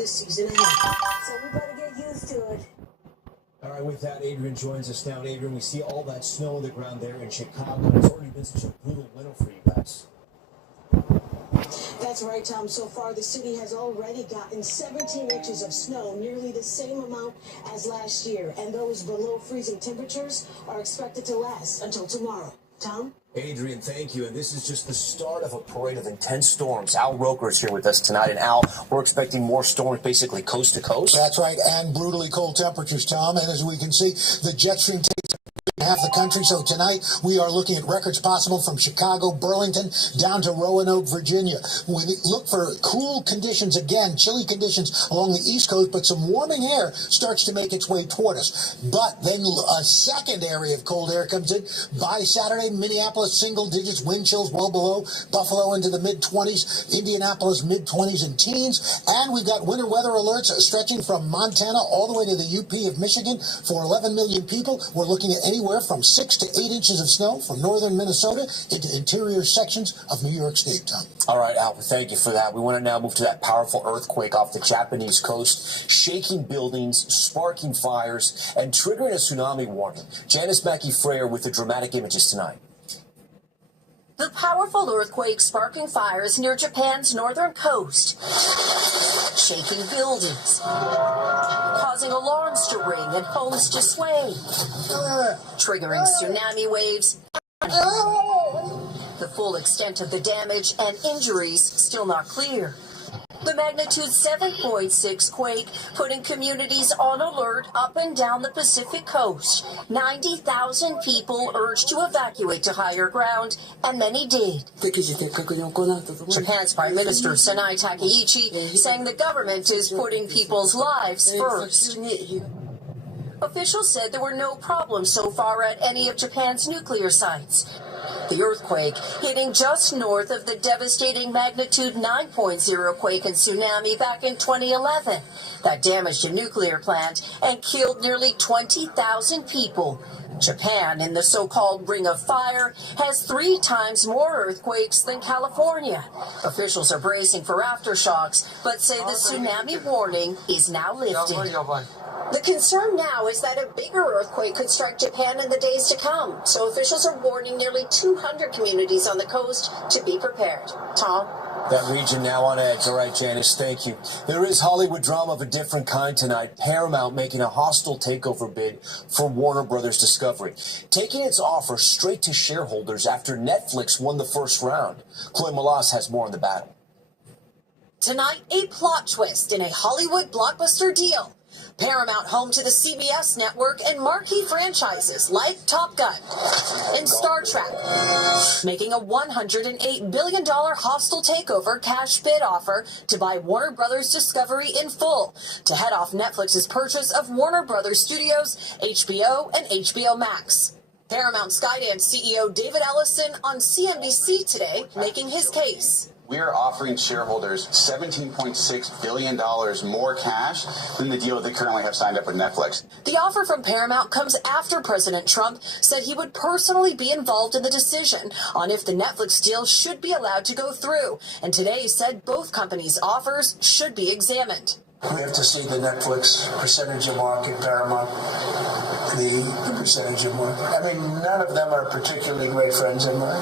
the season ahead. So we better get used to it. All right, with that, Adrian joins us now. Adrian, we see all that snow on the ground there in Chicago. It's already been such a brutal winter for you guys. That's right, Tom. So far, the city has already gotten 17 inches of snow, nearly the same amount as last year. And those below freezing temperatures are expected to last until tomorrow. Tom? Adrian, thank you. And this is just the start of a parade of intense storms. Al Roker is here with us tonight. And Al, we're expecting more storms basically coast to coast. That's right, and brutally cold temperatures, Tom. And as we can see, the jet stream takes half the country. So tonight we are looking at records possible from Chicago, Burlington, down to Roanoke, Virginia. We look for cool conditions again, chilly conditions along the East Coast, but some warming air starts to make its way toward us. But then a second area of cold air comes in. By Saturday, Minneapolis, single digits, wind chills well below, Buffalo into the mid-20s, Indianapolis mid-20s and teens. And we've got winter weather alerts stretching from Montana all the way to the UP of Michigan for 11 million people. We're looking at anywhere from 6 to 8 inches of snow from northern Minnesota into interior sections of New York State, Tom. All right, Al, thank you for that. We want to now move to that powerful earthquake off the Japanese coast, shaking buildings, sparking fires, and triggering a tsunami warning. Janice Mackey-Freyer with the dramatic images tonight. The powerful earthquake sparking fires near Japan's northern coast, shaking buildings, causing alarms to ring and homes to sway, triggering tsunami waves. The full extent of the damage and injuries still not clear. The magnitude 7.6 quake putting communities on alert up and down the Pacific coast. 90,000 people urged to evacuate to higher ground, and many did. Japan's Prime Minister Sanai Takaichi saying the government is putting people's lives first. Officials said there were no problems so far at any of Japan's nuclear sites. The earthquake hitting just north of the devastating magnitude 9.0 quake and tsunami back in 2011 that damaged a nuclear plant and killed nearly 20,000 people. Japan, in the so-called Ring of Fire, has 3 times more earthquakes than California. Officials are bracing for aftershocks, but say the tsunami warning is now lifted. The concern now is that a bigger earthquake could strike Japan in the days to come, so officials are warning nearly 200 communities on the coast to be prepared. Tom? That region now on edge. All right, Janice, thank you. There is Hollywood drama of a different kind tonight. Paramount making a hostile takeover bid for Warner Brothers Discovery, taking its offer straight to shareholders after Netflix won the first round. Chloe Malas has more on the battle. Tonight, a plot twist in a Hollywood blockbuster deal. Paramount, home to the CBS network and marquee franchises like Top Gun and Star Trek, making a $108 billion hostile takeover cash bid offer to buy Warner Brothers Discovery in full to head off Netflix's purchase of Warner Brothers Studios, HBO, and HBO Max. Paramount Skydance CEO David Ellison on CNBC today making his case. We are offering shareholders $17.6 billion more cash than the deal they currently have signed up with Netflix. The offer from Paramount comes after President Trump said he would personally be involved in the decision on if the Netflix deal should be allowed to go through, and today said both companies' offers should be examined. We have to see the Netflix percentage of market, Paramount, the percentage of market. I mean, none of them are particularly great friends of mine.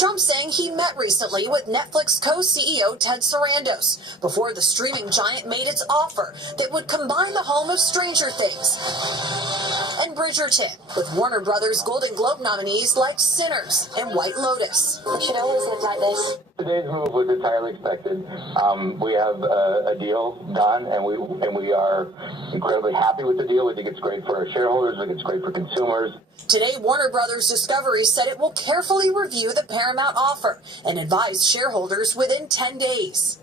Trump saying he met recently with Netflix co-CEO Ted Sarandos before the streaming giant made its offer that would combine the home of Stranger Things and Bridgerton with Warner Brothers Golden Globe nominees like Sinners and White Lotus. Should always look like this. Today's move was entirely expected. We have a deal done, and we are incredibly happy with the deal. We think it's great for our shareholders. We think it's great for consumers. Today, Warner Brothers Discovery said it will carefully review the Paramount offer and advise shareholders within 10 days.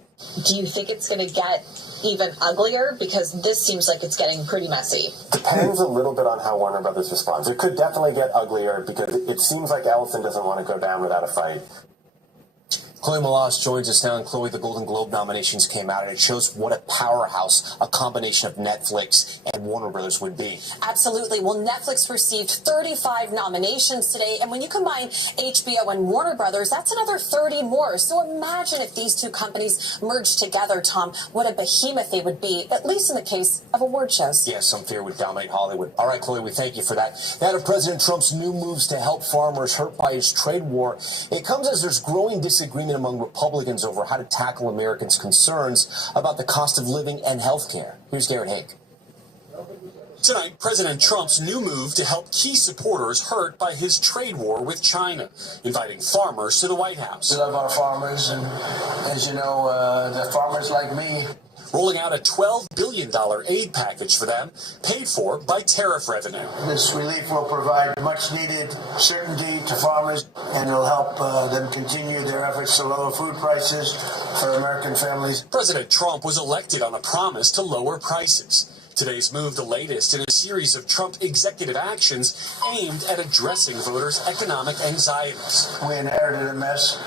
Do you think it's going to get even uglier? Because this seems like it's getting pretty messy. Depends a little bit on how Warner Brothers responds. It could definitely get uglier because it seems like Ellison doesn't want to go down without a fight. Chloe Malas joins us now, and Chloe, the Golden Globe nominations came out, and it shows what a powerhouse a combination of Netflix and Warner Brothers would be. Absolutely. Well, Netflix received 35 nominations today, and when you combine HBO and Warner Brothers, that's another 30 more. So imagine if these two companies merged together, Tom, what a behemoth they would be, at least in the case of award shows. Yes, some fear would dominate Hollywood. All right, Chloe, we thank you for that. Now to President Trump's new moves to help farmers hurt by his trade war. It comes as there's growing disagreement among Republicans over how to tackle Americans' concerns about the cost of living and health care. Here's Garrett Haake. Tonight, President Trump's new move to help key supporters hurt by his trade war with China, inviting farmers to the White House. We love our farmers, and as you know, the farmers like me. Rolling out a $12 billion aid package for them, paid for by tariff revenue. This relief will provide much-needed certainty to farmers, and it'll help them continue their efforts to lower food prices for American families. President Trump was elected on a promise to lower prices. Today's move, the latest in a series of Trump executive actions aimed at addressing voters' economic anxieties. We inherited a mess.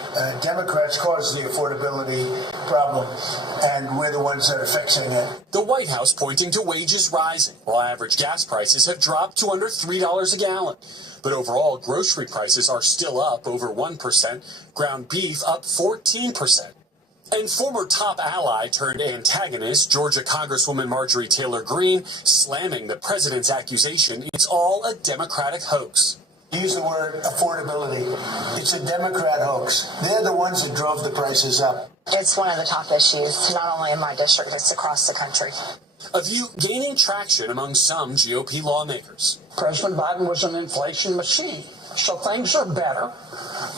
Democrats caused the affordability problem, and we're the ones that are fixing it. The White House pointing to wages rising, while average gas prices have dropped to under $3 a gallon. But overall, grocery prices are still up over 1%, ground beef up 14%. And former top ally turned antagonist, Georgia Congresswoman Marjorie Taylor Greene, slamming the president's accusation it's all a Democratic hoax. Use the word affordability. It's a Democrat hoax. They're the ones that drove the prices up. It's one of the top issues, not only in my district, it's across the country. A view gaining traction among some GOP lawmakers. President Biden was an inflation machine, so things are better,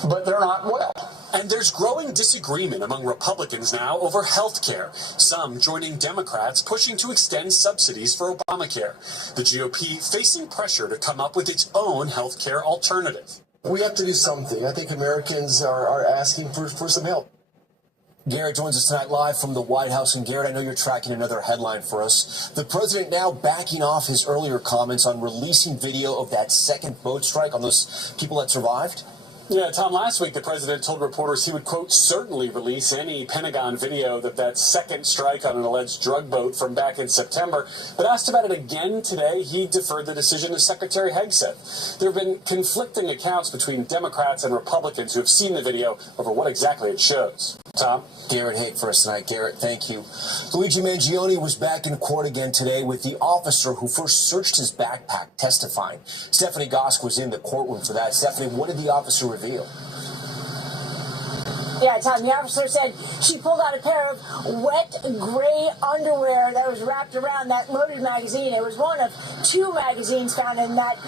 but they're not well. And there's growing disagreement among Republicans now over health care, some joining Democrats pushing to extend subsidies for Obamacare. The GOP facing pressure to come up with its own health care alternative. We have to do something. I think Americans are asking for some help. Garrett joins us tonight live from the White House. And Garrett, I know you're tracking another headline for us. The president now backing off his earlier comments on releasing video of that second boat strike on those people that survived. Yeah, Tom, last week the president told reporters he would, quote, certainly release any Pentagon video of that second strike on an alleged drug boat from back in September. But asked about it again today, he deferred the decision, as Secretary Hegseth. There have been conflicting accounts between Democrats and Republicans who have seen the video over what exactly it shows. Tom? Garrett Haake for us tonight. Garrett, thank you. Luigi Mangione was back in court again today with the officer who first searched his backpack testifying. Stephanie Gosk was in the courtroom for that. Stephanie, what did the officer reveal? Yeah, Tom, the officer said she pulled out a pair of wet gray underwear that was wrapped around that loaded magazine. It was one of two magazines found in that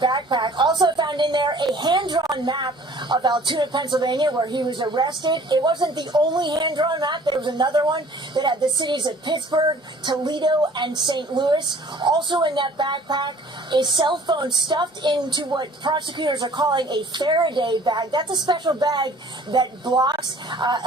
backpack. Also found in there a hand-drawn map of Altoona, Pennsylvania, where he was arrested. It wasn't the only hand-drawn map. There was another one that had the cities of Pittsburgh, Toledo, and St. Louis. Also in that backpack, a cell phone stuffed into what prosecutors are calling a Faraday bag. That's a special bag that blocks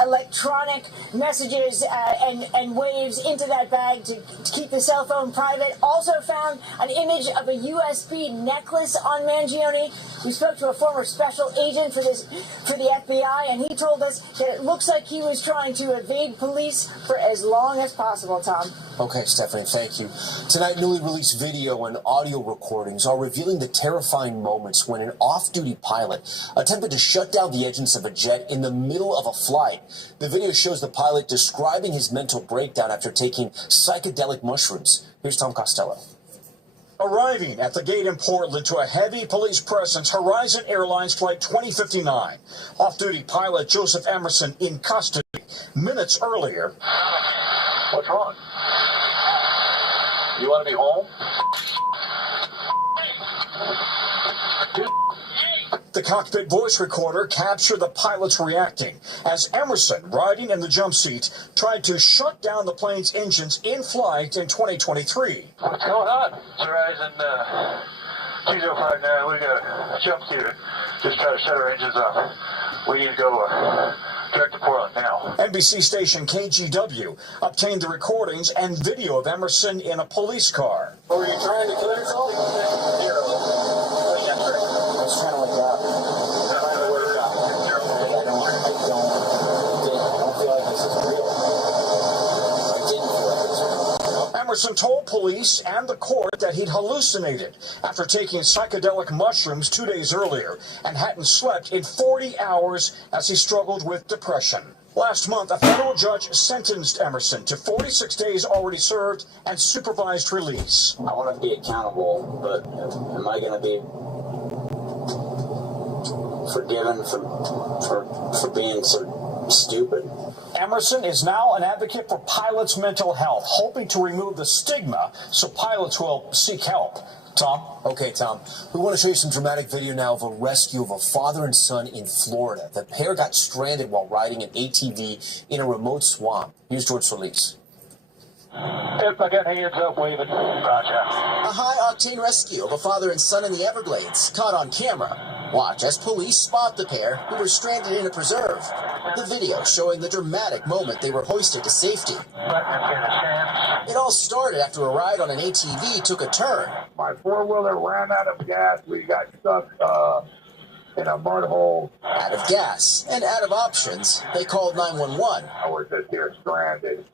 electronic messages and waves into that bag to keep the cell phone private. Also found an image of a USB necklace on Mangione. We spoke to a former special agent for the FBI, and he told us that it looks like he was trying to evade police for as long as possible, Tom. Okay, Stephanie, thank you. Tonight, newly released video and audio recordings are revealing the terrifying moments when an off-duty pilot attempted to shut down the engines of a jet in the middle of a flight. The video shows the pilot describing his mental breakdown after taking psychedelic mushrooms. Here's Tom Costello. Arriving at the gate in Portland to a heavy police presence, Horizon Airlines Flight 2059. Off-duty pilot Joseph Emerson in custody. Minutes earlier. What's wrong? You want to be home? The cockpit voice recorder captured the pilots reacting as Emerson, riding in the jump seat, tried to shut down the plane's engines in flight in 2023. What's going on? It's Horizon 2059. We got a jump seat. Just try to shut our engines off. We need to go direct to Portland now. NBC station KGW obtained the recordings and video of Emerson in a police car. Were you trying to kill yourself? Yeah. I was trying to wake up. Trying to wake up. I don't. Emerson told police and the court that he'd hallucinated after taking psychedelic mushrooms 2 days earlier and hadn't slept in 40 hours as he struggled with depression. Last month, a federal judge sentenced Emerson to 46 days already served and supervised release. I want to be accountable, but am I going to be forgiven for being so stupid? Emerson is now an advocate for pilots' mental health, hoping to remove the stigma so pilots will seek help. Tom? Okay, Tom. We want to show you some dramatic video now of a rescue of a father and son in Florida. The pair got stranded while riding an ATV in a remote swamp. Here's George Solis. If I got hands up waving. Roger. A high-octane rescue of a father and son in the Everglades, caught on camera. Watch as police spot the pair who were stranded in a preserve. The video showing the dramatic moment they were hoisted to safety. It all started after a ride on an ATV took a turn. My four-wheeler ran out of gas. We got stuck in a mud hole. Out of gas and out of options, they called 911. I was just here stranded,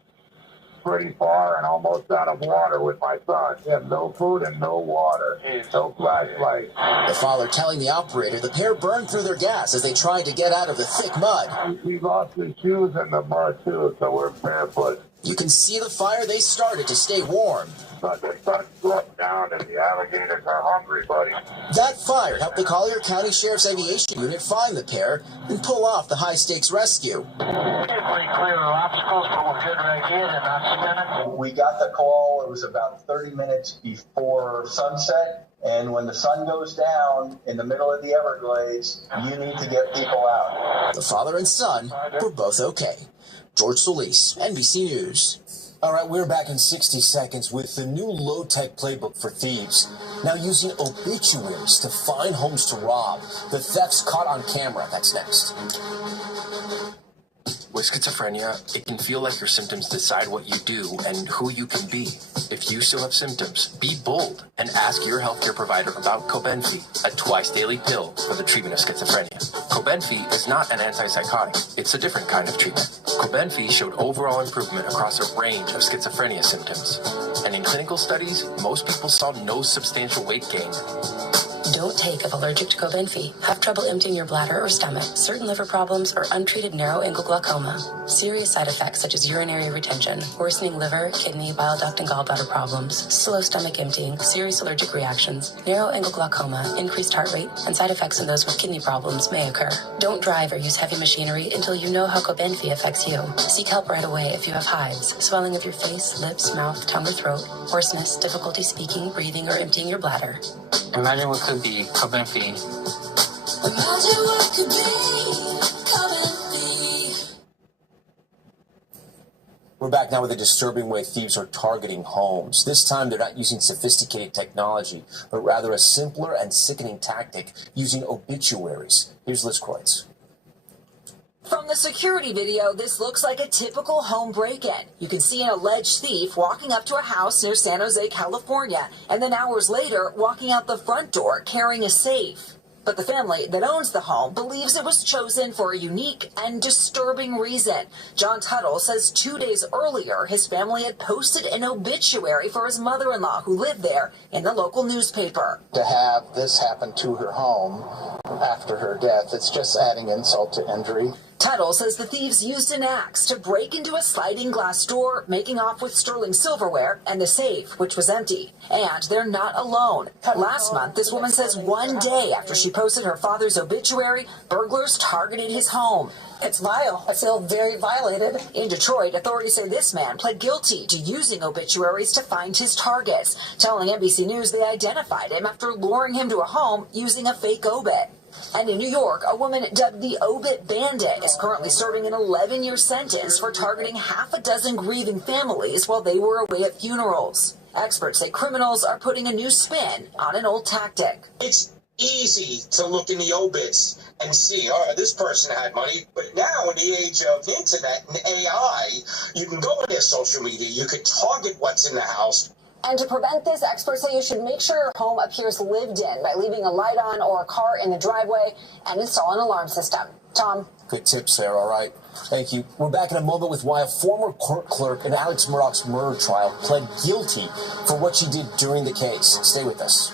pretty far and almost out of water with my son. We have no food and no water, no flashlight. The father telling the operator the pair burned through their gas as they tried to get out of the thick mud. We lost the shoes in the mud too, so we're barefoot. You can see the fire they started to stay warm. But the sun's going down and the alligators are hungry, buddy. That fire helped the Collier County Sheriff's Aviation Unit find the pair and pull off the high-stakes rescue. We did pretty clear of obstacles, but we're good right here and not spinning. We got the call. It was about 30 minutes before sunset. And when the sun goes down in the middle of the Everglades, you need to get people out. The father and son were both okay. George Solis, NBC News. All right, we're back in 60 seconds with the new low-tech playbook for thieves. Now using obituaries to find homes to rob. The thefts caught on camera. That's next. With schizophrenia, it can feel like your symptoms decide what you do and who you can be. If you still have symptoms, be bold and ask your healthcare provider about Cobenfy, a twice-daily pill for the treatment of schizophrenia. Cobenfy is not an antipsychotic. It's a different kind of treatment. Cobenfy showed overall improvement across a range of schizophrenia symptoms. And in clinical studies, most people saw no substantial weight gain. Don't take if allergic to Cobenfy, have trouble emptying your bladder or stomach, certain liver problems, or untreated narrow angle glaucoma. Serious side effects such as urinary retention, worsening liver, kidney, bile duct, and gallbladder problems, slow stomach emptying, serious allergic reactions, narrow angle glaucoma, increased heart rate, and side effects in those with kidney problems may occur. Don't drive or use heavy machinery until you know how Cobenfy affects you. Seek help right away if you have hives, swelling of your face, lips, mouth, tongue, or throat, hoarseness, difficulty speaking, breathing, or emptying your bladder. Imagine what could be Cobenfy. Imagine what could be Cobenfy. We're back now with a disturbing way thieves are targeting homes. This time they're not using sophisticated technology, but rather a simpler and sickening tactic using obituaries. Here's Liz Kreutz. From the security video, this looks like a typical home break-in. You can see an alleged thief walking up to a house near San Jose, California, and then hours later walking out the front door carrying a safe. But the family that owns the home believes it was chosen for a unique and disturbing reason. John Tuttle says 2 days earlier, his family had posted an obituary for his mother-in-law who lived there in the local newspaper. To have this happen to her home after her death, it's just adding insult to injury. Tuttle says the thieves used an axe to break into a sliding glass door, making off with sterling silverware and the safe, which was empty. And they're not alone. Last month, this woman says 1 day after she posted her father's obituary, burglars targeted his home. It's vile. I feel very violated. In Detroit, authorities say this man pled guilty to using obituaries to find his targets, telling NBC News they identified him after luring him to a home using a fake obit. And in New York, a woman dubbed the Obit Bandit is currently serving an 11-year sentence for targeting half a dozen grieving families while they were away at funerals. Experts say criminals are putting a new spin on an old tactic. It's easy to look in the obits and see, all right, this person had money. But now in the age of internet and AI, you can go on their social media, you could target what's in the house. And to prevent this, experts say you should make sure your home appears lived in by leaving a light on or a car in the driveway and install an alarm system. Tom? Good tips there, all right. Thank you. We're back in a moment with why a former court clerk in Alex Murdaugh's murder trial pled guilty for what she did during the case. Stay with us.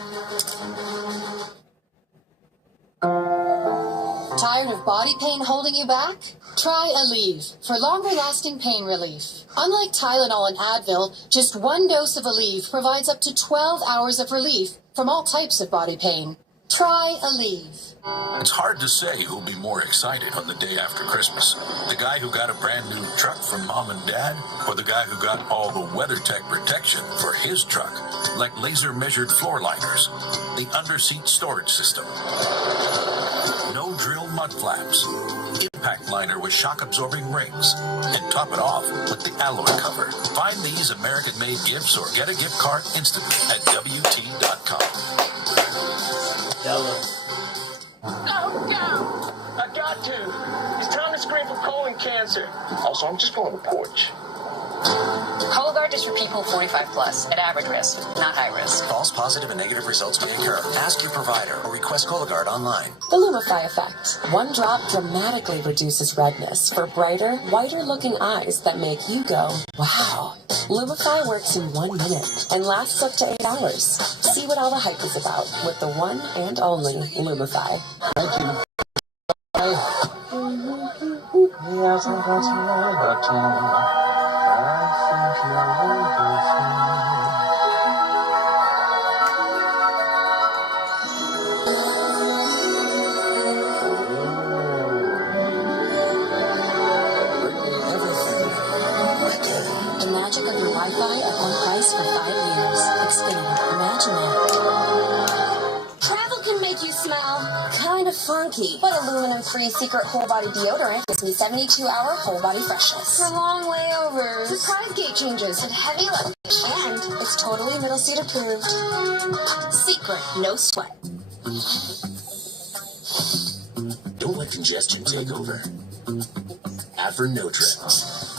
Tired of body pain holding you back? Try Aleve for longer-lasting pain relief. Unlike Tylenol and Advil, just one dose of Aleve provides up to 12 hours of relief from all types of body pain. Try Aleve. It's hard to say who'll be more excited on the day after Christmas. The guy who got a brand new truck from mom and dad, or the guy who got all the WeatherTech protection for his truck, like laser measured floor liners, the underseat storage system, no drill mud flaps, impact liner with shock absorbing rings, and top it off with the alloy cover. Find these American made gifts or get a gift card instantly at WT.com. Oh, no! I got to. It's time to screen for colon cancer. Also, I'm just going to the porch. Cologuard is for people 45 plus, at average risk, not high risk. False positive and negative results may occur. Ask your provider or request Cologuard online. The Lumify effect. One drop dramatically reduces redness for brighter, whiter-looking eyes that make you go, wow. Lumify works in 1 minute and lasts up to 8 hours. See what all the hype is about with the one and only Lumify. Thank you. The magic of your Wi-Fi at one price for 5 years. Xfinity. Imagine it. Travel can make you smell kind of funky, but aluminum-free secret whole body deodorant gives me 72-hour whole body freshness. For long layovers, surprise gate changes, and heavy luggage. And it's totally middle seat approved. Secret, no sweat. Don't let congestion take over. Afrinotrin.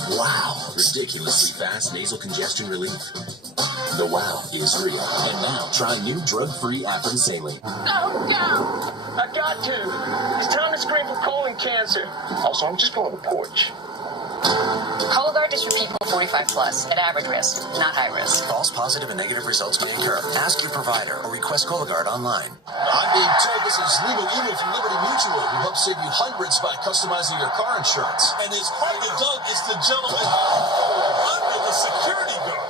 Wow, ridiculously fast nasal congestion relief. The wow is real. And now try new drug-free Afrin Saline. Oh, no! I got to. It's time to screen for colon cancer. Also, I'm just going to the porch. Cologuard is for people 45 plus, at average risk, not high risk. False positive and negative results may occur. Ask your provider or request Cologuard online. I'm being told this is Lebo Eagle from Liberty Mutual, who helps save you hundreds by customizing your car insurance. And his partner, Doug, is the gentleman under the security guard.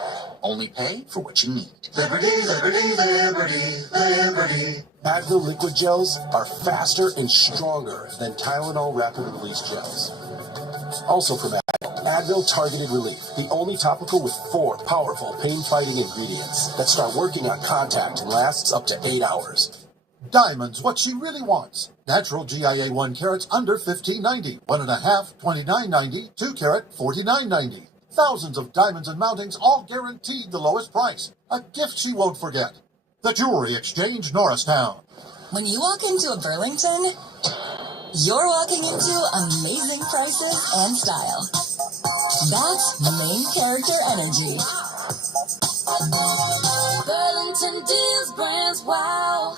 Only pay for what you need. Liberty, liberty, liberty, liberty. Advil liquid gels are faster and stronger than Tylenol rapid release gels. Also from Advil Targeted Relief, the only topical with 4 powerful pain-fighting ingredients that start working on contact and lasts up to 8 hours. Diamonds, what she really wants. Natural GIA 1 carats under $15.90. 1.5, $29.90. 2 carat, $49.90. Thousands of diamonds and mountings, all guaranteed the lowest price. A gift she won't forget. The Jewelry Exchange, Norristown. When you walk into a Burlington, you're walking into amazing prices and style. That's main character energy. Burlington deals, brands, wow.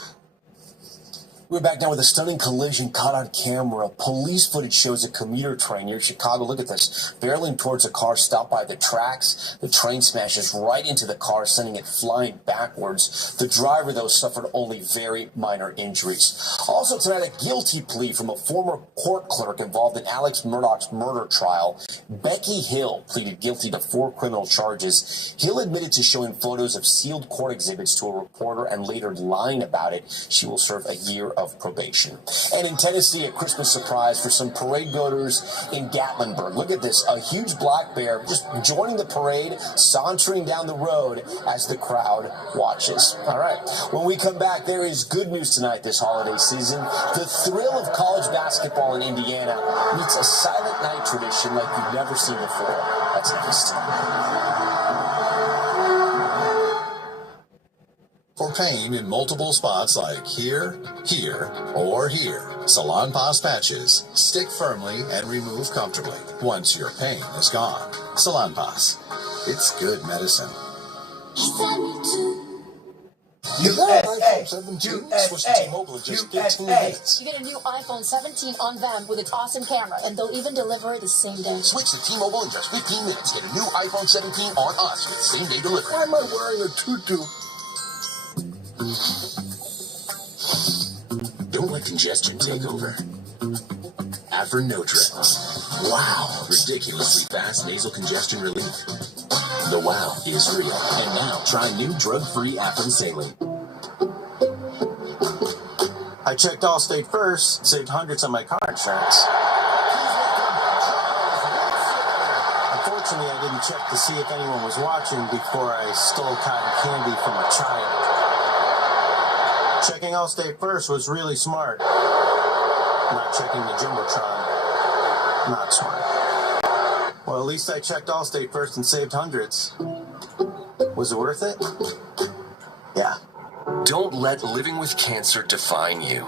We're back now with a stunning collision caught on camera. Police footage shows a commuter train near Chicago. Look at this. Barreling towards a car stopped by the tracks. The train smashes right into the car, sending it flying backwards. The driver, though, suffered only very minor injuries. Also tonight, a guilty plea from a former court clerk involved in Alex Murdaugh's murder trial. Becky Hill pleaded guilty to 4 criminal charges. Hill admitted to showing photos of sealed court exhibits to a reporter and later lying about it. She will serve a year of probation. And in Tennessee, a Christmas surprise for some parade goers in Gatlinburg. Look at this, a huge black bear just joining the parade, sauntering down the road as the crowd watches. All right, when we come back, there is good news tonight this holiday season. The thrill of college basketball in Indiana meets a silent night tradition like you've never seen before. That's next. For pain in multiple spots like here, here, or here, Salon Pass patches stick firmly and remove comfortably once your pain is gone. Salon Pass. It's good medicine. iPhone 17, switch to T-Mobile in just 15 minutes. You get a new iPhone 17 on them with its awesome camera, and they'll even deliver the same day. Switch to T-Mobile in just 15 minutes. Get a new iPhone 17 on us with same-day delivery. Why am I wearing a tutu? Don't let congestion take over. Afrinotrin. Wow. Ridiculously fast nasal congestion relief. The wow is real. And now, try new drug-free Afrin Saline. I checked Allstate first, saved hundreds on my car insurance. Unfortunately, I didn't check to see if anyone was watching before I stole cotton candy from a child. Checking Allstate first was really smart. Not checking the Jumbotron, not smart. Well, at least I checked Allstate first and saved hundreds. Was it worth it? Yeah. Don't let living with cancer define you.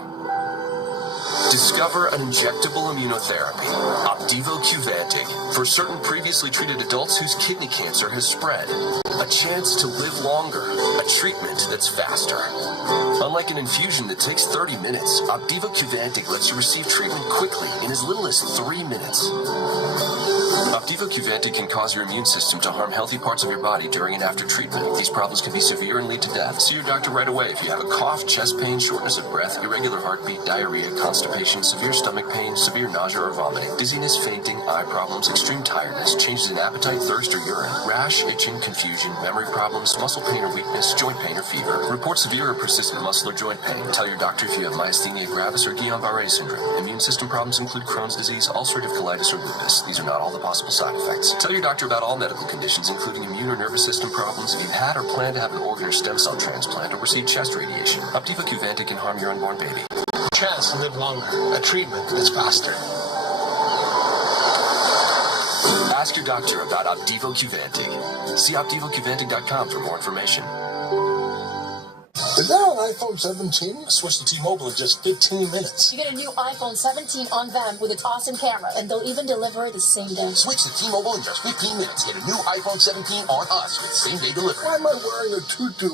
Discover an injectable immunotherapy, Opdivo Qvantig, for certain previously treated adults whose kidney cancer has spread. A chance to live longer, a treatment that's faster. Unlike an infusion that takes 30 minutes, Opdivo Qvantig lets you receive treatment quickly in as little as 3 minutes. Opdivo Qvantig can cause your immune system to harm healthy parts of your body during and after treatment. These problems can be severe and lead to death. See your doctor right away if you have a cough, chest pain, shortness of breath, irregular heartbeat, diarrhea, constipation, severe stomach pain, severe nausea or vomiting, dizziness, fainting, eye problems, extreme tiredness, changes in appetite, thirst, or urine, rash, itching, confusion, memory problems, muscle pain or weakness, joint pain or fever. Report severe or persistent muscle or joint pain. Tell your doctor if you have myasthenia gravis or Guillain-Barré syndrome. Immune system problems include Crohn's disease, ulcerative colitis, or lupus. These are not all the possible side effects. Tell your doctor about all medical conditions, including immune or nervous system problems, if you've had or plan to have an organ or stem cell transplant or receive chest radiation. Opdivo Qvantig can harm your unborn baby. Chance to live longer. A treatment that's faster. Ask your doctor about Opdivo Qvantig. See OpdivoQvantig.com for more information. Is that an iPhone 17? Switch to T-Mobile in just 15 minutes. You get a new iPhone 17 on them with its awesome camera, and they'll even deliver the same day. Switch to T-Mobile in just 15 minutes. Get a new iPhone 17 on us with same-day delivery. Why am I wearing a tutu?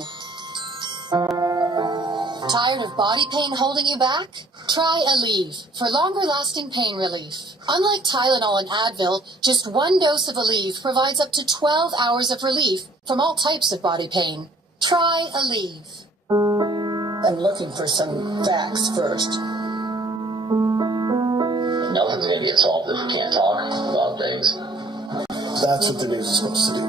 Tired of body pain holding you back? Try Aleve for longer-lasting pain relief. Unlike Tylenol and Advil, just one dose of Aleve provides up to 12 hours of relief from all types of body pain. Try Aleve. I'm looking for some facts first. Nothing's going to get solved if we can't talk about things. That's what the news is supposed to do.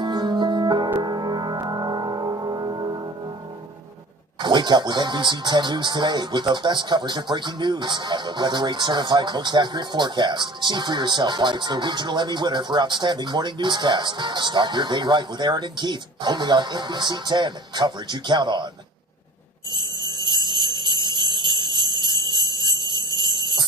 Wake up with NBC 10 News today with the best coverage of breaking news and the Weather 8 certified most accurate forecast. See for yourself why it's the regional Emmy winner for outstanding morning newscast. Start your day right with Aaron and Keith, only on NBC 10. Coverage you count on.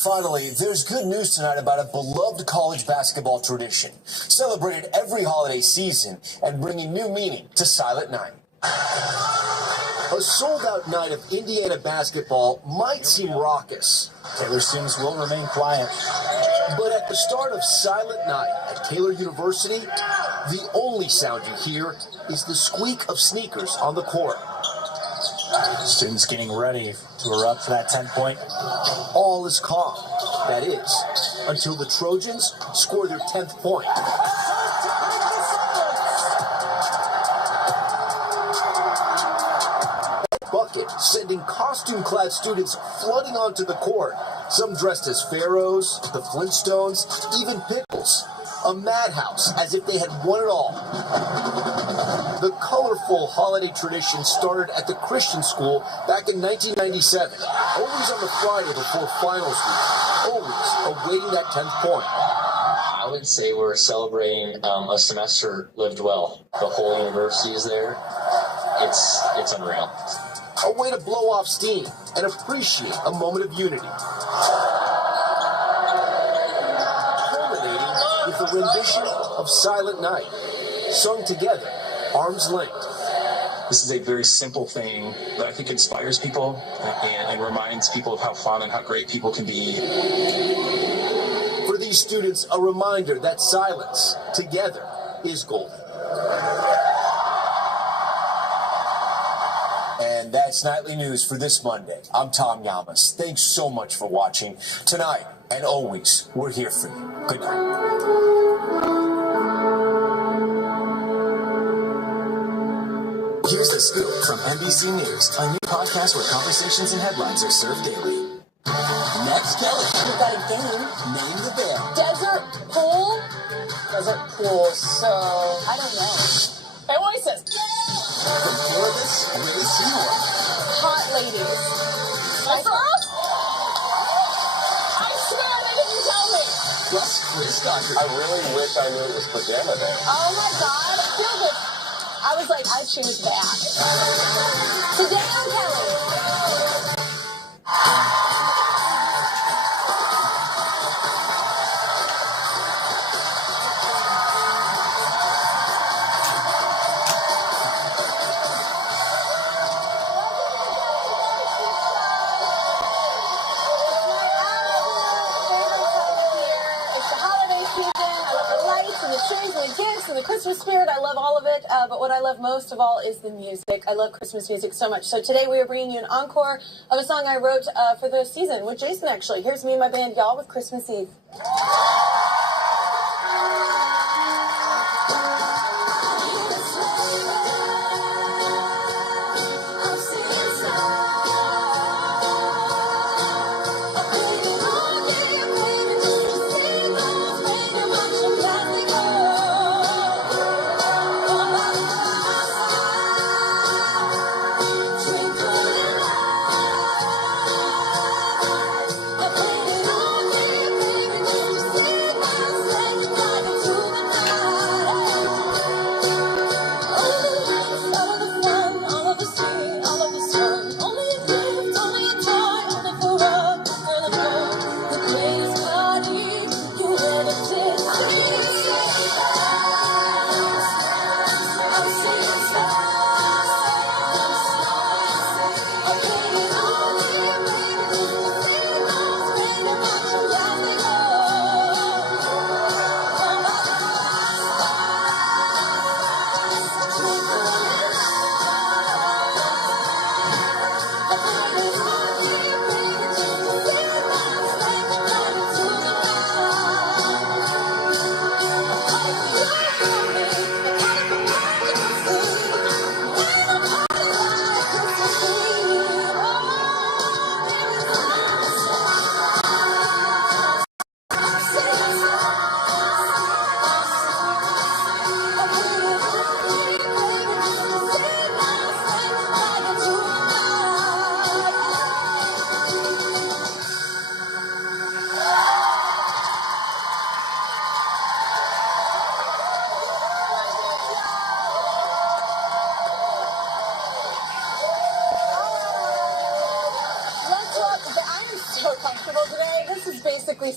Finally, there's good news tonight about a beloved college basketball tradition, celebrated every holiday season and bringing new meaning to Silent Night. A sold-out night of Indiana basketball might seem raucous. Taylor students will remain quiet. But at the start of Silent Night at Taylor University, the only sound you hear is the squeak of sneakers on the court. Students getting ready to erupt for that 10-point. All is calm. That is, until the Trojans score their 10th point. Bucket, sending costume-clad students flooding onto the court. Some dressed as pharaohs, the Flintstones, even pickles. A madhouse, as if they had won it all. The colorful holiday tradition started at the Christian school back in 1997. Always on the Friday before finals week. Always awaiting that 10th point. I would say we're celebrating a semester lived well. The whole university is there. It's unreal. A way to blow off steam and appreciate a moment of unity. Culminating with the rendition of Silent Night, sung together, arm's length. This is a very simple thing that I think inspires people and reminds people of how fun and how great people can be. For these students, a reminder that silence, together, is golden. And And that's Nightly News for this Monday. I'm Tom Yamas. Thanks so much for watching. Tonight and always, we're here for you. Good night. Here's the scoop from NBC News, a new podcast where conversations and headlines are served daily. Next, Kelly. We've got a game. Name the bear. Desert pool? Desert pool, so I don't know. Oasis. From Pluribus, Ray Seymour. Hot ladies. I swear they didn't tell me. Plus, Chris Docker. I really wish I knew it was pajama day. Oh my God, I feel good. I was like, I choose that. Today on Kelly. The Christmas spirit, I love all of it, but what I love most of all is the music. I love Christmas music so much. So today we are bringing you an encore of a song I wrote for the season with Jason, actually. Here's me and my band, y'all, with Christmas Eve.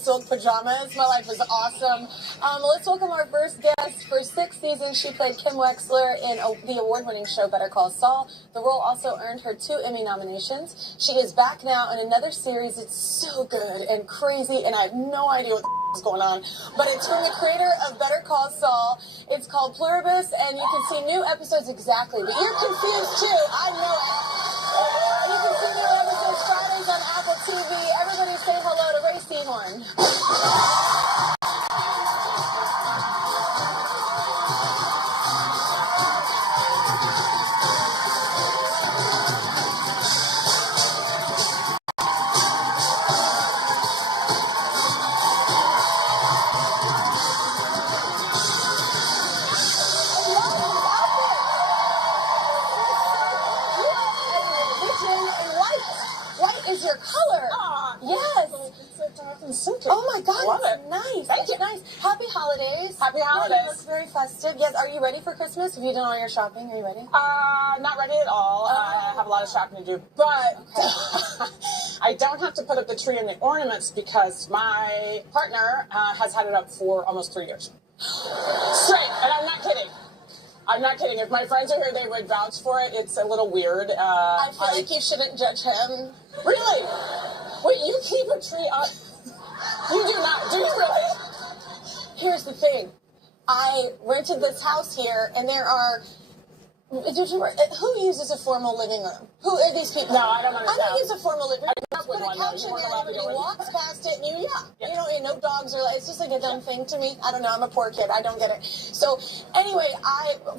Silk pajamas. My life is awesome. Let's welcome our first guest. For 6 seasons, she played Kim Wexler in the award-winning show Better Call Saul. The role also earned her 2 Emmy nominations. She is back now in another series. It's so good and crazy, and I have no idea what the is going on. But it's from the creator of Better Call Saul. It's called Pluribus, and you can see new episodes exactly. But you're confused too. I know it. You can see new episodes Fridays on Apple TV. Everybody say hello to Ray Seymour. Oh my God, Love it's it. nice. Thank It's you. nice. Happy holidays. Happy Yeah, holidays. it looks very festive. Yes, are you ready for Christmas? Have you done all your shopping? Are you ready? Not ready at all. I have a lot of shopping to do, but I don't have to put up the tree and the ornaments because my partner has had it up for almost 3 years. Straight, and I'm not kidding. I'm not kidding. If my friends are here, they would vouch for it. It's a little weird. I feel like you shouldn't judge him. Really? Wait, you keep a tree up? You do not. Do you really? Here's the thing. I rented this house here, and there are Who uses a formal living room? Who are these people? No, I don't understand. I don't use a formal living room. Put a couch in there, everybody walks past it, and you know, and no dogs are. It's just like a dumb thing to me. I don't know. I'm a poor kid. I don't get it. So anyway,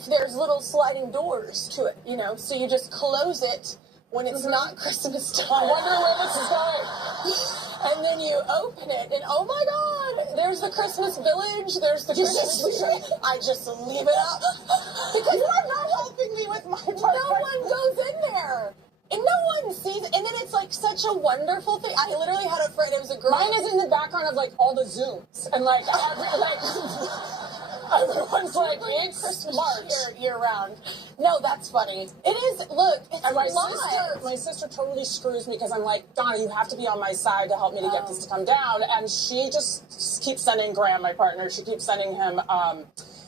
there's little sliding doors to it, you know. So you just close it when it's not Christmas time. I wonder where this is going. And then you open it, and oh my God, there's the Christmas village. There's the Christmas tree. I just leave it up because you are not helping me with my part. No one goes in there. And no one sees it. And then it's like such a wonderful thing. I literally had a friend, it was a girl. Mine is in the background of like all the Zooms. And like, everyone's like, it's March. Year round. No, that's funny. It is, look, it's and my sister totally screws me because I'm like, Donna, you have to be on my side to help me to get this to come down. And she just keeps sending Graham, my partner, she keeps sending him,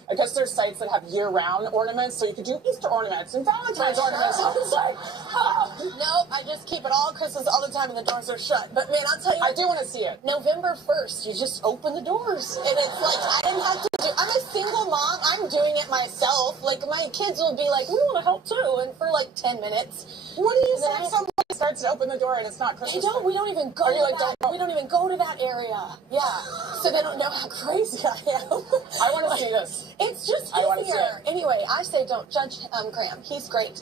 I guess there's sites that have year-round ornaments, so you could do Easter ornaments and Valentine's ornaments. I was like, Nope, I just keep it all Christmas all the time and the doors are shut. But man, I'll tell you. I do want to see it. November 1st, you just open the doors. And it's like, I didn't have to do, I'm a single mom, I'm doing it myself. Like, my kids will be like, we want to help too, and for like 10 minutes. What do you say if somebody starts to open the door and it's not Christmas? We don't even go to that. We don't even go to that area. Yeah. So they don't know how crazy I am. I want to see this. It's just easier. Anyway, I say don't judge Graham. He's great.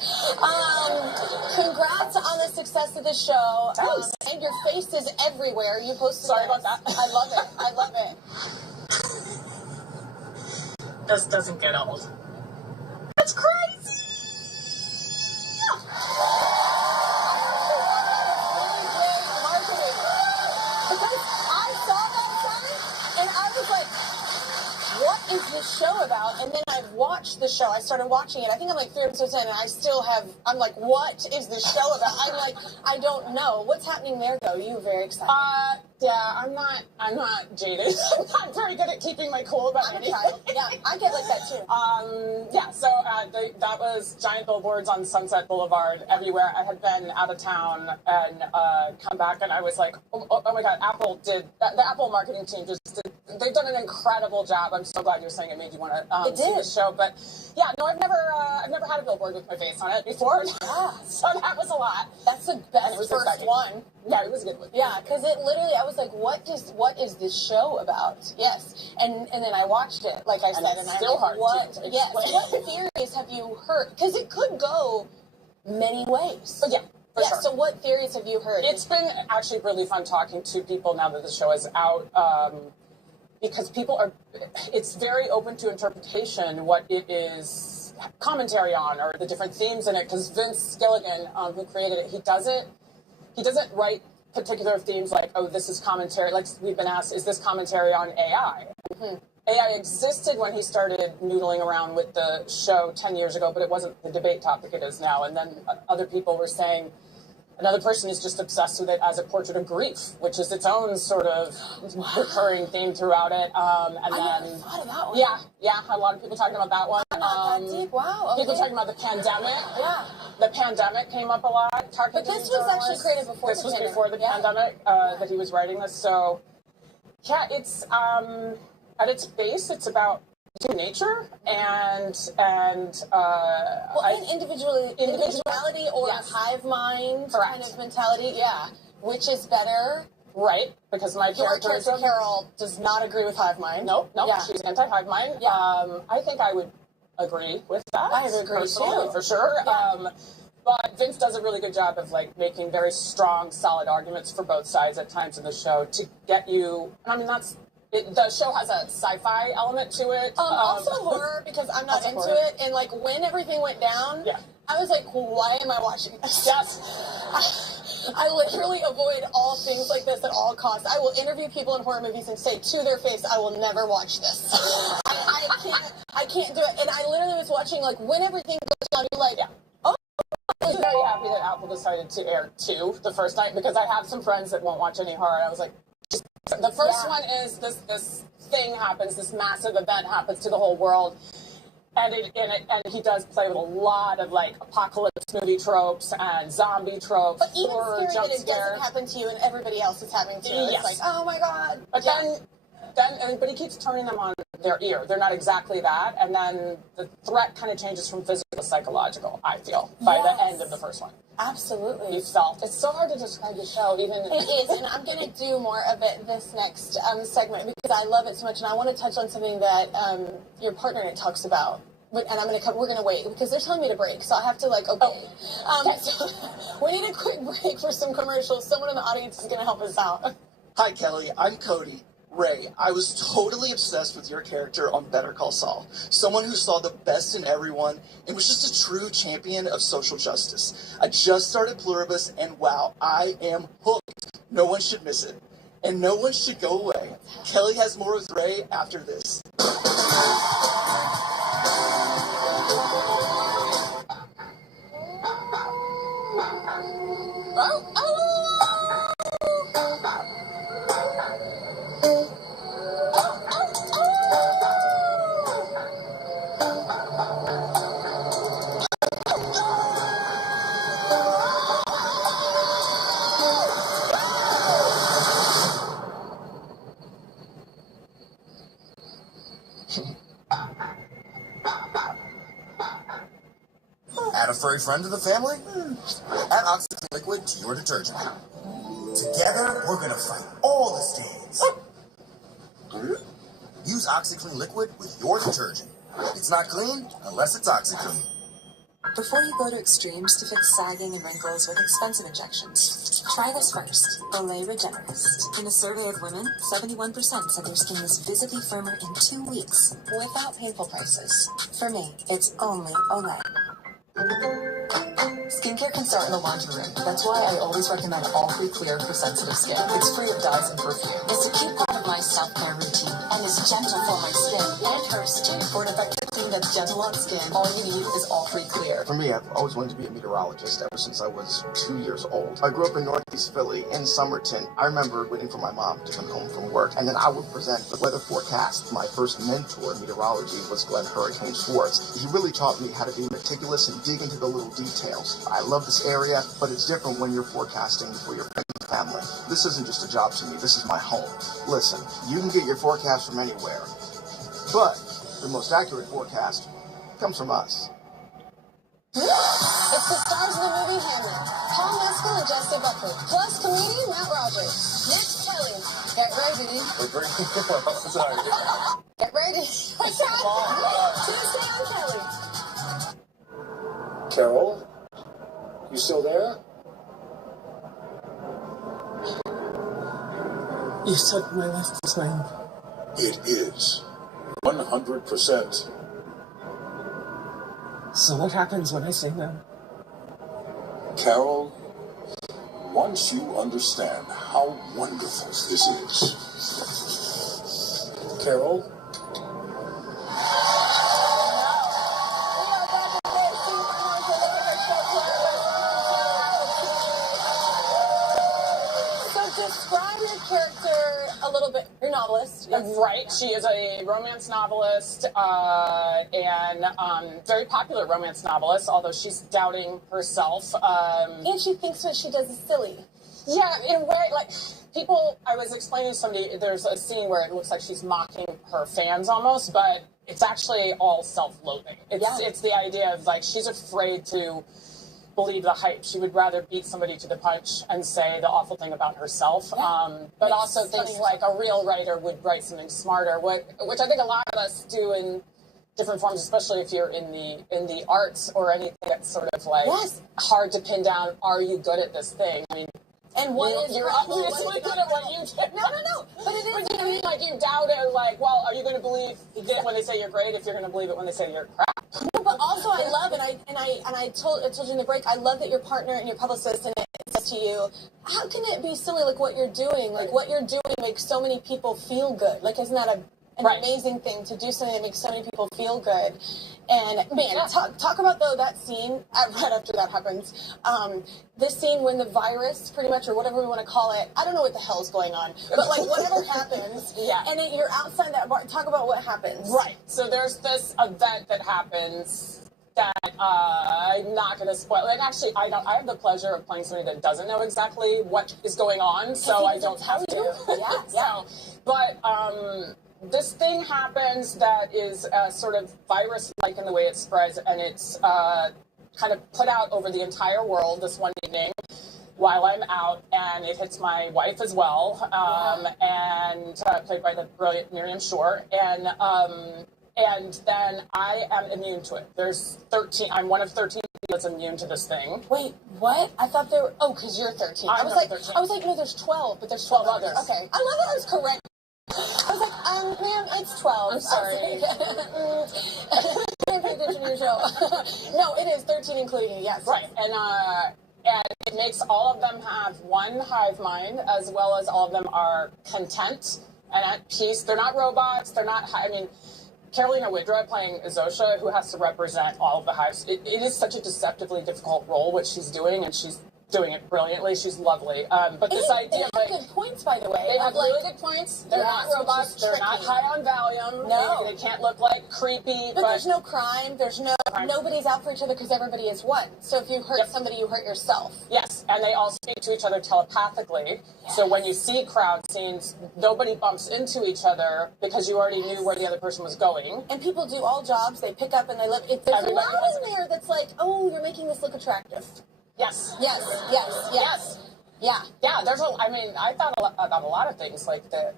Congrats on the success of the show. Thanks. And your face is everywhere. You posted Sorry about that. I love it. I love it. This doesn't get old. That's crazy. What is this show about? And then I've watched the show. I started watching it. I think I'm like 3 episodes in, and I'm like, what is this show about? I'm like, I don't know. What's happening there, though? You were very excited. Yeah, I'm not jaded. I'm not very good at keeping my cool about anything. Yeah, I get like that too. Yeah, so that was giant billboards on Sunset Boulevard everywhere. I had been out of town and come back, and I was like, oh my God, the Apple marketing team they've done an incredible job. I'm so glad you're saying it made you want to see the show. But yeah, no, I've never had a billboard with my face on it before. Yeah. So that was a lot. That's the best first one. Yeah, it was a good one. Yeah, because it literally, I was like, what is this show about? Yes. And then I watched it, like I said, and still I'm like, what theories have you heard? Because it could go many ways. But yeah. Sure. So what theories have you heard? It's been actually really fun talking to people now that the show is out, because it's very open to interpretation what it is commentary on or the different themes in it, because Vince Gilligan, who created it, he doesn't write particular themes like, oh, this is commentary. Like we've been asked, is this commentary on AI? Mm-hmm. AI existed when he started noodling around with the show 10 years ago, but it wasn't the debate topic it is now. And then other people were saying another person is just obsessed with it as a portrait of grief, which is its own sort of recurring theme throughout it. I never thought of that one. Yeah, a lot of people talking about that one. Not that deep. Wow. Okay. People talking about the pandemic. Yeah. The pandemic came up a lot. But this was actually created before the pandemic. This was before the pandemic that he was writing this. So, yeah, it's at its base, it's about human nature and individuality or hive mind kind of mentality. Yeah, which is better. Right, because my character Carol does not agree with hive mind. Nope, she's anti-hive mind. Yeah. I think I would agree with that. I would agree personally, too. For sure. Yeah. But Vince does a really good job of like making very strong, solid arguments for both sides at times in the show to get you. I mean, the show has a sci-fi element to it. Also horror, because I'm not into it. And like when everything went down, I was like, why am I watching this? Yes. I literally avoid all things like this at all costs. I will interview people in horror movies and say to their face, I will never watch this. I can't do it. And I literally was watching, like, when everything goes down, you're like, oh. I was very happy that Apple decided to air 2 the first night, because I have some friends that won't watch any horror. I was like, the first one is this thing happens, this massive event happens to the whole world. And he does play with a lot of like apocalypse movie tropes and zombie tropes. But even scary that it doesn't happen to you and everybody else is having to. Yes. It's like, oh my God. But but he keeps turning them on their ear. They're not exactly that. And then the threat kind of changes from physical to psychological, I feel, by the end of the first one. Absolutely. You felt. It's so hard to describe the show, even. It is, and I'm going to do more of it this next segment because I love it so much, and I want to touch on something that your partner in it talks about. And we're going to wait because they're telling me to break, so I have to okay. So we need a quick break for some commercials. Someone in the audience is going to help us out. Hi, Kelly. I'm Cody. Ray, I was totally obsessed with your character on Better Call Saul. Someone who saw the best in everyone and was just a true champion of social justice. I just started Pluribus, and wow, I am hooked. No one should miss it. And no one should go away. Kelly has more with Ray after this. Add a furry friend to the family? Add OxyClean liquid to your detergent. Together, we're gonna fight all the stains. Use OxyClean liquid with your detergent. It's not clean unless it's OxyClean. Before you go to extremes to fix sagging and wrinkles with expensive injections, try this first, Olay Regenerist. In a survey of women, 71% said their skin was visibly firmer in 2 weeks, without painful prices. For me, it's only Olay. Skincare can start in the laundry room. That's why I always recommend All Free Clear for sensitive skin. It's free of dyes and perfume. It's a key part of my self-care routine and is gentle for my skin and hers too. For an effective clean that's gentle on skin, all you need is All Free Clear. For me, I've always wanted to be a meteorologist ever since I was 2 years old. I grew up in Northeast Philly, in Somerton. I remember waiting for my mom to come home from work, and then I would present the weather forecast. My first mentor in meteorology was Glenn Hurricane Schwartz. He really taught me how to be meticulous and dig into the little details. I love this area, but it's different when you're forecasting for your friends and family. This isn't just a job to me, this is my home. Listen, you can get your forecast from anywhere, but the most accurate forecast comes from us. It's the stars of the movie Hamlet, Paul Mescal and Jesse Buckley, plus comedian Matt Rogers. Next, Kelly. Get ready. Sorry. Get ready. Tuesday on Kelly. Carol? You still there? You said my last name. It is 100%. So what happens when I say no? Carol, once you understand how wonderful this is. Carol? Describe your character a little bit. Your novelist. Yes. Right. She is a romance novelist and very popular romance novelist, although she's doubting herself. And she thinks what she does is silly. Yeah, in a way, like, people, I was explaining to somebody, there's a scene where it looks like she's mocking her fans almost, but it's actually all self-loathing. It's the idea of, like, she's afraid to believe the hype. She would rather beat somebody to the punch and say the awful thing about herself. But also thinks like a real writer would write something smarter, which I think a lot of us do in different forms, especially if you're in the arts or anything that's sort of like hard to pin down. Are you good at this thing? I mean, and you're obviously good at what you do. No. But it is. But you mean like you doubt it? Like, well, are you going to believe it when they say you're great if you're going to believe it when they say you're crap? No, but also I love, and I told you in the break, I love that your partner and your publicist and it says to you, how can it be silly? Like what you're doing, what you're doing makes so many people feel good. Like, isn't that an amazing thing to do something that makes so many people feel good? And man, talk about though that scene right after that happens. This scene when the virus, pretty much, or whatever we want to call it, I don't know what the hell's going on, but like whatever happens, and you're outside that bar. Talk about what happens. Right. So there's this event that happens that I'm not going to spoil. And actually, I have the pleasure of playing somebody that doesn't know exactly what is going on, so I don't have to. Yes. But this thing happens that is sort of virus-like in the way it spreads, and it's kind of put out over the entire world this one evening while I'm out, and it hits my wife as well, and played by the brilliant Miriam Shore, and then I am immune to it. There's 13. I'm one of 13 people that's immune to this thing. Wait, what? I thought there were. Oh, because you're 13. I was like, 13. no, there's 12, but there's 12 others. Okay, I love that I was correct. I was like, ma'am, it's 12. I'm sorry. Can't pay attention to your show. No, it is 13, including you. Yes. Right, and it makes all of them have one hive mind, as well as all of them are content and at peace. They're not robots. They're not. I mean, Carolina Widra playing Azosha, who has to represent all of the hives. It is such a deceptively difficult role, what she's doing, and she's doing it brilliantly. She's lovely. But this idea, they have good points, by the way. They have really good points. They're not robots. They're not high on Valium. No, they can't look like creepy. But there's no crime. There's no nobody's out for each other because everybody is one. So if you hurt somebody, you hurt yourself. Yes, and they all speak to each other telepathically. Yes. So when you see crowd scenes, nobody bumps into each other because you already knew where the other person was going. And people do all jobs. They pick up and they live. There's a lot in there that's like, oh, you're making this look attractive. Yes. Yes. Yes. Yes. Yeah. Yeah. There's I thought about a lot of things like that.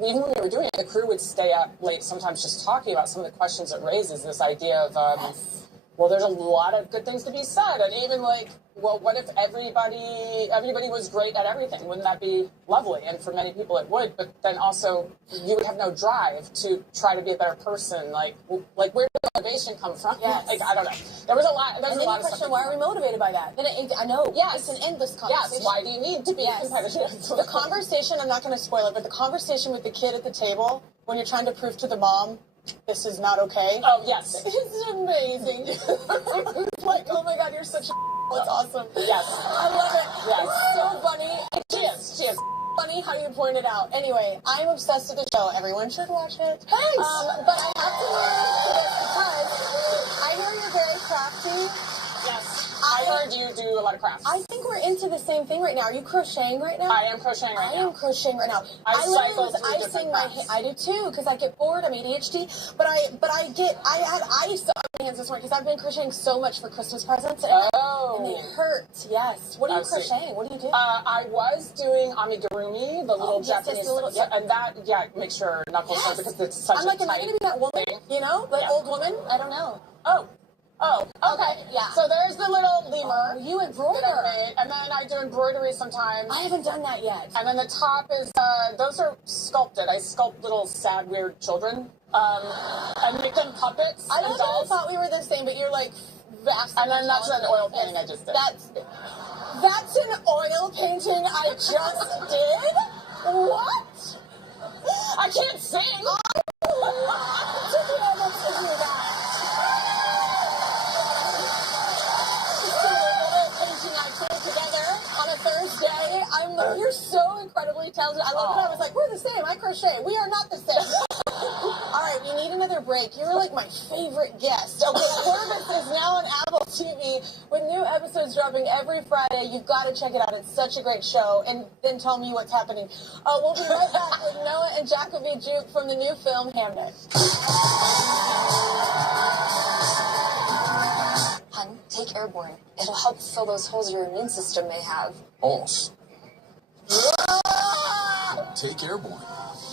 Even when we were doing it, the crew would stay up late sometimes just talking about some of the questions it raises. This idea of, well, there's a lot of good things to be said, and even like, well, what if everybody was great at everything? Wouldn't that be lovely? And for many people, it would. But then also, you would have no drive to try to be a better person. Like where did motivation come from? Yes. Like I don't know. There was a lot. There's a lot of question. Why are we motivated by that? Then I know. Yes. It's an endless conversation. Yes. Why do you need to be competitive? The conversation. I'm not going to spoil it, but the conversation with the kid at the table when you're trying to prove to the mom this is not okay. Oh yes. It's amazing. Like, oh my God, you're such a. It's awesome. Yes. I love it. Yes. It's so funny. She is. Funny how you pointed out. Anyway, I'm obsessed with the show. Everyone should watch it. Thanks. But I have to learn because I hear you're very crafty. Yes. I heard you do a lot of crafts. I think we're into the same thing right now. Are you crocheting right now? I am crocheting right now. I am crocheting right now. I cycle was through icing my hand. I do too because I get bored. I'm ADHD. But I had ice on my hands this morning because I've been crocheting so much for Christmas presents. And it hurts. Yes. What are you crocheting? What do you do? I was doing amigurumi, the little Japanese. And that, make sure knuckles are because it's such I'm like, am I going to be that woman? Thing. You know, the old woman? I don't know. Oh, okay. Yeah. So there's the little lemur. You embroider. And then I do embroidery sometimes. I haven't done that yet. And then the top is, those are sculpted. I sculpt little sad, weird children. And make them puppets and dolls. I thought we were the same, but you're like vast. And then that's an oil painting I just did. That's an oil painting I just did? What? I can't sing. You're so incredibly talented. I love it. I was like, we're the same. I crochet. We are not the same. All right, we need another break. You were like my favorite guest. Okay, Corvus is now on Apple TV with new episodes dropping every Friday. You've got to check it out. It's such a great show. And then tell me what's happening. We'll be right back with Noah and Jacoby Juke from the new film Hamnet. Hun, take Airborne. It'll help fill those holes your immune system may have. Holes. Take Airborne.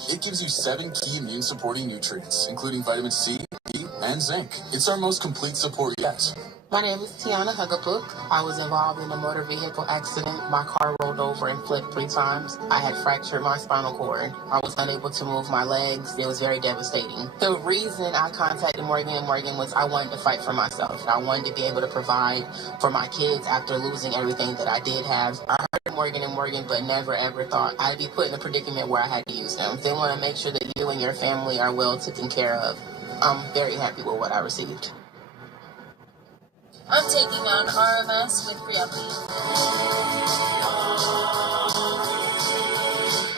It gives you 7 key immune-supporting nutrients, including vitamin C, E, and zinc. It's our most complete support yet. My name is Tiana Hugapook. I was involved in a motor vehicle accident. My car rolled over and flipped 3 times. I had fractured my spinal cord. I was unable to move my legs. It was very devastating. The reason I contacted Morgan & Morgan was I wanted to fight for myself. I wanted to be able to provide for my kids after losing everything that I did have. I heard Morgan & Morgan, but never ever thought I'd be put in a predicament where I had to use them. They want to make sure that you and your family are well taken care of. I'm very happy with what I received. I'm taking on RMS with Briumvi.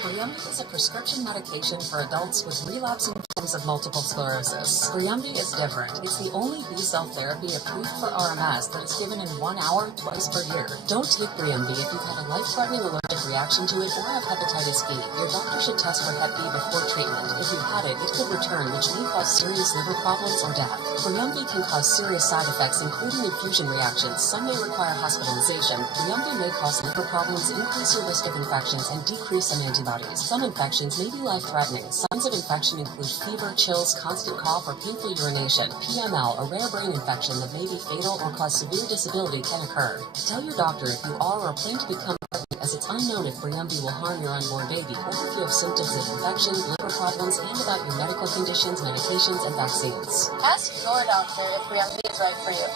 Briumvi is a prescription medication for adults with relapsing symptoms of multiple sclerosis. Briumvi is different. It's the only B-cell therapy approved for RMS that is given in 1 hour twice per year. Don't take Briumvi if you've had a life-threatening allergic reaction to it or have hepatitis B. Your doctor should test for Hep B before treatment. If you've had it, it could return, which may cause serious liver problems or death. Briumvi can cause serious side effects, including infusion reactions. Some may require hospitalization. Briumvi may cause liver problems, increase your risk of infections, and decrease some antibodies. Some infections may be life-threatening. Signs of infection include fever, chills, constant cough, or painful urination. PML, a rare brain infection that may be fatal or cause severe disability, can occur. Tell your doctor if you are or plan to become pregnant, as it's unknown if Briumvi will harm your unborn baby, or if you have symptoms of infection, liver problems, and about your medical conditions, medications, and vaccines. Ask your doctor if Briumvi is right for you.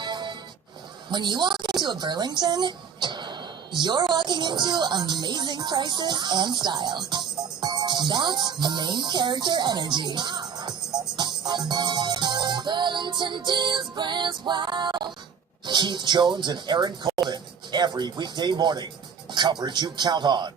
When you walk into a Burlington, you're walking into amazing prices and style. That's main character energy. Burlington deals, brands, wow. Keith Jones and Aaron Coleman, every weekday morning. Coverage you count on.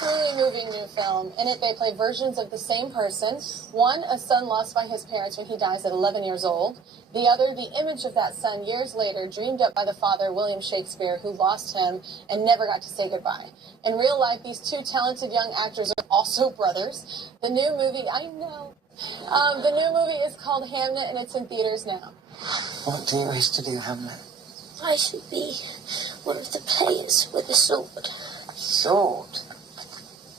Truly moving new film. In it, they play versions of the same person. One, a son lost by his parents when he dies at 11 years old. The other, the image of that son years later, dreamed up by the father, William Shakespeare, who lost him and never got to say goodbye. In real life, these two talented young actors are also brothers. The new movie, the new movie is called Hamnet, and it's in theaters now. What do you wish to do, Hamlet? I should be one of the players with a sword. Sword?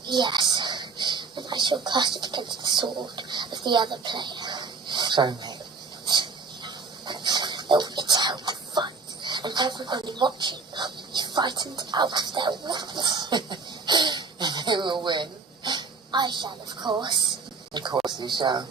Yes, and I shall cast it against the sword of the other player. Show me. There'll be a terrible fight, and everybody watching will be frightened out of their wits. And who will win? I shall, of course. Of course you shall.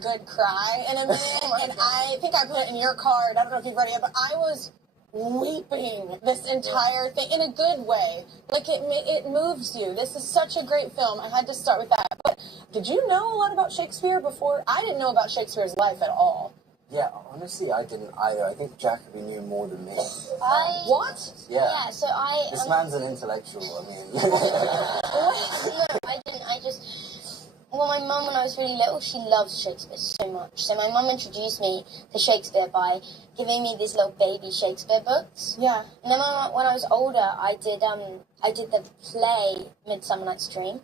Good cry in a minute, and I think I put it in your card. I don't know if you've read it, but I was weeping this entire thing in a good way. Like it moves you. This is such a great film. I had to start with that. But did you know a lot about Shakespeare before? I didn't know about Shakespeare's life at all. Yeah, honestly, I didn't either. I think Jacoby knew more than me. What? Yeah, so I... This man's an intellectual, I mean. No, I didn't. I just... Well, my mum, when I was really little, she loves Shakespeare so much. So my mum introduced me to Shakespeare by giving me these little baby Shakespeare books. Yeah. And then when I was older, I did the play Midsummer Night's Dream.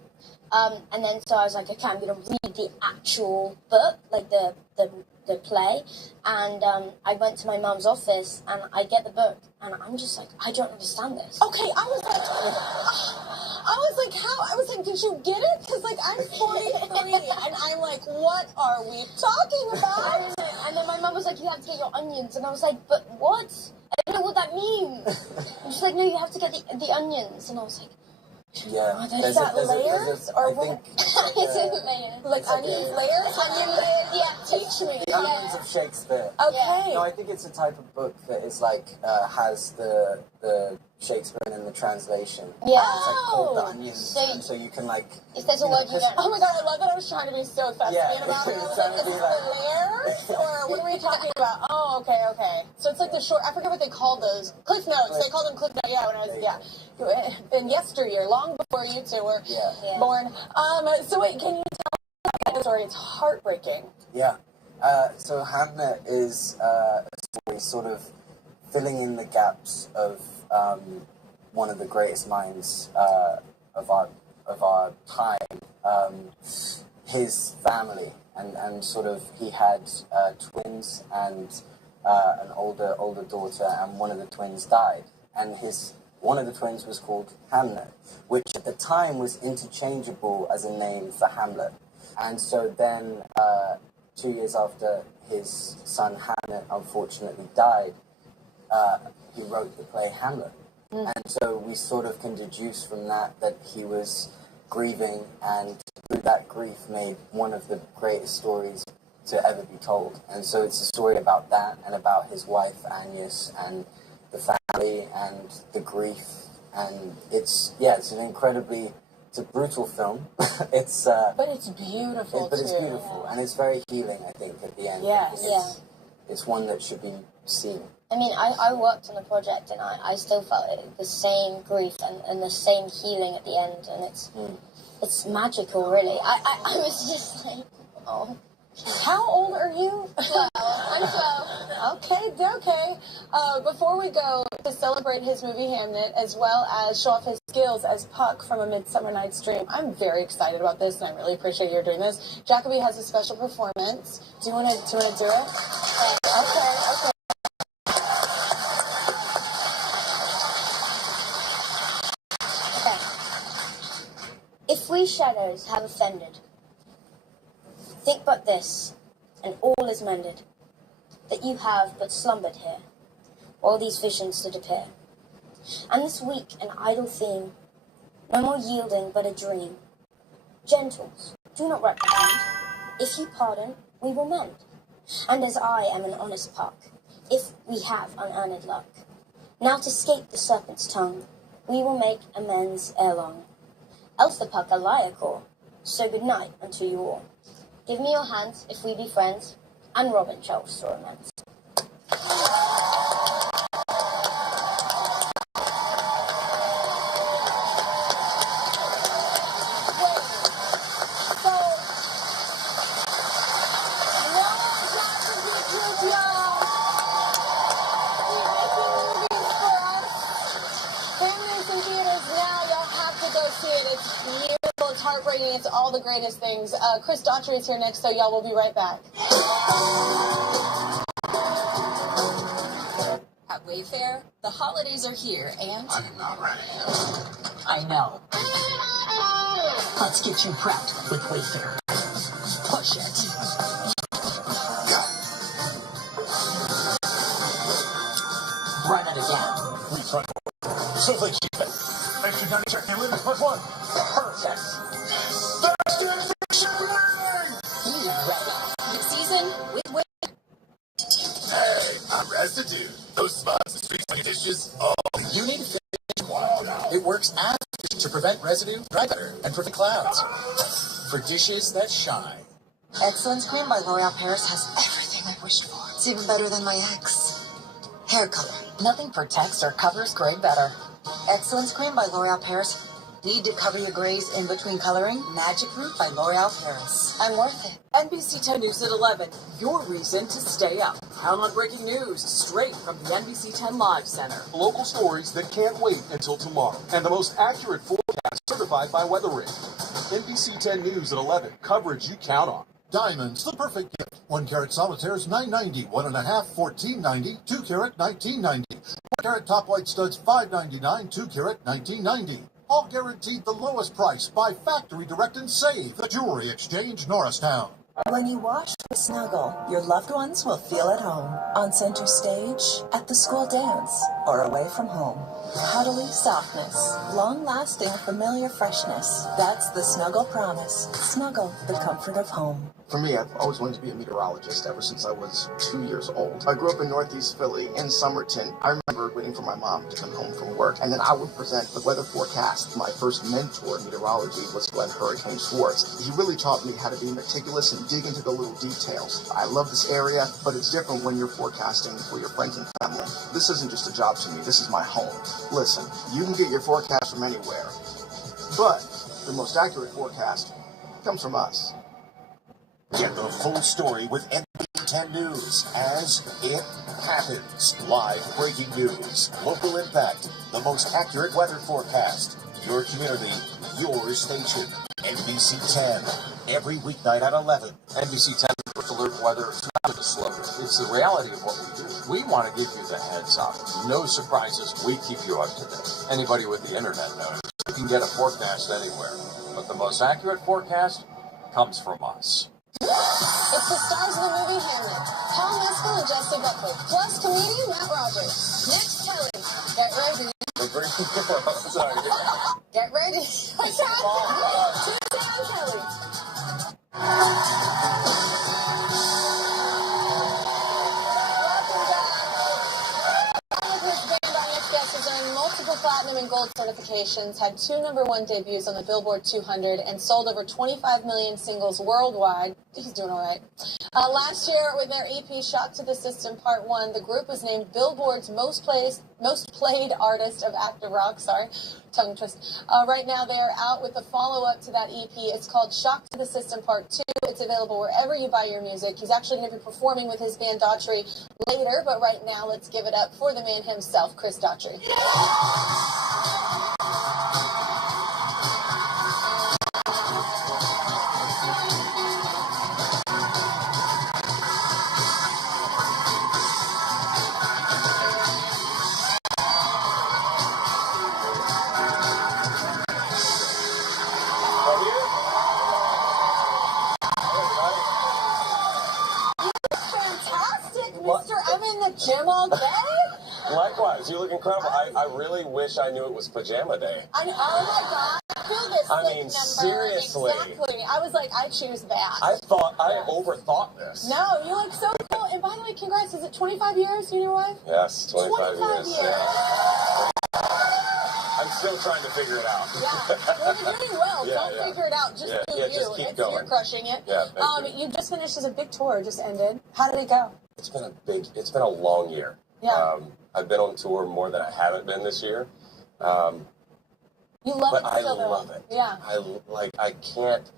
And then so I was like, okay, I'm going to read the actual book, like the play. And I went to my mum's office, and I get the book, and I'm just like, I don't understand this. Okay, I was like, how? I was like, did you get it? Because, like, I'm 43, and I'm like, what are we talking about? And then my mum was like, you have to get your onions. And I was like, but what? I don't know what that means. And she's like, no, you have to get the onions. And I was like, yeah. Is that layers? Or what? Is it layers? Like onion layers? Onion layers? Yeah, teach me. The Onions of Shakespeare. Okay. No, I think it's a type of book that is like, has the Shakespeare in the translation. Yeah. It's like called the Onions, and so you can like... If there's a word you don't... Oh my god, I love that. I was trying to be so thespian about it. I was like, is it layers? Or what are we talking about? Oh, okay. So it's like the short... I forget what they called those. Cliff notes. They called them cliff notes. Yeah, when I was... in yesteryear, long before you two were born. So wait, can you tell the story? It's heartbreaking. Yeah. So Hamnet is a story sort of filling in the gaps of one of the greatest minds of our time, his family, and sort of he had twins and an older daughter, and one of the twins died, and one of the twins was called Hamnet, which at the time was interchangeable as a name for Hamlet. And so then 2 years after his son Hamlet unfortunately died, he wrote the play Hamlet. And so we sort of can deduce from that he was grieving, and through that grief made one of the greatest stories to ever be told. And so it's a story about that and about his wife Agnes and the family and the grief. And it's a brutal film. But it's beautiful too. It's beautiful, and it's very healing, I think, at the end. Yes. It's one that should be seen. I mean, I worked on the project and I still felt the same grief and the same healing at the end, and it's magical, really. I was just like, oh. How old are you? 12. I'm 12. Okay. Before we go, to celebrate his movie Hamnet, as well as show off his skills as Puck from A Midsummer Night's Dream, I'm very excited about this, and I really appreciate you doing this. Jacoby has a special performance. Do you want to do it? Okay. If we shadows have offended, think but this, and all is mended, that you have but slumbered here, while these visions did appear. And this weak and idle theme, no more yielding but a dream. Gentles, do not reprehend. If you pardon, we will mend. And as I am an honest Puck, if we have unearned luck, now to escape the serpent's tongue, we will make amends ere long. Else the Puck a liar call, so good night unto you all. Give me your hands if we be friends, and Robin shall restore amends. It's all the greatest things. Chris Daughtry is here next, so y'all will be right back. At Wayfair, the holidays are here, and I'm not ready. I know. Let's get you prepped with Wayfair. Push it. Run it again. Snowflake sheet. Extra done check and limit +1. Perfect. This season with Wayfair. Hey, I'm Residue. Those spots and streaks on your dishes. Oh, You need to finish one. It works as to prevent residue, dry better, and prevent clouds. For dishes that shine. Excellence Cream by L'Oreal Paris has everything I wished for. It's even better than my ex. Hair color. Nothing protects or covers gray better. Excellence Cream by L'Oreal Paris. Need to cover your grays in between coloring? Magic Root by L'Oreal Paris. I'm worth it. NBC 10 News at 11. Your reason to stay up. Count on breaking news straight from the NBC 10 Live Center. Local stories that can't wait until tomorrow. And the most accurate forecast certified by Weather Rig. NBC 10 News at 11. Coverage you count on. Diamonds, the perfect gift. 1 carat solitaires, $9.90. 1.5, $14.90. 2 carat, $19.90. 4 carat top white studs, $5.99. 2 carat, $19.90. All guaranteed the lowest price by factory direct and save. The Jewelry Exchange, Norristown. When you wash with Snuggle, your loved ones will feel at home. On center stage, at the school dance, or away from home. Cuddly softness, long-lasting familiar freshness. That's the Snuggle promise. Snuggle, the comfort of home. For me, I've always wanted to be a meteorologist ever since I was 2 years old. I grew up in Northeast Philly, in Somerton. I remember waiting for my mom to come home from work, and then I would present the weather forecast. My first mentor in meteorology was Hurricane Schwartz. He really taught me how to be meticulous and dig into the little details. I love this area, but it's different when you're forecasting for your friends and family. This isn't just a job to me, this is my home. Listen, you can get your forecast from anywhere, but the most accurate forecast comes from us. Get the full story with NBC 10 News as it happens. Live breaking news, local impact, the most accurate weather forecast. Your community, your station. NBC 10, every weeknight at 11. NBC 10 First Alert Weather is not a slogan. It's the reality of what we do. We want to give you the heads up. No surprises. We keep you up to date. Anybody with the internet knows you can get a forecast anywhere. But the most accurate forecast comes from us. It's the stars of the movie Hamnet, Paul Mescal and Jessie Buckley, plus comedian Matt Rogers. Next telling, get ready. Sorry. Get ready. Tuesday on Kelly. Has earned multiple platinum and gold certifications, had 2 #1 debuts on the Billboard 200, and sold over 25 million singles worldwide. He's doing all right. Last year, with their EP "Shock to the System Part 1," the group was named Billboard's most played artist of active rock. Sorry, tongue twist. Right now, they are out with the follow-up to that EP. It's called "Shock to the System Part 2." It's available wherever you buy your music. He's actually going to be performing with his band Daughtry later, but right now, let's give it up for the man himself, Chris Daughtry. I'm in the gym all day. Likewise, you look incredible. I really wish I knew it was pajama day. Oh my God, I feel this. I mean, number. seriously. Exactly. I was like, I choose that. I overthought this. No, you look so cool. And by the way, congrats. Is it 25 years, you and your wife? Yes, 25 years. Yeah. I'm still trying to figure it out. Yeah, well, you're doing well. Yeah, Don't yeah. figure it out. Just do you. Just keep going. You're crushing it. Yeah, thank you just finished as a big tour. Just ended. How did it go? It's been a long year. Yeah. I've been on tour more than I haven't been this year. You love but it I still, though. love it. Yeah. I can't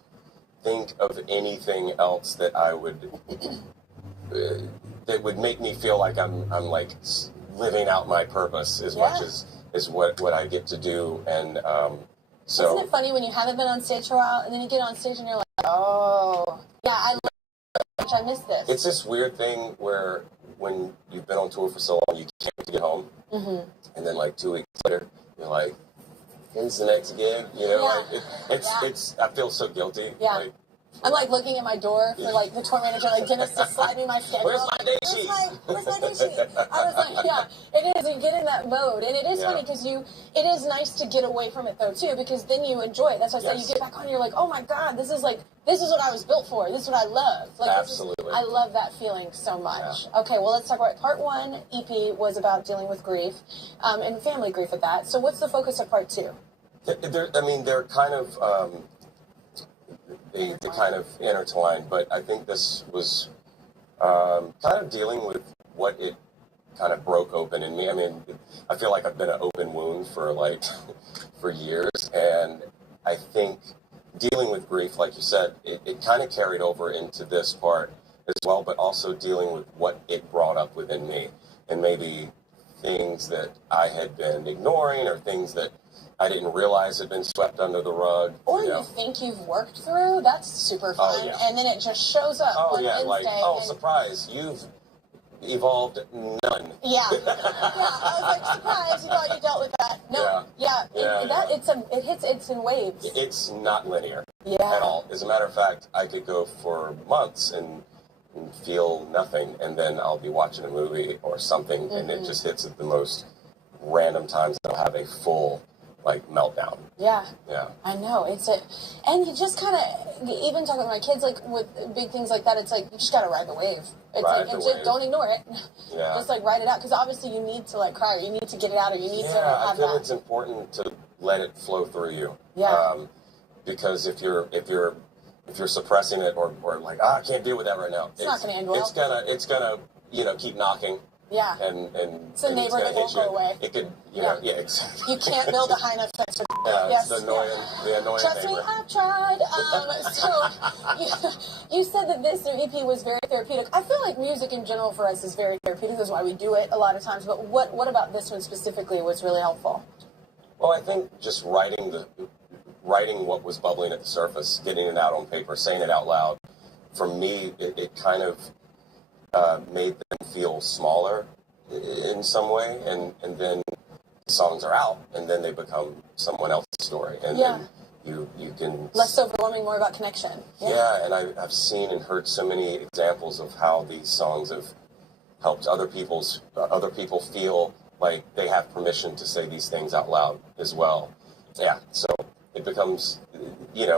think of anything else that I would that would make me feel like I'm like living out my purpose as much as what I get to do. And so isn't it funny when you haven't been on stage for a while and then you get on stage and you're like, oh yeah, I love it. I miss this. It's this weird thing where when you've been on tour for so long, you can't wait to get home, and then like 2 weeks later, you're like, "When's the next gig?" You know, it's. I feel so guilty. Yeah. Like, I'm like looking at my door for like the tour manager, like Dennis, to slide me my schedule. Where's my day sheet? Where's my day sheet? I was like, yeah, it is. You get in that mode, and it is funny because it is nice to get away from it though too, because then you enjoy it. That's why I say you get back on, you're like, oh my God, this is what I was built for. This is what I love. Like, absolutely, I love that feeling so much. Yeah. Okay, well let's talk about it. Part 1 EP was about dealing with grief, and family grief at that. So what's the focus of Part 2? They're kind of. They kind of intertwined, but I think this was kind of dealing with what it kind of broke open in me. I mean, I feel like I've been an open wound for for years, and I think dealing with grief, like you said, it kind of carried over into this part as well, but also dealing with what it brought up within me, and maybe things that I had been ignoring or things that I didn't realize had been swept under the rug. Or you think you've worked through. That's super fun. Oh, yeah. And then it just shows up on Wednesday. Surprise, you've evolved none. Yeah. I was like, surprise, you thought you dealt with that. No. It's in waves. It's not linear at all. As a matter of fact, I could go for months and feel nothing, and then I'll be watching a movie or something, and it just hits at the most random times, and I'll have a full meltdown. Yeah. Yeah. I know. And you just kind of, even talking with my kids, like with big things like that, it's like, you just got to ride the wave. It's don't ignore it. Yeah. Just ride it out. Because obviously you need to cry, or you need to get it out, or you need to have I feel it's important to let it flow through you. Yeah. Because if you're suppressing it or I can't deal with that right now, it's not going to end well. It's gonna keep knocking. Yeah. And it's a neighbor that won't go away. It could, exactly. You can't build a high enough fence. It's the annoying Trust neighbor. me, I've tried. So you said that this new EP was very therapeutic. I feel like music in general for us is very therapeutic. That's why we do it a lot of times. But what about this one specifically was really helpful? Well, I think just writing what was bubbling at the surface, getting it out on paper, saying it out loud. For me, it kind of made them feel smaller in some way, and then the songs are out, and then they become someone else's story, and then you can less overwhelming, more about connection. Yeah, and I've seen and heard so many examples of how these songs have helped other people feel like they have permission to say these things out loud as well. Yeah, so it becomes,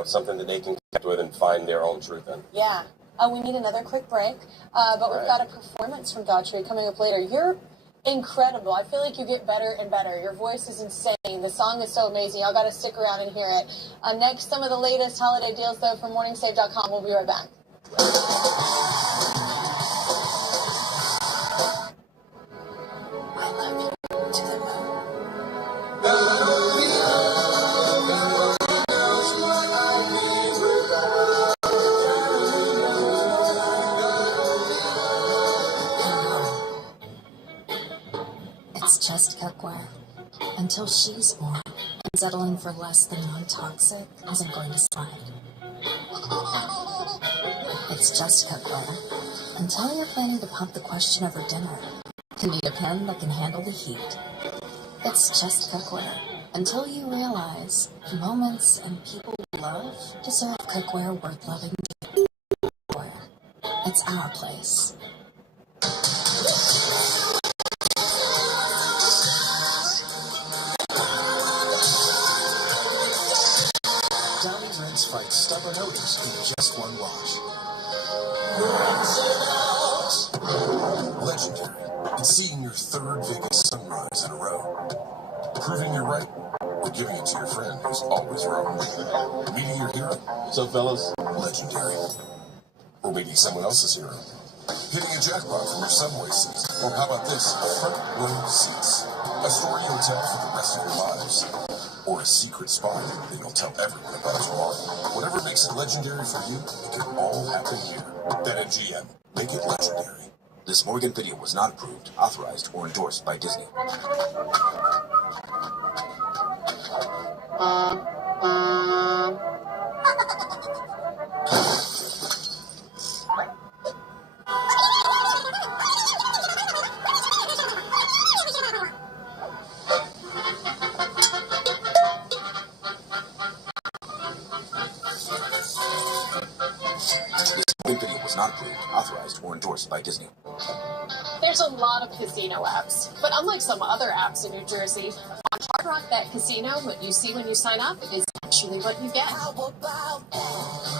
something that they can connect with and find their own truth in. Yeah. We need another quick break, but we've got a performance from Daughtry coming up later. You're incredible. I feel like you get better and better. Your voice is insane. The song is so amazing. Y'all got to stick around and hear it. Next, some of the latest holiday deals, though, from morningsave.com. We'll be right back. I love you to the moon. It's just cookware. Until she's born and settling for less than non-toxic isn't going to slide. It's just cookware. Until you're planning to pump the question over dinner. You need a pen that can handle the heat. It's just cookware. Until you realize moments and people we love deserve cookware worth loving. Cookware. It's our place. Donnie Rents fights stubborn odors in just one wash. Legendary. It's seeing your third Vegas sunrise in a row. Proving you're right, or giving it to your friend who's always wrong. Meeting your hero. What's up, fellas? Legendary. Or meeting someone else's hero. Hitting a jackpot from your subway seat. Or how about this? Front row seats. A story you'll tell for the rest of your lives. Or a secret spot that you'll tell everyone about tomorrow. Whatever makes it legendary for you, it can all happen here. BetMGM. Make it legendary. This Morgan video was not approved, authorized, or endorsed by Disney. Video was not approved, authorized, or endorsed by Disney. There's a lot of casino apps, but unlike some other apps in New Jersey, on Hard Rock Bet Casino, what you see when you sign up is actually what you get.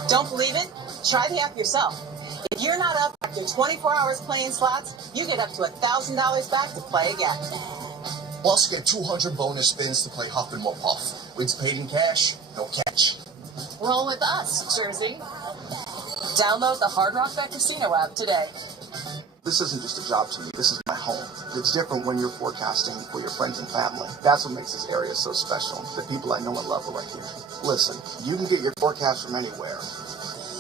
Don't believe it? Try the app yourself. If you're not up after 24 hours playing slots, you get up to $1,000 back to play again. Plus, get 200 bonus spins to play Huff and More Puff. Wins paid in cash, no catch. Roll with us, Jersey. Download the Hard Rock Bet Casino app today. This isn't just a job to me, this is my home. It's different when you're forecasting for your friends and family. That's what makes this area so special. The people I know and love are right here. Listen, you can get your forecast from anywhere,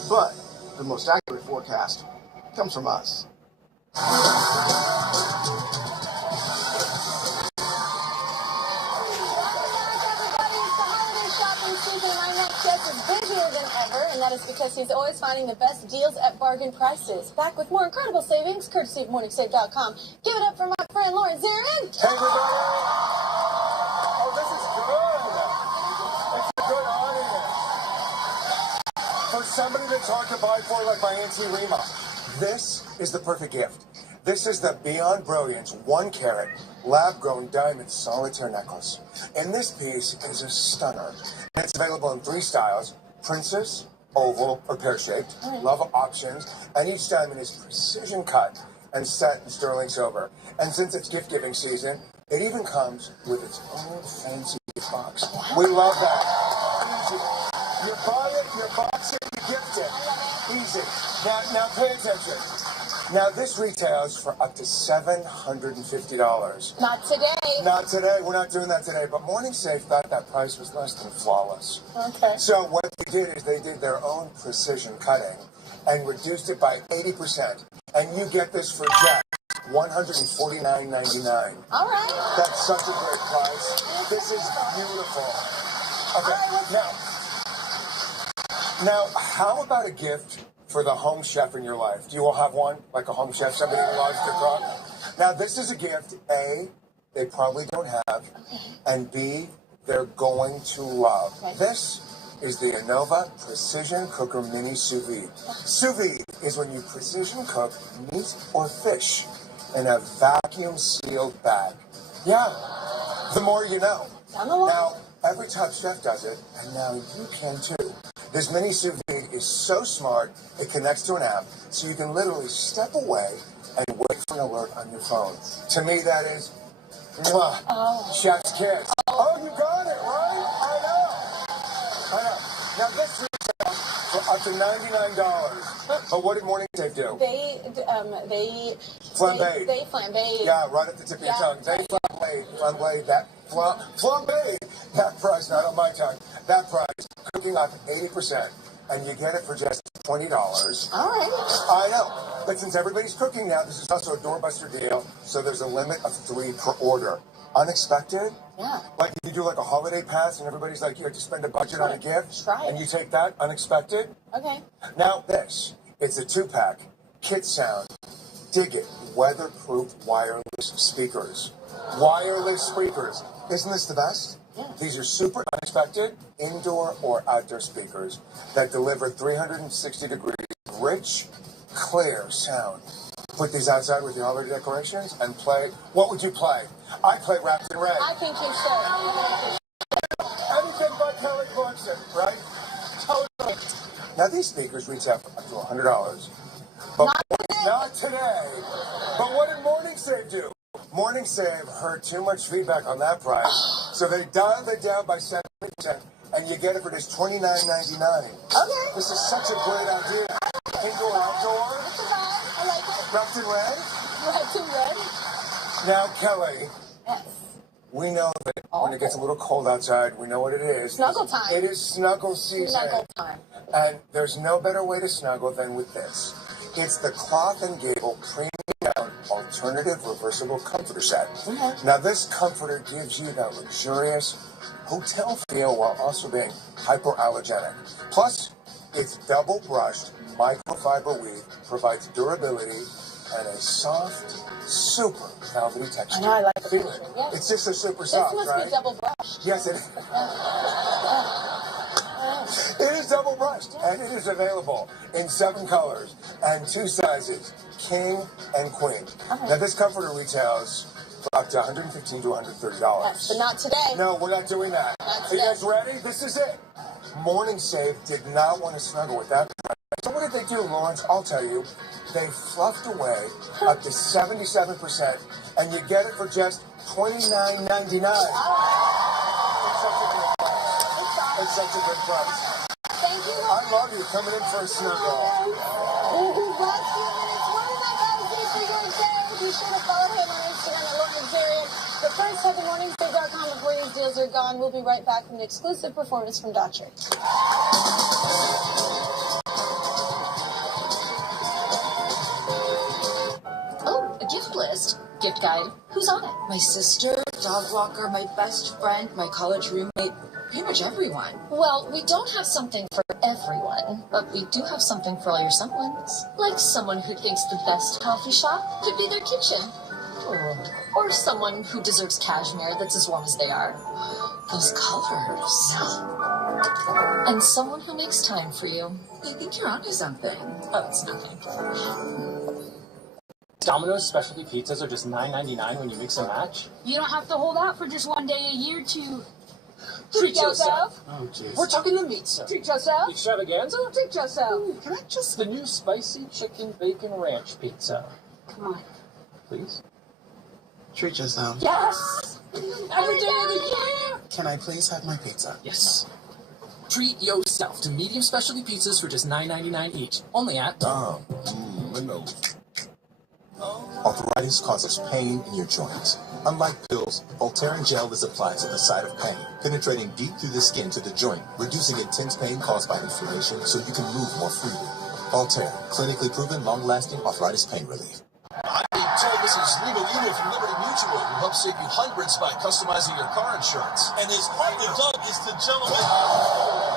but the most accurate forecast comes from us. Busier than ever, and that is because he's always finding the best deals at bargain prices. Back with more incredible savings, courtesy of morningsave.com. Give it up for my friend Lauren Zarin. Hey, everybody. Oh, this is good. It's a good audience. For somebody that's hard to buy for, like my Auntie Rima, this is the perfect gift. This is the Beyond Brilliance 1 carat lab-grown diamond solitaire necklace. And this piece is a stunner. And it's available in 3 styles: princess, oval, or pear-shaped. Love options. And each diamond is precision cut and set in sterling silver. And since it's gift-giving season, it even comes with its own fancy box. We love that. Easy. You buy it, you box it, you gift it. Easy. Now pay attention. Now, this retails for up to $750. Not today. Not today. We're not doing that today. But Morning Safe thought that price was less than flawless. Okay. So what they did is they did their own precision cutting and reduced it by 80%. And you get this for just $149.99. All right. That's such a great price. This is beautiful. Okay. Now, how about a gift for the home chef in your life? Do you all have one? Like a home chef, somebody who loves to cook? Now, this is a gift, A, they probably don't have, and B, they're going to love. This is the Innova Precision Cooker Mini Sous Vide. Sous vide is when you precision cook meat or fish in a vacuum-sealed bag. Yeah. The more you know. Down the line. Now, every top chef does it, and now you can too. This mini sous vide is so smart, it connects to an app, so you can literally step away and wait for an alert on your phone. To me, that is, chef's kiss. Oh, you got it, right? I know. Now, this retails for up to $99. But what did Morning Safe do? They Flambéed. They flambéed. Yeah, right at the tip of your tongue. They flambéed that price, not on my tongue. That price, cooking up 80%, and you get it for just $20. All right. I know, but since everybody's cooking now, this is also a doorbuster deal, so there's a limit of 3 per order. Unexpected? Yeah. Like if you do like a holiday pass and everybody's like, you have to spend a budget on a gift, and you take that, unexpected? Okay. Now this, it's a 2-pack, kit sound, dig it, weatherproof wireless speakers. Wireless speakers. Isn't this the best? Yeah. These are super unexpected indoor or outdoor speakers that deliver 360 degrees rich, clear sound. Put these outside with your holiday decorations and play. What would you play? I play Wrapped in Red. I think you should. Anything but Kelly Clarkson, right? Totally. Now these speakers retail for up to $100. But not today. But what did Morning Save do? Morning Save heard too much feedback on that price, so they dialed it down by 70%, and you get it for just $29.99. Okay. This is such a great idea. Indoor, outdoor. I like it. Wrapped in red. Wrapped in red. Now, Kelly. Yes. We know that when it gets a little cold outside, we know what it is. Snuggle time. It is snuggle season. Snuggle time. And there's no better way to snuggle than with this. It's the Cloth & Gable Premium Down Alternative Reversible Comforter Set. Now, this comforter gives you that luxurious hotel feel while also being hypoallergenic. Plus, its double-brushed microfiber weave provides durability and a soft, super velvety texture. I know, I like the Feel it. texture, yeah. It's just so super soft, This must right? be double brushed. Yes, it is. It is double brushed, and it is available in 7 colors and 2 sizes, king and queen. Now, this comforter retails for up to $115 to $130. Yes, but not today. No, we're not doing that. Not Are you guys ready? This is it. Morning Save did not want to snuggle with that price. So what did they do, Lawrence? I'll tell you. They fluffed away up to 77%, and you get it for just $29.99. It's such a good price. Thank you. I love you coming in for a snuggle. Last few minutes, one of my guys is for your day. Be sure to follow him on Instagram at LawrenceZarian. But first, head to morningsave.com before these deals are gone. We'll be right back with an exclusive performance from Daughtry. Oh, a gift list. Gift guide. Who's on it? My sister, dog walker, my best friend, my college roommate, pretty much everyone. Well, we don't have something for everyone, but we do have something for all your someones. Like someone who thinks the best coffee shop could be their kitchen. Or someone who deserves cashmere that's as warm as they are. Those colors. And someone who makes time for you. I think you're onto something. Oh, it's nothing. Domino's specialty pizzas are just $9.99 when you mix and match. You don't have to hold out for just one day a year to Treat yourself. Oh, jeez. We're talking the meat, sir. Treat yourself. Extravaganza? Treat yourself. Ooh, can I just the new spicy chicken bacon ranch pizza? Come on. Please. Treat yourself. Yes! Every day of the year! Can I please have my pizza? Yes. Treat yourself to medium specialty pizzas for just $9.99 each. Only at My nose. Arthritis causes pain in your joints. Unlike pills, Voltaren gel is applied to the site of pain, penetrating deep through the skin to the joint, reducing intense pain caused by inflammation so you can move more freely. Voltaren, clinically proven, long-lasting arthritis pain relief. I'm being told this is legal evil from Liberty Mutual, who helps save you hundreds by customizing your car insurance. And his partner, Doug, is the gentleman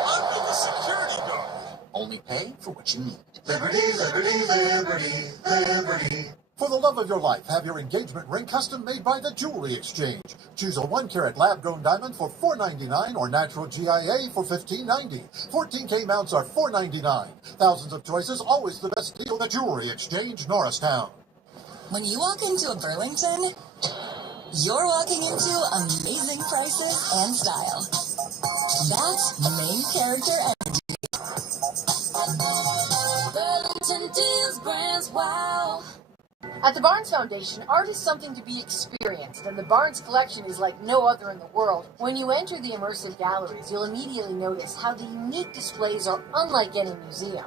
under the security guard. Only pay for what you need. Liberty, liberty, liberty, liberty. For the love of your life, have your engagement ring custom made by the Jewelry Exchange. Choose a 1-carat lab-grown diamond for $4.99 or natural GIA for $15.90. 14K mounts are $4.99. Thousands of choices, always the best deal at Jewelry Exchange, Norristown. When you walk into a Burlington, You're walking into amazing prices and style. That's main character energy. Burlington deals, brands, wow. At the Barnes Foundation, art is something to be experienced, and the Barnes collection is like no other in the world. When you enter the immersive galleries, you'll immediately notice how the unique displays are unlike any museum.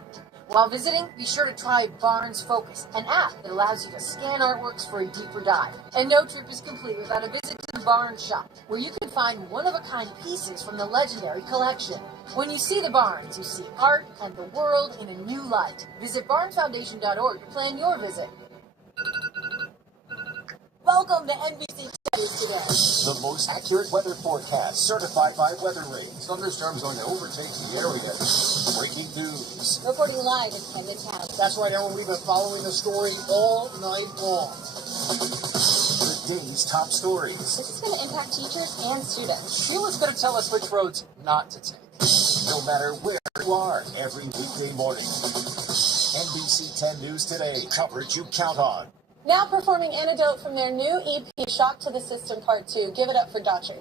While visiting, be sure to try Barnes Focus, an app that allows you to scan artworks for a deeper dive. And no trip is complete without a visit to the Barnes shop, where you can find one-of-a-kind pieces from the legendary collection. When you see the Barnes, you see art and the world in a new light. Visit barnesfoundation.org to plan your visit. Welcome to NBC News today. The most accurate weather forecast certified by Weather Rings. Thunderstorms going to overtake the area. Breaking news. Reporting live in Camden Town. That's right, Ellen. We've been following the story all night long. The day's top stories. This is going to impact teachers and students. Sheila's going to tell us which roads not to take. No matter where you are, every weekday morning. NBC 10 News Today. Coverage you count on. Now performing Antidote from their new EP, Shock to the System Part 2. Give it up for Daughtry.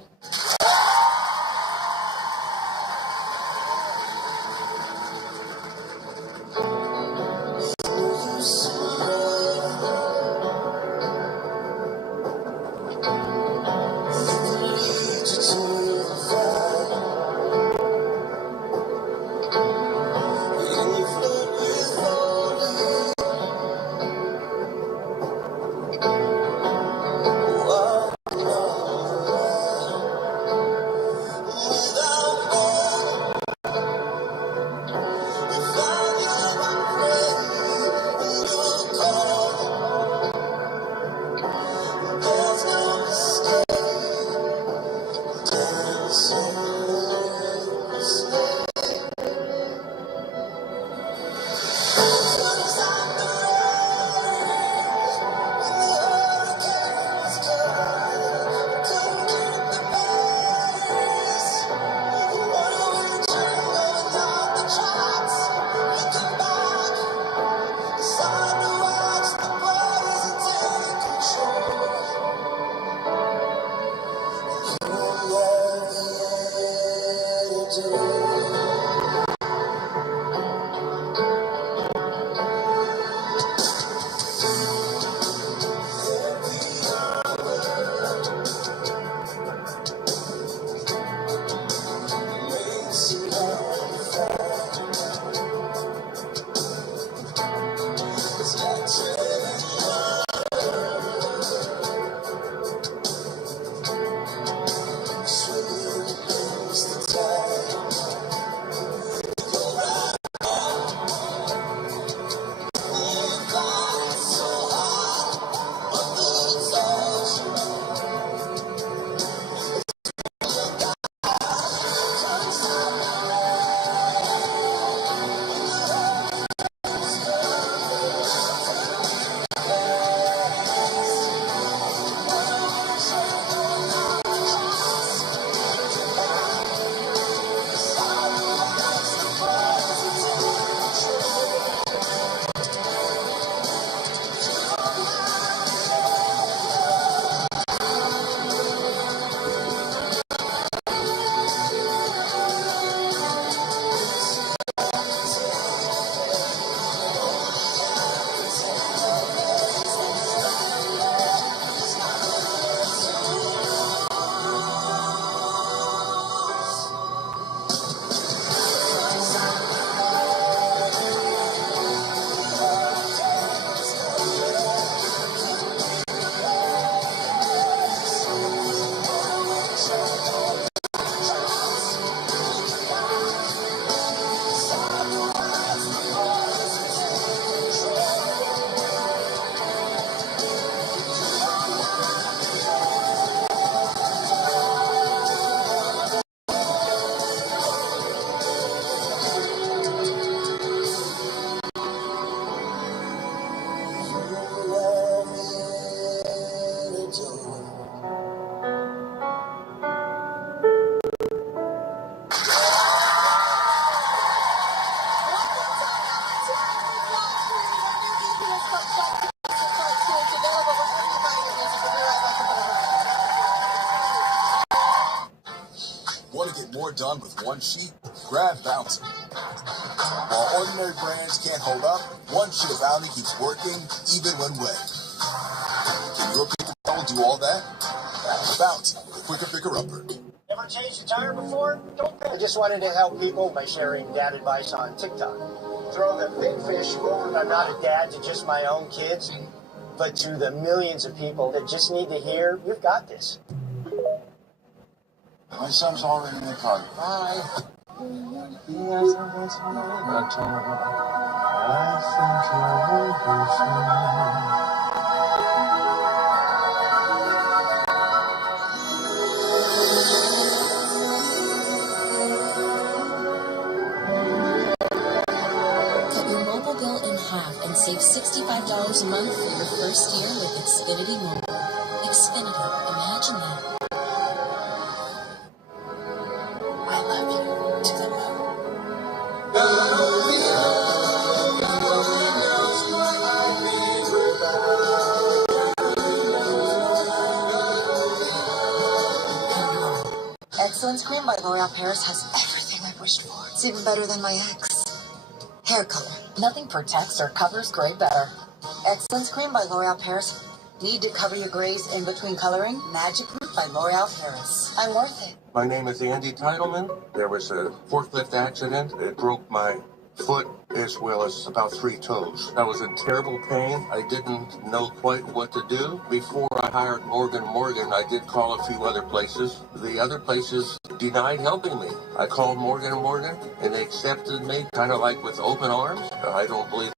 done with one sheet, grab Bounty. While ordinary brands can't hold up, one sheet of Bounty keeps working even when wet. Can your paper towel do all that? Bounty, the quicker picker-upper. Ever changed a tire before? Don't pay. I just wanted to help people by sharing dad advice on TikTok. Throw the big fish forward. I'm not a dad to just my own kids, but to the millions of people that just need to hear, you've got this. My son's already in the car. Bye. Cut your mobile bill in half and save $65 a month for your first year with Xfinity Mobile. Xfinity, imagine that. I love you to the moon. Excellence Cream by L'Oreal Paris has everything I wished for. It's even better than my ex. Hair color. Nothing protects or covers gray better. Excellence Cream by L'Oreal Paris. Need to cover your grays in between coloring? Magic Root by L'Oreal Paris. I'm worth it. My name is Andy Titleman. There was a forklift accident. It broke my foot as well as about 3 toes. I was in terrible pain. I didn't know quite what to do. Before I hired Morgan & Morgan, I did call a few other places. The other places denied helping me. I called Morgan & Morgan, and they accepted me kind of like with open arms. I don't believe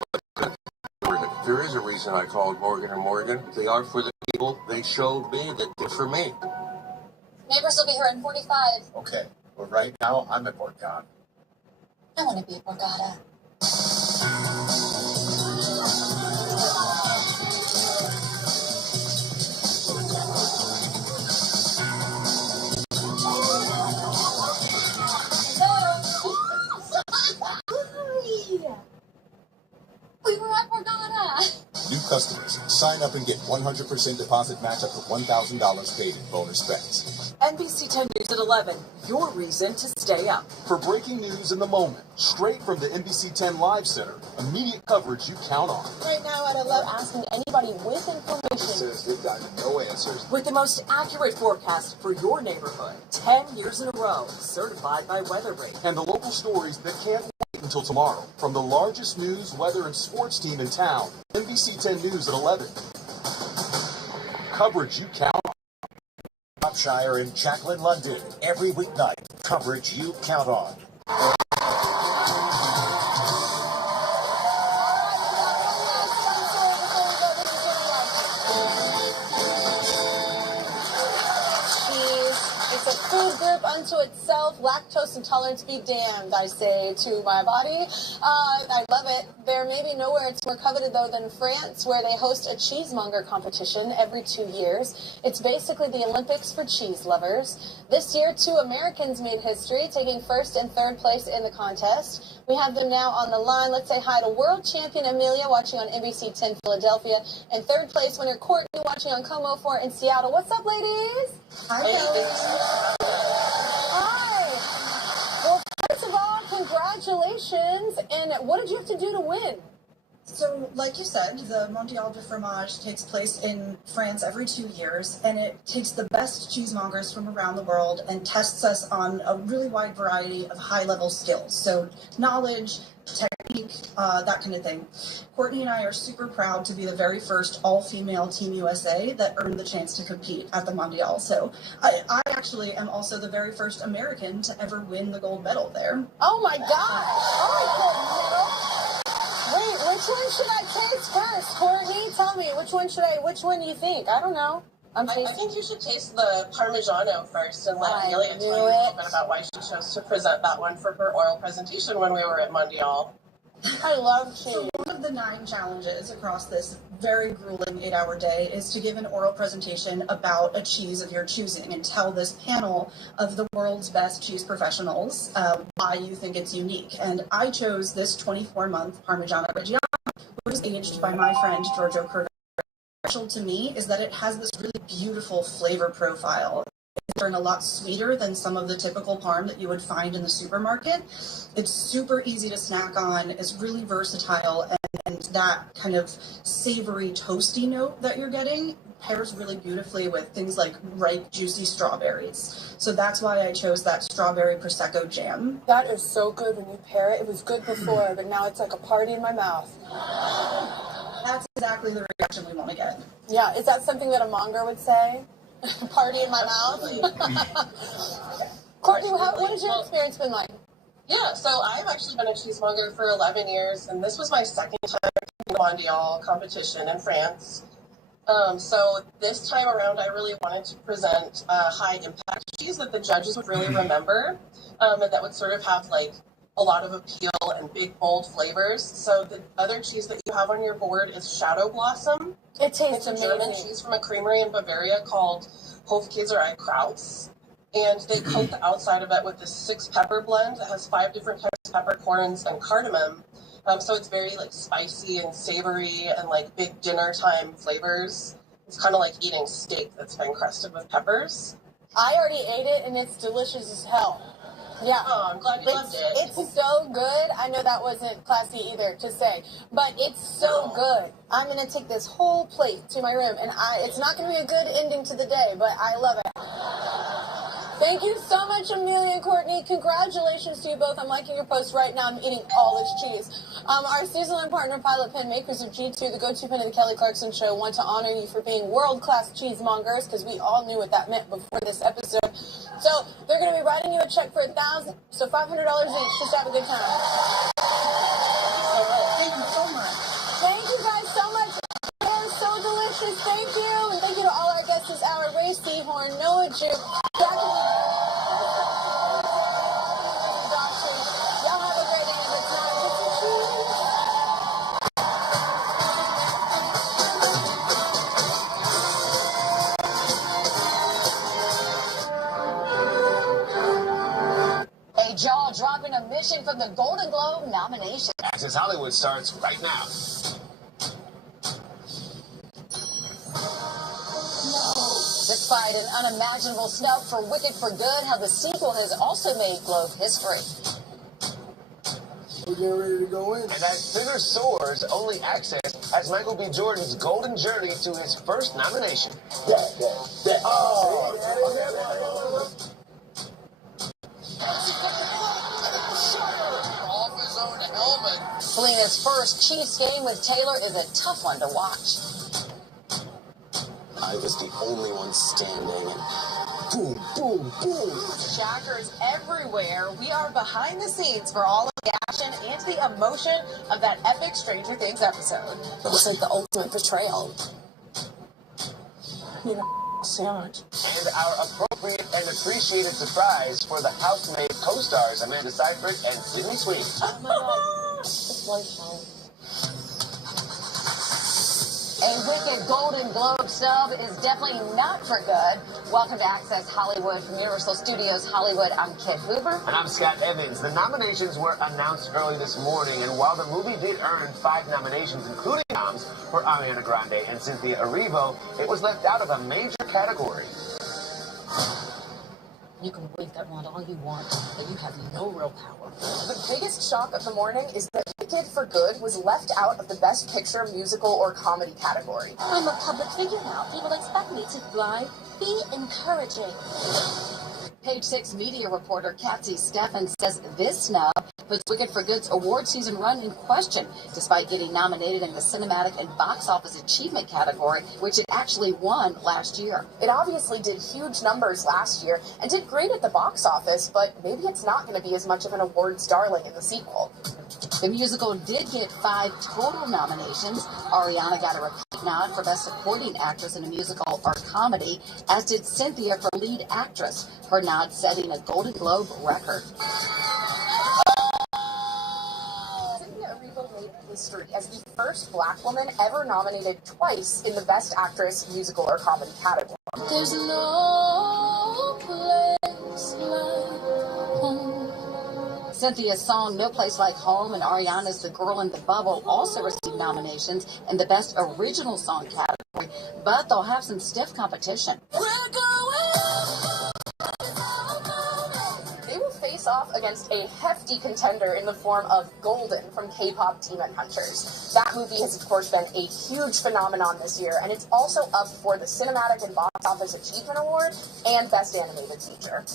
there is a reason I called Morgan & Morgan. They are for the people they showed me that did for me. Neighbors will be here in 45. Okay, well, right now, I'm at Borgata. I want to be at Borgata. We were at Borgata. New customers, sign up and get 100% deposit match up to $1,000 paid in bonus bets. NBC 10 News at 11, your reason to stay up. For breaking news in the moment, straight from the NBC 10 Live Center, immediate coverage you count on. Right now at 11, asking anybody with information. Says they've gotten no answers. With the most accurate forecast for your neighborhood, 10 years in a row, certified by WeatherRate. And the local stories that can't wait until tomorrow. From the largest news, weather, and sports team in town, NBC 10 News at 11. Coverage you count on. Shire in Jacqueline, London. Every weeknight, coverage you count on. It's a food group unto itself. Lactose intolerance be damned, I say to my body. I love it. There may be nowhere it's more coveted, though, than France, where they host a cheesemonger competition every 2 years. It's basically the Olympics for cheese lovers. This year, 2 Americans made history, taking first and third place in the contest. We have them now on the line. Let's say hi to world champion Amelia, watching on NBC 10 Philadelphia, and third place winner Courtney, watching on Como 4 in Seattle. What's up, ladies? Hi, Kelly. Hi. Well, first of all, congratulations. And what did you have to do to win? So, like you said, the Mondial de Fromage takes place in France every 2 years, and it takes the best cheesemongers from around the world and tests us on a really wide variety of high-level skills. So, knowledge, technique, that kind of thing. Courtney and I are super proud to be the very first all-female Team USA that earned the chance to compete at the Mondial. So, I actually am also the very first American to ever win the gold medal there. Oh my gosh! Oh my gold medal! Wait, which one should I taste first? Courtney, tell me, which one do you think? I don't know. I think you should taste the Parmigiano first and let Amelia tell you a little bit about why she chose to present that one for her oral presentation when we were at Mondial. I love cheese. So one of the 9 challenges across this very grueling 8-hour day is to give an oral presentation about a cheese of your choosing and tell this panel of the world's best cheese professionals why you think it's unique. And I chose this 24-month Parmigiano Reggiano, which was aged by my friend Giorgio Curva. Special to me is that it has this really beautiful flavor profile. and a lot sweeter than some of the typical parm that you would find in the supermarket. It's super easy to snack on. It's really versatile, and that kind of savory, toasty note that you're getting pairs really beautifully with things like ripe, juicy strawberries. So that's why I chose that strawberry Prosecco jam. That is so good when you pair it. It was good before, but now it's like a party in my mouth. That's exactly the reaction we want to get. Yeah, is that something that a monger would say? Party in my mouth? Courtney, what has your experience been like? Yeah, so I've actually been a cheesemonger for 11 years, and this was my second time in the Mondial competition in France. So this time around, I really wanted to present a high-impact cheese that the judges would really remember, and that would sort of have like a lot of appeal and big, bold flavors. So the other cheese that you have on your board is Shadow Blossom. It tastes amazing. It's a German cheese from a creamery in Bavaria called Hofkäserei Kraus. And they coat the outside of it with this 6-pepper blend that has 5 different types of peppercorns and cardamom. So it's very like spicy and savory and like big dinner time flavors. It's kind of like eating steak that's been crusted with peppers. I already ate it and it's delicious as hell. Yeah. Oh, I'm glad you loved it. It's so good. I know that wasn't classy either to say, but it's so good. I'm going to take this whole plate to my room, and it's not going to be a good ending to the day, but I love it. Thank you so much, Amelia and Courtney. Congratulations to you both. I'm liking your post right now. I'm eating all this cheese. Our season-long partner, Pilot Pen, makers of G2, the go-to pen of the Kelly Clarkson Show, want to honor you for being world-class cheesemongers, because we all knew what that meant before this episode. So they're going to be writing you a check for $500 each. Just have a good time. Thank you so much. Thank you guys so much. They're so delicious. Thank you. And thank you to all our guests this hour. Ray Seahorn, Noah Juke, jaw-dropping omission from the Golden Globe nomination. Access Hollywood starts right now. Despite an unimaginable snub for Wicked for Good, how the sequel has also made Globe history. We're getting ready to go in. And as Thinner soars, only Access has Michael B. Jordan's golden journey to his first nomination. Selena's first Chiefs game with Taylor is a tough one to watch. I was the only one standing, and boom, boom, boom. Shockers everywhere. We are behind the scenes for all of the action and the emotion of that epic Stranger Things episode. It was like the ultimate betrayal. You know, sandwich. And our appropriate and appreciated surprise for the housemaid co-stars Amanda Seyfried and Sydney Sweeney. Oh my God. It's lunchtime. A Wicked Golden Globe snub is definitely not for good. Welcome to Access Hollywood from Universal Studios Hollywood. I'm Kit Hoover. And I'm Scott Evans. The nominations were announced early this morning, and while the movie did earn 5 nominations, including noms for Ariana Grande and Cynthia Erivo, it was left out of a major category. You can wave that wand all you want, but you have no real power. The biggest shock of the morning is that Wicked for Good was left out of the Best Picture musical or comedy category. I'm a public figure now. People expect me to thrive. Be encouraging. Page 6 media reporter Kathy Steffen says this snub puts Wicked for Good's award season run in question, despite getting nominated in the cinematic and box office achievement category, which it actually won last year. It obviously did huge numbers last year and did great at the box office, but maybe it's not going to be as much of an awards darling in the sequel. The musical did get 5 total nominations. Ariana got a repeat nod for Best Supporting Actress in a Musical or Comedy, as did Cynthia for Lead Actress, her nod setting a Golden Globe record. Cynthia Erivo made history as the first Black woman ever nominated twice in the Best Actress Musical or Comedy category. There's no place like home. Cynthia's song No Place Like Home and Ariana's The Girl in the Bubble also received nominations in the Best Original Song category, but they'll have some stiff competition. We're going face off against a hefty contender in the form of Golden from K-pop Demon Hunters. That movie has, of course, been a huge phenomenon this year, and it's also up for the Cinematic and Box Office Achievement Award and Best Animated Feature.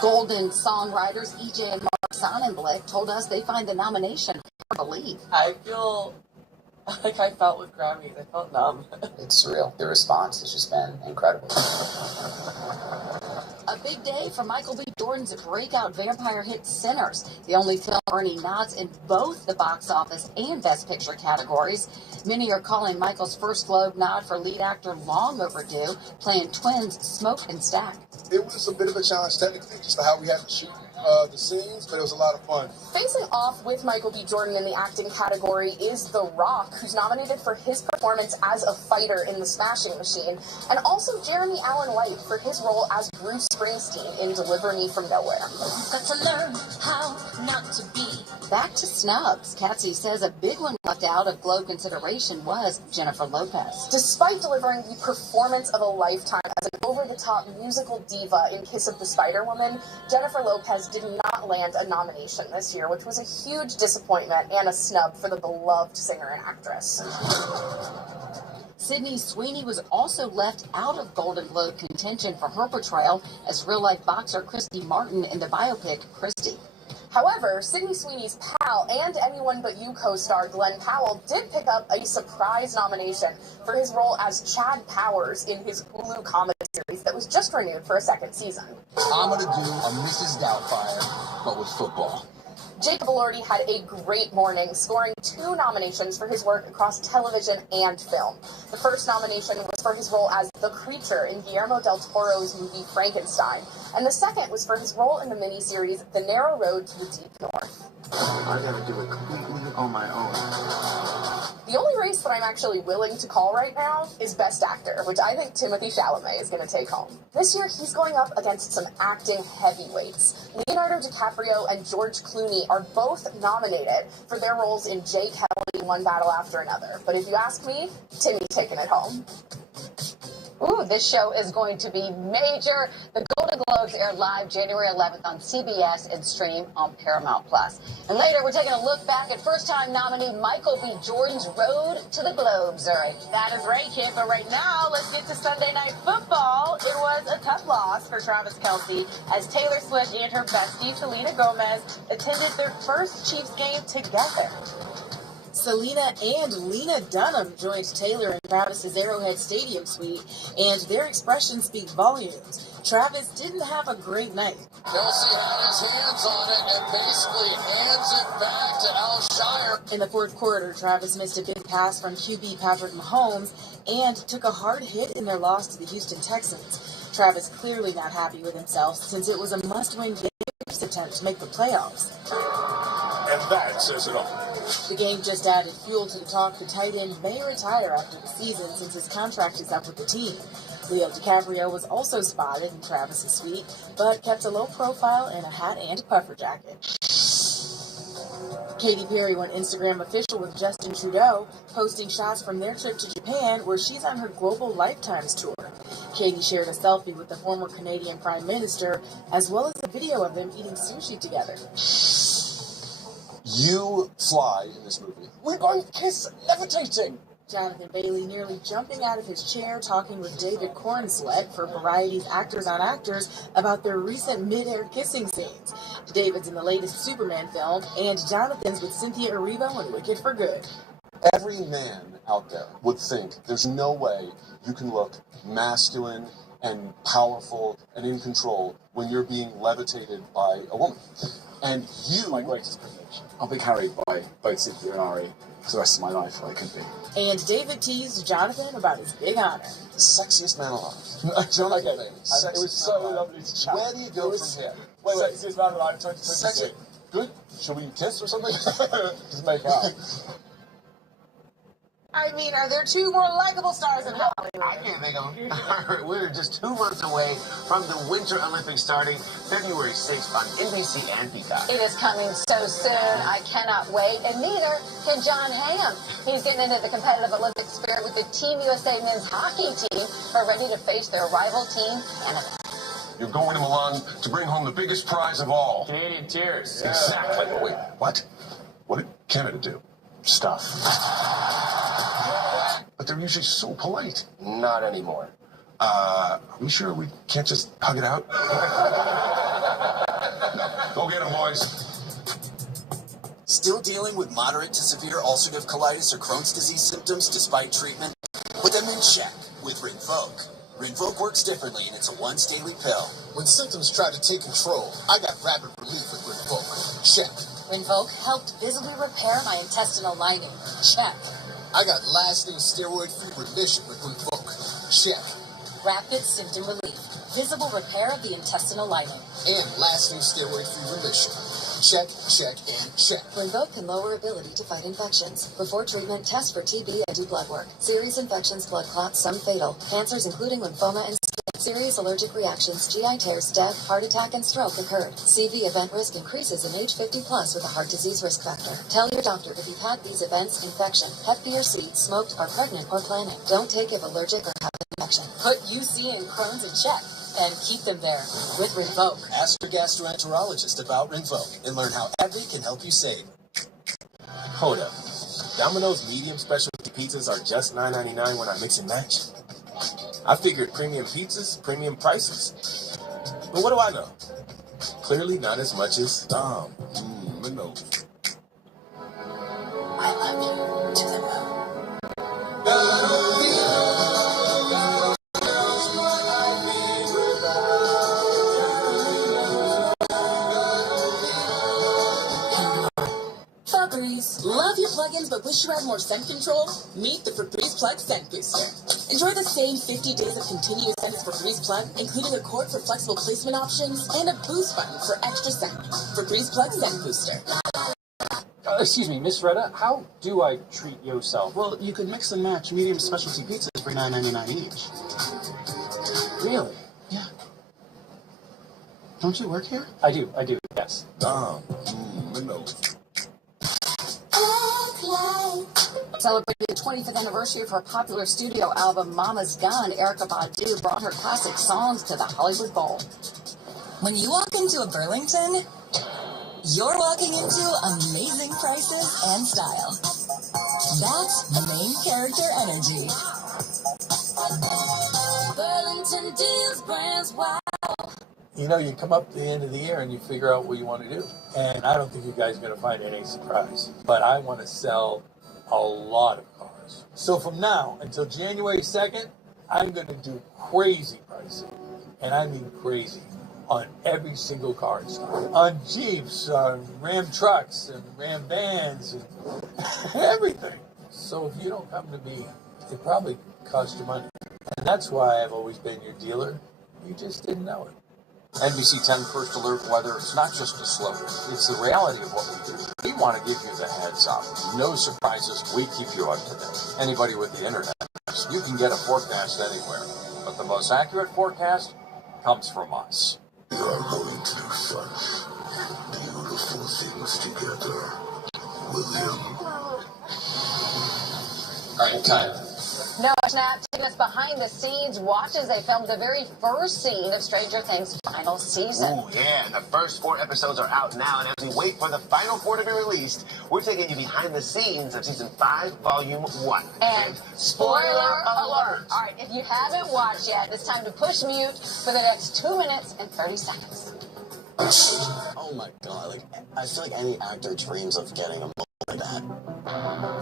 Golden songwriters EJ and Mark Sonnenblick told us they find the nomination hard to believe. I feel like I felt with Grammys. I felt numb. It's surreal. The response has just been incredible. A big day for Michael B. Jordan's breakout vampire hit Sinners, the only film earning nods in both the box office and Best Picture categories. Many are calling Michael's first Globe nod for lead actor long overdue, playing twins Smoke and Stack. It was a bit of a challenge technically, just how we had to shoot the scenes, but it was a lot of fun. Facing off with Michael B. Jordan in the acting category is The Rock, who's nominated for his performance as a fighter in The Smashing Machine, and also Jeremy Allen White for his role as Bruce Springsteen in Deliver Me From Nowhere. Got to learn how not to be. Back to snubs. Katsy says a big one left out of Globe consideration was Jennifer Lopez. Despite delivering the performance of a lifetime as an over-the-top musical diva in Kiss of the Spider-Woman, Jennifer Lopez did not land a nomination this year, which was a huge disappointment and a snub for the beloved singer and actress. Sydney Sweeney was also left out of Golden Globe contention for her portrayal as real-life boxer Christy Martin in the biopic Christy. However, Sydney Sweeney's pal and Anyone But You co-star Glenn Powell did pick up a surprise nomination for his role as Chad Powers in his Hulu comedy series that was just renewed for a second season. I'm going to do a Mrs. Doubtfire, but with football. Jacob Elordi had a great morning, scoring 2 nominations for his work across television and film. The first nomination was for his role as the creature in Guillermo del Toro's movie Frankenstein, and the second was for his role in the miniseries The Narrow Road to the Deep North. I gotta do it completely on my own. The only race that I'm actually willing to call right now is Best Actor, which I think Timothée Chalamet is going to take home. This year, he's going up against some acting heavyweights. Leonardo DiCaprio and George Clooney are both nominated for their roles in Jay Kelly, One Battle After Another. But if you ask me, Timmy's taking it home. Ooh, this show is going to be major. The Golden Globes air live January 11th on CBS and stream on Paramount+. And later, we're taking a look back at first-time nominee Michael B. Jordan's road to the Globes. All right. That is right, kid. But right now, let's get to Sunday Night Football. It was a tough loss for Travis Kelce as Taylor Swift and her bestie, Selena Gomez, attended their first Chiefs game together. Selena and Lena Dunham joined Taylor in Travis's Arrowhead Stadium suite, and their expressions speak volumes. Travis didn't have a great night. Kelce had his hands on it and basically hands it back to Alshire. In the fourth quarter, Travis missed a big pass from QB Patrick Mahomes and took a hard hit in their loss to the Houston Texans. Travis clearly not happy with himself since it was a must-win game attempt to make the playoffs. And that says it all. The game just added fuel to the talk the tight end may retire after the season since his contract is up with the team. Leo DiCaprio was also spotted in Travis's suite, but kept a low profile in a hat and puffer jacket. Katy Perry went Instagram official with Justin Trudeau, posting shots from their trip to Japan where she's on her Global Lifetimes tour. Katy shared a selfie with the former Canadian Prime Minister, as well as a video of them eating sushi together. You fly in this movie. We both kiss levitating. Jonathan Bailey nearly jumping out of his chair talking with David Cornsweet for Variety's Actors on Actors about their recent mid-air kissing scenes. David's in the latest Superman film, and Jonathan's with Cynthia Erivo in Wicked for Good. Every man out there would think there's no way you can look masculine and powerful and in control when you're being levitated by a woman. And you... My greatest privilege. I'll be carried by both Cynthia and Ari for the rest of my life, I could be. And David teased Jonathan about his big honor. The sexiest man alive. Jonathan, it was so lovely to chat. Where do you go from here? Wait, sexiest man alive, 2026. Sexy. Good. Shall we kiss or something? Just make out. I mean, are there 2 more likable stars in Hollywood? I can't think of them. We're just 2 months away from the Winter Olympics starting February 6th on NBC and Peacock. It is coming so soon. I cannot wait. And neither can John Hamm. He's getting into the competitive Olympic spirit with the Team USA men's hockey team who are ready to face their rival team, Canada. You're going to Milan to bring home the biggest prize of all. Canadian Tears. Exactly. Wait, what? What did Canada do? Stuff. But they're usually so polite. Not anymore. Are we sure we can't just hug it out? Go get 'em, boys. Still dealing with moderate to severe ulcerative colitis or Crohn's disease symptoms despite treatment? Put them in check with Rinvoq. Rinvoq works differently, and it's a once-daily pill. When symptoms try to take control, I got rapid relief with Rinvoq. Check. Rinvoq helped visibly repair my intestinal lining. Check. I got lasting steroid-free remission with Rinvoq. Check. Rapid symptom relief. Visible repair of the intestinal lining. And lasting steroid-free remission. Check, check, and check. Rinvoq can lower ability to fight infections. Before treatment, test for TB and do blood work. Serious infections, blood clots, some fatal. Cancers including lymphoma and skin. Serious allergic reactions, GI tears, death, heart attack, and stroke occurred. CV event risk increases in age 50 plus with a heart disease risk factor. Tell your doctor if you've had these events, infection, Hep B or C, smoked, are pregnant, or planning. Don't take if allergic or have an infection. Put UC and Crohn's in check. And keep them there with Rinvoq. Ask your gastroenterologist about Rinvoq and learn how Epi can help you save. Hold up. Domino's medium specialty pizzas are just $9.99 when I mix and match. I figured premium pizzas, premium prices. But what do I know? Clearly not as much as Dom. Domino's. I love you to the moon. Love your plugins but wish you had more scent control? Meet the Febreze Plug Scent Booster. Enjoy the same 50 days of continuous scent as Febreze Plug, including a cord for flexible placement options and a boost button for extra scent. Febreze Plug Scent Booster. Excuse me, Miss Retta, how do I treat yourself? Well, you could mix and match medium specialty pizzas for $9.99 each. Really? Yeah. Don't you work here? I do, yes. Dom. Domino's. Celebrating the 25th anniversary of her popular studio album Mama's Gun, Erykah Badu brought her classic songs to the Hollywood Bowl. When you walk into a Burlington, you're walking into amazing prices and style. That's main character energy. Burlington deals, brands, wow. You know, you come up to the end of the year and you figure out what you want to do. And I don't think you guys are going to find any surprise. But I want to sell a lot of cars. So from now until January 2nd, I'm going to do crazy pricing. And I mean crazy. On every single car in stock. On Jeeps, Ram trucks, and Ram vans, and everything. So if you don't come to me, it probably cost you money. And that's why I've always been your dealer. You just didn't know it. NBC 10 First Alert Weather, it's not just a slogan. It's the reality of what we do. We want to give you the heads up. No surprises. We keep you up to date. Anybody with the internet, you can get a forecast anywhere. But the most accurate forecast comes from us. We are going to do such beautiful things together, William. All right, cut. Noah Schnapp taking us behind the scenes. Watch as they filmed the very first scene of Stranger Things' final season. Ooh, yeah. The first 4 episodes are out now, and as we wait for the final 4 to be released, we're taking you behind the scenes of Season 5, Volume 1. And spoiler alert! All right, if you haven't watched yet, it's time to push mute for the next 2 minutes and 30 seconds. Oh my god, like, I feel like any actor dreams of getting a moment like that.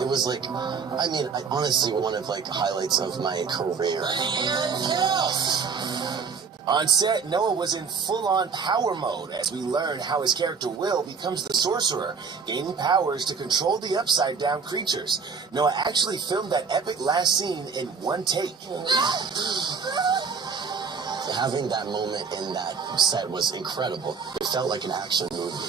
It was like, I mean, honestly, one of, like, highlights of my career. On set, Noah was in full-on power mode as we learned how his character Will becomes the sorcerer, gaining powers to control the upside-down creatures. Noah actually filmed that epic last scene in 1 take. Having that moment in that set was incredible. It felt like an action movie.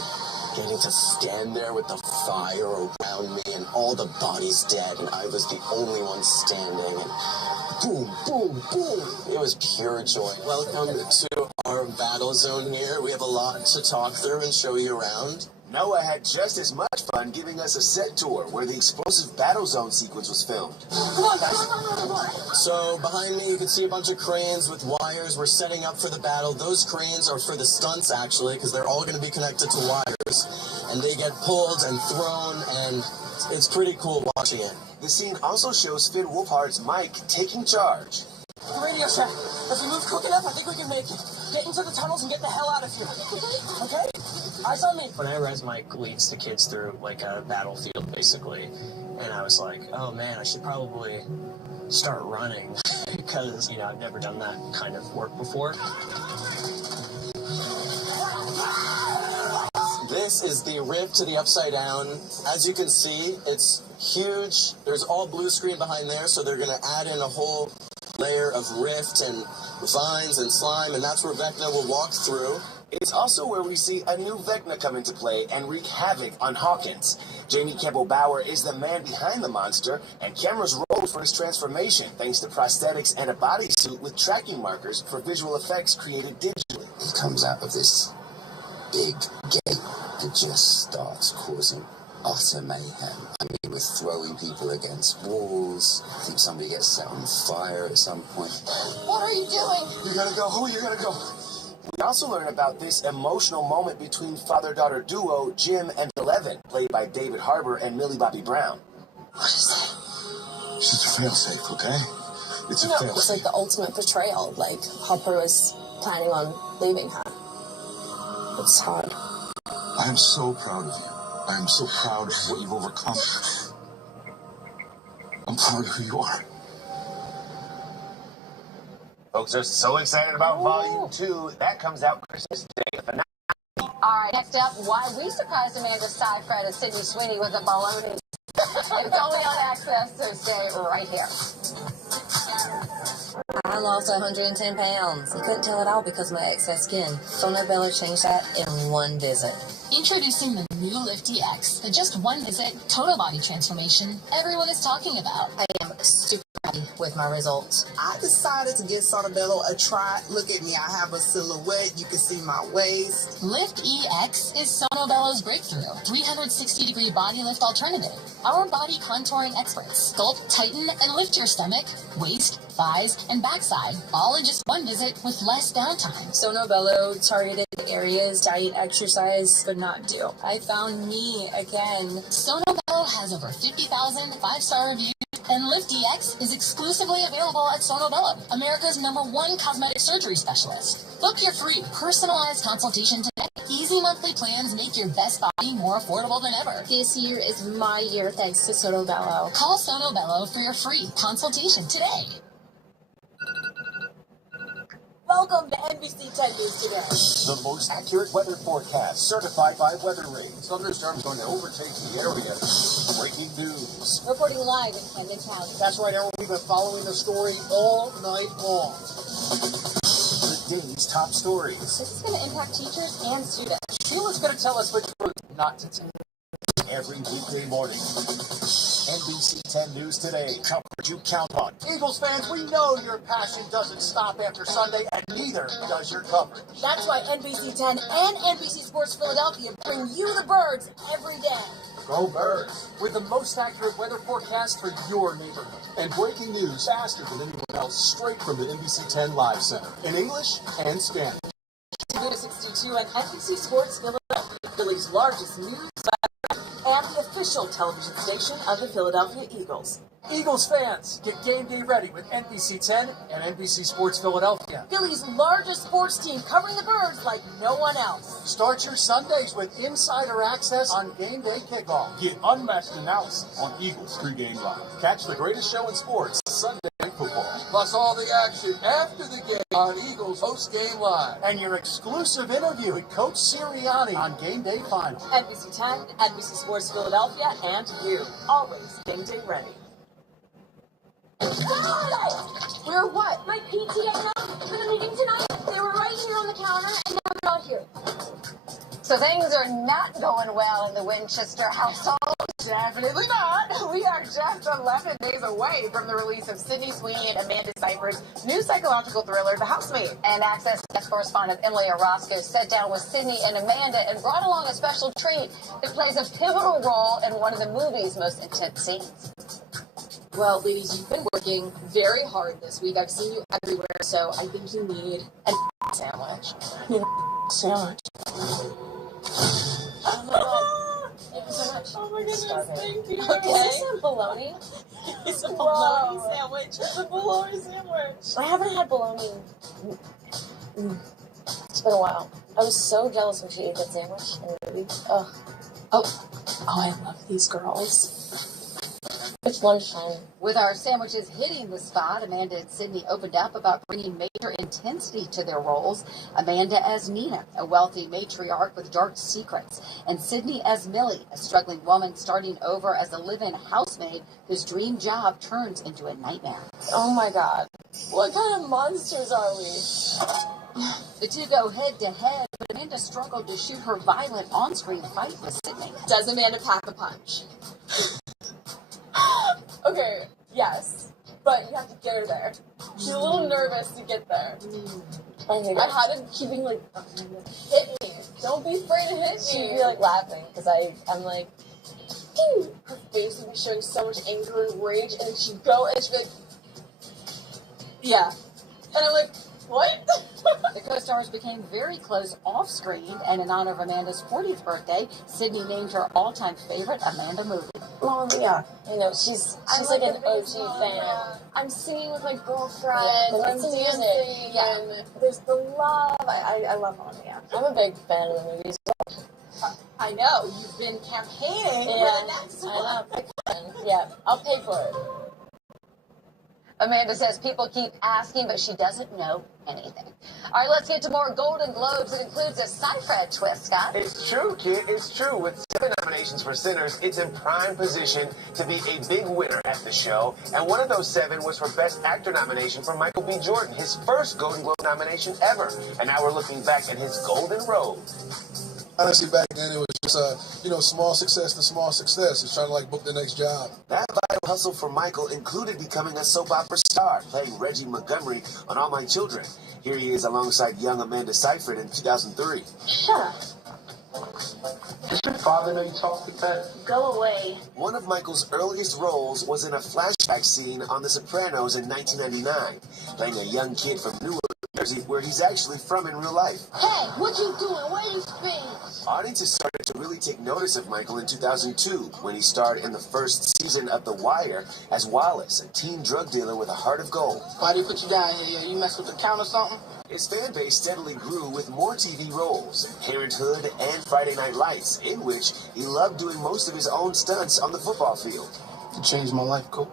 Getting to stand there with the fire around me and all the bodies dead and I was the only one standing and boom, boom, boom. It was pure joy. Welcome to our battle zone here. We have a lot to talk through and show you around. Noah had just as much fun giving us a set tour where the explosive battle zone sequence was filmed. Come on, guys. So behind me, you can see a bunch of cranes with wires. We're setting up for the battle. Those cranes are for the stunts, actually, because they're all going to be connected to wires. And they get pulled and thrown, and it's pretty cool watching it. The scene also shows Finn Wolfhard's Mike taking charge. The radio shack. If we move quick enough, I think we can make it. Get into the tunnels and get the hell out of here. Okay? Eyes on me. Whenever as Mike leads the kids through like a battlefield, basically, and I was like, oh man, I should probably start running because, you know, I've never done that kind of work before. This is the rift to the Upside Down. As you can see, it's huge. There's all blue screen behind there, so they're going to add in a whole layer of rift and vines and slime, and that's where Vecna will walk through. It's also where we see a new Vecna come into play and wreak havoc on Hawkins. Jamie Campbell-Bower is the man behind the monster, and cameras roll for his transformation thanks to prosthetics and a bodysuit with tracking markers for visual effects created digitally. He comes out of this big gate that just starts causing utter mayhem. I mean, we're throwing people against walls. I think somebody gets set on fire at some point. What are you doing? You gotta go. Who are you gonna go? We also learn about this emotional moment between father-daughter duo Jim and Eleven, played by David Harbour and Millie Bobby Brown. What is that? It's just a failsafe, okay? It's a failsafe. It's like the ultimate betrayal. Like, Hopper was planning on leaving her. It's hard. I am so proud of you. I am so proud of what you've overcome. I'm proud of who you are. Folks are so excited about Volume 2. That comes out Christmas Day. All right, next up, why we surprised Amanda Seyfried and Sydney Sweeney with a baloney. It's only on Access, so stay right here. I lost 110 pounds. You couldn't tell it all because of my excess skin. Sono Bello changed that in one visit. Introducing the new Lift EX, the just one visit total body transformation everyone is talking about. I am super happy with my results. I decided to give Sono Bello a try. Look at me, I have a silhouette. You can see my waist. Lift EX is Sono Bello's breakthrough 360-degree body lift alternative. Our body contouring experts sculpt, tighten, and lift your stomach, waist, thighs, and backside, all in just one visit with less downtime. Sono Bello targeted areas diet, exercise could not do. I found me again. Sono Bello has over 50,000 5-star reviews, and Lift EX is exclusively available at Sono Bello, America's #1 cosmetic surgery specialist. Book your free, personalized consultation today. Easy monthly plans make your best body more affordable than ever. This year is my year thanks to Sono Bello. Call Sono Bello for your free consultation today. Welcome to NBC 10 News Today. The most accurate weather forecast certified by Weather Rings. Thunderstorms going to overtake the area. Breaking news. Reporting live in Camden County. That's right, Aaron. We've been following the story all night long. The day's top stories. This is going to impact teachers and students. Sheila's going to tell us which route not to take. Every weekday morning. NBC 10 News Today. Coverage you count on. Eagles fans, we know your passion doesn't stop after Sunday, and neither does your coverage. That's why NBC 10 and NBC Sports Philadelphia bring you the birds every day. Go Birds. With the most accurate weather forecast for your neighborhood. And breaking news faster than anyone else, straight from the NBC 10 Live Center. In English and Spanish. Go to 62 and NBC Sports Philadelphia, Philly's largest news and the official television station of the Philadelphia Eagles. Eagles fans, get game day ready with NBC 10 and NBC Sports Philadelphia. Philly's largest sports team covering the birds like no one else. Start your Sundays with insider access on game day kickoff. Get unmatched analysis on Eagles pregame live. Catch the greatest show in sports, Sunday Night Football. Plus all the action after the game on Eagles post-game live. And your exclusive interview with Coach Sirianni on Game Day Final. NBC 10, NBC Sports Philadelphia, and you. Always game day ready. Where what? My PTA notes for the meeting tonight. They were right here on the counter, and now they're not here. So things are not going well in the Winchester household. Definitely not. We are just 11 days away from the release of Sydney Sweeney and Amanda Seyfried's new psychological thriller, The Housemaid. And Access desk correspondent Emily Orozco sat down with Sydney and Amanda and brought along a special treat that plays a pivotal role in one of the movie's most intense scenes. Well, ladies, you've been working very hard this week. I've seen you everywhere, so I think you need a sandwich. Sandwich. Oh my god. Thank you so much. Oh my goodness, thank you. Okay. Is this a bologna? It's a bologna sandwich. It's a bologna sandwich. I haven't had bologna. It's been a while. I was so jealous when she ate that sandwich in the movie. Oh, I love these girls. It's lunchtime. With our sandwiches hitting the spot, Amanda and Sydney opened up about bringing major intensity to their roles. Amanda as Nina, a wealthy matriarch with dark secrets, and Sydney as Millie, a struggling woman starting over as a live-in housemaid whose dream job turns into a nightmare. Oh my god. What kind of monsters are we? The two go head-to-head, but Amanda struggled to shoot her violent on-screen fight with Sydney. Does Amanda pack a punch? Okay, yes, but you have to get her there. She's a little nervous to get there. I had him keeping like, hit me. Don't be afraid to hit me. She'd be like laughing because I'm like, her face would be showing so much anger and rage, and then she'd go and she'd be like, yeah. And I'm like, what? The co-stars became very close off-screen, and in honor of Amanda's 40th birthday, Sydney named her all-time favorite Amanda movie. Mom, yeah, you know, she's like an OG fan. Yeah. I'm singing with my girlfriend, I'm dancing, yeah. And there's the love. I love Mom, yeah. I'm a big fan of the movies. I know, you've been campaigning for the next one. I know. Yeah, I'll pay for it. Amanda says people keep asking, but she doesn't know anything. All right, let's get to more Golden Globes. It includes a Seyfried twist, Scott. It's true, kid. It's true. With 7 nominations for Sinners, it's in prime position to be a big winner at the show. And one of those 7 was for Best Actor nomination for Michael B. Jordan, his first Golden Globe nomination ever. And now we're looking back at his Golden Road. Honestly, back then it was just small success to small success. It's trying to book the next job. That vital hustle for Michael included becoming a soap opera star, playing Reggie Montgomery on All My Children. Here he is alongside young Amanda Seyfried in 2003. Shut up. Does your father know you talk like that? Go away. One of Michael's earliest roles was in a flashback scene on The Sopranos in 1999, playing a young kid from Newark, New Jersey, where he's actually from in real life. Hey, what you doing? Where you been? Audiences started to really take notice of Michael in 2002, when he starred in the first season of The Wire as Wallace, a teen drug dealer with a heart of gold. Why do you put you down here? You mess with the count or something? His fan base steadily grew with more TV roles, Parenthood and Friday Night Lights, in which he loved doing most of his own stunts on the football field. It changed my life, coach.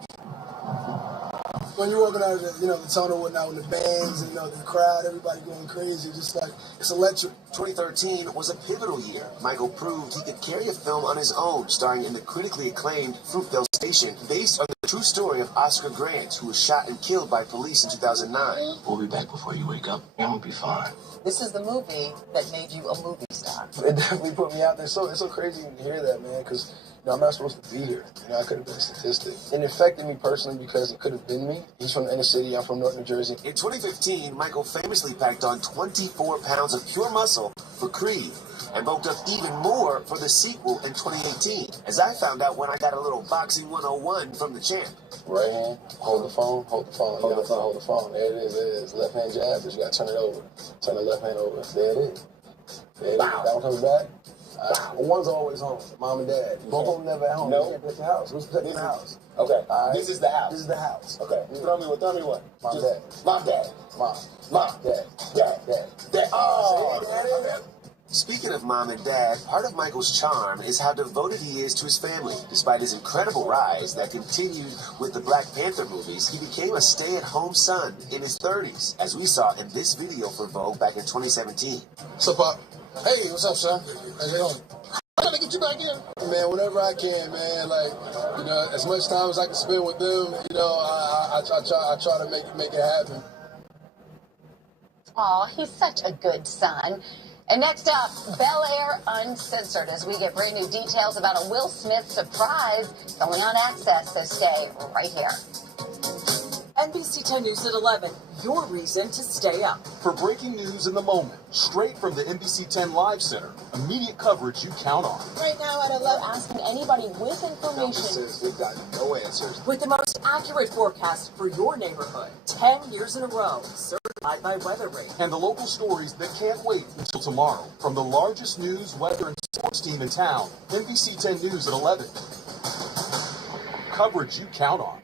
When you're walking out of the tunnel and out with the bands and the crowd, everybody going crazy, just like it's electric. 2013 was a pivotal year. Michael proved he could carry a film on his own, starring in the critically acclaimed Fruitvale Station, based on the true story of Oscar Grant, who was shot and killed by police in 2009. We'll be back before you wake up. I'm gonna be fine. This is the movie that made you a movie star. It definitely put me out there. It's so crazy to hear that, man, because I'm not supposed to be here. I could have been a statistic. It affected me personally because it could have been me. He's from the inner city. I'm from North New Jersey. In 2015, Michael famously packed on 24 pounds of pure muscle for Creed, and bulked up even more for the sequel in 2018, as I found out when I got a little boxing 101 from the champ. Right hand, hold the phone, hold the phone, hold the phone, hold the phone. There it is, Left hand jab, but you gotta turn it over. Turn the left hand over. There it is. There it is. That one comes back. One's always home. Mom and dad. Both of them never at home. No. You can't protect the house. Who's protecting the house? Okay. All right. This is the house. This is the house. Okay. Throw me one. Mom, dad. Mom, dad. Mom, dad. Oh. Speaking of mom and dad, part of Michael's charm is how devoted he is to his family. Despite his incredible rise that continued with the Black Panther movies, he became a stay-at-home son in his 30s, as we saw in this video for Vogue back in 2017. What's up, Pop? Hey, what's up, son? How's it going? I gotta get you back in. Man, whenever I can, man. As much time as I can spend with them, I try to make it happen. Aw, he's such a good son. And next up, Bel Air Uncensored, as we get brand new details about a Will Smith surprise. It's only on Access, so stay right here. NBC 10 News at 11, your reason to stay up. For breaking news in the moment, straight from the NBC 10 Live Center, immediate coverage you count on. Right now at 11, asking anybody with information. We've gotten no answers. With the most accurate forecast for your neighborhood, 10 years in a row, certified by Weather Rate. And the local stories that can't wait until tomorrow. From the largest news, weather, and sports team in town, NBC 10 News at 11. Coverage you count on.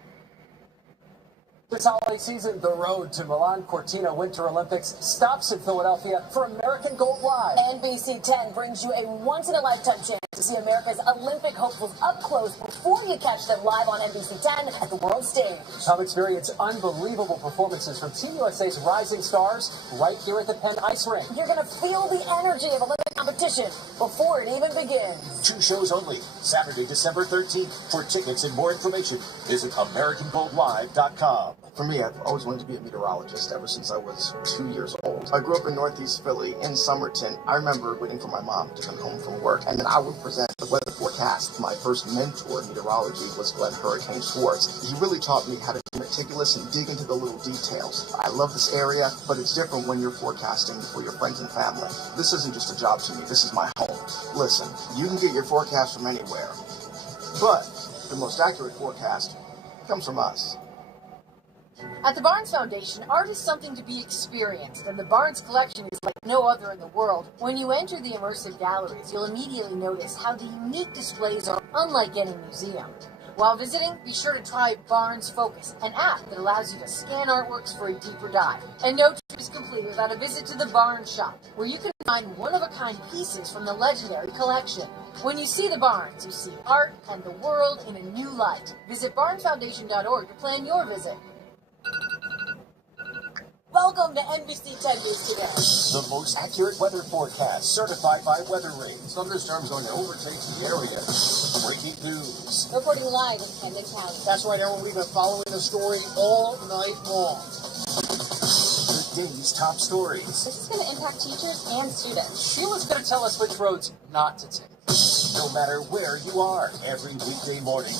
This holiday season, the road to Milan Cortina Winter Olympics stops in Philadelphia for American Gold Live. NBC 10 brings you a once-in-a-lifetime chance to see America's Olympic hopefuls up close before you catch them live on NBC 10 at the world stage. Come experience unbelievable performances from Team USA's rising stars right here at the Penn Ice Rink. You're going to feel the energy of Olympic competition before it even begins. 2 shows only, Saturday, December 13th. For tickets and more information, visit AmericanGoldLive.com. For me, I've always wanted to be a meteorologist ever since I was 2 years old. I grew up in Northeast Philly, in Somerton. I remember waiting for my mom to come home from work, and then I would present the weather forecast. My first mentor in meteorology was Glenn Hurricane Schwartz. He really taught me how to be meticulous and dig into the little details. I love this area, but it's different when you're forecasting for your friends and family. This isn't just a job to me, this is my home. Listen, you can get your forecast from anywhere, but the most accurate forecast comes from us. At the Barnes Foundation, art is something to be experienced, and the Barnes collection is like no other in the world. When you enter the immersive galleries, you'll immediately notice how the unique displays are unlike any museum. While visiting, be sure to try Barnes Focus, an app that allows you to scan artworks for a deeper dive. And no trip is complete without a visit to the Barnes shop, where you can find one-of-a-kind pieces from the legendary collection. When you see the Barnes, you see art and the world in a new light. Visit barnesfoundation.org to plan your visit. Welcome to NBC 10 News Today. The most accurate weather forecast, certified by Weather Rate. Thunderstorms going to overtake the area. Breaking news. Reporting live in Camden County. That's right, everyone. We've been following the story all night long. The day's top stories. This is going to impact teachers and students. Sheila's going to tell us which roads not to take. No matter where you are, every weekday morning.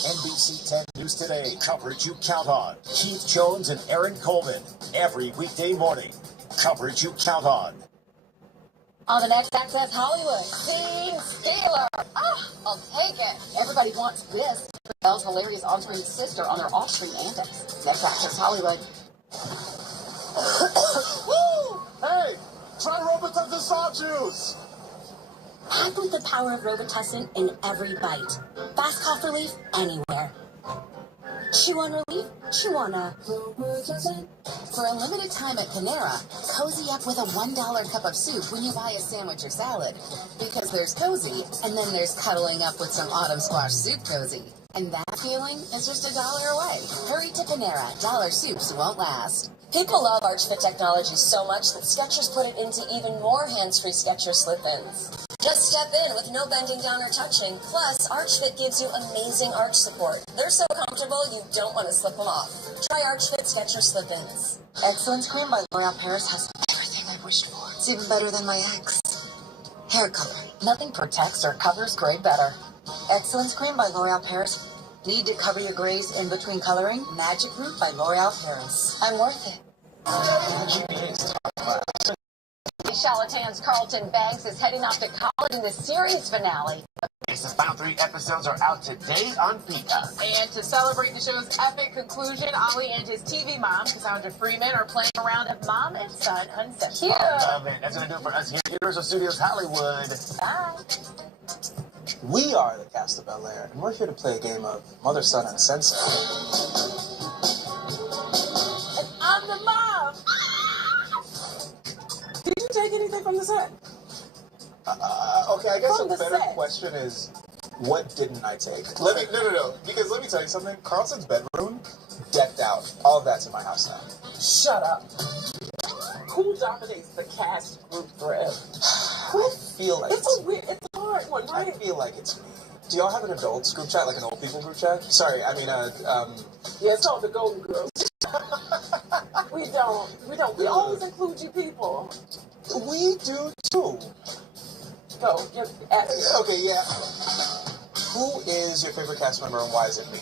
NBC 10 News Today, coverage you count on. Keith Jones and Aaron Coleman, every weekday morning. Coverage you count on. On the next Access Hollywood, Scene Stealer. Ah, I'll take it. Everybody wants this. Belle's hilarious on-screen sister on their off-screen antics. Next Access Hollywood. Woo! Hey, try Robitussin saw juice. Packed with the power of Robitussin in every bite. Fast cough relief anywhere. Chew on relief? Chew on a Robitussin. For a limited time at Panera, cozy up with a $1 cup of soup when you buy a sandwich or salad. Because there's cozy, and then there's cuddling up with some autumn squash soup cozy. And that feeling is just $1 away. Hurry to Panera. Dollar soups won't last. People love ArchFit technology so much that Skechers put it into even more hands-free Skechers slip-ins. Just step in with no bending down or touching. Plus, ArchFit gives you amazing arch support. They're so comfortable, you don't want to slip them off. Try ArchFit Skechers slip-ins. Excellence Cream by L'Oreal Paris has everything I wished for. It's even better than my ex. Hair color. Nothing protects or covers gray better. Excellence Cream by L'Oreal Paris. Need to cover your grays in between coloring? Magic Root by L'Oreal Paris. I'm worth it. Charlatan's Carlton Banks is heading off to college in the series finale. The final 3 episodes are out today on Peacock. And to celebrate the show's epic conclusion, Ollie and his TV mom, Cassandra Freeman, are playing a round of mom and son uncensored. Cute. I love it. That's going to do it for us here at Universal Studios Hollywood. Bye. We are the cast of Bel Air, and we're here to play a game of Mother, Son, and Sensei. And I'm the mom. Did you take anything from the set? Okay, I guess From a the better set. question is, what didn't I take? No, Because let me tell you something. Carlton's bedroom, decked out. All of that's in my house now. Shut up. Who dominates the cast group thread? I feel like It's a hard one, right? I feel like it's me. Do y'all have an adults group chat, like an old people group chat? Sorry, I mean, Yeah, it's called the Golden Girls. We don't. We always include you people. We do too. Go. Okay, yeah. Who is your favorite cast member and why is it me?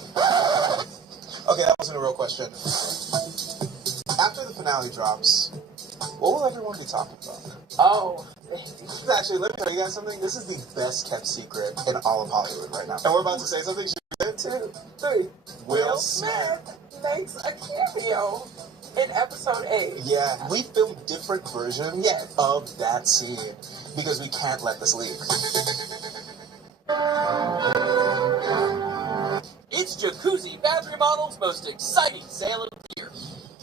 Okay, that wasn't a real question. After the finale drops, what will everyone be talking about? Oh. Actually, let me tell you guys something. This is the best kept secret in all of Hollywood right now. And we're about to say something. 2, 3. Will Smith makes a cameo in episode 8. Yeah, we filmed different versions of that scene because we can't let this leak. It's Jacuzzi Bath Remodel's most exciting sale of the year.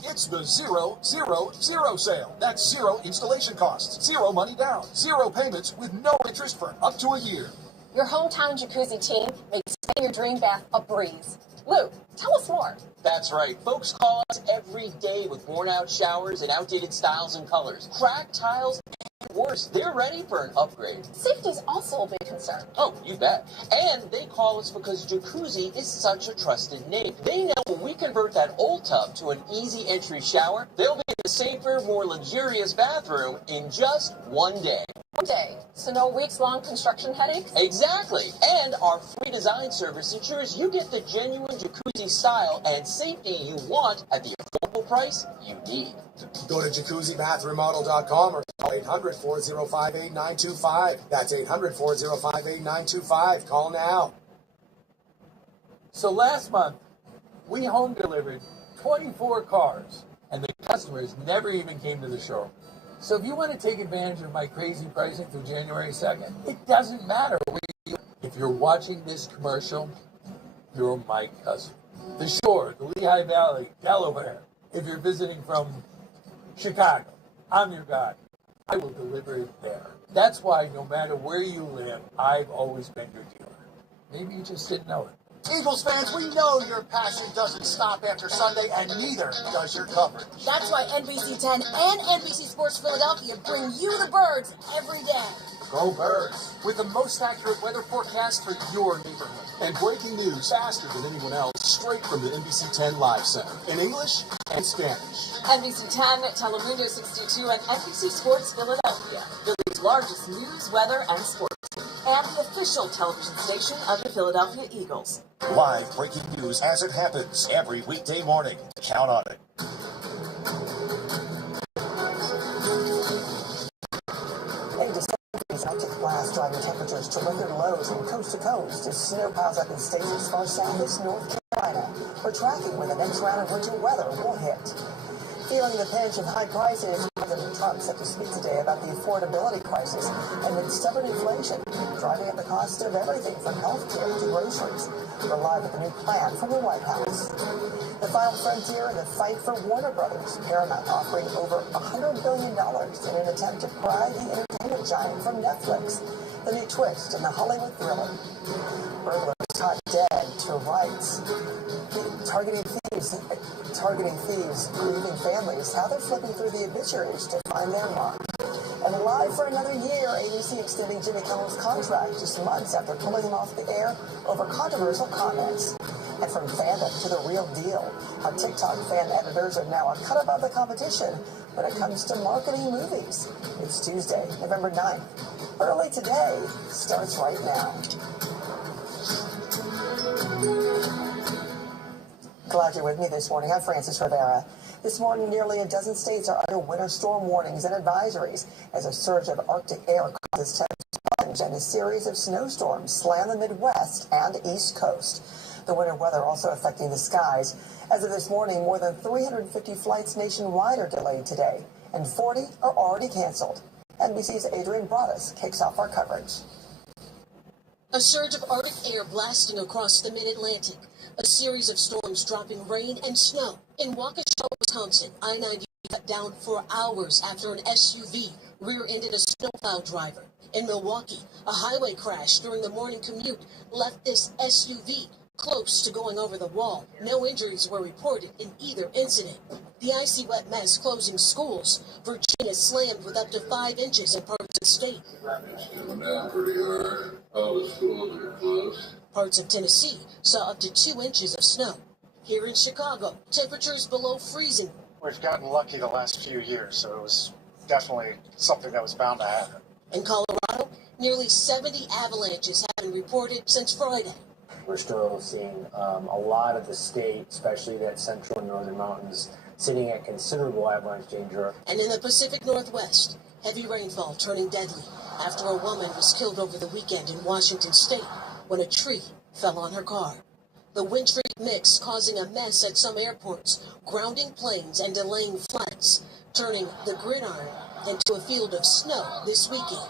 It's the 000 sale. That's zero installation costs, zero money down, zero payments with no interest for up to a year. Your hometown jacuzzi team makes staying your dream bath a breeze. Luke, tell us more. That's right. Folks call us every day with worn-out showers and outdated styles and colors, cracked tiles, and worse. They're ready for an upgrade. Safety's also a big concern. Oh, you bet. And they call us because Jacuzzi is such a trusted name. They know when we convert that old tub to an easy entry shower, they'll be in a safer, more luxurious bathroom in just one day. One day, so no weeks-long construction headaches? Exactly. And our free design service ensures you get the genuine jacuzzi style and safety you want at the affordable price you need. Go to jacuzzibathremodel.com or call 800-405-8925. That's 800-405-8925. Call now. So last month, we home delivered 24 cars, and the customers never even came to the showroom. So if you want to take advantage of my crazy pricing through January 2nd, it doesn't matter where you are. If you're watching this commercial, you're my customer. The Shore, the Lehigh Valley, Delaware. If you're visiting from Chicago, I'm your guy. I will deliver it there. That's why no matter where you live, I've always been your dealer. Maybe you just didn't know it. Eagles fans, we know your passion doesn't stop after Sunday, and neither does your coverage. That's why NBC 10 and NBC Sports Philadelphia bring you the birds every day. Go Birds! With the most accurate weather forecast for your neighborhood. And breaking news faster than anyone else, straight from the NBC 10 Live Center, in English and Spanish. NBC 10, Telemundo 62, and NBC Sports Philadelphia, Philly's largest news, weather, and sports. And the official television station of the Philadelphia Eagles. Live breaking news as it happens every weekday morning. Count on it. A December's Arctic blast driving temperatures to record lows from coast to coast as snow piles up in states as far south as North Carolina. We're tracking when the next round of winter weather will hit. Feeling the pinch of high prices, President Trump set to speak today about the affordability crisis amid stubborn inflation, driving up the cost of everything from health care to groceries. We're live with a new plan from the White House. The final frontier in the fight for Warner Brothers, Paramount offering over $100 billion in an attempt to pry the entertainment giant from Netflix. The new twist in the Hollywood thriller. Burglars caught dead to rights. Targeting thieves, grieving families, how they're flipping through the obituaries to find their mark. And live for another year, ABC extending Jimmy Kimmel's contract just months after pulling him off the air over controversial comments. And from fandom to the real deal, how TikTok fan editors are now a cut above the competition when it comes to marketing movies. It's Tuesday, November 9th. Early today starts right now. Glad you're with me this morning. I'm Francis Rivera. This morning, nearly a dozen states are under winter storm warnings and advisories as a surge of Arctic air causes temperatures to plunge and a series of snowstorms slam the Midwest and East Coast. The winter weather also affecting the skies. As of this morning, more than 350 flights nationwide are delayed today, and 40 are already canceled. NBC's Adrian Broaddus kicks off our coverage. A surge of Arctic air blasting across the mid-Atlantic. A series of storms dropping rain and snow. In Waukesha, Wisconsin, I-90 cut down for hours after an SUV rear-ended a snowplow driver. In Milwaukee, a highway crash during the morning commute left this SUV close to going over the wall. No injuries were reported in either incident. The icy wet mess closing schools. Virginia slammed with up to 5 inches in parts of the state. It's coming down pretty hard. All the schools are closed. Parts of Tennessee saw up to 2 inches of snow. Here in Chicago, temperatures below freezing. We've gotten lucky the last few years, so it was definitely something that was bound to happen. In Colorado, nearly 70 avalanches have been reported since Friday. We're still seeing a lot of the state, especially that central and northern mountains, sitting at considerable avalanche danger. And in the Pacific Northwest, heavy rainfall turning deadly after a woman was killed over the weekend in Washington state when a tree fell on her car. The wintry mix causing a mess at some airports, grounding planes and delaying flights, turning the gridiron into a field of snow this weekend.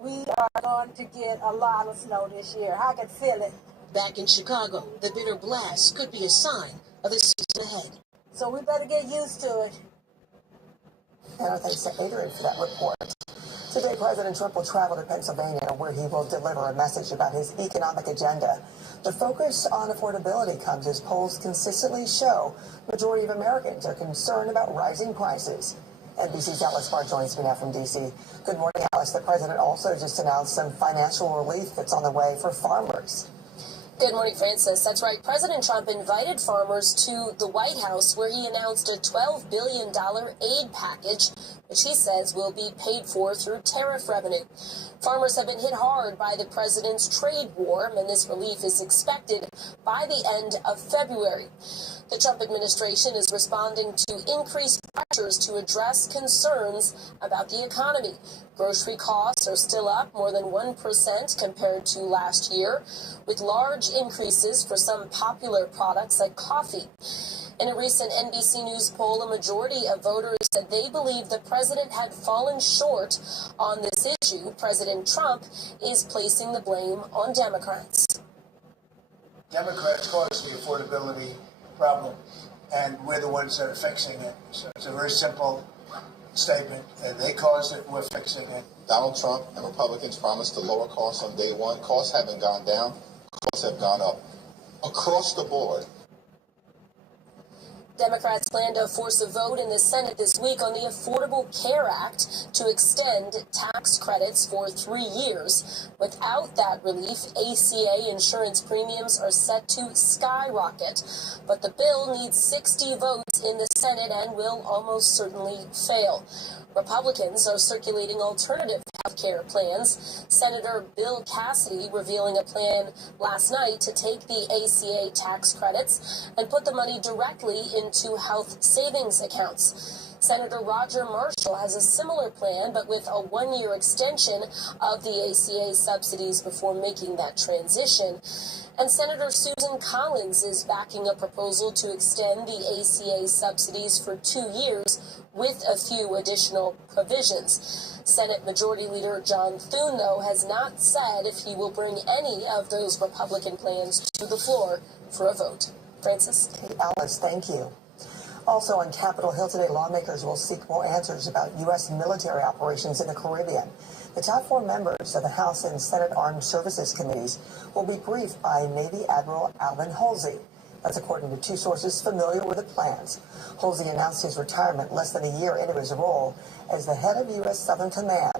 We are going to get a lot of snow this year. I can feel it. Back in Chicago, the bitter blast could be a sign of the season ahead. So we better get used to it. And our thanks to Adrian for that report. Today, President Trump will travel to Pennsylvania, where he will deliver a message about his economic agenda. The focus on affordability comes as polls consistently show majority of Americans are concerned about rising prices. NBC's Alice Barr joins me now from D.C. Good morning, Alice. The president also just announced some financial relief that's on the way for farmers. Good morning, Francis. That's right. President Trump invited farmers to the White House, where he announced a $12 billion aid package, which he says will be paid for through tariff revenue. Farmers have been hit hard by the president's trade war, and this relief is expected by the end of February. The Trump administration is responding to increased pressures to address concerns about the economy. Grocery costs are still up more than 1% compared to last year, with large increases for some popular products like coffee. In a recent NBC News poll, a majority of voters said they believe the president had fallen short on this issue. President Trump is placing the blame on Democrats. Democrats caused the affordability problem, and we're the ones that are fixing it. So it's a very simple statement. They caused it, we're fixing it. Donald Trump and Republicans promised to lower costs on day one. Costs haven't gone down. Costs have gone up. Across the board. Democrats plan to force a vote in the Senate this week on the Affordable Care Act to extend tax credits for 3 years. Without that relief, ACA insurance premiums are set to skyrocket. But the bill needs 60 votes in the Senate and will almost certainly fail. Republicans are circulating alternative health care plans. Senator Bill Cassidy revealing a plan last night to take the ACA tax credits and put the money directly into health savings accounts. Senator Roger Marshall has a similar plan, but with a 1-year extension of the ACA subsidies before making that transition. And Senator Susan Collins is backing a proposal to extend the ACA subsidies for 2 years with a few additional provisions. Senate Majority Leader John Thune, though, has not said if he will bring any of those Republican plans to the floor for a vote. Francis? Hey, Alice, thank you. Also on Capitol Hill today, lawmakers will seek more answers about U.S. military operations in the Caribbean. The top 4 members of the House and Senate Armed Services Committees will be briefed by Navy Admiral Alvin Halsey. That's according to 2 sources familiar with the plans. Halsey announced his retirement less than a year into his role as the head of U.S. Southern Command.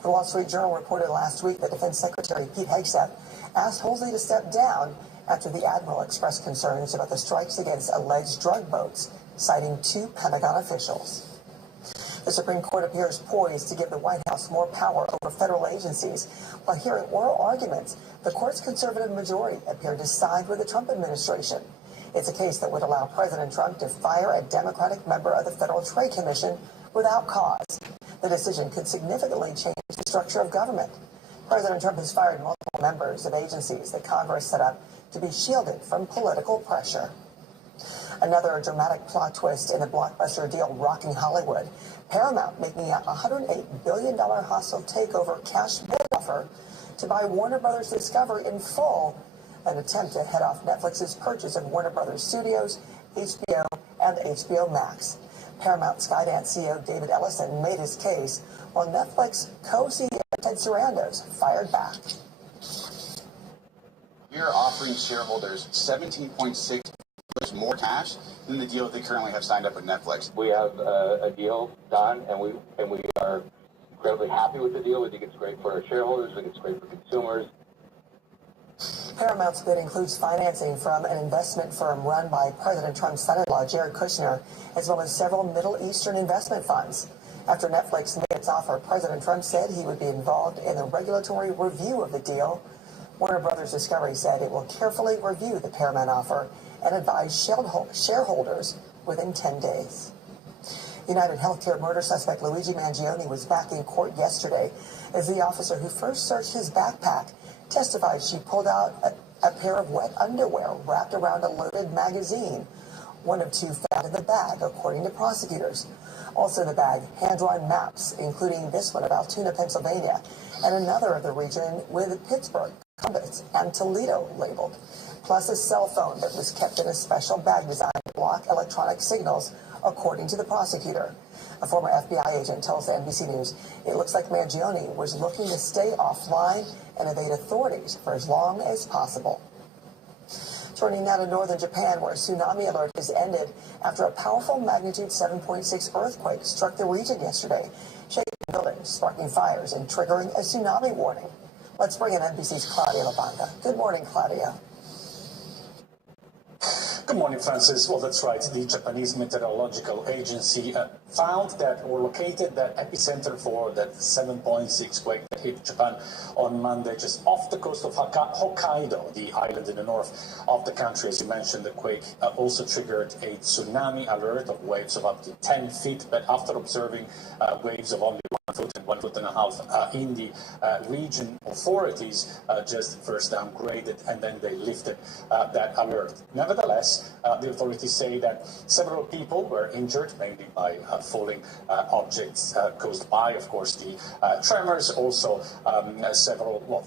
The Wall Street Journal reported last week that Defense Secretary Pete Hegseth asked Halsey to step down after the admiral expressed concerns about the strikes against alleged drug boats, citing 2 Pentagon officials. The Supreme Court appears poised to give the White House more power over federal agencies. While hearing oral arguments, the court's conservative majority appeared to side with the Trump administration. It's a case that would allow President Trump to fire a Democratic member of the Federal Trade Commission without cause. The decision could significantly change the structure of government. President Trump has fired multiple members of agencies that Congress set up to be shielded from political pressure. Another dramatic plot twist in the blockbuster deal rocking Hollywood. Paramount making a $108 billion hostile takeover cash bid offer to buy Warner Brothers Discovery in full, an attempt to head off Netflix's purchase of Warner Brothers Studios, HBO, and HBO Max. Paramount Skydance CEO David Ellison made his case, while Netflix co-CEO Ted Sarandos fired back. We are offering shareholders $17.6 more cash than the deal that they currently have signed up with Netflix. We have a deal done, and we are incredibly happy with the deal. We think it's great for our shareholders. We think it's great for consumers. Paramount's bid includes financing from an investment firm run by President Trump's son-in-law, Jared Kushner, as well as several Middle Eastern investment funds. After Netflix made its offer, President Trump said he would be involved in the regulatory review of the deal. Warner Brothers Discovery said it will carefully review the Paramount offer and advise shareholders within 10 days. United Healthcare murder suspect Luigi Mangione was back in court yesterday as the officer who first searched his backpack testified she pulled out a pair of wet underwear wrapped around a loaded magazine, one of 2 found in the bag, according to prosecutors. Also in the bag, hand-drawn maps, including this one of Altoona, Pennsylvania, and another of the region with Pittsburgh, Columbus, and Toledo labeled, plus a cell phone that was kept in a special bag designed to block electronic signals, according to the prosecutor. A former FBI agent tells NBC News it looks like Mangione was looking to stay offline and evade authorities for as long as possible. Turning now to northern Japan, where a tsunami alert has ended after a powerful magnitude 7.6 earthquake struck the region yesterday, shaking buildings, sparking fires, and triggering a tsunami warning. Let's bring in NBC's Claudia Labanda. Good morning, Claudia. Good morning, Francis. Well, that's right. The Japanese Meteorological Agency found that or located that epicenter for that 7.6 quake that hit Japan on Monday, just off the coast of Hokkaido, the island in the north of the country. As you mentioned, the quake also triggered a tsunami alert of waves of up to 10 feet. But after observing waves of only 1 foot and 1.5 foot in the region, authorities just first downgraded and then they lifted that alert. Nevertheless, the authorities say that several people were injured, mainly by falling objects caused by, of course, the tremors. Also,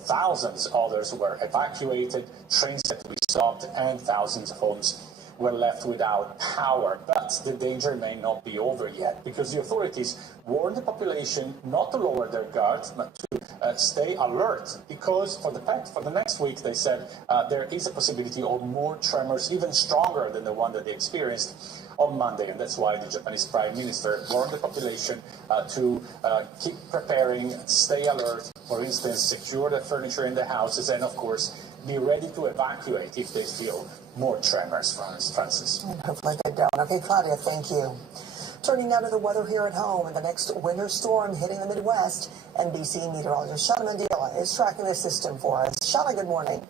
thousands others were evacuated, trains had to be stopped, and thousands of homes were left without power. But the danger may not be over yet, because the authorities warned the population not to lower their guard, but to stay alert, because for the next week, they said there is a possibility of more tremors, even stronger than the one that they experienced on Monday. And that's why the Japanese Prime Minister warned the population to keep preparing, stay alert, for instance, secure the furniture in the houses, and of course, be ready to evacuate if they feel more tremors, Francis. Hopefully they don't. Okay, Claudia, thank you. Turning now to the weather here at home, and the next winter storm hitting the Midwest, NBC meteorologist Shauna Mandela is tracking the system for us. Shauna, good morning.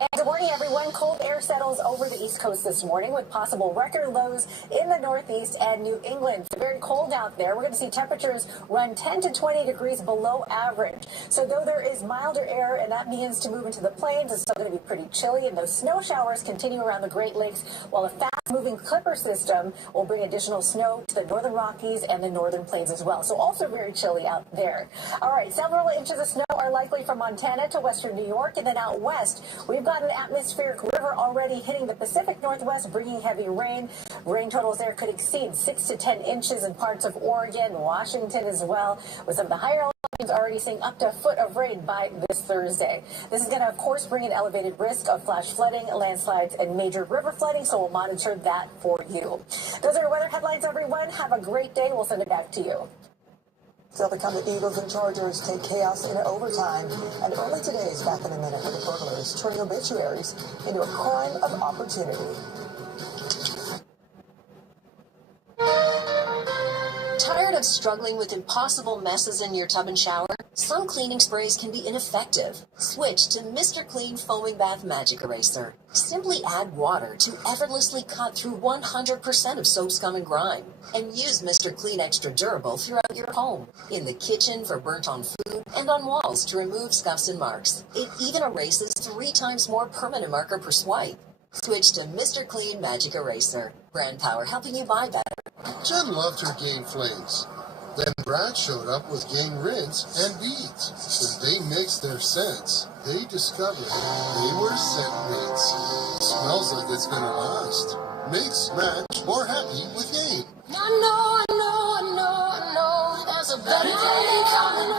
And good morning, everyone. Cold air settles over the East Coast this morning with possible record lows in the Northeast and New England. It's very cold out there. We're going to see temperatures run 10 to 20 degrees below average. So though there is milder air, and that means to move into the plains, it's still going to be pretty chilly, and those snow showers continue around the Great Lakes, while a fast-moving Clipper system will bring additional snow to the northern Rockies and the northern plains as well. So also very chilly out there. All right, several inches of snow are likely from Montana to western New York, and then out west, we've got an atmospheric river already hitting the Pacific Northwest, bringing heavy rain. Rain totals there could exceed 6 to 10 inches in parts of Oregon, Washington as well, with some of the higher elevations already seeing up to a foot of rain by this Thursday. This is going to, of course, bring an elevated risk of flash flooding, landslides, and major river flooding, so we'll monitor that for you. Those are your weather headlines, everyone. Have a great day. We'll send it back to you. Still to come, the Eagles and Chargers take chaos into overtime. And early today is back in a minute with the burglars turning obituaries into a crime of opportunity. Tired of struggling with impossible messes in your tub and shower? Some cleaning sprays can be ineffective. Switch to Mr. Clean Foaming Bath Magic Eraser. Simply add water to effortlessly cut through 100% of soap, scum, and grime. And use Mr. Clean Extra Durable throughout your home. In the kitchen for burnt-on food, and on walls to remove scuffs and marks. It even erases 3 times more permanent marker per swipe. Switch to Mr. Clean Magic Eraser. Brand power helping you buy better. Jen loved her game flings. Then Brad showed up with game rinse and beads. When they mixed their scents, they discovered they were scent mates. Smells like it's gonna last. Mix, match, more happy with game. I know, there's a better day coming.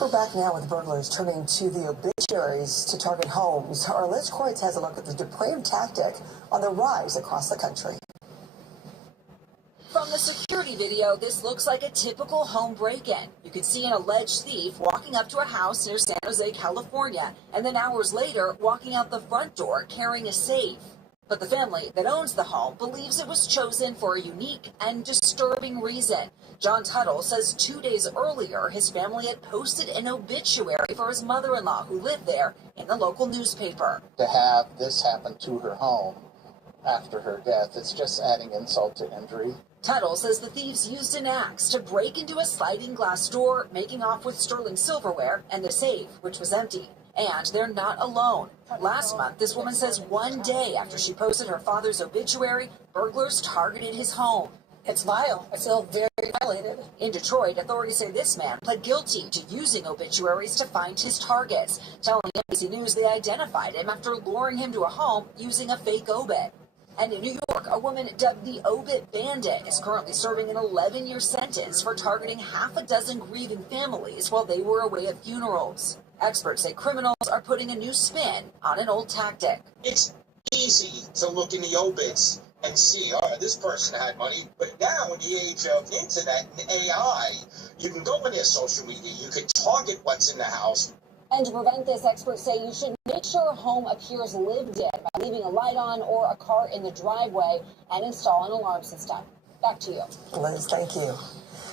We're back now with burglars turning to the obituaries to target homes. Our Liz Kreutz has a look at the depraved tactic on the rise across the country. From From the security video, this looks like a typical home break-in. You can see an alleged thief walking up to a house near San Jose, California, and then hours later walking out the front door carrying a safe. But the family that owns the home believes it was chosen for a unique and disturbing reason. John Tuttle says 2 days earlier, his family had posted an obituary for his mother-in-law who lived there in the local newspaper. To have this happen to her home after her death, it's just adding insult to injury. Tuttle says the thieves used an axe to break into a sliding glass door, making off with sterling silverware and the safe, which was empty. And they're not alone. Last month, this woman says 1 day after she posted her father's obituary, burglars targeted his home. It's vile. I feel very violated. In Detroit, authorities say this man pled guilty to using obituaries to find his targets, telling NBC News they identified him after luring him to a home using a fake obit. And in New York, a woman dubbed the Obit Bandit is currently serving an 11-year sentence for targeting half a dozen grieving families while they were away at funerals. Experts say criminals are putting a new spin on an old tactic. It's easy to look in the obits and see, oh, this person had money. But now in the age of internet and AI, you can go in their social media, you can target what's in the house. And to prevent this, experts say you should make sure a home appears lived in by leaving a light on or a car in the driveway and install an alarm system. Back to you. Liz, thank you.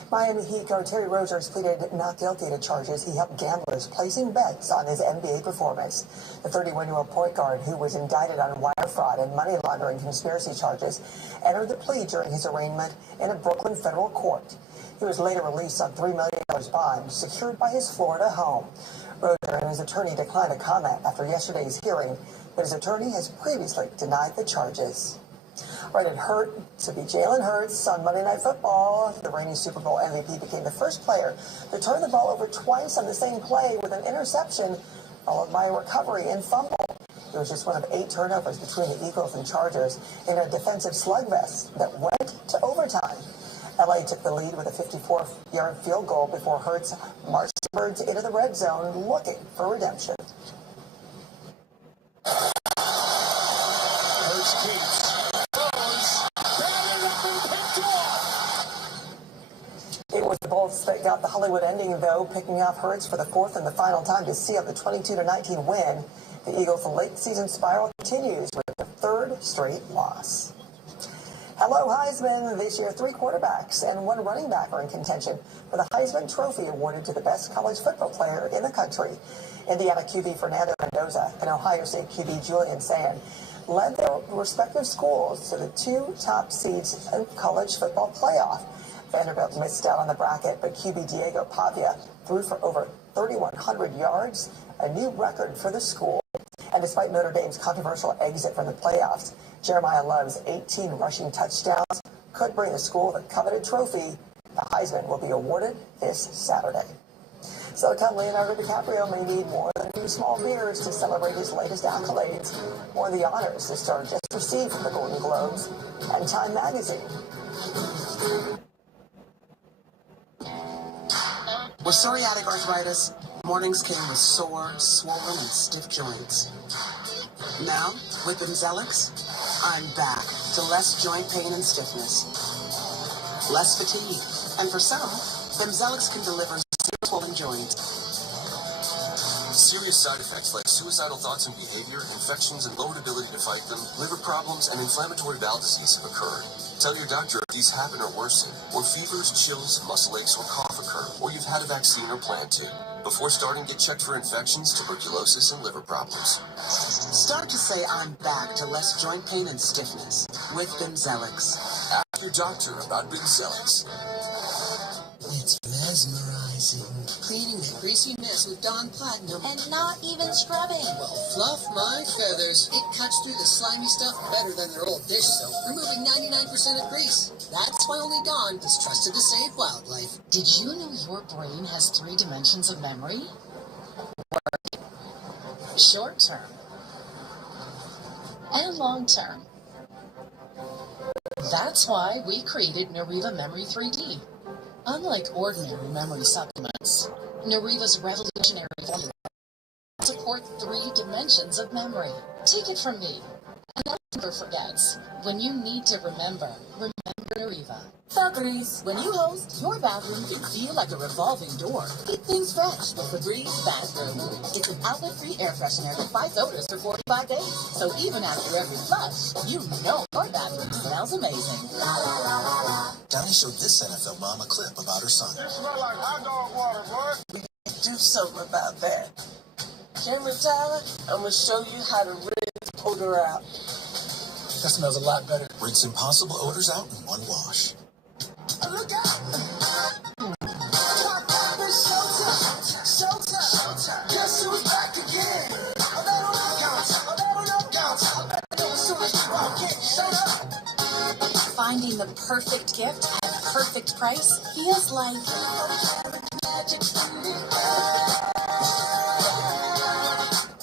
Miami Heat coach Terry Rozier pleaded not guilty to charges he helped gamblers placing bets on his NBA performance. The 31-year-old point guard, who was indicted on wire fraud and money laundering conspiracy charges, entered the plea during his arraignment in a Brooklyn federal court. He was later released on $3 million bond secured by his Florida home. Rozier and his attorney declined to comment after yesterday's hearing, but his attorney has previously denied the charges. Right, it hurt to be Jalen Hurts on Monday Night Football. The reigning Super Bowl MVP became the first player to turn the ball over twice on the same play with an interception, followed by a recovery and fumble. It was just one of 8 turnovers between the Eagles and Chargers in a defensive slugfest that went to overtime. LA took the lead with a 54-yard field goal before Hurts marched the Birds into the red zone looking for redemption. Hurts keeps. It was the Bolts that got the Hollywood ending, though, picking off Hurts for the 4th and the final time to seal the 22-19 win. The Eagles' late season spiral continues with their 3rd straight loss. Hello, Heisman. This year, 3 quarterbacks and 1 running back are in contention for the Heisman Trophy awarded to the best college football player in the country. Indiana QB Fernando Mendoza and Ohio State QB Julian Sand led their respective schools to the 2 top seeds in college football playoff. Vanderbilt missed out on the bracket, but QB Diego Pavia threw for over 3,100 yards, a new record for the school. And despite Notre Dame's controversial exit from the playoffs, Jeremiah Love's 18 rushing touchdowns could bring the school the coveted trophy. The Heisman will be awarded this Saturday. Silicon Leonardo DiCaprio may need more than a few small beers to celebrate his latest accolades, or the honors the star just received from the Golden Globes and Time Magazine. With psoriatic arthritis, mornings came with sore, swollen, and stiff joints. Now, with Bimzelx, I'm back to less joint pain and stiffness, less fatigue, and for some, Bimzelx can deliver zero swollen joints. Serious side effects like suicidal thoughts and behavior, infections and lowered ability to fight them, liver problems, and inflammatory bowel disease have occurred. Tell your doctor if these happen or worsen, or fevers, chills, muscle aches, or cough occur, or you've had a vaccine or plan to. Before starting, get checked for infections, tuberculosis, and liver problems. Start to say I'm back to less joint pain and stiffness with Bimzelx. Ask your doctor about Bimzelx. It's mesmerizing. Cleaning that greasy mess with Dawn Platinum. And not even scrubbing. Well, fluff my feathers. It cuts through the slimy stuff better than their old dish soap, removing 99% of grease. That's why only Dawn is trusted to save wildlife. Did you know your brain has 3 dimensions of memory? Short term and long term. That's why we created Nariva Memory 3D. Unlike ordinary memory supplements, Nariva's revolutionary formula support 3 dimensions of memory. Take it from me, and never forgets. When you need to remember Riva. Febreze. When you host, your bathroom can feel like a revolving door. Keep things fresh with Febreze Bathroom. It's an outlet-free air freshener that fights odors for 45 days. So even after every flush, you know your bathroom smells amazing. Donnie showed this NFL mom a clip about her son. This smell like hot dog water, boy. We need to do something about that. Camera Tyler, I'm going to show you how to rinse odor out. That smells a lot better. Rinse impossible odors out in one wash. Look out! Showtime. Guess who's back again? Finding the perfect gift at a perfect price feels like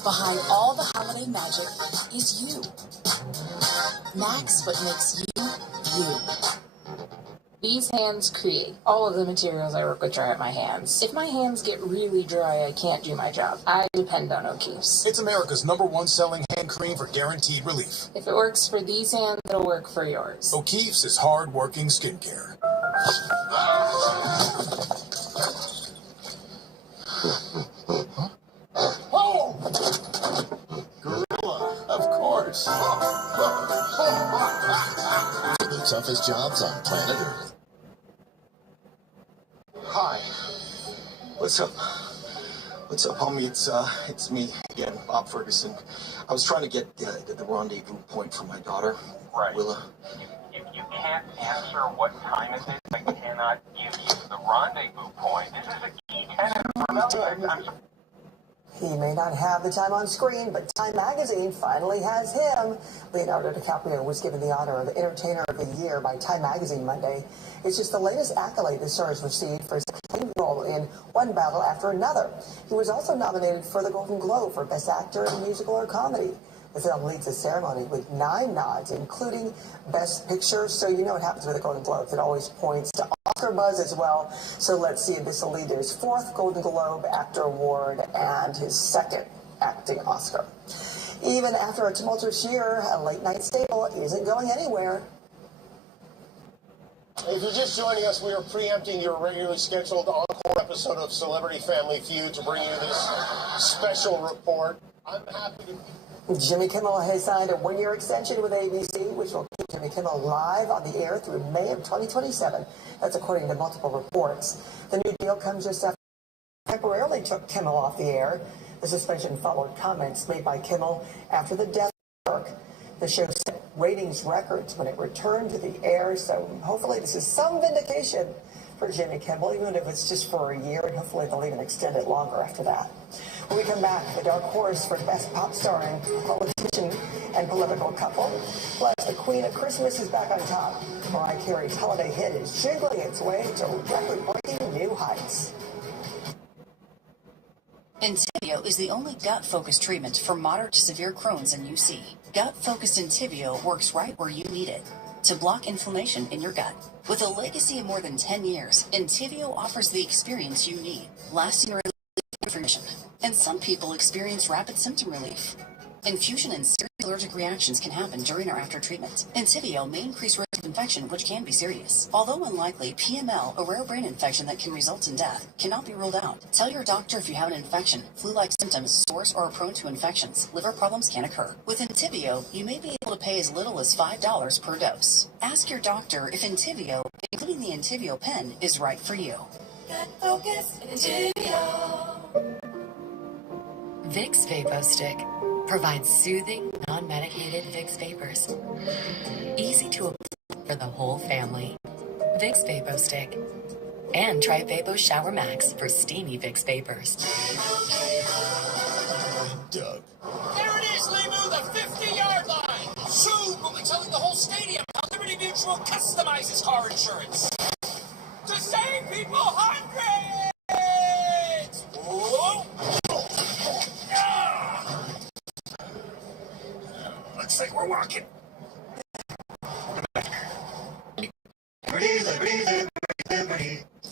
behind all the holiday magic is you. Max, what makes you, you. These hands create. All of the materials I work with dry out my hands. If my hands get really dry, I can't do my job. I depend on O'Keeffe's. It's America's #1 selling hand cream for guaranteed relief. If it works for these hands, it'll work for yours. O'Keeffe's is hard-working skincare. Oh! Gorilla, of course. The toughest jobs on planet Earth. Hi. What's up? What's up, homie? It's me again, Bob Ferguson. I was trying to get the rendezvous point for my daughter, right. Willa. You can't answer what time it is. I cannot give you the rendezvous point. This is a key tenet for Netflix. He may not have the time on screen, but Time Magazine finally has him. Leonardo DiCaprio was given the honor of Entertainer of the Year by Time Magazine Monday. It's just the latest accolade the star has received for his acclaimed role in one battle after another. He was also nominated for the Golden Globe for Best Actor in a Musical or Comedy. The film leads the ceremony with 9 nods, including Best Picture. So you know what happens with the Golden Globes. It always points to Oscar buzz as well. So let's see if this will lead to his 4th Golden Globe Actor Award and his 2nd acting Oscar. Even after a tumultuous year, a late-night staple isn't going anywhere. If you're just joining us, we are preempting your regularly scheduled encore episode of Celebrity Family Feud to bring you this special report. I'm happy to... Jimmy Kimmel has signed a 1-year extension with ABC, which will keep Jimmy Kimmel live on the air through May of 2027. That's according to multiple reports. The new deal comes just after temporarily took Kimmel off the air. The suspension followed comments made by Kimmel after the death of Burke. The show set ratings records when it returned to the air, so hopefully this is some vindication for Jimmy Kimmel, even if it's just for a year, and hopefully they'll even extend it longer after that. When we come back, the dark horse for Best Pop Star and Politician and Political Couple. Plus, the Queen of Christmas is back on top. Mariah Carey's holiday hit is jiggling its way to record-breaking new heights. Entyvio is the only gut-focused treatment for moderate to severe Crohn's and UC. Gut-focused Entyvio works right where you need it to block inflammation in your gut. With a legacy of more than 10 years, Entyvio offers the experience you need, lasting relief from inflammation. And some people experience rapid symptom relief. Infusion and serious allergic reactions can happen during or after treatment. Entyvio may increase risk of infection, which can be serious. Although unlikely, PML, a rare brain infection that can result in death, cannot be ruled out. Tell your doctor if you have an infection, flu-like symptoms, sores, or are prone to infections. Liver problems can occur. With Entyvio, you may be able to pay as little as $5 per dose. Ask your doctor if Entyvio, including the Entyvio pen, is right for you. Gut focus, Entyvio. Vicks Vapor Stick provides soothing, non-medicated Vicks Vapors. Easy to apply for the whole family. Vicks Vapor Stick. And try Vapo Shower Max for steamy Vicks Vapors. Doug. There it is, Limu, the 50-yard line. Soon we'll be telling the whole stadium how Liberty Mutual customizes car insurance. To save people hundreds! Whoa! Looks like we're walking.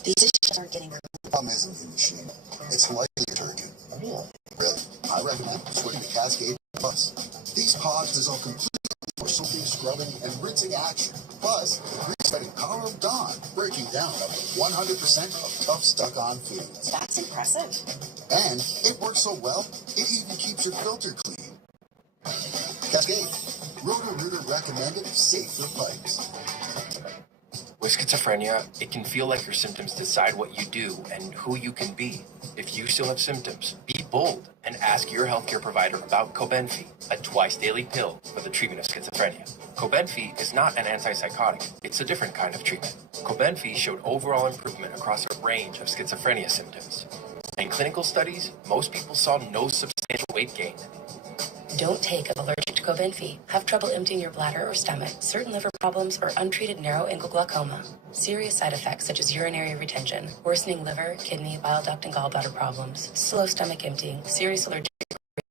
These issues aren't getting The problem isn't the machine. It's likely detergent. Really? I recommend switching to Cascade Plus. These pods dissolve completely for soaping, scrubbing, and rinsing action. Plus, grease-fighting on, breaking down up 100% of tough stuck-on foods. That's impressive. And it works so well, it even keeps your filter clean. Cascade, Roto-Rooter recommended safe for pipes. With schizophrenia, it can feel like your symptoms decide what you do and who you can be. If you still have symptoms, be bold and ask your healthcare provider about Cobenfy, a twice-daily pill for the treatment of schizophrenia. Cobenfy is not an antipsychotic. It's a different kind of treatment. Cobenfy showed overall improvement across a range of schizophrenia symptoms. In clinical studies, most people saw no substantial weight gain. Don't take if allergic to Cobenfy, have trouble emptying your bladder or stomach, certain liver problems, or untreated narrow angle glaucoma. Serious side effects such as urinary retention, worsening liver, kidney, bile duct, and gallbladder problems, slow stomach emptying, serious allergic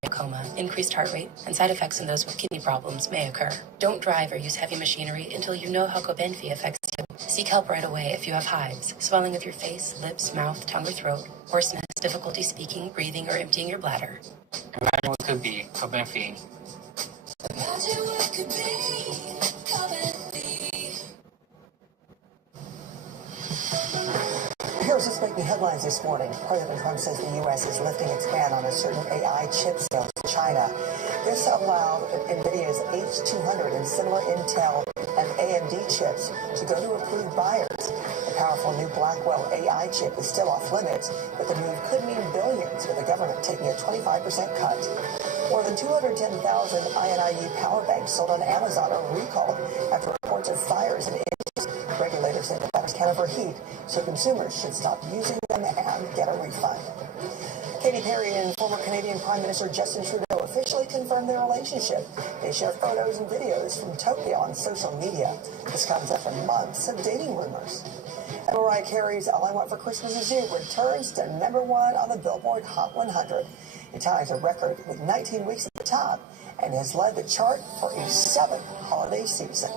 glaucoma, increased heart rate, and side effects in those with kidney problems may occur. Don't drive or use heavy machinery until you know how Cobenfy affects you. Seek help right away if you have hives, swelling of your face, lips, mouth, tongue, or throat, hoarseness, difficulty speaking, breathing, or emptying your bladder. Imagine what could be Cobenfy. Imagine what could be. Cobenfy. Here's what's making headlines this morning. President Trump says the U.S. is lifting its ban on a certain AI chip sales to China. This allowed NVIDIA's H200 and similar Intel and AMD chips to go to approved buyers. The powerful new Blackwell AI chip is still off limits, but the move could mean billions, with the government taking a 25% cut. More than 210,000 INIU power banks sold on Amazon are recalled after reports of fires and issues. Regulators say the batteries can overheat, so consumers should stop using them and get a refund. Katy Perry and former Canadian Prime Minister Justin Trudeau officially confirmed their relationship. They share photos and videos from Tokyo on social media. This comes after months of dating rumors. And Mariah Carey's All I Want for Christmas Is You returns to #1 on the Billboard Hot 100. It ties a record with 19 weeks at the top and has led the chart for a 7th holiday season.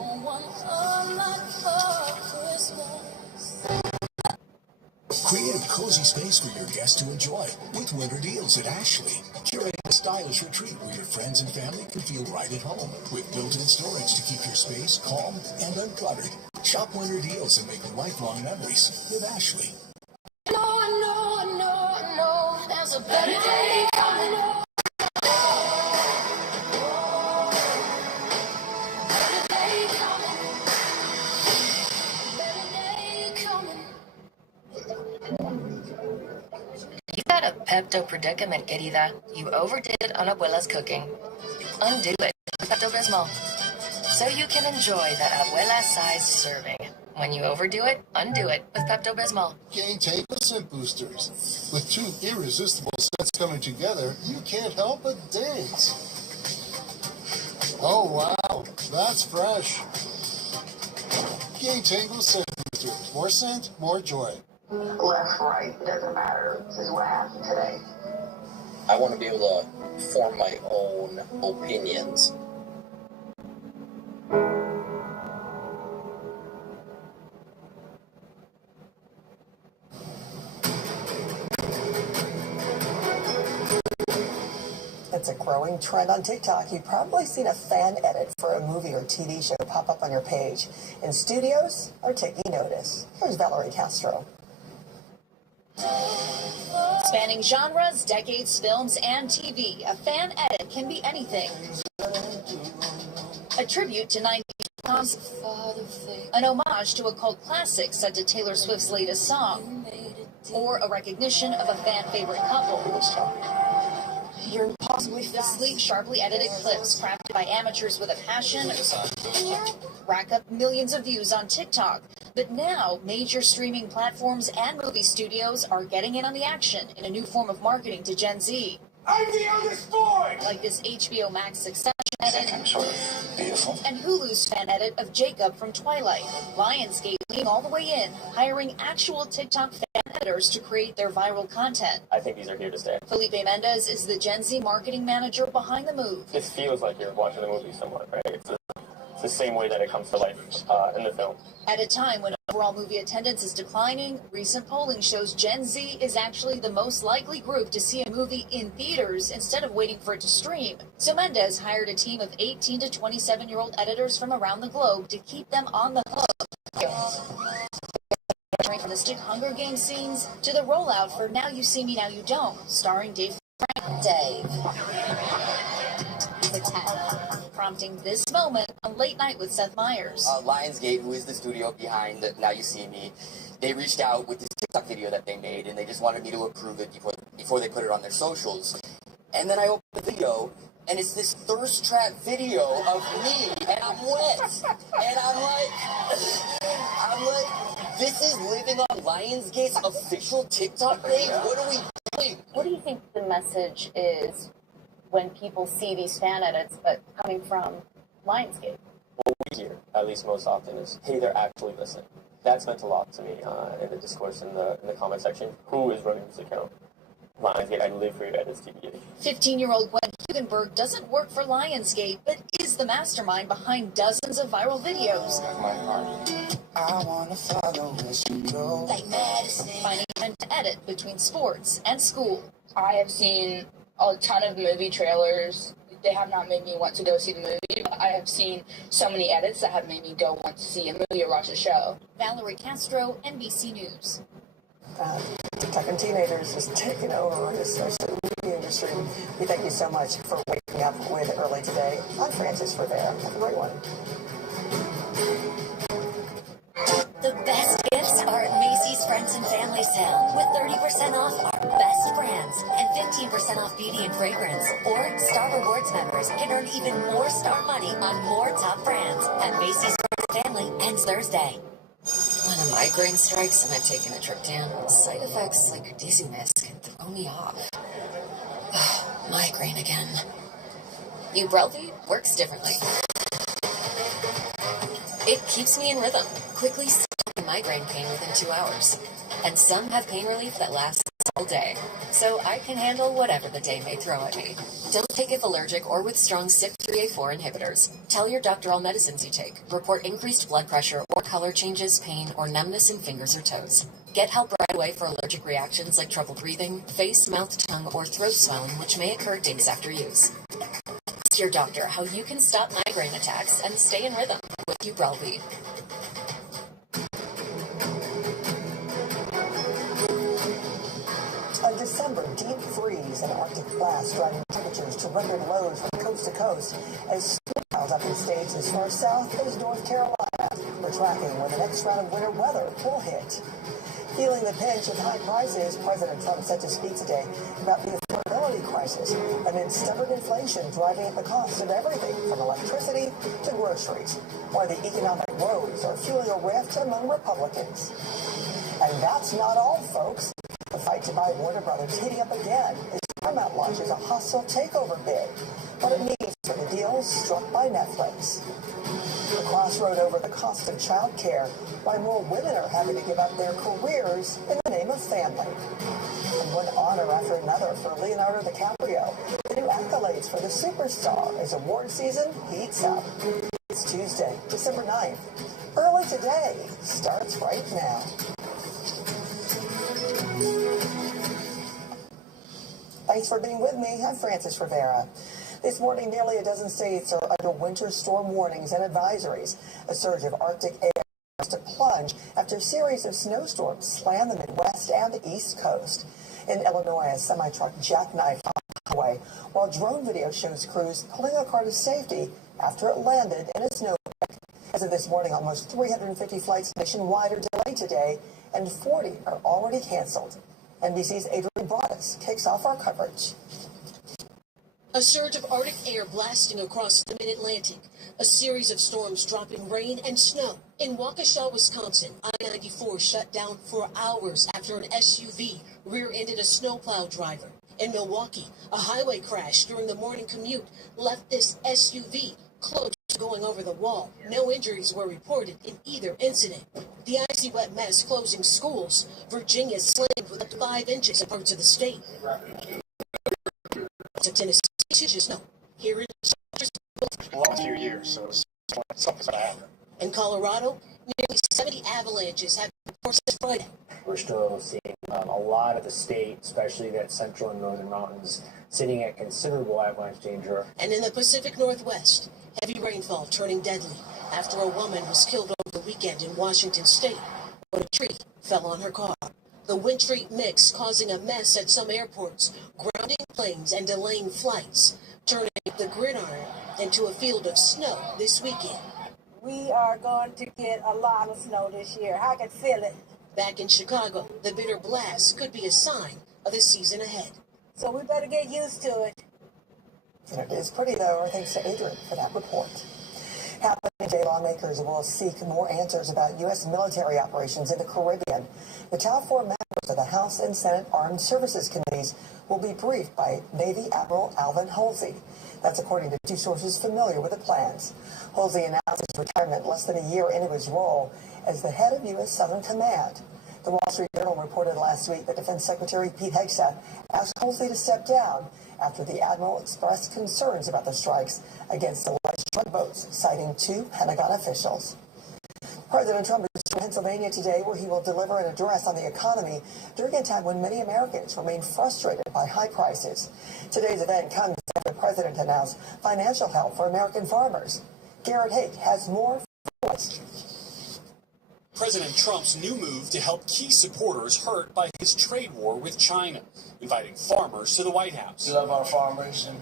Create a cozy space for your guests to enjoy with winter deals at Ashley. Curate a stylish retreat where your friends and family can feel right at home with built-in storage to keep your space calm and uncluttered. Shop winter deals and make lifelong memories with Ashley. No, there's a better day coming up. Better day coming. Better day coming. You got a Pepto predicament, querida. You overdid it on abuela's cooking. Undo it with Pepto-Bismol, so you can enjoy that abuela-sized serving. When you overdo it, undo it with Pepto-Bismol. Gain Tango Scent Boosters. With 2 irresistible scents coming together, you can't help but dance. Oh, wow. That's fresh. Gain Tango Scent Boosters. More scent, more joy. Left, right, doesn't matter. This is what happened today. I want to be able to form my own opinions. It's a growing trend on TikTok. You've probably seen a fan edit for a movie or TV show pop up on your page. And studios are taking notice. Here's Valerie Castro. Spanning genres, decades, films, and TV, a fan edit can be anything. A tribute to 90s an homage to a cult classic set to Taylor Swift's latest song, or a recognition of a fan favorite couple. You're impossibly sleek, sharply edited clips crafted by amateurs with a passion rack up millions of views on TikTok. But now, major streaming platforms and movie studios are getting in on the action in a new form of marketing to Gen Z. I'm the youngest boy! Like this HBO Max Succession edit. I'm sort of beautiful. And Hulu's fan edit of Jacob from Twilight. Lionsgate leaning all the way in, hiring actual TikTok fan editors to create their viral content. I think these are here to stay. Felipe Mendez is the Gen Z marketing manager behind the move. It feels like you're watching a movie somewhat, right? It's the same way that it comes to life in the film. At a time when overall movie attendance is declining, recent polling shows Gen Z is actually the most likely group to see a movie in theaters instead of waiting for it to stream. So Mendez hired a team of 18 to 27-year-old editors from around the globe to keep them on the hook. From the stick Hunger Games scenes to the rollout for Now You See Me, Now You Don't, starring Dave. Dave. The 10, prompting this moment on Late Night with Seth Meyers. Lionsgate, who is the studio behind Now You See Me, they reached out with this TikTok video that they made, and they just wanted me to approve it before they put it on their socials. And then I opened the video, and it's this thirst trap video of me, and I'm wet. And I'm like, this is living on Lionsgate's official TikTok page? What are we doing? What do you think the message is when people see these fan edits, but coming from Lionsgate? What we hear, at least most often, is, hey, they're actually listening. That's meant a lot to me in the discourse in the comment section. Who is running this account? Lionsgate, I live for your edits, TBA. 15-year-old Gwen Hugenberg doesn't work for Lionsgate, but is the mastermind behind dozens of viral videos. My heart. I wanna follow where she goes. Like medicine. Finding time to edit between sports and school. I have seen a ton of movie trailers. They have not made me want to go see the movie, but I have seen so many edits that have made me go want to see a movie or watch a show. Valerie Castro, NBC News. TikTok and teenagers just taking over the social media industry. We thank you so much for waking up with Early Today. I'm Francis Rivera. Have a great one. The best gifts are at Macy's Friends and Family Sale with 30% off our best brands and 15% off beauty and fragrance. Or Star Rewards members can earn even more Star money on more top brands at Macy's Friends and Family ends Thursday. When a migraine strikes and I've taken a trip down, side effects like dizziness can throw me off. Migraine again. Ubrelvy works differently. It keeps me in rhythm, quickly stopping migraine pain within 2 hours. And some have pain relief that lasts all day, so I can handle whatever the day may throw at me. Don't take if allergic or with strong CYP3A4 inhibitors. Tell your doctor all medicines you take. Report increased blood pressure or color changes, pain, or numbness in fingers or toes. Get help right away for allergic reactions like trouble breathing, face, mouth, tongue, or throat swelling, which may occur days after use. Ask your doctor how you can stop migraine attacks and stay in rhythm with Ubrelvy. A December deep freeze and Arctic blast driving temperatures to record lows from coast to coast as snow piles up in states as far south as North Carolina. We're tracking when the next round of winter weather will hit. Feeling the pinch of high prices, President Trump set to speak today about the affordability crisis amid stubborn inflation driving up the cost of everything from electricity to groceries, while the economic woes are fueling a rift among Republicans. And that's not all, folks. The fight to buy Warner Brothers heating up again as Paramount launches a hostile takeover bid. What it means for the deal struck by Netflix. The crossroad over the cost of child care, why more women are having to give up their careers in the name of family. And one honor after another for Leonardo DiCaprio. The new accolades for the superstar as award season heats up. It's Tuesday, December 9th. Early Today starts right now. Thanks for being with me. I'm Francis Rivera. This morning, nearly a dozen states are under winter storm warnings and advisories. A surge of Arctic air has to plunge after a series of snowstorms slammed the Midwest and the East Coast. In Illinois, a semi-truck jackknifed on the highway, while drone video shows crews pulling a car to safety after it landed in a snowbank. As of this morning, almost 350 flights nationwide are delayed today, and 40 are already canceled. NBC's Adrian Broadus kicks off our coverage. A surge of Arctic air blasting across the mid-Atlantic. A series of storms dropping rain and snow. In Waukesha, Wisconsin, I-94 shut down for hours after an SUV rear-ended a snowplow driver. In Milwaukee, a highway crash during the morning commute left this SUV close to going over the wall. No injuries were reported in either incident. The icy wet mess closing schools. Virginia slammed with up to 5 inches in parts of the state. To Tennessee, just no. Here it is. Last few years, so something's going to happen. In Colorado, nearly 70 avalanches have been reported since Friday. We're still seeing a lot of the state, especially that central and northern mountains, sitting at considerable avalanche danger. And in the Pacific Northwest, heavy rainfall turning deadly after a woman was killed over the weekend in Washington state when a tree fell on her car. The wintry mix causing a mess at some airports, grounding planes and delaying flights, turning the gridiron into a field of snow this weekend. We are going to get a lot of snow this year. I can feel it. Back in Chicago, the bitter blast could be a sign of the season ahead. So we better get used to it. And it is pretty, though. Thanks to Adrian for that report. Happening today, lawmakers will seek more answers about U.S. military operations in the Caribbean. The top 4 members of the House and Senate Armed Services Committees will be briefed by Navy Admiral Alvin Halsey. That's according to 2 sources familiar with the plans. Halsey announced his retirement less than a year into his role as the head of U.S. Southern Command. The Wall Street Journal reported last week that Defense Secretary Pete Hegseth asked Halsey to step down after the admiral expressed concerns about the strikes against alleged tugboats, citing 2 Pentagon officials. President Trump is in Pennsylvania today, where he will deliver an address on the economy during a time when many Americans remain frustrated by high prices. Today's event comes after the president announced financial help for American farmers. Garrett Hake has more. President Trump's new move to help key supporters hurt by his trade war with China, inviting farmers to the White House. We love our farmers, and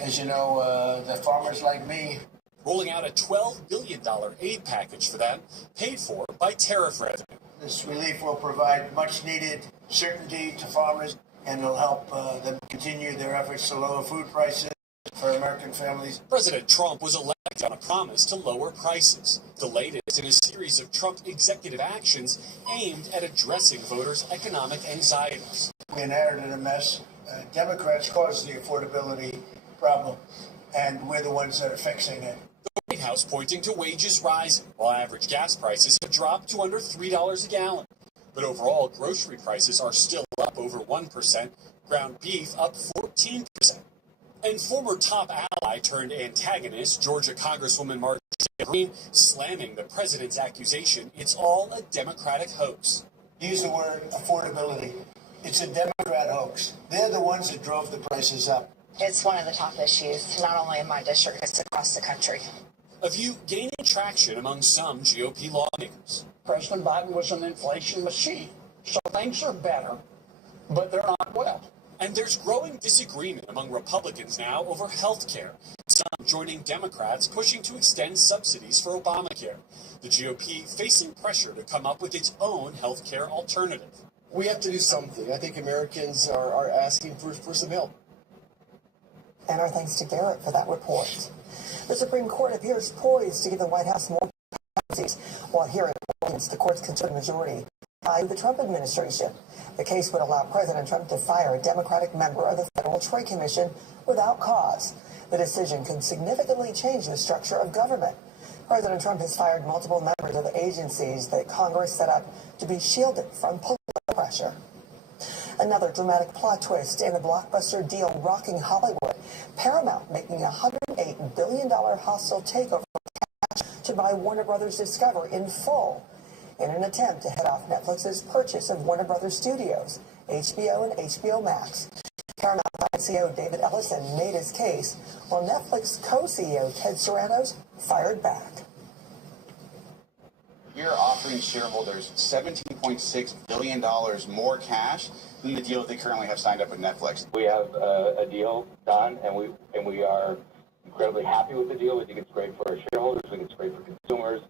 as you know, the farmers like me. Rolling out a $12 billion aid package for them, paid for by tariff revenue. This relief will provide much-needed certainty to farmers, and will help them continue their efforts to lower food prices for American families. President Trump was elected on a promise to lower prices, the latest in a series of Trump executive actions aimed at addressing voters' economic anxieties. We inherited a mess. Democrats caused the affordability problem, and we're the ones that are fixing it. The White House pointing to wages rising, while average gas prices have dropped to under $3 a gallon. But overall, grocery prices are still up over 1%, ground beef up 14%. And former top ally turned antagonist, Georgia Congresswoman Marjorie Greene, slamming the president's accusation it's all a Democratic hoax. Use the word affordability. It's a Democrat hoax. They're the ones that drove the prices up. It's one of the top issues, not only in my district, it's across the country. A view gaining traction among some GOP lawmakers. President Biden was an inflation machine, so things are better, but they're not well. And there's growing disagreement among Republicans now over health care, some joining Democrats pushing to extend subsidies for Obamacare. The GOP facing pressure to come up with its own health care alternative. We have to do something. I think Americans are asking for some help. And our thanks to Garrett for that report. The Supreme Court appears poised to give the White House more policies, while hearing the court's conservative majority by the Trump administration. The case would allow President Trump to fire a Democratic member of the Federal Trade Commission without cause. The decision could significantly change the structure of government. President Trump has fired multiple members of agencies that Congress set up to be shielded from political pressure. Another dramatic plot twist in the blockbuster deal rocking Hollywood. Paramount making a $108 billion hostile takeover cash to buy Warner Brothers Discovery in full in an attempt to head off Netflix's purchase of Warner Brothers Studios, HBO, and HBO Max. Paramount CEO David Ellison made his case, while Netflix co-CEO Ted Sarandos fired back. You're offering shareholders $17.6 billion more cash than the deal that they currently have signed up with Netflix. We have a deal done, and we are incredibly happy with the deal. We think it's great for our shareholders. We think it's great for consumers.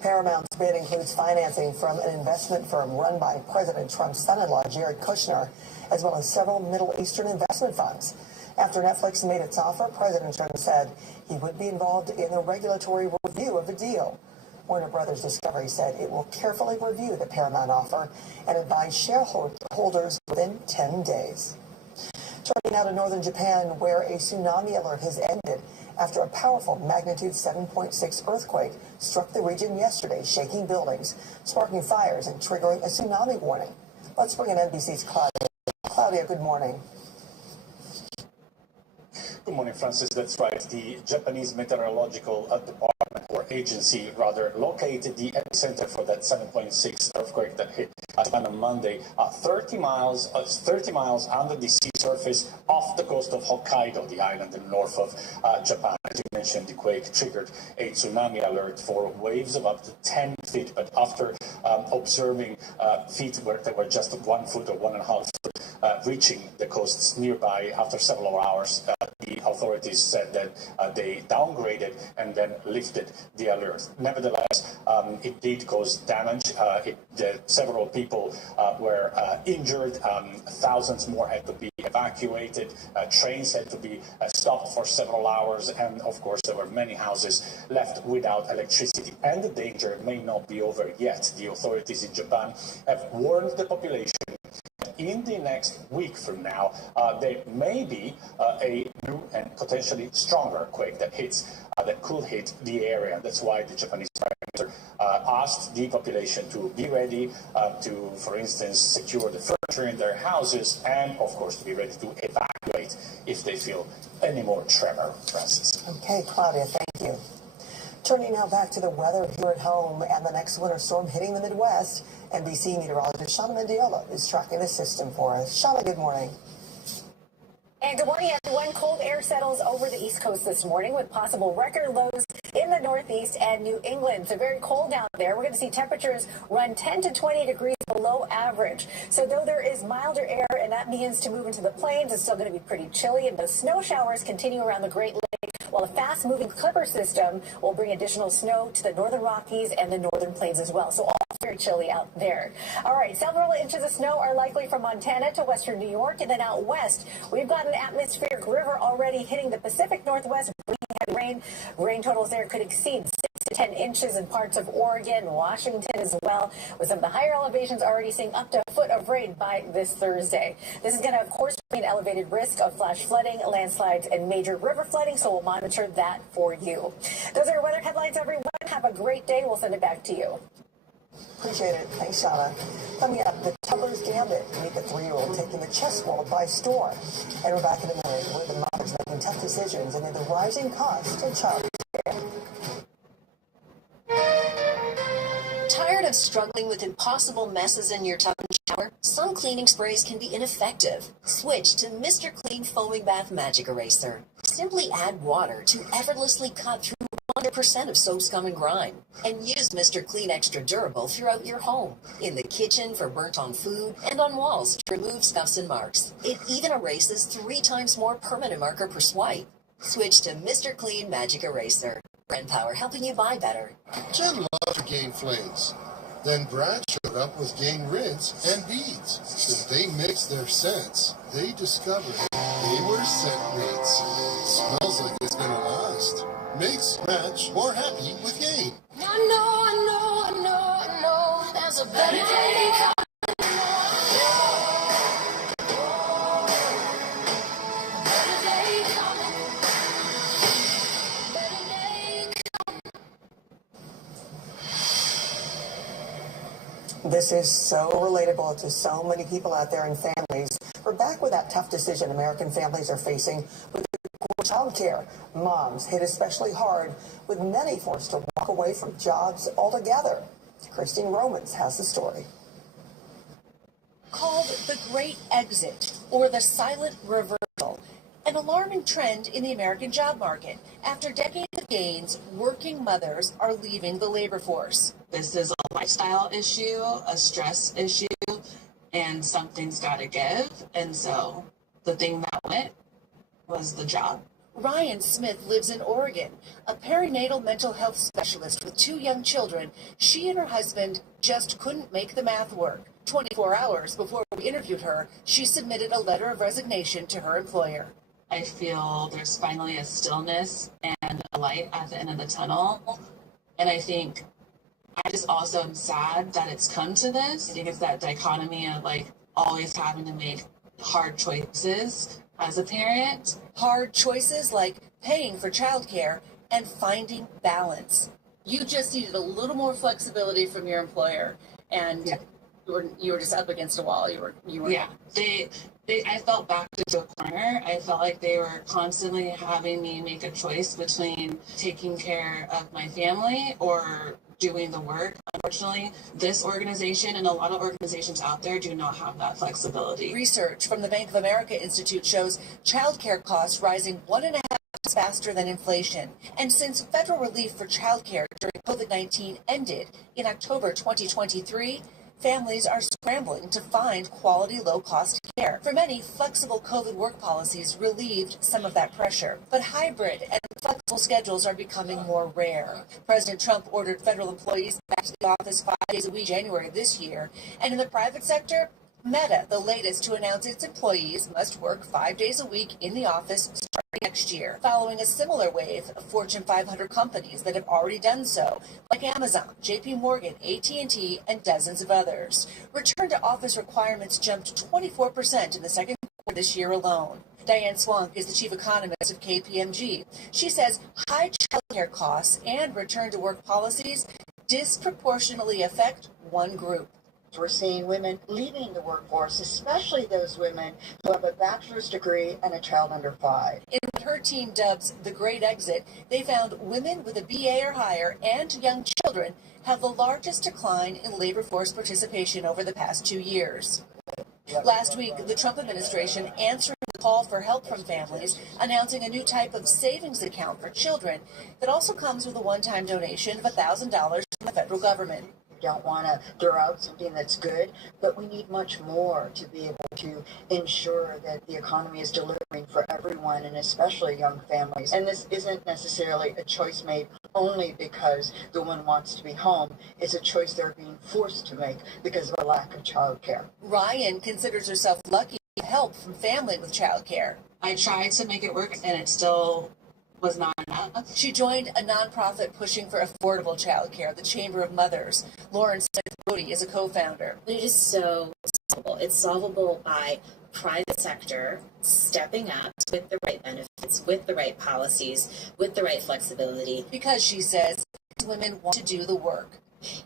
Paramount's bid includes financing from an investment firm run by President Trump's son-in-law, Jared Kushner, as well as several Middle Eastern investment funds. After Netflix made its offer, President Trump said he would be involved in the regulatory review of the deal. Warner Brothers Discovery said it will carefully review the Paramount offer and advise shareholders within 10 days. Turning now to northern Japan, where a tsunami alert has ended after a powerful magnitude 7.6 earthquake struck the region yesterday, shaking buildings, sparking fires, and triggering a tsunami warning. Let's bring in NBC's Claudia. Claudia, good morning. Good morning, Francis. That's right. The Japanese Meteorological Department, or agency rather, located the epicenter for that 7.6 earthquake that hit Japan on Monday, 30 miles under the sea surface off the coast of Hokkaido, the island in the north of Japan. As you mentioned, the quake triggered a tsunami alert for waves of up to 10 feet, but after observing feet where they were just 1 foot or 1.5 foot reaching the coasts nearby after several hours, the authorities said that they downgraded and then lifted the alert. Nevertheless, it did cause damage. Several people were injured. Thousands more had to be evacuated. Trains had to be stopped for several hours. And of course, there were many houses left without electricity. And the danger may not be over yet. The authorities in Japan have warned the population in the next week from now, there may be a new and potentially stronger quake that could hit the area. That's why the Japanese Prime Minister asked the population to be ready to, for instance, secure the furniture in their houses and, of course, to be ready to evacuate if they feel any more tremor, Francis. Okay, Claudia, thank you. Turning now back to the weather here at home and the next winter storm hitting the Midwest. NBC meteorologist Shauna Mendiola is tracking the system for us. Shauna, good morning. And good morning, everyone. Cold air settles over the East Coast this morning with possible record lows in the Northeast and New England. So very cold down there. We're going to see temperatures run 10 to 20 degrees below average. So though there is milder air and that begins to move into the plains, it's still going to be pretty chilly. And the snow showers continue around the Great Lakes, while a fast-moving Clipper system will bring additional snow to the northern Rockies and the northern plains as well. So all very chilly out there. All right, several inches of snow are likely from Montana to western New York, and then out west, we've got an atmospheric river already hitting the Pacific Northwest, bringing heavy rain. Rain totals there could exceed 6 to 10 inches in parts of Oregon, Washington as well, with some of the higher elevations already seeing up to a foot of rain by this Thursday. This is going to, of course, be an elevated risk of flash flooding, landslides, and major river flooding, so we'll monitor that for you. Those are your weather headlines, everyone. Have a great day. We'll send it back to you. Appreciate it. Thanks, Shauna. Coming up, the Tubbers Gambit. Meet the 3-year-old taking the chess world by storm. And we're back in a minute where the mothers making tough decisions amid the rising cost of child care. Tired of struggling with impossible messes in your tub and shower? Some cleaning sprays can be ineffective. Switch to Mr. Clean Foaming Bath Magic Eraser. Simply add water to effortlessly cut through 100% of soap, scum, and grime. And use Mr. Clean Extra Durable throughout your home, in the kitchen for burnt on food, and on walls to remove scuffs and marks. It even erases 3 times more permanent marker per swipe. Switch to Mr. Clean Magic Eraser. Brand Power, helping you buy better. Jen loved her Gain Flings. Then Brad showed up with Gain Rinse and Beads. When they mixed their scents, they discovered they were scent mates. Smells like it's gonna last. Mix, match, more happy with Gain. I know, there's a better day coming. This is so relatable to so many people out there and families. We're back with that tough decision American families are facing with child care. Moms hit especially hard, with many forced to walk away from jobs altogether. Christine Romans has the story. Called the Great Exit, or the Silent Reversal, an alarming trend in the American job market. After decades of gains, working mothers are leaving the labor force. This is a lifestyle issue, a stress issue, and something's got to give. And so the thing that went was the job. Ryan Smith lives in Oregon, a perinatal mental health specialist with 2 young children. She and her husband just couldn't make the math work. 24 hours before we interviewed her, she submitted a letter of resignation to her employer. I feel there's finally a stillness and a light at the end of the tunnel. And I think I just also am sad that it's come to this. I think it's that dichotomy of like always having to make hard choices as a parent. Hard choices like paying for childcare and finding balance. You just needed a little more flexibility from your employer. And you were just up against a wall. You were. Yeah, I felt backed into a corner. I felt like they were constantly having me make a choice between taking care of my family or doing the work. Unfortunately, this organization and a lot of organizations out there do not have that flexibility. Research from the Bank of America Institute shows childcare costs rising 1.5 times faster than inflation. And since federal relief for childcare during COVID-19 ended in October 2023, families are scrambling to find quality, low-cost care. For many, flexible COVID work policies relieved some of that pressure. But hybrid and flexible schedules are becoming more rare. President Trump ordered federal employees back to the office 5 days a week January this year. And in the private sector, Meta, the latest to announce its employees must work 5 days a week in the office starting next year, following a similar wave of Fortune 500 companies that have already done so, like Amazon, JP Morgan, AT&T, and dozens of others. Return to office requirements jumped 24% in the second quarter this year alone. Diane Swank is the chief economist of KPMG. She says high childcare costs and return to work policies disproportionately affect one group. We're seeing women leaving the workforce, especially those women who have a bachelor's degree and a child under 5. In what her team dubs the Great Exit, they found women with a BA or higher and young children have the largest decline in labor force participation over the past 2 years. Last week, the Trump administration answered the call for help from families, announcing a new type of savings account for children that also comes with a one-time donation of $1,000 from the federal government. Don't want to throw out something that's good, but we need much more to be able to ensure that the economy is delivering for everyone, and especially young families. And this isn't necessarily a choice made only because the woman wants to be home. It's a choice they're being forced to make because of a lack of childcare. Ryan considers herself lucky to get help from family with childcare. I tried to make it work, and it still was not enough. She joined a nonprofit pushing for affordable childcare, the Chamber of Mothers. Lauren Smith-Bodie is a co-founder. It is so solvable. It's solvable by private sector stepping up with the right benefits, with the right policies, with the right flexibility. Because she says women want to do the work.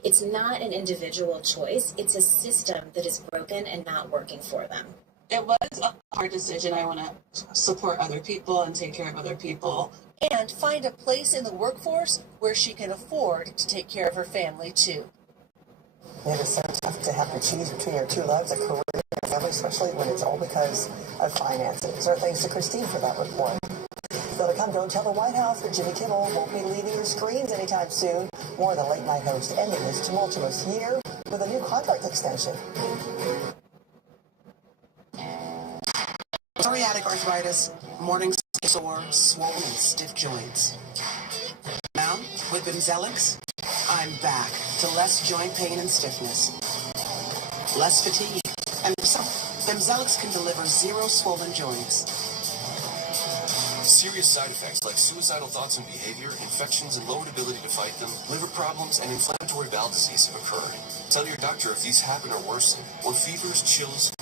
It's not an individual choice. It's a system that is broken and not working for them. It was a hard decision. I want to support other people and take care of other people. And find a place in the workforce where she can afford to take care of her family, too. It is so tough to have to choose between your two loves, a career and a family, especially when it's all because of finances. Our thanks to Christine for that report. Still to come, don't tell the White House that Jimmy Kimmel won't be leaving your screens anytime soon. More of the late-night host ending his tumultuous year with a new contract extension. Psoriatic arthritis, morning sore, swollen and stiff joints. Now, with Bimzelx, I'm back to less joint pain and stiffness, less fatigue, and Bimzelx can deliver 0 swollen joints. Serious side effects like suicidal thoughts and behavior, infections and lowered ability to fight them, liver problems, and inflammatory bowel disease have occurred. Tell your doctor if these happen or worsen, or fevers, chills,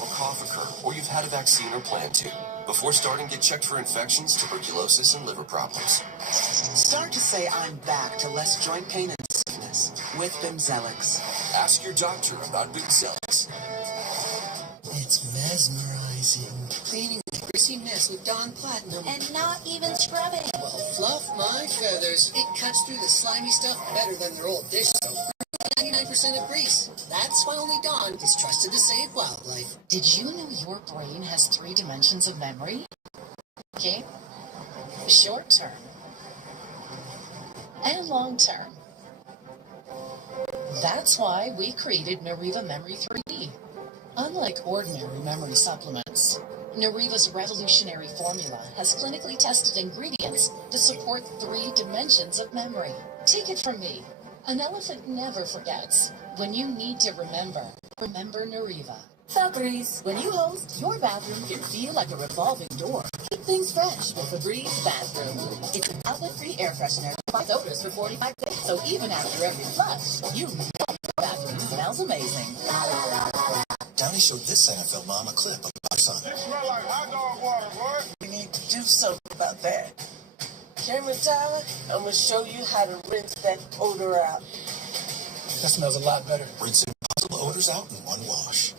or cough occur, or you've had a vaccine or plan to. Before starting, get checked for infections, tuberculosis, and liver problems. Start to say I'm back to less joint pain and stiffness with Bimzelx. Ask your doctor about Bimzelx. It's mesmerizing. Cleaning the greasy mess with Dawn Platinum. And not even scrubbing. Well, fluff my feathers. It cuts through the slimy stuff better than their old dish soap. 99% of grease. That's why only Dawn is trusted to save wildlife. Did you know your brain has 3 dimensions of memory? Okay. Short term. And long term. That's why we created Nariva Memory 3D. Unlike ordinary memory supplements, Nariva's revolutionary formula has clinically tested ingredients to support 3 dimensions of memory. Take it from me. An elephant never forgets. When you need to remember, remember Nariva. Febreze. When you host, your bathroom can feel like a revolving door. Keep things fresh with Febreze Bathroom. It's an outlet-free air freshener that fights odors for 45 days. So even after every flush, you know your bathroom smells amazing. Downey showed this NFL mom a clip of my son. It smells like hot dog water, boy. We need to do something about that. Cameron Tyler, I'm going to show you how to rinse that odor out. That smells a lot better. Rinse Impossible odor clears out in one wash.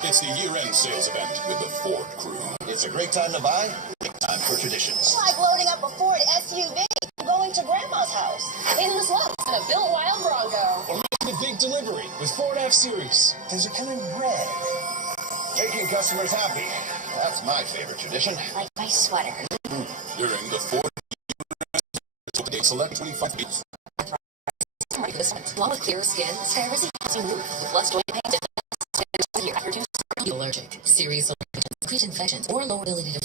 It's the year-end sales event with the Ford crew. It's a great time to buy, great time for traditions. It's like loading up a Ford SUV and going to Grandma's house. Painless looks in a built wild Bronco. Or making the big delivery with Ford F-Series. Does it come in red? Making customers happy. That's my favorite tradition. Like my sweater. During the Ford they select 25 weeks. Along with clear skin, Sky Resi helps you move with less joint pain. Allergic, serious allergens, acute infections, or lower ability to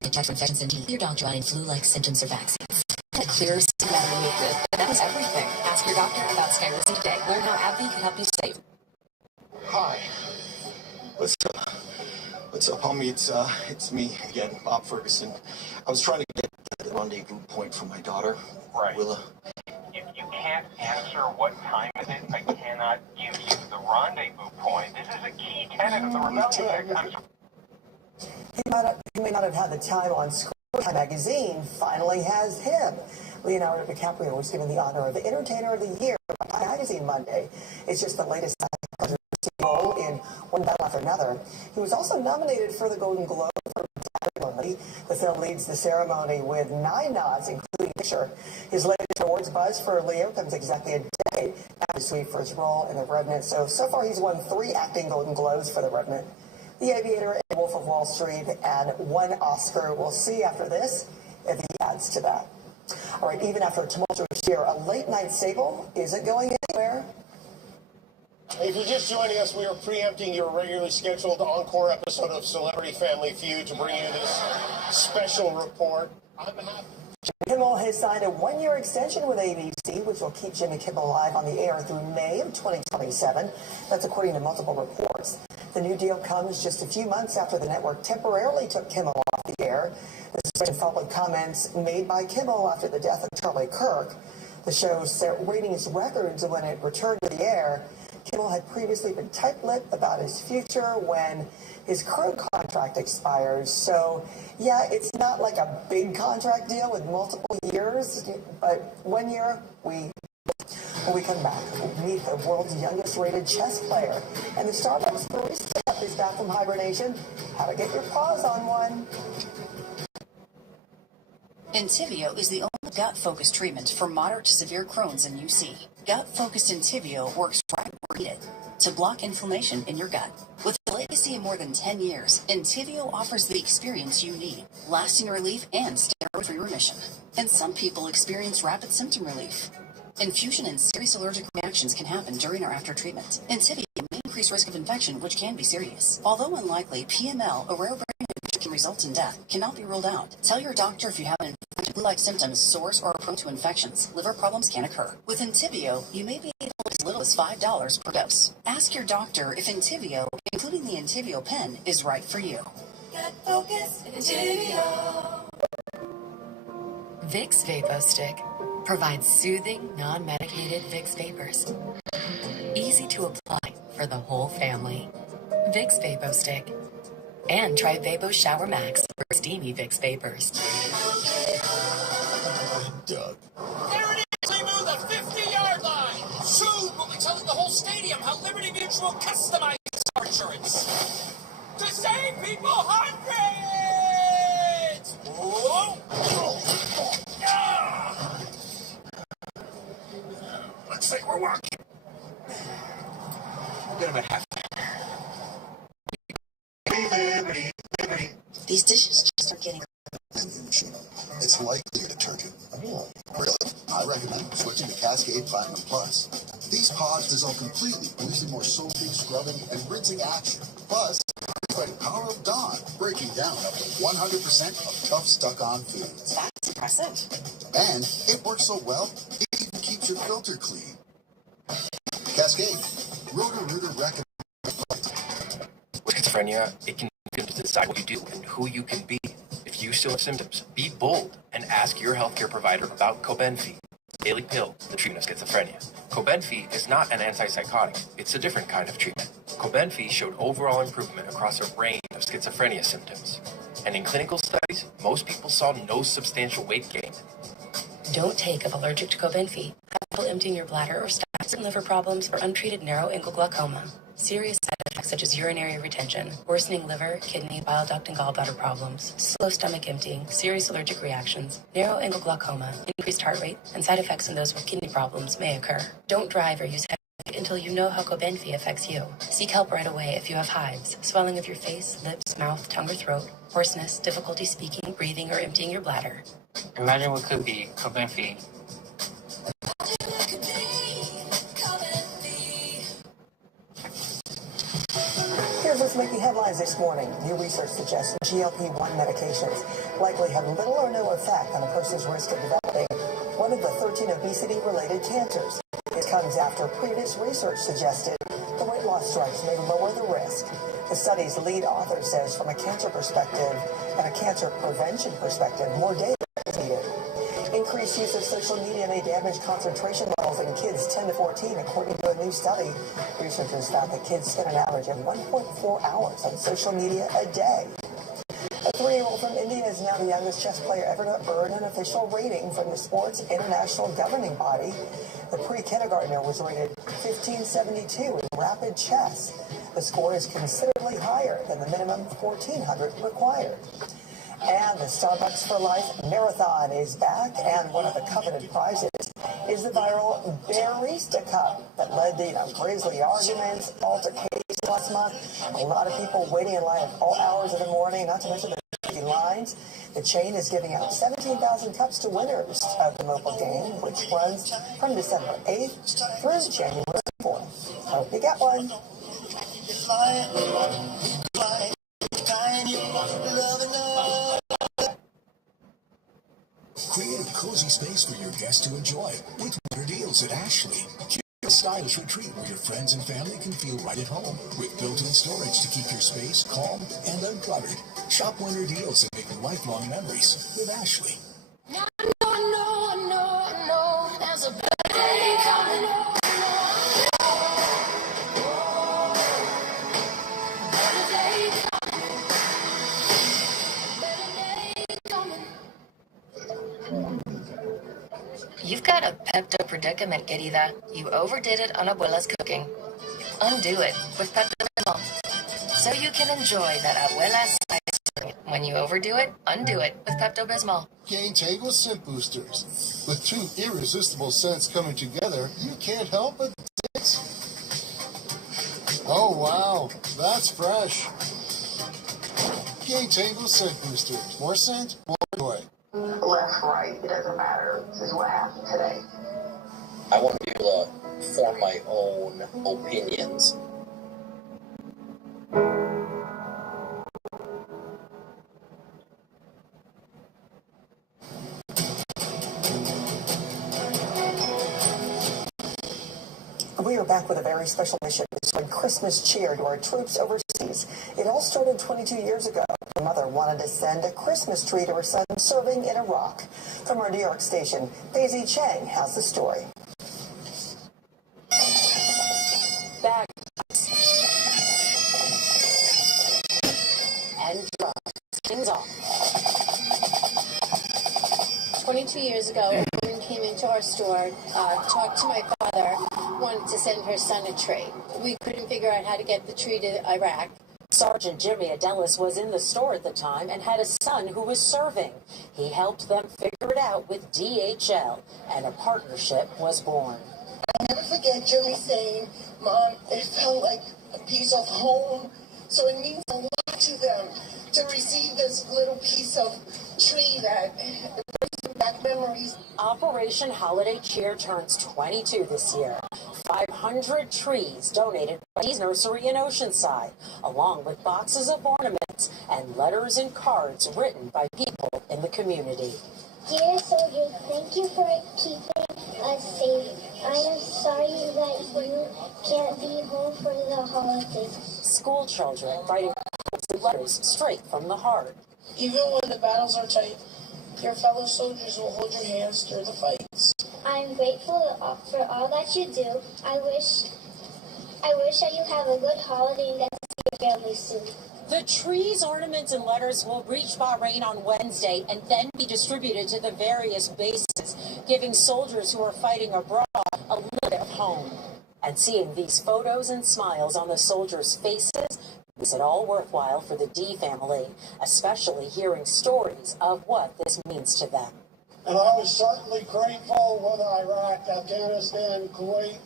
detect infections in teeth. Your doctor on flu-like symptoms or vaccines. A clear skin matter to meet with, but that was everything. Ask your doctor about Sky Resi today. Learn how AbbVie can help you save. Hi. What's up? What's up, homie? It's me again, Bob Ferguson. I was trying to get the rendezvous point for my daughter, Willa. If you can't answer what time it is, I cannot give you the rendezvous point. This is a key tenet of the rebellion. He may not have had the time on screen. Time magazine finally has him. Leonardo DiCaprio was given the honor of Entertainer of the Year by Magazine Monday. It's just the latest role in one battle after another. He was also nominated for the Golden Globe for The film leads the ceremony with 9 nods, including picture. His latest awards buzz for Leo comes exactly a decade after Sweet for his role in The Revenant. So far he's won 3 acting Golden Globes for The Revenant, The Aviator, and Wolf of Wall Street, and 1 Oscar. We'll see after this if he adds to that. All right, even after a tumultuous year, a late-night Sable isn't going anywhere. If you're just joining us, we are preempting your regularly scheduled encore episode of Celebrity Family Feud to bring you this special report. I'm happy. Kimmel has signed a 1-year extension with ABC, which will keep Jimmy Kimmel Live on the air through May of 2027. That's according to multiple reports. The new deal comes just a few months after the network temporarily took Kimmel off the air. The suspension followed comments made by Kimmel after the death of Charlie Kirk. The show set ratings records when it returned to the air. Kimmel had previously been tight-lipped about his future when his current contract expires. So, yeah, it's not like a big contract deal with multiple years, but 1 year, when we come back, we'll meet the world's youngest-rated chess player. And the Starbucks barista is back from hibernation. How to get your paws on one. Entyvio is the only gut-focused treatment for moderate to severe Crohn's and UC. Gut-focused Entyvio works right where needed to block inflammation in your gut. With a legacy of more than 10 years, Entyvio offers the experience you need, lasting relief and steroid-free remission. And some people experience rapid symptom relief. Infusion and serious allergic reactions can happen during or after treatment. Entyvio may increase risk of infection, which can be serious. Although unlikely, PML, a rare brain injury, can result in death, cannot be ruled out. Tell your doctor if you have an infected flu-like symptoms, sores, or are prone to infections. Liver problems can occur. With Entyvio, you may be able as little as $5 per dose. Ask your doctor if Entyvio, including the Entyvio pen, is right for you. Gut focus, Entyvio. Vicks Vapor Stick provides soothing, non-medicated Vicks Vapors. Easy to apply for the whole family. Vicks Vapor Stick. And try Vapo Shower Max for steamy Vicks Vapors. Doug. There it is! We move the 50-yard line! Soon we'll be telling the whole stadium how Liberty Mutual customizes car insurance. To save people hundreds! Whoa! Looks like we're walking. Get him a half. These dishes just aren't getting. It's likely a detergent. Really? I recommend switching to Cascade Platinum Plus. These pods dissolve completely, releasing more soaping, scrubbing, and rinsing action. Plus, by the power of Dawn, breaking down up to 100% of tough stuck-on foods. That's impressive. And it works so well, it even keeps your filter clean. Cascade. Roto-Rooter recommends. With schizophrenia, it can decide what you do and who you can be. If you still have symptoms, be bold and ask your healthcare provider about Cobenfy, daily pill, the treatment of schizophrenia. Cobenfy is not an antipsychotic. It's a different kind of treatment. Cobenfy showed overall improvement across a range of schizophrenia symptoms. And in clinical studies, most people saw no substantial weight gain. Don't take if allergic to Cobenfy, have trouble emptying your bladder or stomach, Certain liver problems or untreated narrow ankle glaucoma. Serious side effects such as urinary retention, worsening liver, kidney, bile duct, and gallbladder problems, slow stomach emptying, serious allergic reactions, narrow ankle glaucoma, increased heart rate, and side effects in those with kidney problems may occur. Don't drive or use heavy until you know how Cobenfy affects you. Seek help right away if you have hives, swelling of your face, lips, mouth, tongue, or throat, hoarseness, difficulty speaking, breathing, or emptying your bladder. Imagine what could be Cobenfy. Here's what's making headlines this morning. New research suggests GLP-1 medications likely have little or no effect on a person's risk of developing one of the 13 obesity-related cancers. It comes after previous research suggested the weight loss drugs may lower the risk. The study's lead author says from a cancer perspective and a cancer prevention perspective, more data is needed. Increased use of social media may damage concentration levels in kids 10 to 14, according to a new study. Researchers found that kids spend an average of 1.4 hours on social media a day. A 3-year-old from India is now the youngest chess player ever to earn an official rating from the sport's international governing body. The pre-kindergartner was rated 1572 in rapid chess. The score is considerably higher than the minimum 1400 required. And the Starbucks for Life Marathon is back, and one of the coveted prizes is the viral Barista Cup that led to grisly arguments, altercations last month. A lot of people waiting in line at all hours of the morning, not to mention the lines. The chain is giving out 17,000 cups to winners of the mobile game, which runs from December 8th through January 4th. Hope you get one. Create a cozy space for your guests to enjoy with winter deals at Ashley. Curate a stylish retreat where your friends and family can feel right at home with built-in storage to keep your space calm and uncluttered. Shop winter deals and make lifelong memories with Ashley. No, there's a better day coming. You've got a Pepto predicament, querida. You overdid it on Abuela's cooking. Undo it with Pepto-Bismol, so you can enjoy that Abuela's spice. When you overdo it, undo it with Pepto-Bismol. Gain Tango Scent Boosters. With two irresistible scents coming together, you can't help but dance. Oh wow, that's fresh. Gain Tango Scent Boosters. More scent, more joy. Left, right, it doesn't matter. This is what happened today. I want to be able to form my own opinions. We are back with a very special mission. It's when Christmas cheer to our troops overseas. It all started 22 years ago. Her mother wanted to send a Christmas tree to her son serving in Iraq. From our New York station, Daisy Chang has the story. Bags and drugs. Things off. 22 years ago, a woman came into our store, talked to my father, wanted to send her son a tree. We couldn't figure out how to get the tree to Iraq. Sergeant Jimmy Adelis was in the store at the time and had a son who was serving. He helped them figure it out with DHL, and a partnership was born. I'll never forget Jimmy saying, "Mom, it felt like a piece of home." So it means a lot to them to receive this little piece of tree that brings them back memories. Operation Holiday Cheer turns 22 this year. 500 trees donated by Dee's Nursery in Oceanside, along with boxes of ornaments and letters and cards written by people in the community. Dear soldiers, thank you for keeping us safe. I am sorry that you can't be home for the holidays. School children writing letters straight from the heart. Even when the battles are tight, your fellow soldiers will hold your hands through the fights. I'm grateful for all that you do. I wish that you have a good holiday and get to see your family soon. The trees, ornaments, and letters will reach Bahrain on Wednesday and then be distributed to the various bases, giving soldiers who are fighting abroad a little bit of home. And seeing these photos and smiles on the soldiers' faces makes it all worthwhile for the D family, especially hearing stories of what this means to them. And I was certainly grateful with Iraq, Afghanistan, Kuwait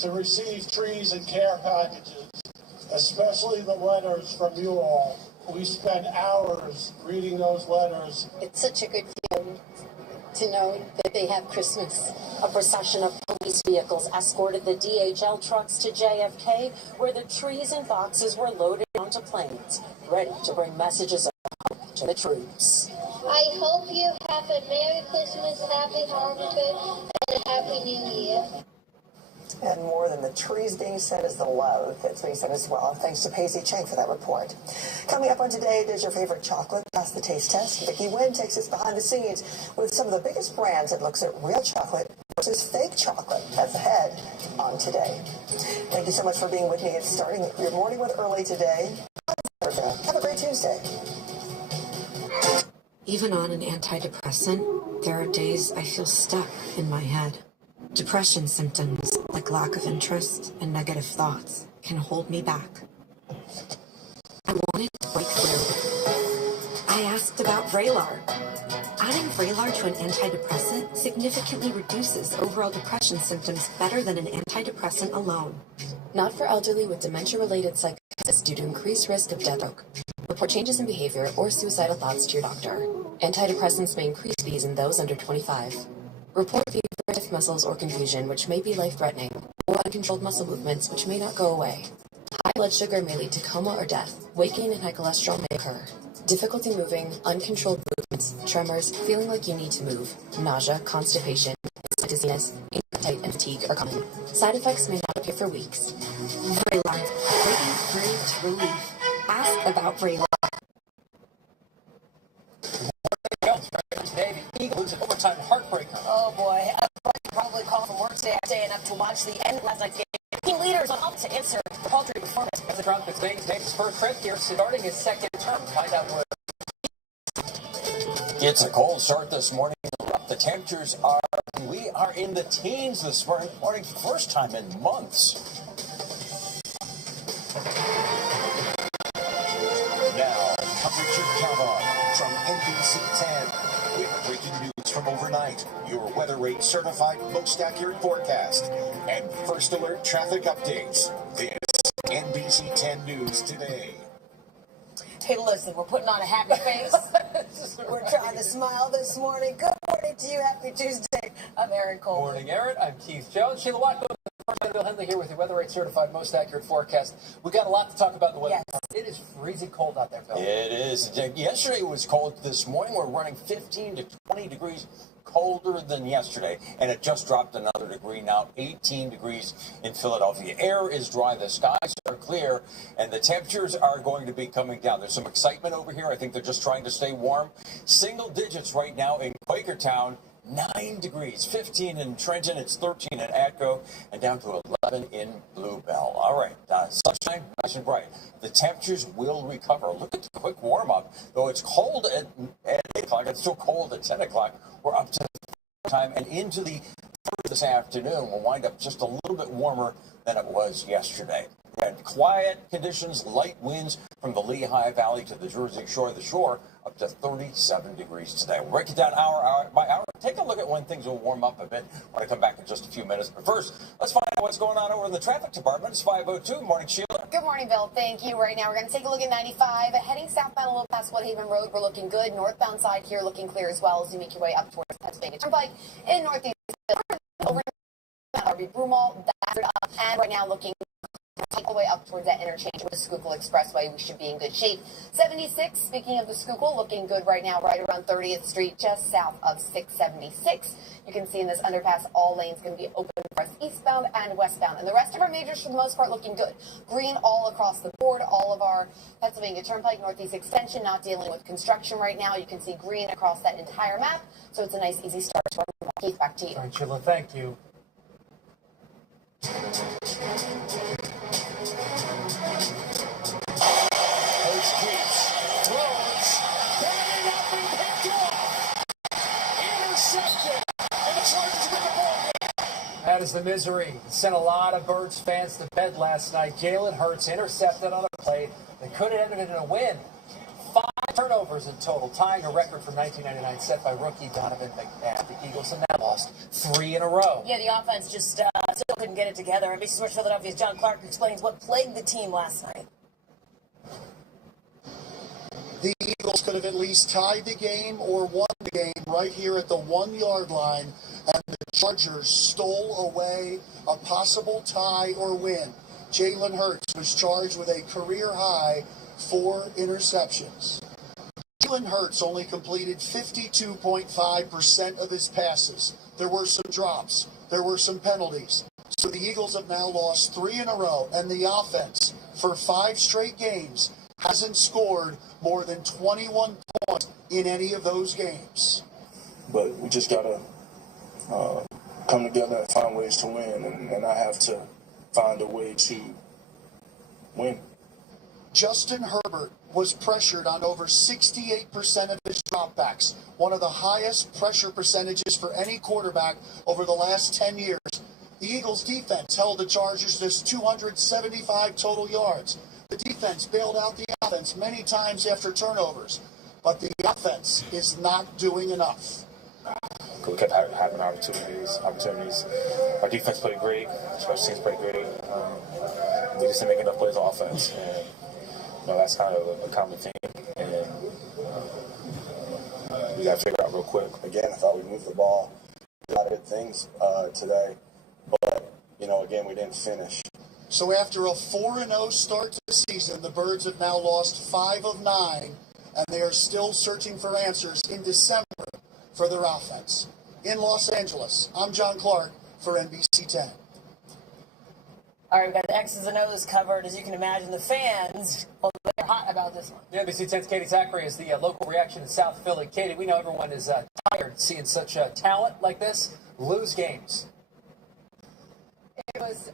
to receive trees and care packages, especially the letters from you all. We spent hours reading those letters. It's such a good feeling to know that they have Christmas. A procession of police vehicles escorted the DHL trucks to JFK, where the trees and boxes were loaded onto planes, ready to bring messages of hope to the troops. I hope you have a Merry Christmas, Happy Hanukkah, and a Happy New Year. And more than the trees being sent is the love that's being sent as well. Thanks to Paisley Chang for that report. Coming up on Today, does your favorite chocolate pass the taste test? Vicki Nguyen takes us behind the scenes with some of the biggest brands that looks at real chocolate versus fake chocolate. That's ahead on Today. Thank you so much for being with me. It's starting your morning with Early today. Have a great Tuesday. Even on an antidepressant, there are days I feel stuck in my head. Depression symptoms like lack of interest and negative thoughts can hold me back. I wanted to break through. I asked about Vraylar. Adding Vraylar to an antidepressant significantly reduces overall depression symptoms better than an antidepressant alone. Not for elderly with dementia-related psychosis due to increased risk of death. Report changes in behavior or suicidal thoughts to your doctor. Antidepressants may increase fees in those under 25. Report fever, stiff muscles, or confusion, which may be life-threatening, or uncontrolled muscle movements, which may not go away. High blood sugar may lead to coma or death. Weight gain and high cholesterol may occur. Difficulty moving, uncontrolled movements, tremors, feeling like you need to move, nausea, constipation, dizziness, appetite, and fatigue are common. Side effects may not appear for weeks. Vraylar, breaking through to relief. Ask about Vraylar. Today, the Eagles an overtime heartbreaker. Oh boy, I probably called from work today, staying up to watch the end of last night's game. Team leaders on up to answer the paltry performance. As the Drunk makes his first trip here, starting his second term. Find out where. It's a cold start this morning. The temperatures we are in the teens this morning, first time in months. Now, coverage you count on from NBC 10 with breaking news from overnight, your weather rate certified most accurate forecast, and first alert traffic updates. This NBC 10 News Today. Hey, listen, we're putting on a happy face. We're trying to smile this morning. Good morning to you. Happy Tuesday. I'm Erin Cole. Morning, Erin. I'm Keith Jones. Sheila Watt, Bill Henley here with your weather rate certified most accurate forecast. We got a lot to talk about in the weather. Yes. It is freezing cold out there, Bill. It is. Yesterday it was cold. This morning we're running 15 to 20 degrees colder than yesterday, and it just dropped another degree now, 18 degrees in Philadelphia. Air is dry, the skies are clear, and the temperatures are going to be coming down. There's some excitement over here. I think they're just trying to stay warm. Single digits right now in Quakertown. 9 degrees, 15 in Trenton, it's 13 in Atco, and down to 11 in Bluebell. All right, sunshine, nice and bright. The temperatures will recover. Look at the quick warm-up. Though it's cold at 8 o'clock, it's still cold at 10 o'clock. We're up to time and into the this afternoon. We'll wind up just a little bit warmer than it was yesterday. We had quiet conditions, light winds from the Lehigh Valley to the Jersey Shore. The shore up to 37 degrees today. We'll break it down hour by hour. Take a look at when things will warm up a bit. I want to come back in just a few minutes. But first, let's find out what's going on over in the traffic department. It's 5:02. Morning, Sheila. Good morning, Bill. Thank you. Right now, we're going to take a look at 95. Heading southbound a little past Woodhaven Road, we're looking good. Northbound side here looking clear as well as you make your way up towards Pennsylvania Turnpike. In Northeast, over Broomall, that's up. And right now looking all the way up towards that interchange with the Schuylkill Expressway. We should be in good shape. 76, speaking of the Schuylkill, looking good right now, right around 30th Street, just south of 676. You can see in this underpass, all lanes going to be open for us eastbound and westbound. And the rest of our majors, for the most part, looking good. Green all across the board. All of our Pennsylvania Turnpike, Northeast Extension, not dealing with construction right now. You can see green across that entire map. So it's a nice, easy start to our Keith, back to you. All right, Sheila, thank you. That is was the misery. It sent a lot of Birds fans to bed last night. Jalen Hurts intercepted on a play that could have ended in a win. 5 turnovers in total, tying a record from 1999 set by rookie Donovan McNabb. The Eagles have now lost 3 in a row. Yeah, the offense just still couldn't get it together. NBC Sports Philadelphia's John Clark explains what plagued the team last night. The Eagles could have at least tied the game or won the game right here at the 1-yard line, and the Chargers stole away a possible tie or win. Jalen Hurts was charged with a career-high 4 interceptions. Jalen Hurts only completed 52.5% of his passes. There were some drops. There were some penalties. So the Eagles have now lost 3 in a row, and the offense, for 5 straight games, hasn't scored more than 21 points in any of those games. But we just got to come together and find ways to win, and I have to find a way to win. Justin Herbert was pressured on over 68% of his dropbacks, one of the highest pressure percentages for any quarterback over the last 10 years. The Eagles' defense held the Chargers to 275 total yards. The defense bailed out the offense many times after turnovers, but the offense is not doing enough. We kept having opportunities. Our defense played great. Special teams played great. We just didn't make enough plays on offense. And, that's kind of a common theme. And we got to figure out real quick. Again, I thought we moved the ball. A lot of good things today. But, again, we didn't finish. So after a 4-0 start to the season, the Birds have now lost 5 of 9, and they are still searching for answers in December for their offense. In Los Angeles, I'm John Clark for NBC 10. All right, we've got the X's and O's covered. As you can imagine, the fans, well, they're hot about this one. The NBC 10's Katie Zachary is the local reaction in South Philly. Katie, we know everyone is tired seeing such talent like this lose games. It was,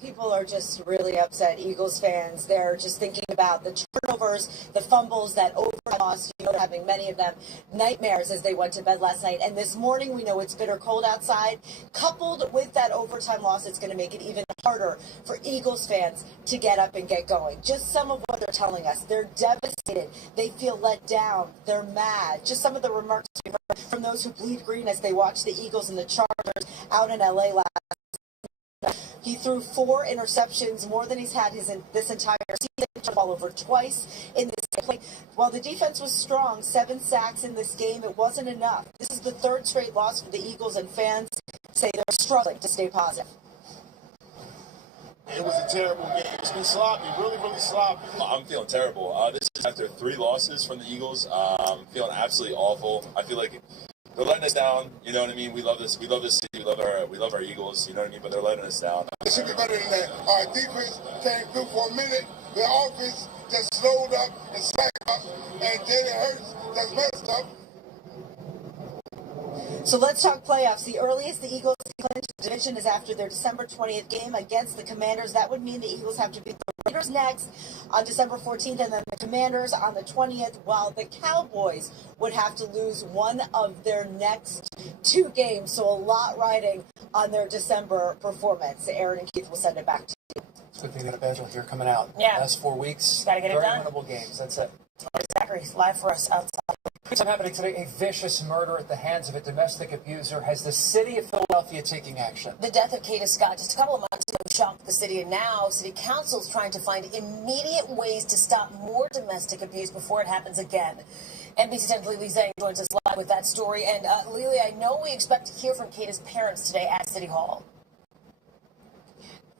people are just really upset, Eagles fans. They're just thinking about the turnovers, the fumbles, that overtime loss, having many of them nightmares as they went to bed last night. And this morning, we know it's bitter cold outside. Coupled with that overtime loss, it's going to make it even harder for Eagles fans to get up and get going. Just some of what they're telling us. They're devastated. They feel let down. They're mad. Just some of the remarks we heard from those who bleed green as they watch the Eagles and the Chargers out in LA last night. He threw 4 interceptions, more than he's had this entire season. Turned the ball over twice in this play. While the defense was strong, 7 sacks in this game, it wasn't enough. This is the 3rd straight loss for the Eagles, and fans say they're struggling to stay positive. It was a terrible game. It's been sloppy, really, really sloppy. I'm feeling terrible. This is after 3 losses from the Eagles. Feeling absolutely awful. I feel like they're letting us down. You know what I mean? We love this. We love this city. We love our Eagles. You know what I mean? But they're letting us down. It should be better than that. Our defense came through for a minute. The offense just slowed up and slacked up, and Jalen Hurts just messed up. So let's talk playoffs. The earliest the Eagles can clinch the division is after their December 20th game against the Commanders. That would mean the Eagles have to beat the Raiders next on December 14th, and then the Commanders on the 20th, while the Cowboys would have to lose one of their next 2 games. So a lot riding on their December performance. Aaron and Keith will send it back to you. It's a good thing they got a schedule here coming out. Yeah. Last 4 weeks. Gotta get it very done. winnable games. That's it. Zachary's live for us outside. Something happening today, a vicious murder at the hands of a domestic abuser. Has the city of Philadelphia taking action? The death of Kata Scott just a couple of months ago shocked the city, and now city council is trying to find immediate ways to stop more domestic abuse before it happens again. NBC 10's Lily Zhang joins us live with that story. And Lily, I know we expect to hear from Kata's parents today at City Hall.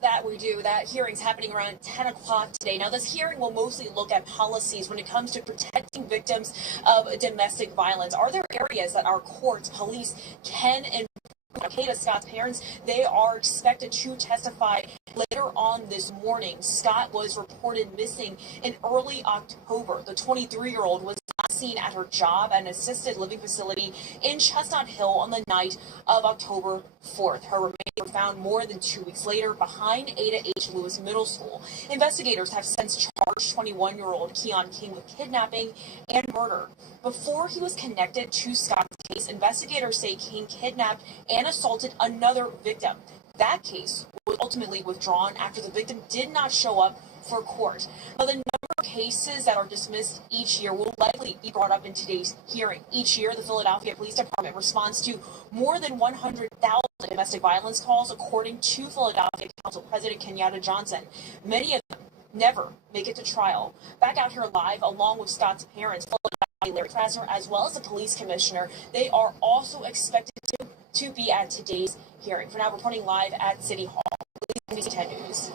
That we do. That hearing's happening around 10 o'clock today. Now, this hearing will mostly look at policies when it comes to protecting victims of domestic violence. Are there areas that our courts, police can and Kata Scott's parents, they are expected to testify later on this morning. Scott was reported missing in early October. The 23-year-old was not seen at her job at an assisted living facility in Chestnut Hill on the night of October 4th. Her remains were found more than 2 weeks later behind Ada H. Lewis Middle School. Investigators have since charged 21-year-old Keon King with kidnapping and murder. Before he was connected to Scott's case, investigators say King kidnapped and assaulted another victim. That case was ultimately withdrawn after the victim did not show up for court. Now, the number of cases that are dismissed each year will likely be brought up in today's hearing. Each year, the Philadelphia Police Department responds to more than 100,000 domestic violence calls, according to Philadelphia Council President Kenyatta Johnson. Many of them never make it to trial. Back out here live, along with Scott's parents, Philadelphia Larry Krasner, as well as the police commissioner, they are also expected to be at today's hearing. For now, reporting live at City Hall. NBC 10 News.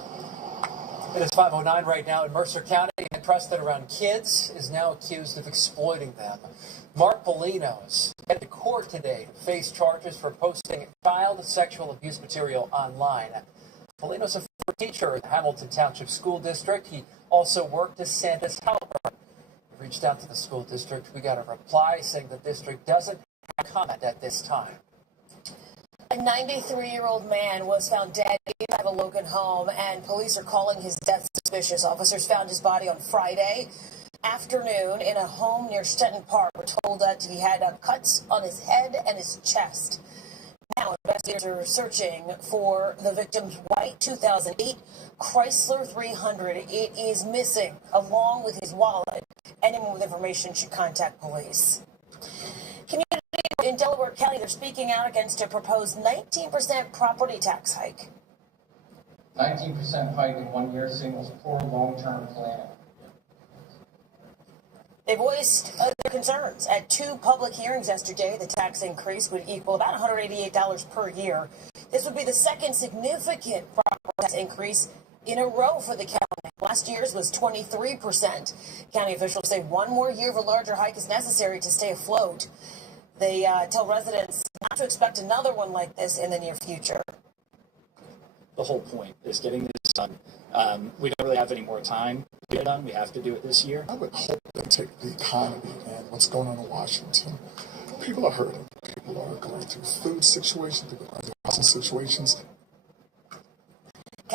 It is 5:09 right now in Mercer County. And trust that around kids is now accused of exploiting them. Mark Bolinos headed to court today to face charges for posting child sexual abuse material online. Bolinos, a former teacher in the Hamilton Township School District. He also worked as Santa's helper. We reached out to the school district. We got a reply saying the district doesn't have comment at this time. A 93-year-old man was found dead inside a Logan home, and police are calling his death suspicious. Officers found his body on Friday afternoon in a home near Stenton Park. We're told that he had cuts on his head and his chest. Now, investigators are searching for the victim's white 2008 Chrysler 300. It is missing, along with his wallet. Anyone with information should contact police. Community in Delaware County, they're speaking out against a proposed 19% property tax hike. 19% hike in 1 year signals poor long-term planning. They voiced their concerns at 2 public hearings yesterday. The tax increase would equal about $188 per year. This would be the second significant property tax increase in a row for the county. Last year's was 23%. County officials say one more year of a larger hike is necessary to stay afloat. They tell residents not to expect another one like this in the near future. The whole point is getting this done. We don't really have any more time to get it done. We have to do it this year. I would hope they take the economy and what's going on in Washington. People are hurting. People are going through food situations, people are going through housing situations.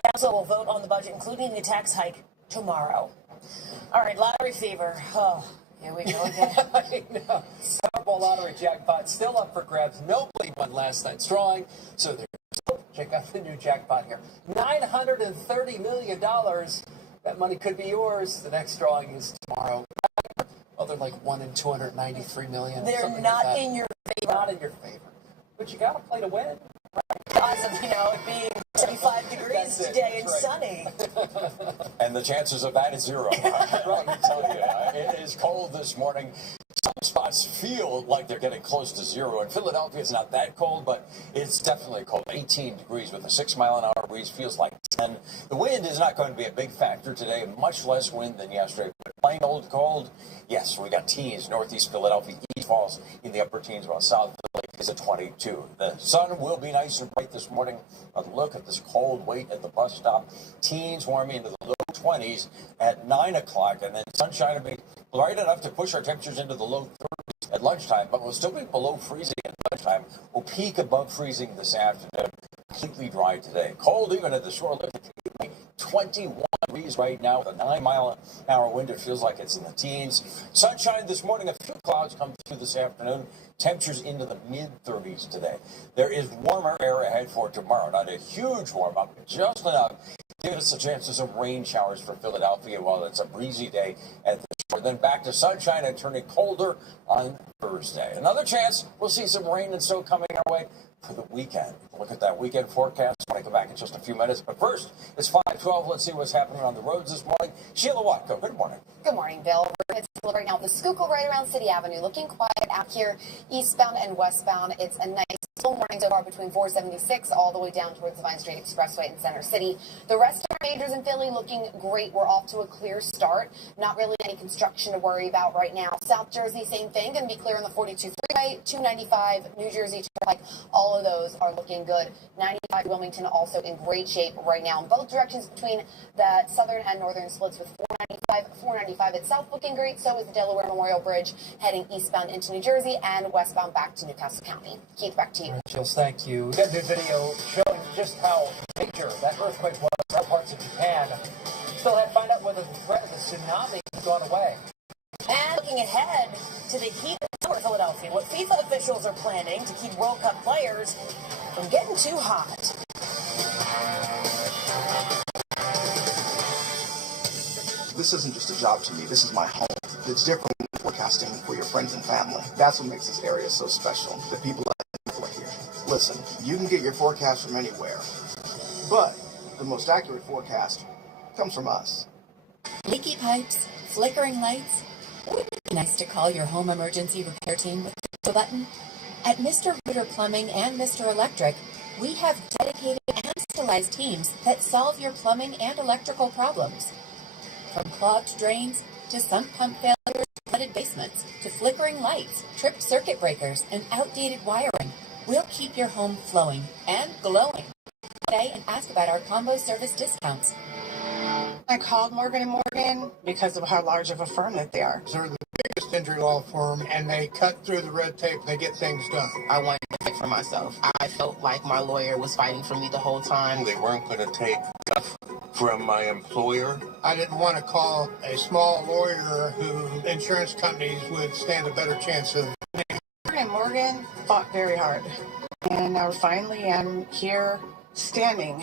Council will vote on the budget, including the tax hike, tomorrow. All right, lottery fever. Oh, here we go again. I know. Powerball lottery jackpot still up for grabs. Nobody won last night's drawing, so there's check out the new jackpot here. $930 million. That money could be yours. The next drawing is tomorrow. Well, they're like 1 in 293 million. They're not in your favor. Not in your favor. But you got to play to win. Because of, it being 75 degrees today and sunny. And the chances of that is 0. Let me tell you, it is cold this morning. Some spots feel like they're getting close to 0. In Philadelphia, it's not that cold, but it's definitely cold. 18 degrees with a 6-mile-an-hour breeze, feels like 10. The wind is not going to be a big factor today, much less wind than yesterday. But plain old cold, yes, we got teens, northeast Philadelphia, East Falls in the upper teens, while South Philly is at 22. The sun will be nice and bright this morning. Look at this cold wait at the bus stop. Teens warming into the low 20s at 9 o'clock, and then sunshine will be bright enough to push our temperatures into the low 30s at lunchtime, but we'll still be below freezing at lunchtime. We'll peak above freezing this afternoon. Completely dry today. Cold even at the shore. Look at 21 degrees right now with a 9-mile-an-hour wind. It feels like it's in the teens. Sunshine this morning. A few clouds come through this afternoon. Temperatures into the mid-30s today. There is warmer air ahead for tomorrow. Not a huge warm-up, but just enough to give us a chance of some rain showers for Philadelphia while it's a breezy day at the shore. Then back to sunshine and turning colder on Thursday. Another chance we'll see some rain and snow coming our way for the weekend. Look at that weekend forecast. I want to come back in just a few minutes. But first, it's 5:12. Let's see what's happening on the roads this morning. Sheila Watko, good morning. Good morning, Bill. It's right now the Schuylkill right around City Avenue. Looking quiet out here, eastbound and westbound. It's a nice full morning so far between 476 all the way down towards the Vine Street Expressway in Center City. The rest of our majors in Philly looking great. We're off to a clear start. Not really any construction to worry about right now. South Jersey, same thing. Going to be clear on the 42 freeway, 295, New Jersey Turnpike. All of those are looking good. 95 Wilmington also in great shape right now in both directions between the southern and northern splits with 495 itself looking great. So is the Delaware Memorial Bridge heading eastbound into New Jersey and westbound back to Newcastle County. Keith, back to you. Jules, thank you. We got a new video showing just how major that earthquake was in other parts of Japan. Still have to find out whether the threat of the tsunami has gone away. And looking ahead to the heat of summer Philadelphia, what FIFA officials are planning to keep World Cup players from getting too hot. this isn't just a job to me. This is my home. It's different than forecasting for your friends and family. That's what makes this area so special. The people that live here. Listen, you can get your forecast from anywhere, but the most accurate forecast comes from us. Leaky pipes, flickering lights. Wouldn't it be nice to call your home emergency repair team with the button? At Mr. Rooter Plumbing and Mr. Electric, we have dedicated and specialized teams that solve your plumbing and electrical problems. From clogged drains to sump pump failures, flooded basements, to flickering lights, tripped circuit breakers, and outdated wiring, we'll keep your home flowing and glowing. Today and ask about our combo service discounts. I called Morgan & Morgan because of how large of a firm that they are. They're the biggest injury law firm, and they cut through the red tape and they get things done. I wanted to fight for myself. I felt like my lawyer was fighting for me the whole time. They weren't going to take stuff from my employer. I didn't want to call a small lawyer who insurance companies would stand a better chance of. Morgan & Morgan fought very hard. And now finally I'm here standing.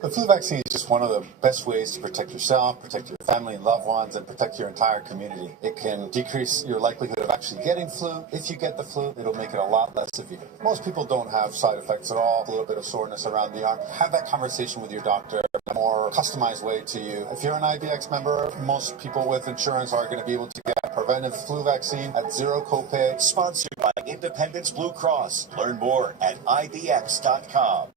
The flu vaccine is just one of the best ways to protect yourself, protect your family and loved ones, and protect your entire community. It can decrease your likelihood of actually getting flu. If you get the flu, it'll make it a lot less severe. Most people don't have side effects at all, a little bit of soreness around the arm. Have that conversation with your doctor in a more customized way to you. If you're an IBX member, most people with insurance are going to be able to get a preventive flu vaccine at zero copay. Sponsored by Independence Blue Cross. Learn more at IBX.com.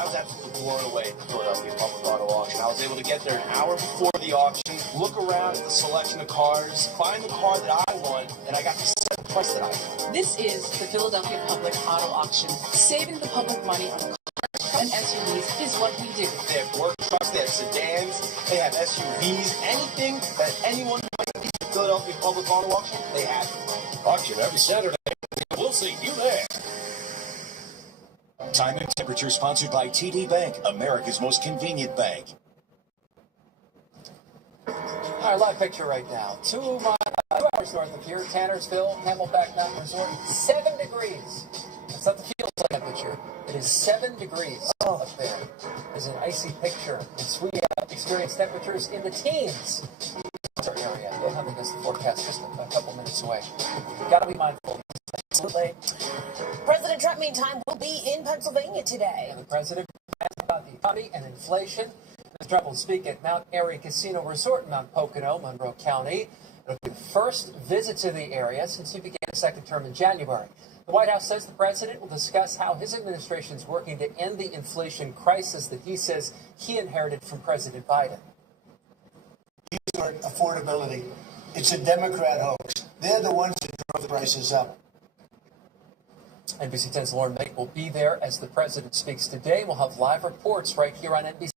I was absolutely blown away at the Philadelphia Public Auto Auction. I was able to get there an hour before the auction, look around at the selection of cars, find the car that I want, and I got the set price that I want. This is the Philadelphia Public Auto Auction. Saving the public money on cars and SUVs is what we do. They have work trucks, they have sedans, they have SUVs, anything that anyone might need at the Philadelphia Public Auto Auction, they have it. Auction every Saturday. We'll see you there. Time and temperature sponsored by TD Bank, America's most convenient bank. All right, live picture right now. 2 hours north of here, Tannersville, Camelback Mountain Resort, 7 degrees. That's not the field temperature. It is 7 degrees up there. It's an icy picture. It's we experience temperatures in the teens. Our area. We'll have a missed the forecast just a couple minutes away. Got to be mindful. Absolutely. President Trump, meantime, will be in Pennsylvania today. And the president asked about the economy and inflation. Mr. Trump will speak at Mount Airy Casino Resort in Mount Pocono, Monroe County. It'll be the first visit to the area since he began his second term in January. The White House says the president will discuss how his administration is working to end the inflation crisis that he says he inherited from President Biden. Affordability. It's a Democrat hoax. They're the ones that drove the prices up. NBC 10's Lauren Make will be there as the president speaks today. We'll have live reports right here on NBC.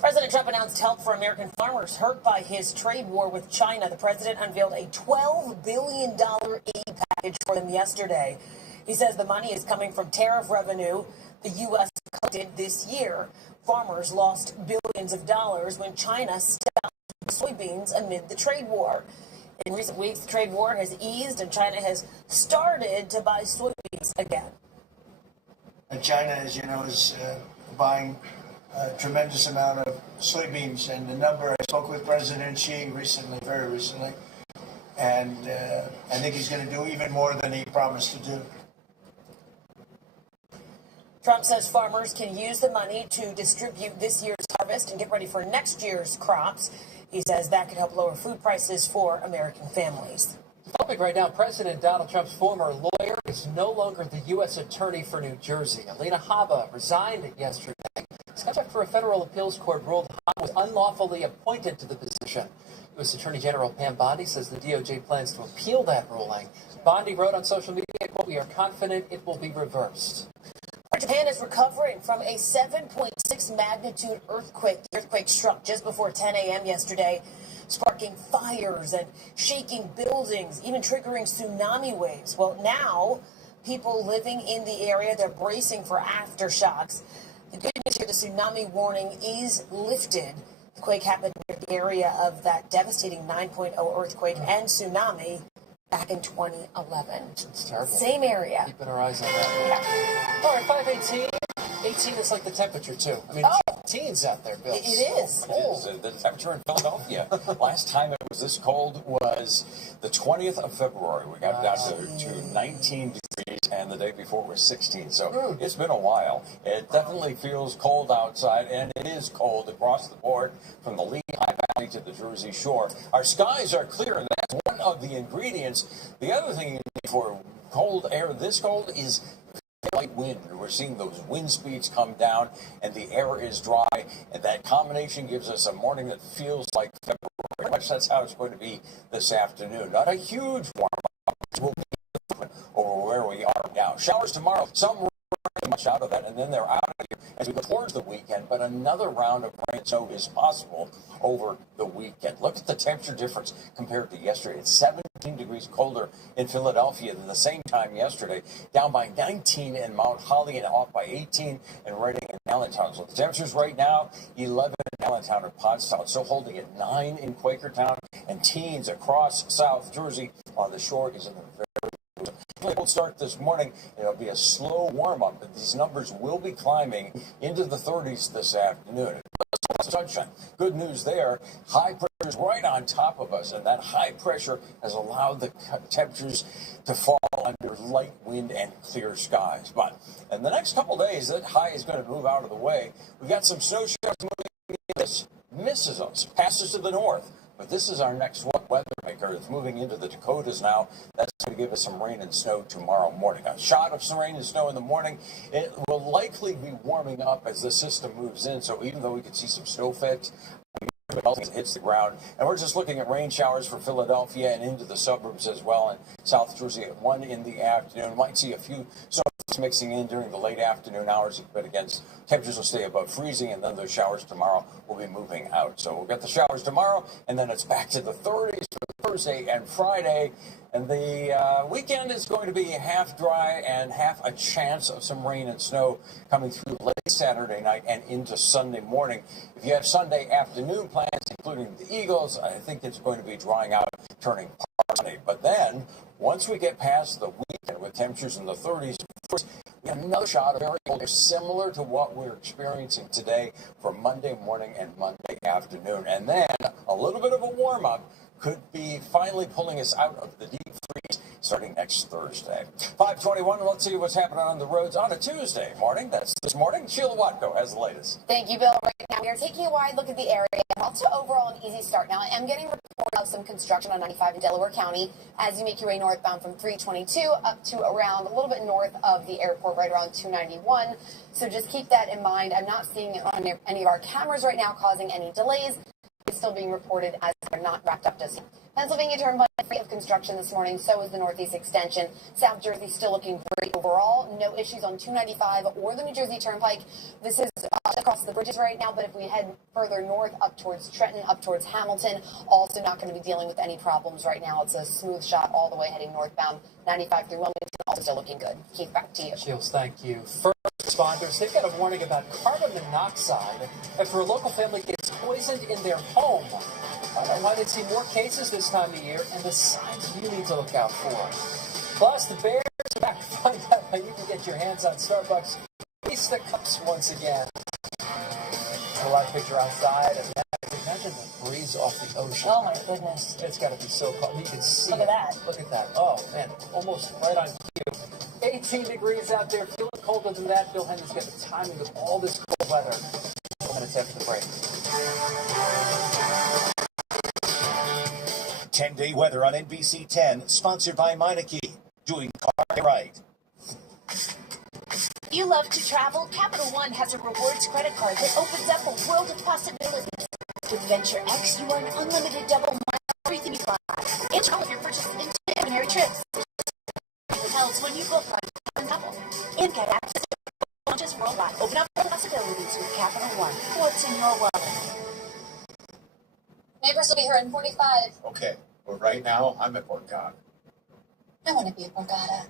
President Trump announced help for American farmers hurt by his trade war with China. The president unveiled a $12 billion aid package for them yesterday. He says the money is coming from tariff revenue the U.S. collected this year. Farmers lost billions of dollars when China stopped soybeans amid the trade war. In recent weeks, the trade war has eased and China has started to buy soybeans again. China, as you know, is buying a tremendous amount of soybeans, and the number, I spoke with President Xi recently, very recently, and I think he's going to do even more than he promised to do. Trump says farmers can use the money to distribute this year's harvest and get ready for next year's crops. He says that could help lower food prices for American families. Topic right now, President Donald Trump's former lawyer is no longer the U.S. Attorney for New Jersey. Alina Habba resigned yesterday. After a federal appeals court ruled Habba was unlawfully appointed to the position. U.S. Attorney General Pam Bondi says the DOJ plans to appeal that ruling. Bondi wrote on social media, quote, "We are confident it will be reversed." Japan is recovering from a 7.6 magnitude earthquake. The earthquake struck just before 10 a.m. yesterday, sparking fires and shaking buildings, even triggering tsunami waves. Well, now people living in the area, they're bracing for aftershocks. The good news here, the tsunami warning is lifted. The quake happened near the area of that devastating 9.0 earthquake and tsunami back in 2011. It's terrible. Same area. Keeping our eyes on that. Yeah. All right, 5:18. 18 is like the temperature, too. I mean, teens out there, Bill. It is. Cold. It is. The temperature in Philadelphia last time it was this cold was the 20th of February. We got down to 19 degrees, and the day before was 16. So it's been a while. It definitely feels cold outside, and it is cold across the board from the Lehigh Valley to the Jersey Shore. Our skies are clear, and that's one of the ingredients. The other thing you need for cold air this cold is light wind. We're seeing those wind speeds come down, and the air is dry, and that combination gives us a morning that feels like February. Pretty much that's how it's going to be this afternoon. Not a huge warm-up. We'll be over where we are now. Showers tomorrow. Some much out of that, and then they're out of here as we go towards the weekend, but another round of rain and snow is possible over the weekend. Look at the temperature difference compared to yesterday. It's 17 degrees colder in Philadelphia than the same time yesterday, down by 19 in Mount Holly and off by 18 in Reading and Allentown. So the temperatures right now, 11 in Allentown and Pottstown, still holding at 9 in Quakertown, and teens across South Jersey on the shore is in the very We'll start this morning. It'll be a slow warm-up, but these numbers will be climbing into the 30s this afternoon. Sunshine. Good news there. High pressure is right on top of us, and that high pressure has allowed the temperatures to fall under light wind and clear skies. But in the next couple days, that high is going to move out of the way. We've got some snow showers moving. This misses us, passes to the north. But this is our next weather maker. It's moving into the Dakotas now. That's going to give us some rain and snow tomorrow morning. A shot of some rain and snow in the morning. It will likely be warming up as the system moves in. So even though we could see some snow effects, it hits the ground. And we're just looking at rain showers for Philadelphia and into the suburbs as well. And South Jersey at 1 in the afternoon. Might see a few snow mixing in during the late afternoon hours, but again, temperatures will stay above freezing, and then those showers tomorrow will be moving out. So we'll get the showers tomorrow, and then it's back to the 30s for Thursday and Friday. And the weekend is going to be half dry and half a chance of some rain and snow coming through late Saturday night and into Sunday morning. If you have Sunday afternoon plans, including the Eagles, I think it's going to be drying out, turning partly. But then, once we get past the weekend with temperatures in the 30s, we have another shot of very cold air similar to what we're experiencing today for Monday morning and Monday afternoon. And then a little bit of a warm-up could be finally pulling us out of the deep freeze starting next Thursday. 5:21, let's see what's happening on the roads on a Tuesday morning. That's this morning. Sheila Watko has the latest. Thank you, Bill. Right now, we are taking a wide look at the area. Also, overall, an easy start. Now, I am getting reports of some construction on 95 in Delaware County as you make your way northbound from 322 up to around a little bit north of the airport, right around 291. So just keep that in mind. I'm not seeing it on any of our cameras right now causing any delays. It's still being reported as they're not wrapped up just yet. Pennsylvania Turnpike free of construction this morning. So is the Northeast Extension. South Jersey still looking great overall. No issues on 295 or the New Jersey Turnpike. This is across the bridges right now, but if we head further north up towards Trenton, up towards Hamilton, also not going to be dealing with any problems right now. It's a smooth shot all the way heading northbound. 95 through Wilmington, also still looking good. Keith, back to you. Shields, thank you. First responders, they've got a warning about carbon monoxide after a local family gets poisoned in their home. Find out why they see more cases this time of year and the signs you need to look out for. Plus, the Bears are back. Find out how you can get your hands on Starbucks Pista Cups once again. A live picture outside. Imagine the breeze off the ocean. Oh my goodness. It's got to be so cold. You can see Look at that. Look at that. Oh, man. Almost right on cue. 18 degrees out there. Feeling colder than that. Bill Henry's got the timing of all this cold weather. 4 minutes after the break. 10-day weather on NBC 10, sponsored by Meineke. Doing car right. You love to travel? Capital One has a rewards credit card that opens up a world of possibilities. With Venture X, you earn unlimited double miles for everything you buy. Enjoy all of your purchases into ordinary trips. Hotels when you book on Travel. And get access to launches worldwide. Open up the possibilities with Capital One. What's in your wallet? Neighbors will be here in 45. Okay, but right now, I'm at Borgata. I want to be a Borgata.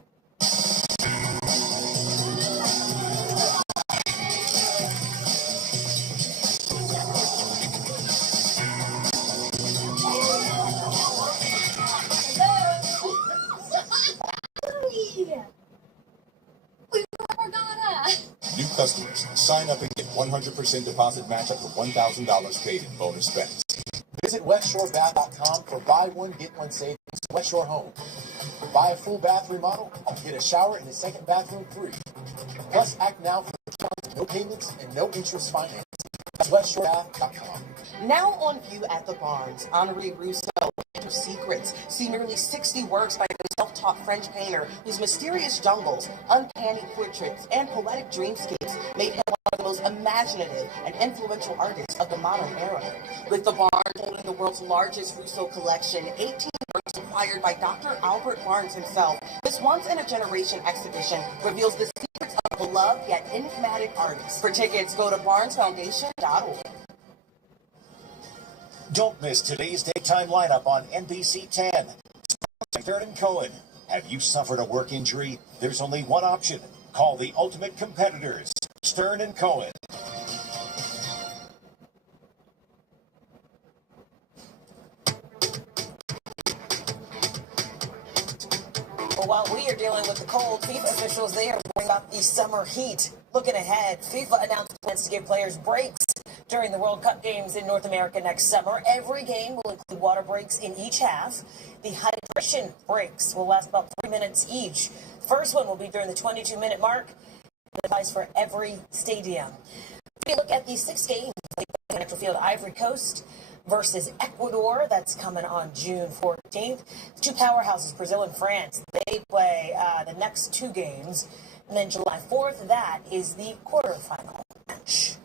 New customers, Sign up and get 100% deposit match up to $1,000 paid in bonus bets. Visit WestShoreBath.com for buy one, get one savings. West Shore Home. Buy a full bath remodel, get a shower and a second bathroom free. Plus, act now for no payments and no interest financing. That's WestShoreBath.com. Now on view at the Barnes, Henri Rousseau, Winter Secrets. See nearly 60 works by the self-taught French painter whose mysterious jungles, uncanny portraits, and poetic dreamscapes made him one of the most imaginative and influential artists of the modern era. With the Barnes holding the world's largest Rousseau collection, 18 works acquired by Dr. Albert Barnes himself, this once-in-a-generation exhibition reveals the secrets of a beloved yet enigmatic artist. For tickets, go to barnesfoundation.org. Don't miss today's daytime lineup on NBC 10. Stern and Cohen. Have you suffered a work injury? There's only one option. Call the ultimate competitors, Stern and Cohen. Well, while we are dealing with the cold, FIFA officials, they are worrying about the summer heat. Looking ahead, FIFA announced plans to give players breaks during the World Cup games in North America next summer. Every game will include water breaks in each half. The hydration breaks will last about 3 minutes each. First one will be during the 22-minute mark. It applies for every stadium. If we look at the 6 games, Natural Field, Ivory Coast versus Ecuador. That's coming on June 14th. The two powerhouses, Brazil and France, they play the next 2 games. And then July 4th, that is the quarterfinal match.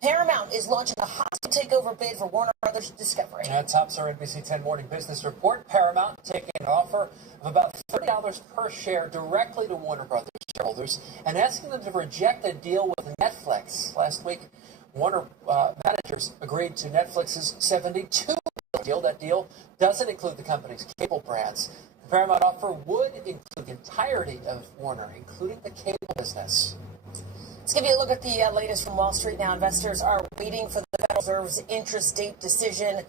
Paramount is launching a hostile takeover bid for Warner Brothers Discovery. That tops our NBC 10 Morning Business Report. Paramount taking an offer of about $30 per share directly to Warner Brothers shareholders and asking them to reject a deal with Netflix. Last week, Warner managers agreed to Netflix's $72 deal. That deal doesn't include the company's cable brands. The Paramount offer would include the entirety of Warner, including the cable business. Let's give you a look at the latest from Wall Street now. Investors are waiting for the Federal Reserve's interest rate decision.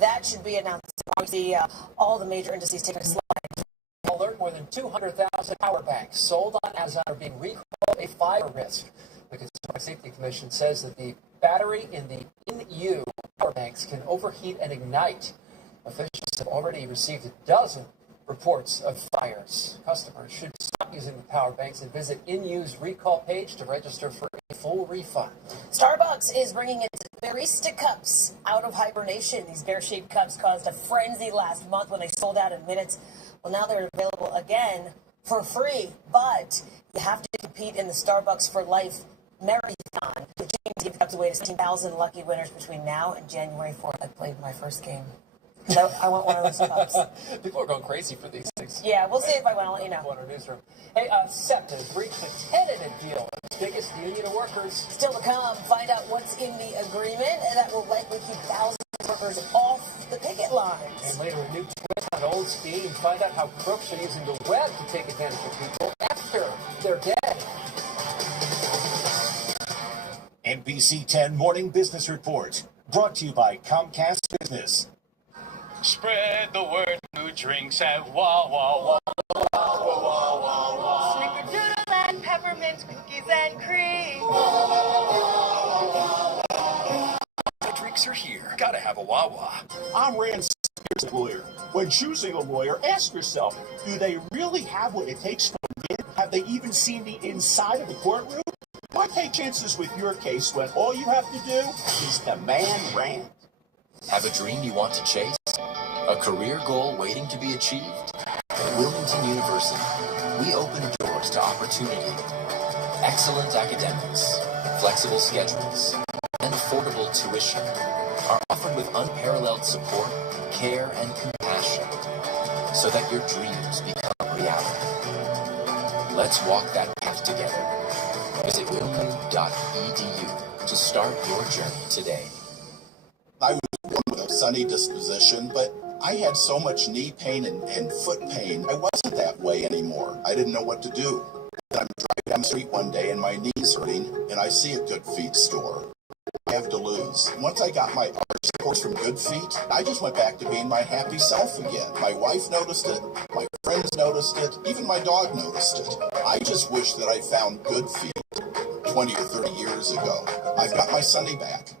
That should be announced. Obviously, all the major indices taking a slide. Alert, more than 200,000 power banks sold on Amazon are being recalled, a fire risk. The Consumer Safety Commission says that the battery in the in-use power banks can overheat and ignite. Officials have already received a dozen reports of fires. Customers should stop using the power banks and visit in-use recall page to register for a full refund. Starbucks is bringing its barista cups out of hibernation. These bear-shaped cups caused a frenzy last month when they sold out in minutes. Well, now they're available again for free, but you have to compete in the Starbucks for Life Marathon, which aims to give cups away to 16,000 lucky winners between now and January 4th. I played my first game. I want one of those cups. People are going crazy for these things. Yeah, we'll see if I win. I'll let you know. Water Newsroom. Hey, SEPTA has reached a tentative deal with its biggest union of workers. Still to come, find out what's in the agreement, and that will likely keep thousands of workers off the picket lines. And later, a new twist on old scheme. Find out how crooks are using the web to take advantage of people after they're dead. NBC 10 Morning Business Report, brought to you by Comcast Business. Spread the word, new drinks at Wawa. Snickerdoodle and peppermint cookies and cream. The drinks are here. Gotta have a Wawa. I'm Rand Spears, lawyer. When choosing a lawyer, ask yourself, do they really have what it takes to win? Have they even seen the inside of the courtroom? Why take chances with your case when all you have to do is demand Rand? Have a dream you want to chase? A career goal waiting to be achieved? At Wilmington University, we open doors to opportunity. Excellent academics, flexible schedules, and affordable tuition are offered with unparalleled support, care, and compassion so that your dreams become reality. Let's walk that path together. Visit wilmington.edu to start your journey today. I was born with a sunny disposition, but I had so much knee pain and foot pain. I wasn't that way anymore. I didn't know what to do. I'm driving down the street one day and my knee's hurting, and I see a Good Feet store. I have to lose. Once I got my course from Good Feet, I just went back to being my happy self again. My wife noticed it, my friends noticed it, even my dog noticed it. I just wish that I found Good Feet. 20 or 30 years ago. I've got my Sunday back.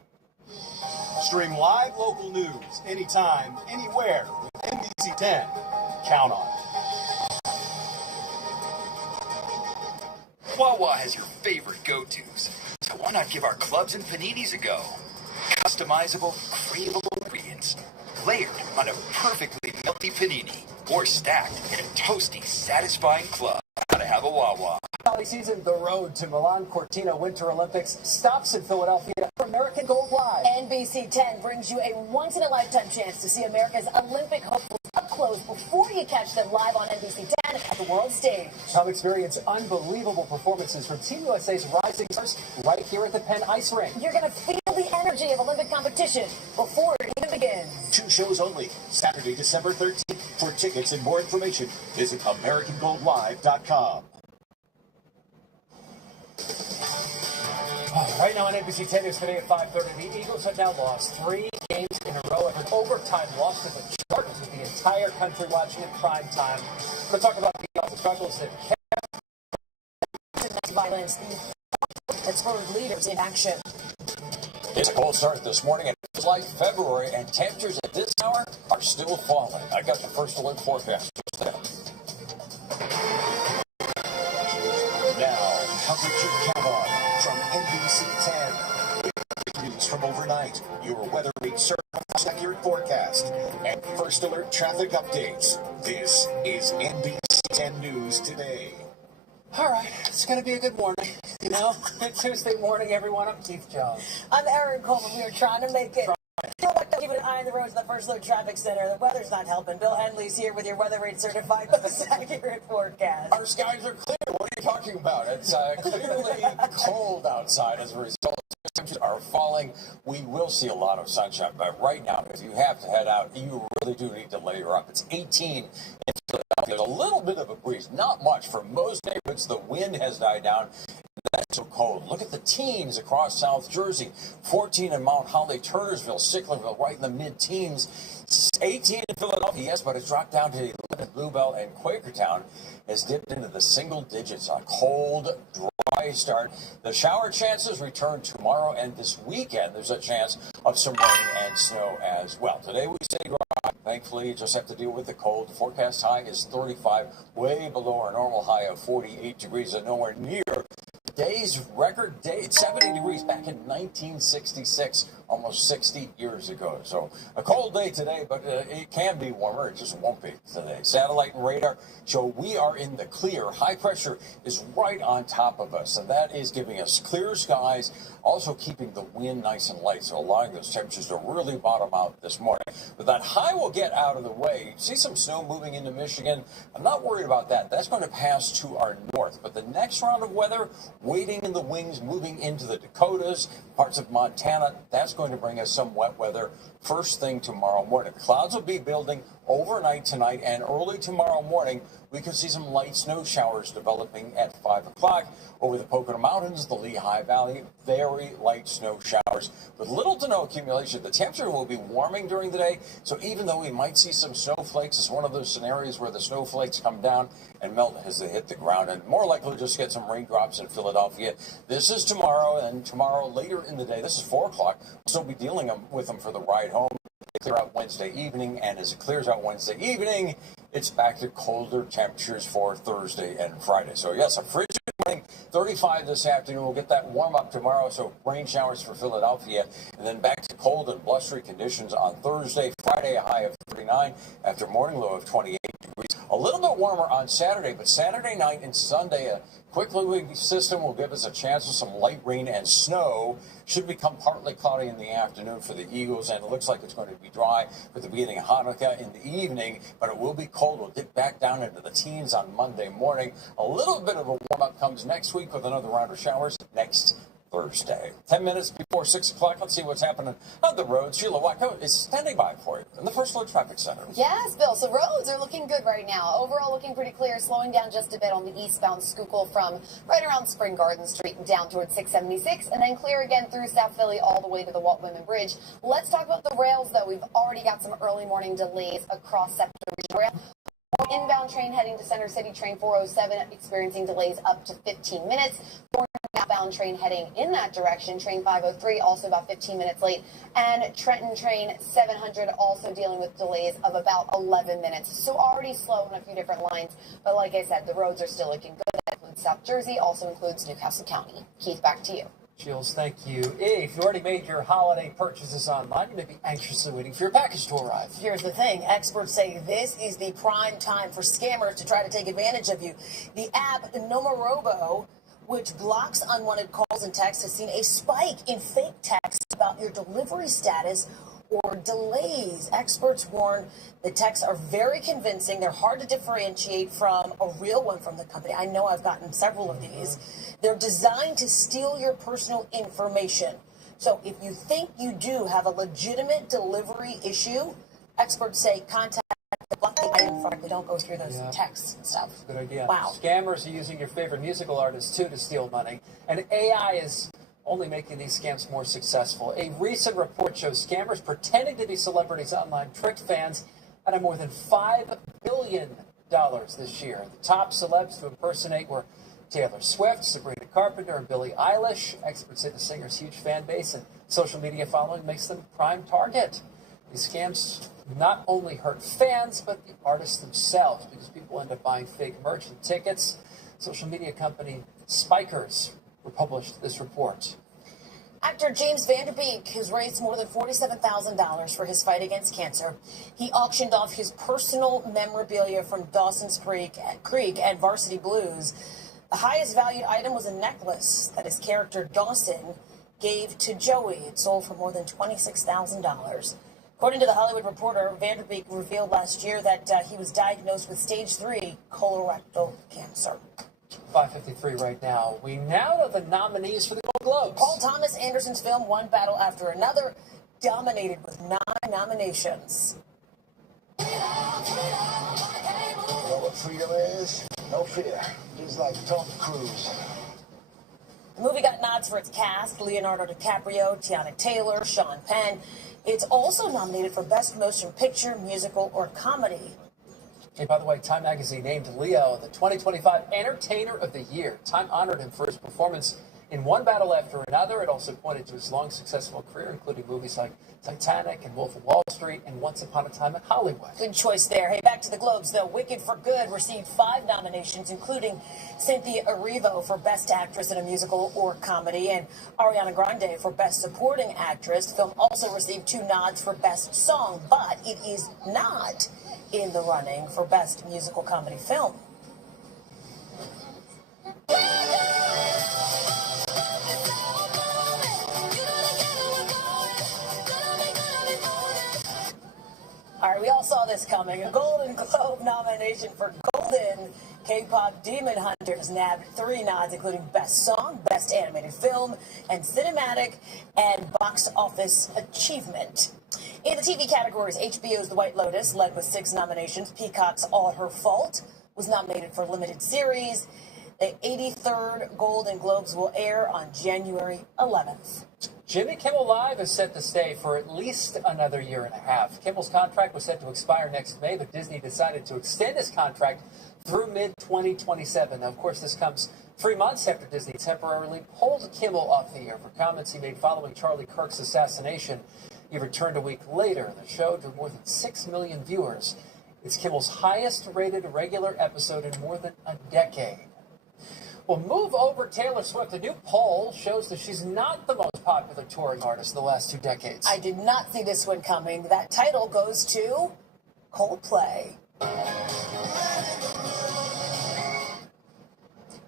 Stream live local news anytime, anywhere with NBC 10. Count on it. Wawa has your favorite go-tos, so why not give our clubs and paninis a go? Customizable, craveable ingredients, layered on a perfectly melty panini, or stacked in a toasty, satisfying club. Gotta have a Wawa. Holiday season, the road to Milan Cortina Winter Olympics stops in Philadelphia for American Gold Live. NBC 10 brings you a once-in-a-lifetime chance to see America's Olympic hopefuls up close before you catch them live on NBC 10 at the world stage. Come experience unbelievable performances from Team USA's rising stars right here at the Penn Ice Rink. You're going to feel the energy of Olympic competition before it even begins. 2 shows only, Saturday, December 13th. For tickets and more information, visit AmericanGoldLive.com. Right now on NBC 10 News today at 5:30, the Eagles have now lost 3 games in a row after an overtime loss to the Chargers with the entire country watching in prime time. We're going to talk about the struggles that kept violence that spurred leaders in action. It's a cold start this morning, and it feels like February, and temperatures at this hour are still falling. I got the first alert forecast just there. Now, coverage you count on from NBC 10. News from overnight, your weather rate service accurate forecast, and first alert traffic updates. This is NBC 10 News Today. All right, it's going to be a good morning. You know, good Tuesday morning, everyone. I'm Keith Jones. I'm Aaron Coleman. We are trying to make it. Keep an eye on the roads at the First Alert Traffic Center. The weather's not helping. Bill Henley's here with your weather rate certified most accurate forecast. Our skies are clear. What are you talking about? It's clearly cold outside as a result. Temperatures are falling. We will see a lot of sunshine, but right now, if you have to head out, you really do need to layer up. It's 18 in Philadelphia. There's a little bit of a breeze, not much. For most neighborhoods, the wind has died down. That's so cold. Look at the teens across South Jersey. 14 in Mount Holly, Turnersville, Sicklerville, right in the mid-teens. 18 in Philadelphia, yes, but it's dropped down to 11. Bluebell and Quakertown has dipped into the single digits. A cold, dry start. The shower chances return tomorrow, and this weekend there's a chance of some rain and snow as well. Today we stay dry. Thankfully, you just have to deal with the cold. The forecast high is 35, way below our normal high of 48 degrees, and nowhere near today's record day. 70 degrees back in 1966, almost 60 years ago. So a cold day today, but it can be warmer. It just won't be today. Satellite and radar show we are in the clear. High pressure is right on top of us, and that is giving us clear skies, also keeping the wind nice and light, so allowing those temperatures to really bottom out this morning. But that high will get out of the way. You see some snow moving into Michigan. I'm not worried about that. That's going to pass to our north. But the next round of weather, waiting in the wings, moving into the Dakotas, parts of Montana, that's going to bring us some wet weather first thing tomorrow morning. Clouds will be building overnight tonight, and early tomorrow morning, we could see some light snow showers developing at 5 o'clock over the Pocono Mountains, the Lehigh Valley. Very light snow showers with little to no accumulation. The temperature will be warming during the day, so even though we might see some snowflakes, it's one of those scenarios where the snowflakes come down and melt as they hit the ground, and more likely to just get some raindrops in Philadelphia. This is tomorrow, and tomorrow later in the day, this is 4 o'clock, we'll still be dealing with them for the ride home. They clear out Wednesday evening, and as it clears out Wednesday evening, it's back to colder temperatures for Thursday and Friday. So yes, a frigid morning, 35 this afternoon. We'll get that warm up tomorrow, so rain showers for Philadelphia, and then back to cold and blustery conditions on Thursday. Friday, a high of 39 after morning low of 28 degrees. A little bit warmer on Saturday, but Saturday night and Sunday, a quick moving system will give us a chance of some light rain and snow. Should become partly cloudy in the afternoon for the Eagles, and it looks like it's going to be dry for the beginning of Hanukkah in the evening, but it will be cold. We'll dip back down into the teens on Monday morning. A little bit of a warm-up comes next week with another round of showers next Thursday. 10 minutes before 6 o'clock, let's see what's happening on the road. Sheila Wacko is standing by for you in the First Alert Traffic Center. Yes, Bill. So roads are looking good right now. Overall looking pretty clear, slowing down just a bit on the eastbound Schuylkill from right around Spring Garden Street down towards 676, and then clear again through South Philly all the way to the Walt Whitman Bridge. Let's talk about the rails, though. We've already got some early morning delays across Sector Regional Rail. Inbound train heading to Center City, train 407, experiencing delays up to 15 minutes. southbound train heading in that direction. Train 503 also about 15 minutes late. And Trenton train 700 also dealing with delays of about 11 minutes. So already slow on a few different lines. But like I said, the roads are still looking good. That includes South Jersey, also includes Newcastle County. Keith, back to you. Jules, thank you. If you already made your holiday purchases online, you may be anxiously waiting for your package to arrive. Here's the thing. Experts say this is the prime time for scammers to try to take advantage of you. The app Nomorobo, which blocks unwanted calls and texts, has seen a spike in fake texts about your delivery status or delays. Experts warn the texts are very convincing. They're hard to differentiate from a real one from the company. I know I've gotten several of these. They're designed to steal your personal information. So if you think you do have a legitimate delivery issue, experts say contact the block the item frankly. Don't go through those texts and stuff. Good idea. Wow. Scammers are using your favorite musical artists, too, to steal money. And AI is only making these scams more successful. A recent report shows scammers pretending to be celebrities online tricked fans out of more than $5 billion this year. The top celebs to impersonate were Taylor Swift, Sabrina Carpenter, and Billie Eilish. Experts say the singer's huge fan base and social media following makes them a prime target. These scams not only hurt fans, but the artists themselves, because people end up buying fake merch and tickets. Social media company Spikers republished this report. Actor James Van Der Beek has raised more than $47,000 for his fight against cancer. He auctioned off his personal memorabilia from Dawson's Creek and Varsity Blues. The highest valued item was a necklace that his character Dawson gave to Joey. It sold for more than $26,000. According to The Hollywood Reporter, Van Der Beek revealed last year that he was diagnosed with stage 3 colorectal cancer. 5:53 right now. We now know the nominees for the Gold Globes. Paul Thomas Anderson's film One Battle After Another dominated with 9 nominations. You know what freedom is? No fear. Just like Tom Cruise. The movie got nods for its cast: Leonardo DiCaprio, Tiana Taylor, Sean Penn. It's also nominated for Best Motion Picture, Musical, or Comedy. Hey, by the way, Time Magazine named Leo the 2025 Entertainer of the Year. Time honored him for his performance in One Battle After Another. It also pointed to his long, successful career, including movies like Titanic and Wolf of Wall Street and Once Upon a Time in Hollywood. Good choice there. Hey, back to the Globes, though. Wicked for Good received 5 nominations, including Cynthia Erivo for Best Actress in a Musical or Comedy and Ariana Grande for Best Supporting Actress. The film also received 2 nods for Best Song, but it is not in the running for Best Musical Comedy Film. All right, we all saw this coming. A Golden Globe nomination for Golden. K-pop Demon Hunters nabbed 3 nods, including Best Song, Best Animated Film, and Cinematic, and Box Office Achievement. In the TV categories, HBO's The White Lotus led with 6 nominations. Peacock's All Her Fault was nominated for Limited Series. The 83rd Golden Globes will air on January 11th. Jimmy Kimmel Live is set to stay for at least another year and a half. Kimmel's contract was set to expire next May, but Disney decided to extend his contract through mid-2027. Now, of course, this comes 3 months after Disney temporarily pulled Kimmel off the air for comments he made following Charlie Kirk's assassination. He returned a week later. The show drew more than 6 million viewers. It's Kimmel's highest-rated regular episode in more than a decade. Well, move over Taylor Swift. A new poll shows that she's not the most popular touring artist in the last 2 decades. I did not see this one coming. That title goes to Coldplay.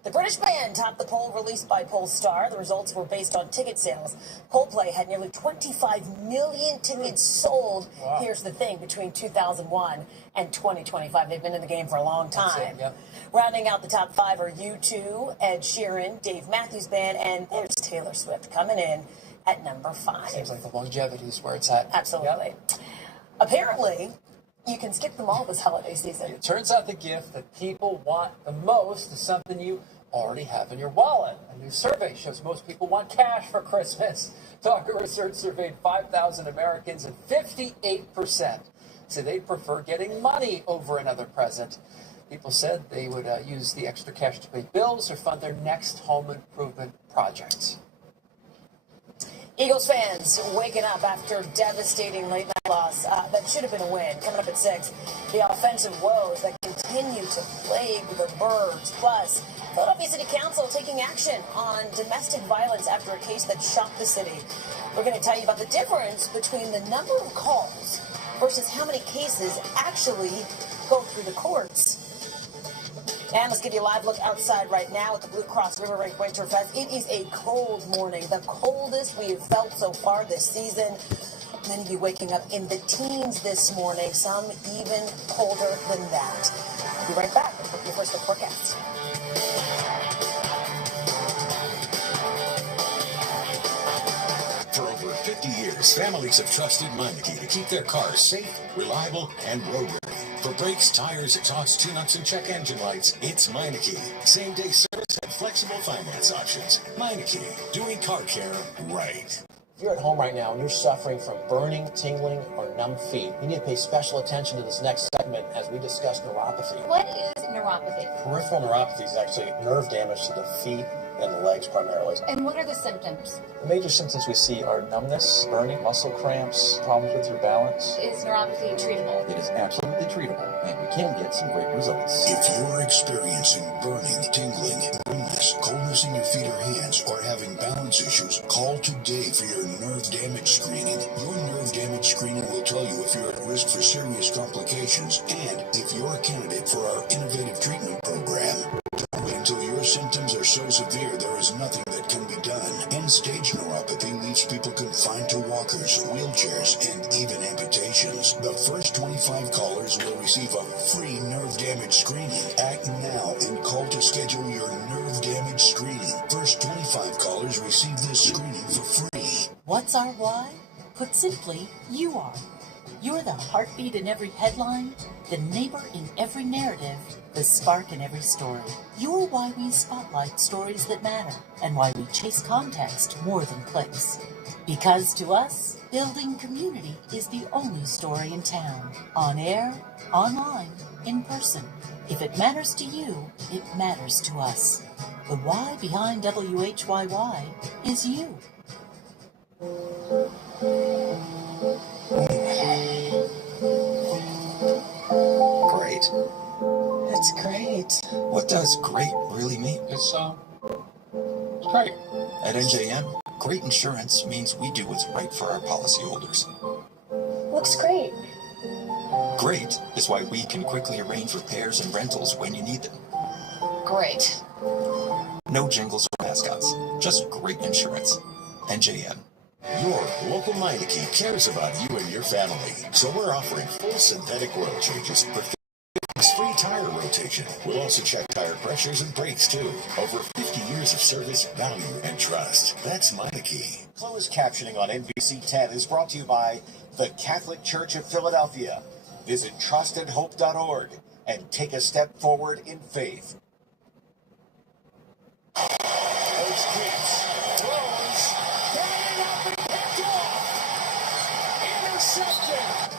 The British band topped the poll released by Pollstar. The results were based on ticket sales. Coldplay had nearly 25 million tickets sold. Wow. Here's the thing, between 2001 and 2025. They've been in the game for a long time. Yep. Rounding out the top 5 are U2, Ed Sheeran, Dave Matthews Band, and there's Taylor Swift coming in at number 5. Seems like the longevity is where it's at. Absolutely. Yep. Apparently, you can skip them all this holiday season. It turns out the gift that people want the most is something you already have in your wallet. A new survey shows most people want cash for Christmas. Talker Research surveyed 5,000 Americans, and 58% said they'd prefer getting money over another present. People said they would use the extra cash to pay bills or fund their next home improvement project. Eagles fans waking up after devastating late night loss. That should have been a win. Coming up at 6, the offensive woes that continue to plague the Birds. Plus, Philadelphia City Council taking action on domestic violence after a case that shocked the city. We're going to tell you about the difference between the number of calls versus how many cases actually go through the courts. And let's give you a live look outside right now at the Blue Cross River Rink Winterfest. It is a cold morning, the coldest we have felt so far this season. Many of you waking up in the teens this morning, some even colder than that. We'll be right back with your first look forecast. For over 50 years, families have trusted Meineke to keep their cars safe, reliable, and roadworthy. For brakes, tires, exhaust, tune-ups, and check engine lights, it's Meineke. Same-day service and flexible finance options. Meineke, doing car care right. If you're at home right now and you're suffering from burning, tingling, or numb feet, you need to pay special attention to this next segment as we discuss neuropathy. What is neuropathy? Peripheral neuropathy is actually nerve damage to the feet and the legs primarily. And what are the symptoms? The major symptoms we see are numbness, burning, muscle cramps, problems with your balance. Is neuropathy treatable? It is absolutely treatable, and we can get some great results. If you're experiencing burning, tingling, numbness, coldness in your feet or hands, or having balance issues, call today for your nerve damage screening. Your nerve damage screening will tell you if you're at risk for serious complications and if you're a candidate for our innovative treatment program. Don't wait until your symptoms are so severe there is nothing that can be done. End-stage neuropathy leaves people confined to walkers, wheelchairs, and even amputations. The first 25 callers will receive a free nerve damage screening. Act now and call to schedule your nerve damage screening. First 25 callers receive this screening for free. What's our why? Put simply, you are. You're the heartbeat in every headline, the neighbor in every narrative, the spark in every story. You're why we spotlight stories that matter, and why we chase context more than clicks. Because to us, building community is the only story in town. On air, online, in person. If it matters to you, it matters to us. The why behind WHYY is you. Great. That's great. What does great really mean? It's great. At NJM, great insurance means we do what's right for our policyholders. Looks great. Great is why we can quickly arrange repairs and rentals when you need them. Great. No jingles or mascots, just great insurance. NJM. Your local Meineke cares about you and your family, so we're offering full synthetic oil changes for free tire rotation. We'll also check tire pressures and brakes too. Over 50 years of service, value, and trust. That's Meineke. Closed captioning on NBC 10 is brought to you by the Catholic Church of Philadelphia. Visit trustandhope.org and take a step forward in faith. Those kids. Throws. Getting up and picked off. Intercepted.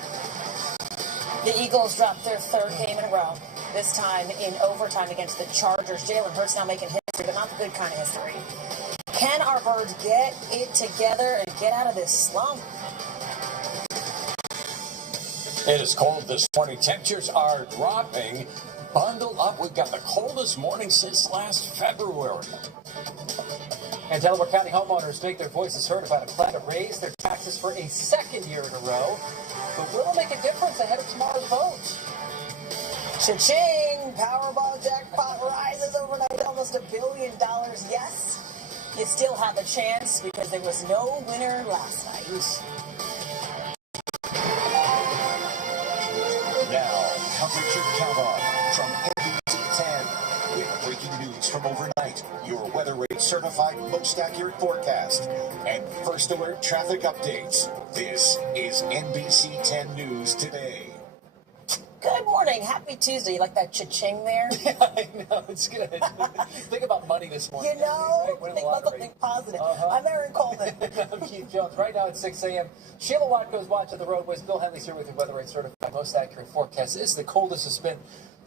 The Eagles dropped their third game in a row, this time in overtime against the Chargers. Jalen Hurts now making history, but not the good kind of history. Can our Birds get it together and get out of this slump? It is cold this morning. Temperatures are dropping. Bundle up. We've got the coldest morning since last February. And Delaware County homeowners make their voices heard about a plan to raise their taxes for a second year in a row. But will it make a difference ahead of tomorrow's vote? Cha-ching! Powerball jackpot rises overnight to almost $1 billion. Yes, you still have a chance because there was no winner last night. Now, coverage you count on from NBC 10 with breaking news from overnight, your weather rate certified most accurate forecast, and first alert traffic updates. This is NBC 10 News Today. Good morning. Happy Tuesday. You like that cha-ching there? Yeah, I know. It's good. Think about money this morning. You know, Right? think about something positive. I'm Aaron Coleman. I'm Keith Jones. Right now at 6 a.m. Sheila Watko's watching the roadways. Bill Henley's here with your weather rate certified most accurate forecast. This is the coldest it's been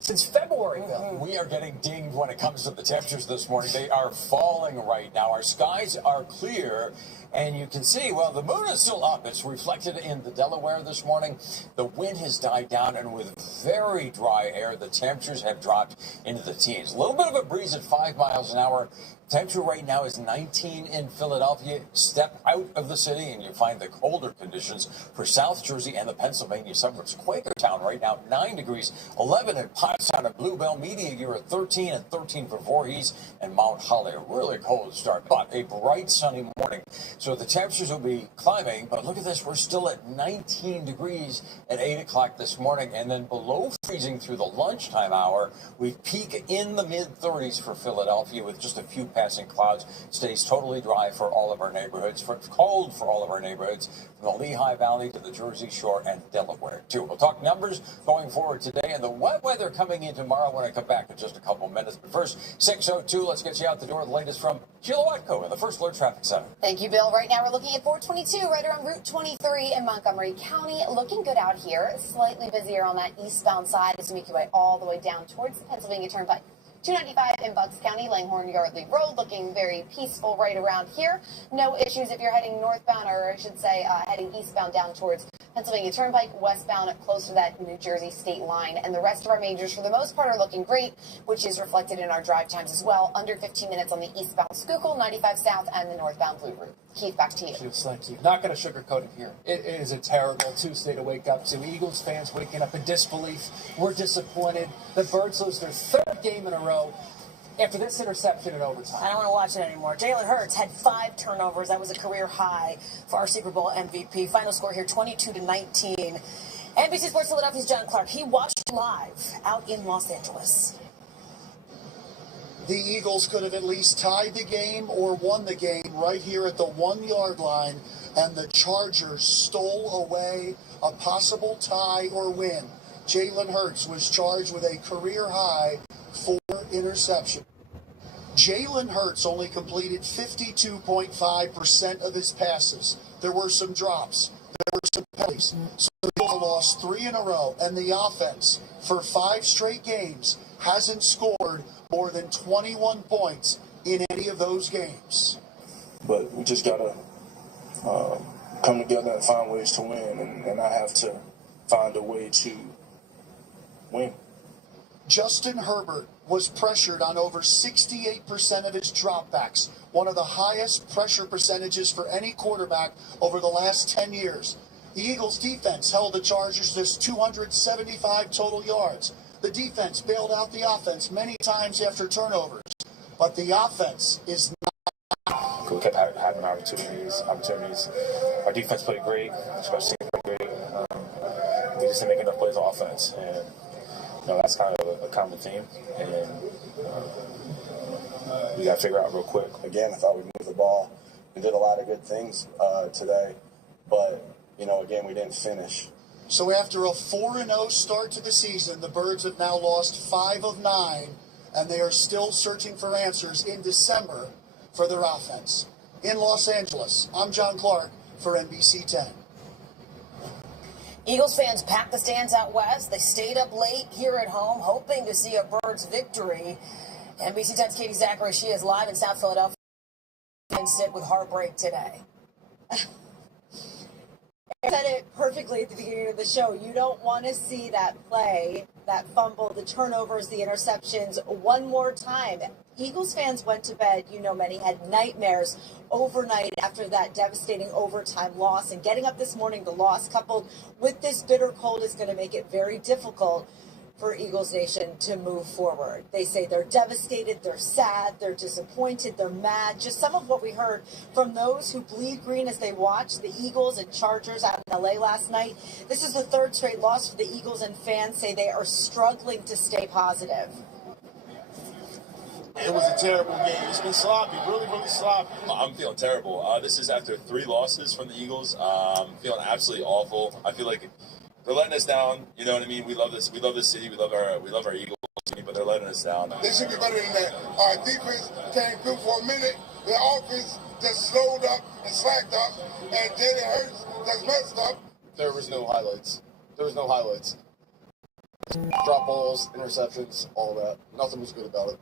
since February, Bill. We are getting dinged when it comes to the temperatures this morning. They are falling right now. Our skies are clear. And you can see, well, the moon is still up. It's reflected in the Delaware this morning. The wind has died down, and with very dry air, the temperatures have dropped into the teens. A little bit of a breeze at 5 miles an hour. Temperature right now is 19 in Philadelphia. Step out of the city and you find the colder conditions for South Jersey and the Pennsylvania suburbs. Quakertown right now, 9 degrees, 11 in Pottstown and Bluebell. Media, you're at 13 and 13 for Voorhees and Mount Holly. A really cold start, but a bright sunny morning. So the temperatures will be climbing, but look at this. We're still at 19 degrees at 8 o'clock this morning, and then below freezing through the lunchtime hour. We peak in the mid-30s for Philadelphia with just a few passing clouds. Stays totally dry for all of our neighborhoods. Cold for all of our neighborhoods, from the Lehigh Valley to the Jersey Shore and Delaware, too. We'll talk numbers going forward today and the wet weather coming in tomorrow when I come back in just a couple minutes. But first, 6:02, let's get you out the door. The latest from Sheila Watco in the First Alert Traffic Center. Thank you, Bill. Right now we're looking at 422 right around Route 23 in Montgomery County. Looking good out here. Slightly busier on that eastbound side as you make your way all the way down towards the Pennsylvania Turnpike. 295 in Bucks County, Langhorne Yardley Road, looking very peaceful right around here. No issues if you're heading northbound, or I should say heading eastbound down towards Pennsylvania Turnpike, westbound close to that New Jersey state line. And the rest of our majors, for the most part, are looking great, which is reflected in our drive times as well. Under 15 minutes on the eastbound Schuylkill, 95 South, and the northbound Blue Route. Keith, back to you. Cheers, thank you. Not going to sugarcoat it here. It is a terrible Tuesday to wake up to. Eagles fans waking up in disbelief. We're disappointed. The Birds lose their third game in a row after this interception in overtime. I don't want to watch it anymore. Jalen Hurts had 5 turnovers. That was a career high for our Super Bowl MVP. Final score here, 22-19. NBC Sports Philadelphia's John Clark. He watched live out in Los Angeles. The Eagles could have at least tied the game or won the game right here at the 1-yard line, and the Chargers stole away a possible tie or win. Jalen Hurts was charged with a career-high 4 interceptions. Jalen Hurts only completed 52.5% of his passes. There were some drops. There were some penalties. So the Eagles lost 3 in a row, and the offense, for 5 straight games, hasn't scored more than 21 points in any of those games. But we just got to come together and find ways to win, and I have to find a way to win. Justin Herbert was pressured on over 68% of his dropbacks, one of the highest pressure percentages for any quarterback over the last 10 years. The Eagles' defense held the Chargers just 275 total yards. The defense bailed out the offense many times after turnovers, but the offense is not. We kept having opportunities. Our defense played great, especially played great. We just didn't make enough plays on offense, and that's kind of a common theme. And we got to figure out real quick. Again, I thought we moved the ball and did a lot of good things today, but again, we didn't finish. So after a 4-0 start to the season, the Birds have now lost 5 of 9, and they are still searching for answers in December for their offense. In Los Angeles, I'm John Clark for NBC 10. Eagles fans packed the stands out west. They stayed up late here at home, hoping to see a Birds victory. NBC 10's Katie Zachary, she is live in South Philadelphia and sit with heartbreak today. I said it perfectly at the beginning of the show. You don't want to see that play, that fumble, the turnovers, the interceptions one more time. Eagles fans went to bed, many had nightmares overnight after that devastating overtime loss. And getting up this morning, the loss coupled with this bitter cold is going to make it very difficult for Eagles Nation to move forward. They say they're devastated, they're sad, they're disappointed, they're mad. Just some of what we heard from those who bleed green as they watched the Eagles and Chargers out in LA last night. This is the 3rd straight loss for the Eagles, and fans say they are struggling to stay positive. It was a terrible game. It's been sloppy, really, really sloppy. I'm feeling terrible. This is after 3 losses from the Eagles. Feeling absolutely awful. I feel like they're letting us down. You know what I mean? We love this. We love this city. We love our Eagles, but they're letting us down. They should be better than that. Our defense came through for a minute. The offense just slowed up and slacked up, and Jalen Hurts just messed up. There was no highlights. Drop balls, interceptions, all that. Nothing was good about it.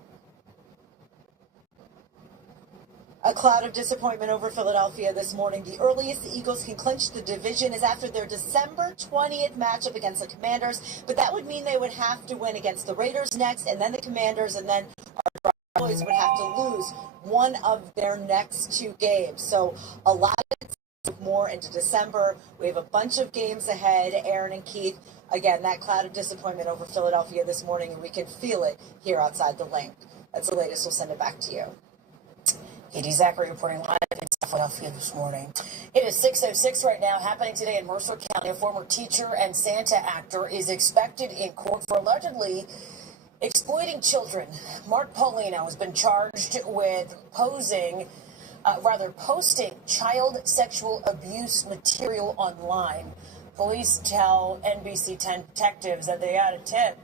A cloud of disappointment over Philadelphia this morning. The earliest the Eagles can clinch the division is after their December 20th matchup against the Commanders, but that would mean they would have to win against the Raiders next, and then the Commanders, and then our Cowboys would have to lose one of their next two games. So a lot of more into December. We have a bunch of games ahead, Aaron and Keith. Again, that cloud of disappointment over Philadelphia this morning, and we can feel it here outside the link. That's the latest. We'll send it back to you. Katie Zachary reporting live in Philadelphia this morning. It is 6:06 right now, happening today in Mercer County. A former teacher and Santa actor is expected in court for allegedly exploiting children. Mark Paulino has been charged with posting child sexual abuse material online. Police tell NBC 10 detectives that they got a tip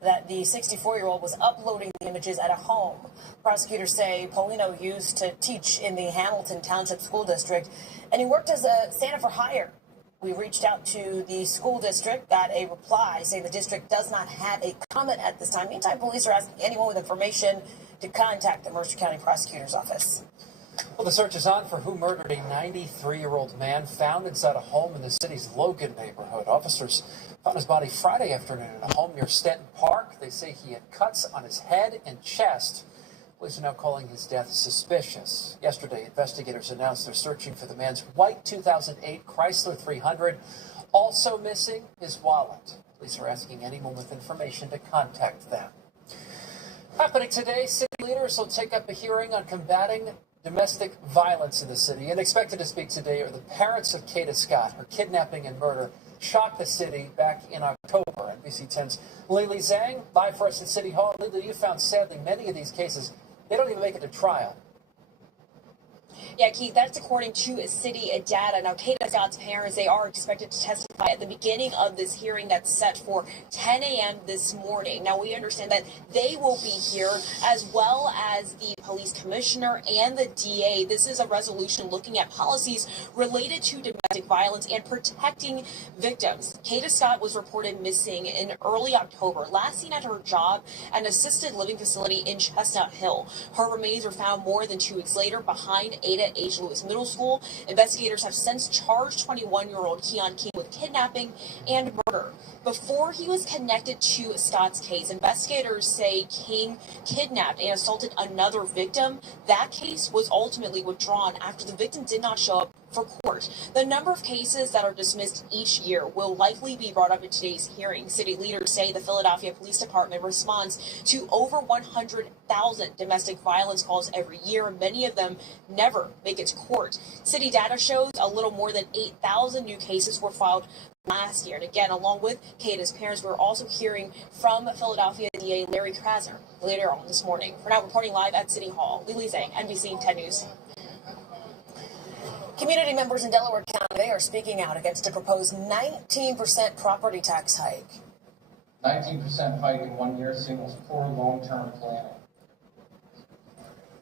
that the 64-year-old was uploading the images at a home. Prosecutors say Paulino used to teach in the Hamilton Township School District, and he worked as a Santa for hire. We reached out to the school district, got a reply saying the district does not have a comment at this time. Meantime, police are asking anyone with information to contact the Mercer County Prosecutor's Office. Well, the search is on for who murdered a 93-year-old man found inside a home in the city's Logan neighborhood. Officers found his body Friday afternoon in a home near Stanton Park. They say he had cuts on his head and chest. Police are now calling his death suspicious. Yesterday, investigators announced they're searching for the man's white 2008 Chrysler 300. Also missing, his wallet. Police are asking anyone with information to contact them. Happening today, city leaders will take up a hearing on combating domestic violence in the city. And expected to speak today are the parents of Kata Scott. Her kidnapping and murder shocked the city back in October. NBC 10's Lily Zhang, live for us at City Hall. Lily, you found sadly many of these cases, they don't even make it to trial. Yeah, Keith, that's according to city data. Now, Kata Scott's parents, they are expected to testify at the beginning of this hearing that's set for 10 a.m. this morning. Now, we understand that they will be here, as well as the police commissioner and the DA. This is a resolution looking at policies related to domestic violence and protecting victims. Kata Scott was reported missing in early October, last seen at her job at an assisted living facility in Chestnut Hill. Her remains were found more than 2 weeks later behind Ada H. Lewis Middle School. Investigators have since charged 21-year-old Keon King with kidnapping and murder. Before he was connected to Scott's case, investigators say King kidnapped and assaulted another victim. That case was ultimately withdrawn after the victim did not show up for court. The number of cases that are dismissed each year will likely be brought up in today's hearing. City leaders say the Philadelphia Police Department responds to over 100,000 domestic violence calls every year. Many of them never make it to court. City data shows a little more than 8,000 new cases were filed last year. And again, along with Kata's parents, we're also hearing from Philadelphia DA Larry Krasner later on this morning. For now, reporting live at City Hall, Lily Zhang, NBC 10 News. Community members in Delaware County are speaking out against a proposed 19% property tax hike. 19% hike in 1 year signals poor long-term planning.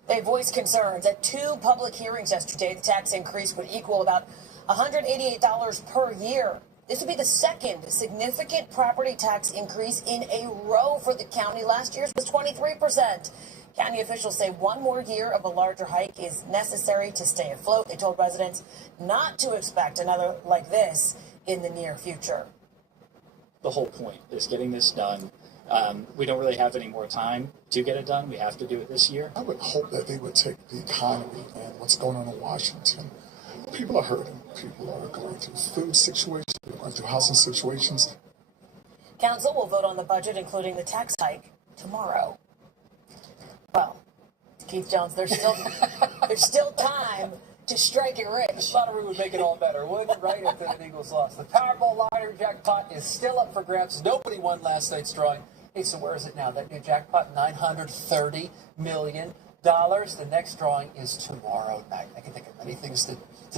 They voiced concerns at 2 public hearings yesterday. The tax increase would equal about $188 per year. This would be the second significant property tax increase in a row for the county. Last year's was 23%. County officials say one more year of a larger hike is necessary to stay afloat. They told residents not to expect another like this in the near future. The whole point is getting this done. We don't really have any more time to get it done. We have to do it this year. I would hope that they would take the economy and what's going on in Washington. People are hurting. People are going through food situations, they're going through housing situations. Council will vote on the budget, including the tax hike, tomorrow. Well, Keith Jones, there's still time to strike it rich. Lottery would make it all better, wouldn't it? Right after the Eagles lost. The Powerball lottery jackpot is still up for grabs. Nobody won last night's drawing. Hey, so where is it now? That new jackpot, $930 million. The next drawing is tomorrow night. I can think of many things to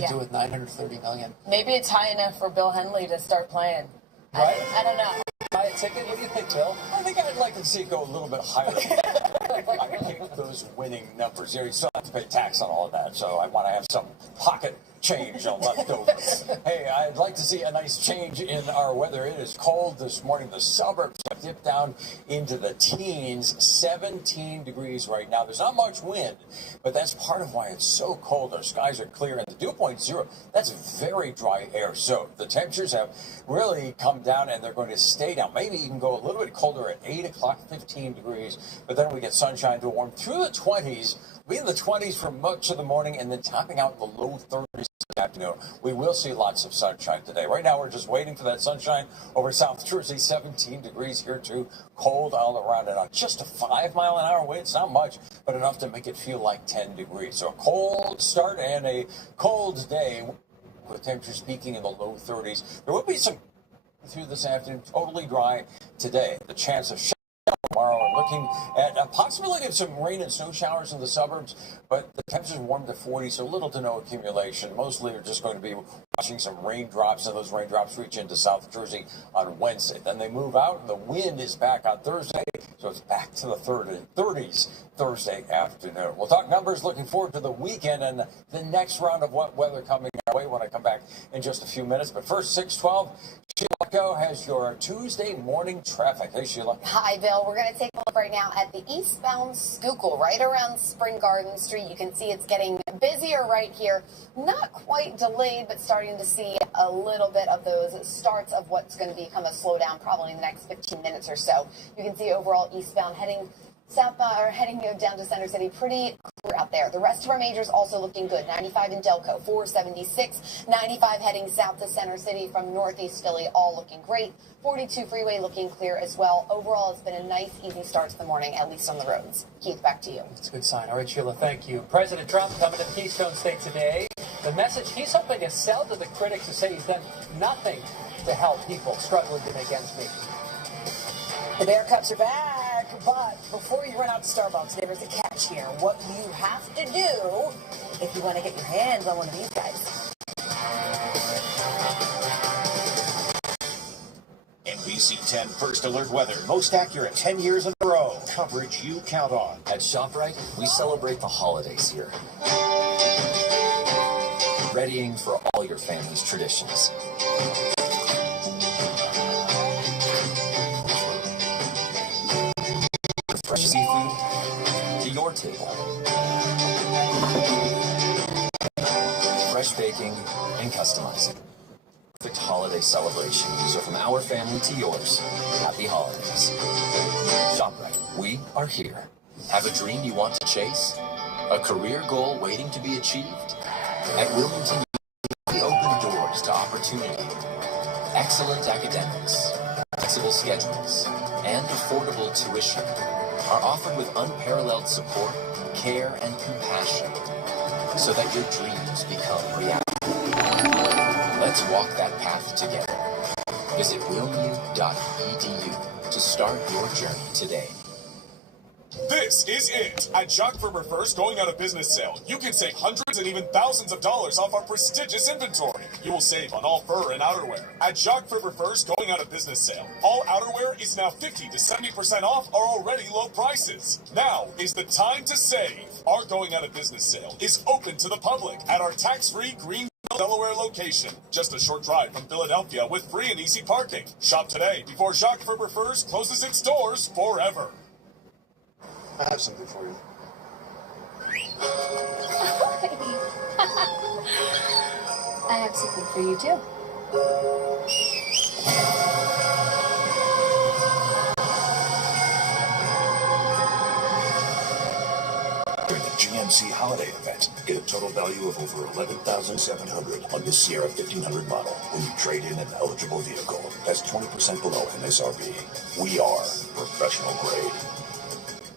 do with $930 million. Maybe it's high enough for Bill Henley to start playing. Right? I don't know. Buy a ticket? What do you think, Bill? I think I'd like to see it go a little bit higher. I hate those winning numbers. You still have to pay tax on all of that, so I want to have some pocket change on leftovers. Hey, I'd like to see a nice change in our weather. It is cold this morning. The suburbs have dipped down into the teens, 17 degrees right now. There's not much wind, but that's part of why it's so cold. Our skies are clear, and the dew point 0, that's very dry air. So the temperatures have really come down, and they're going to stay down. Maybe even go a little bit colder at 8 o'clock, 15 degrees, but then we get sunshine to warm through the 20s. We'll be in the 20s for much of the morning, and then topping out in the low 30s this afternoon. We will see lots of sunshine today. Right now, we're just waiting for that sunshine over South Jersey. 17 degrees here, too. Cold all around, and on just a 5-mile-an-hour wind. It's not much, but enough to make it feel like 10 degrees. So a cold start and a cold day with temperatures peaking in the low 30s. There will be some through this afternoon, totally dry today. The chance of tomorrow are looking at a possibility of some rain and snow showers in the suburbs, but the temperatures warm to 40, so little to no accumulation. Mostly are just going to be watching some raindrops, and those raindrops reach into South Jersey on Wednesday. Then they move out, and the wind is back on Thursday, so it's back to the 30s Thursday afternoon. We'll talk numbers, looking forward to the weekend and the next round of wet weather coming our way when I come back in just a few minutes. But first, 6:12. Sheila has your Tuesday morning traffic. Hey, Sheila. Hi, Bill. We're going to take a look right now at the eastbound Schuylkill, right around Spring Garden Street. You can see it's getting busier right here. Not quite delayed, but starting to see a little bit of those starts of what's going to become a slowdown probably in the next 15 minutes or so. You can see overall eastbound heading southbound or heading down to Center City, pretty clear out there. The rest of our majors also looking good. 95 in Delco, 476, 95 heading south to Center City from Northeast Philly, all looking great. 42 freeway looking clear as well. Overall, it's been a nice, easy start to the morning, at least on the roads. Keith, back to you. That's a good sign. All right, Sheila, thank you. President Trump coming to the Keystone State today. The message he's hoping to sell to the critics who say he's done nothing to help people struggling to make ends meet. The Bearcats are back, but before you run out to Starbucks, there's a catch here. What you have to do if you want to get your hands on one of these guys. NBC 10 First Alert Weather. Most accurate 10 years in a row. Coverage you count on. At ShopRite, we celebrate the holidays here. Readying for all your family's traditions. Fresh seafood to your table. Fresh baking and customizing. Perfect holiday celebration. So from our family to yours, happy holidays. ShopRite, we are here. Have a dream you want to chase? A career goal waiting to be achieved? At Wilmington, we open doors to opportunity. Excellent academics, flexible schedules, and affordable tuition are offered with unparalleled support, care, and compassion so that your dreams become reality. Let's walk that path together. Visit wilmu.edu to start your journey today. This is it! At Jock Firmer First going out of business sale, you can save hundreds and even thousands of dollars off our prestigious inventory. You will save on all fur and outerwear. At Jock Firmer First going out of business sale, all outerwear is now 50 to 70% off our already low prices. Now is the time to save. Our going out of business sale is open to the public at our tax-free Green Delaware location. Just a short drive from Philadelphia with free and easy parking. Shop today before Jock Firmer First closes its doors forever. I have something for you. I have something for you too. During the GMC holiday event, get a total value of over $11,700 on this Sierra 1500 model when you trade in an eligible vehicle. That's 20% below MSRP. We are professional grade.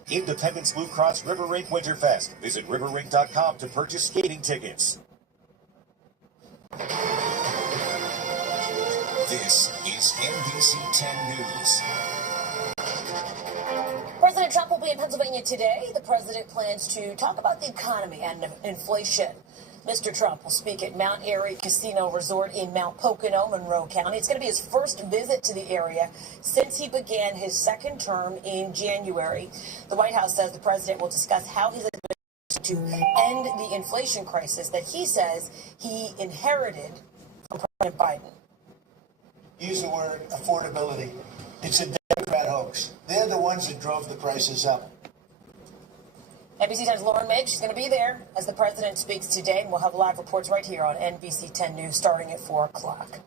Independence Blue Cross River Rink Winterfest. Visit riverrink.com to purchase skating tickets. This is NBC 10 News. President Trump will be in Pennsylvania today. The president plans to talk about the economy and inflation. Mr. Trump will speak at Mount Airy Casino Resort in Mount Pocono, Monroe County. It's going to be his first visit to the area since he began his second term in January. The White House says the president will discuss how his administration to end the inflation crisis that he says he inherited from President Biden. Use the word affordability. It's a Democrat hoax. They're the ones that drove the prices up. NBC 10's Lauren Midge, she's going to be there as the president speaks today, and we'll have live reports right here on NBC 10 News starting at 4 o'clock.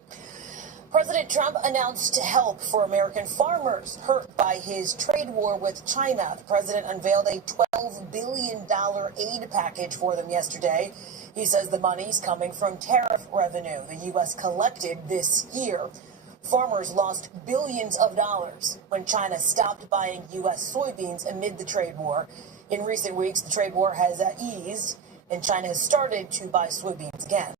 President Trump announced help for American farmers hurt by his trade war with China. The president unveiled a $12 billion aid package for them yesterday. He says the money's coming from tariff revenue the U.S. collected this year. Farmers lost billions of dollars when China stopped buying U.S. soybeans amid the trade war. In recent weeks, the trade war has eased, and China has started to buy soybeans again.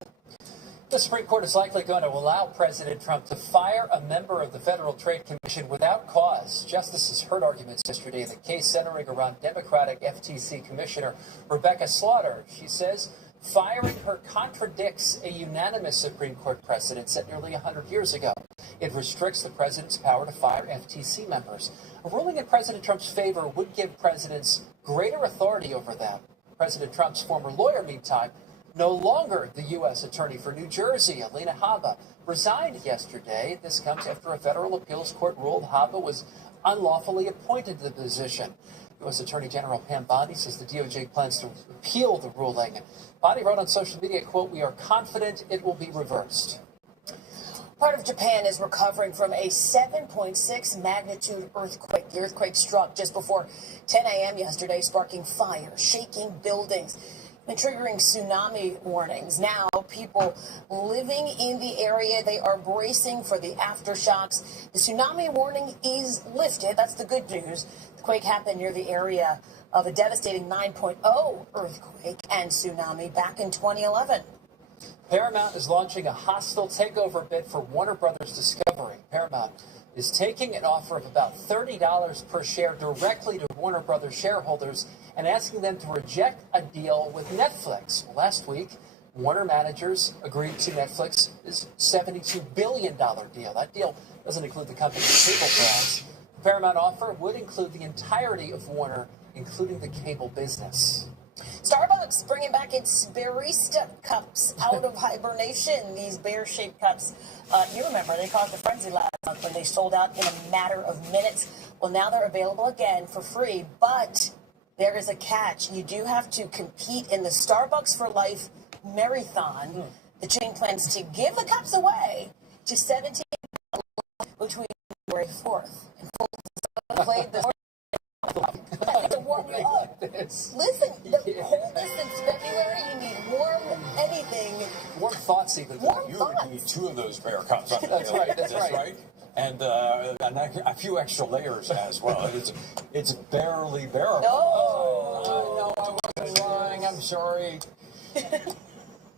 The Supreme Court is likely going to allow President Trump to fire a member of the Federal Trade Commission without cause. Justices heard arguments yesterday in the case centering around Democratic FTC Commissioner Rebecca Slaughter. She says firing her contradicts a unanimous Supreme Court precedent set nearly 100 years ago. It restricts the president's power to fire FTC members. A ruling in President Trump's favor would give presidents greater authority over them. President Trump's former lawyer, meantime, no longer the U.S. Attorney for New Jersey, Alina Habba, resigned yesterday. This comes after a federal appeals court ruled Habba was unlawfully appointed to the position. U.S. Attorney General Pam Bondi says the DOJ plans to appeal the ruling. Bondi wrote on social media, quote, "We are confident it will be reversed." Part of Japan is recovering from a 7.6 magnitude earthquake. The earthquake struck just before 10 a.m. yesterday, sparking fire, shaking buildings, and triggering tsunami warnings. Now, people living in the area, they are bracing for the aftershocks. The tsunami warning is lifted. That's the good news. The quake happened near the area of a devastating 9.0 earthquake and tsunami back in 2011. Paramount is launching a hostile takeover bid for Warner Brothers Discovery. Paramount is taking an offer of about $30 per share directly to Warner Brothers shareholders and asking them to reject a deal with Netflix. Last week, Warner managers agreed to Netflix's $72 billion deal. That deal doesn't include the company's cable brands. The Paramount offer would include the entirety of Warner, including the cable business. Starbucks bringing back its barista cups out of hibernation. These bear-shaped cups, you remember, they caused a frenzy last month when they sold out in a matter of minutes. Well, now they're available again for free, but there is a catch. You do have to compete in the Starbucks for Life Marathon. The chain plans to give the cups away to 17 between February 4th. And played the to warm you up. Listen, the coldest since February, you need warm anything. Warm thoughts even. Warm you thoughts. would need 2 of those bear cups. That's right, that's right. And a few extra layers as well. It's barely bearable. Oh, no, I wasn't lying. I'm sorry.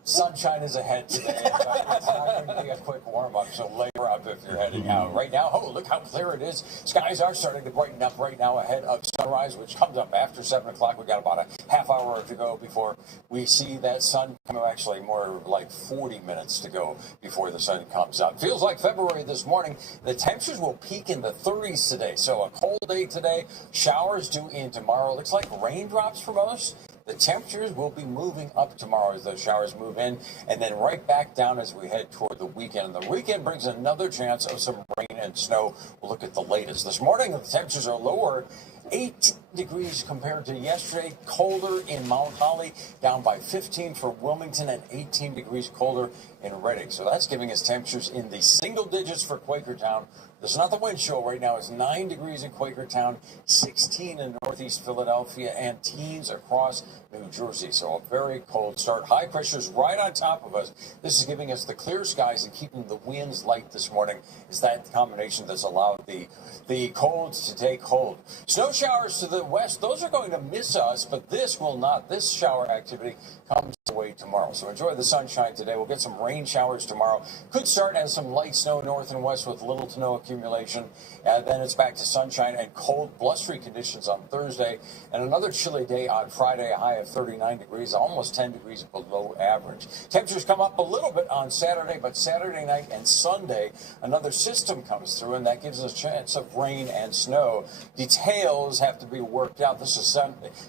Sunshine is ahead today. It's not going to be a quick warm-up, so layer up if you're heading out. Right now, oh, look how clear it is. Skies are starting to brighten up right now ahead of sunrise, which comes up after 7 o'clock. We've got about a half hour to go before we see that sun come up. Actually, more like 40 minutes to go before the sun comes up. Feels like February this morning. The temperatures will peak in the 30s today, so a cold day today. Showers due in tomorrow. Looks like raindrops for most. The temperatures will be moving up tomorrow as those showers move in, and then right back down as we head toward the weekend. And the weekend brings another chance of some rain and snow. We'll look at the latest. This morning, the temperatures are lower, 8 degrees compared to yesterday. Colder in Mount Holly, down by 15 for Wilmington, and 18 degrees colder in Reading. So that's giving us temperatures in the single digits for Quakertown. This is not the wind chill right now. It's 9 degrees in Quakertown, 16 in northeast Philadelphia, and teens across New Jersey. So a very cold start. High pressure's right on top of us. This is giving us the clear skies and keeping the winds light this morning. Is that combination that's allowed the cold to take hold. Snow showers to the west, those are going to miss us, but this will not. This shower activity comes away tomorrow. So enjoy the sunshine today. We'll get some rain showers tomorrow. Could start as some light snow north and west with little to no accumulation. And then it's back to sunshine and cold, blustery conditions on Thursday. And another chilly day on Friday, a high of 39 degrees, almost 10 degrees below average. Temperatures come up a little bit on Saturday, but Saturday night and Sunday, another system comes through, and that gives us a chance of rain and snow. Details have to be worked out. This is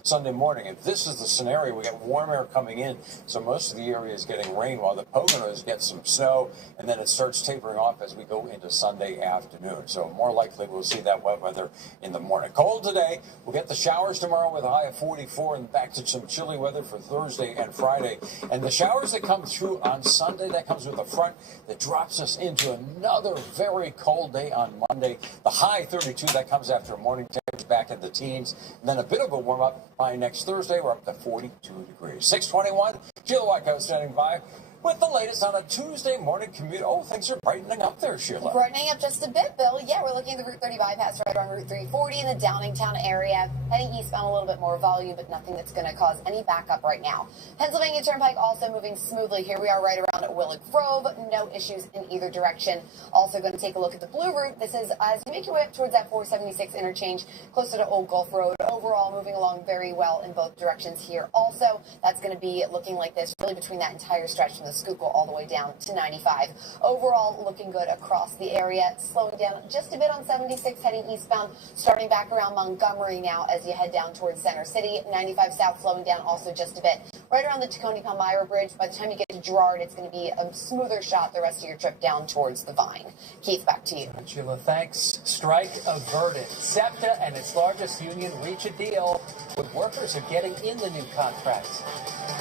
Sunday morning. If this is the scenario, we got warm air coming in, so most of the area is getting rain while the Poconos get some snow, and then it starts tapering off as we go into Sunday afternoon. So more likely we'll see that wet weather in the morning. Cold today. We'll get the showers tomorrow with a high of 44 and back to some chilly weather for Thursday and Friday. And the showers that come through on Sunday, that comes with a front that drops us into another very cold day on Monday. The high 32, that comes after a morning temperature back in the teens. And then a bit of a warm up by next Thursday. We're up to 42 degrees. 621, Sheila Whitecoat standing by with the latest on a Tuesday morning commute. Oh, things are brightening up there, Sheila. Brightening up just a bit, Bill. Yeah, we're looking at the Route 30 bypass right on Route 340 in the Downingtown area. Heading eastbound, a little bit more volume, but nothing that's going to cause any backup right now. Pennsylvania Turnpike also moving smoothly. Here we are right around at Willow Grove. No issues in either direction. Also going to take a look at the Blue Route. This is as you make your way up towards that 476 interchange, closer to Old Gulf Road. Overall, moving along very well in both directions here. Also, that's going to be looking like this really between that entire stretch from the Schuylkill all the way down to 95. Overall, looking good across the area. Slowing down just a bit on 76 heading eastbound, starting back around Montgomery now as you head down towards Center City. 95 south slowing down also just a bit. Right around the Tacony-Palmyra Bridge. By the time you get to Girard, it's going to be a smoother shot the rest of your trip down towards the Vine. Keith, back to you. Sheila, thanks. Strike averted. SEPTA and its largest union reach a deal with workers are getting in the new contracts.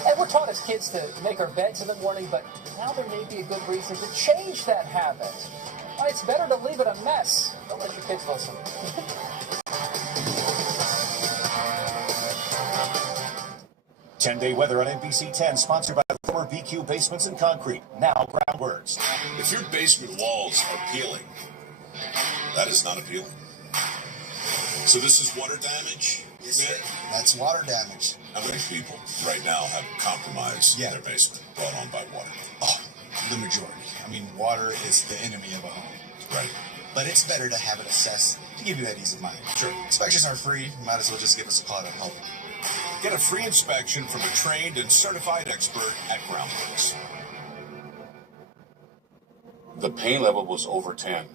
And we're taught as kids to make our beds in the morning, but now there may be a good reason to change that habit. Well, it's better to leave it a mess. Don't let your kids listen. 10-day weather on NBC 10, sponsored by the former BQ Basements and Concrete. Now, Groundworks. If your basement walls are peeling, that is not appealing. So this is water damage? Yes, sir. That's water damage. How many people right now have compromised their basement brought on by water? Oh, the majority. I mean, water is the enemy of a home. Right. But it's better to have it assessed to give you that ease of mind. Sure. Inspections are free. You might as well just give us a call to help. Get a free inspection from a trained and certified expert at Groundworks. The pain level was over 10.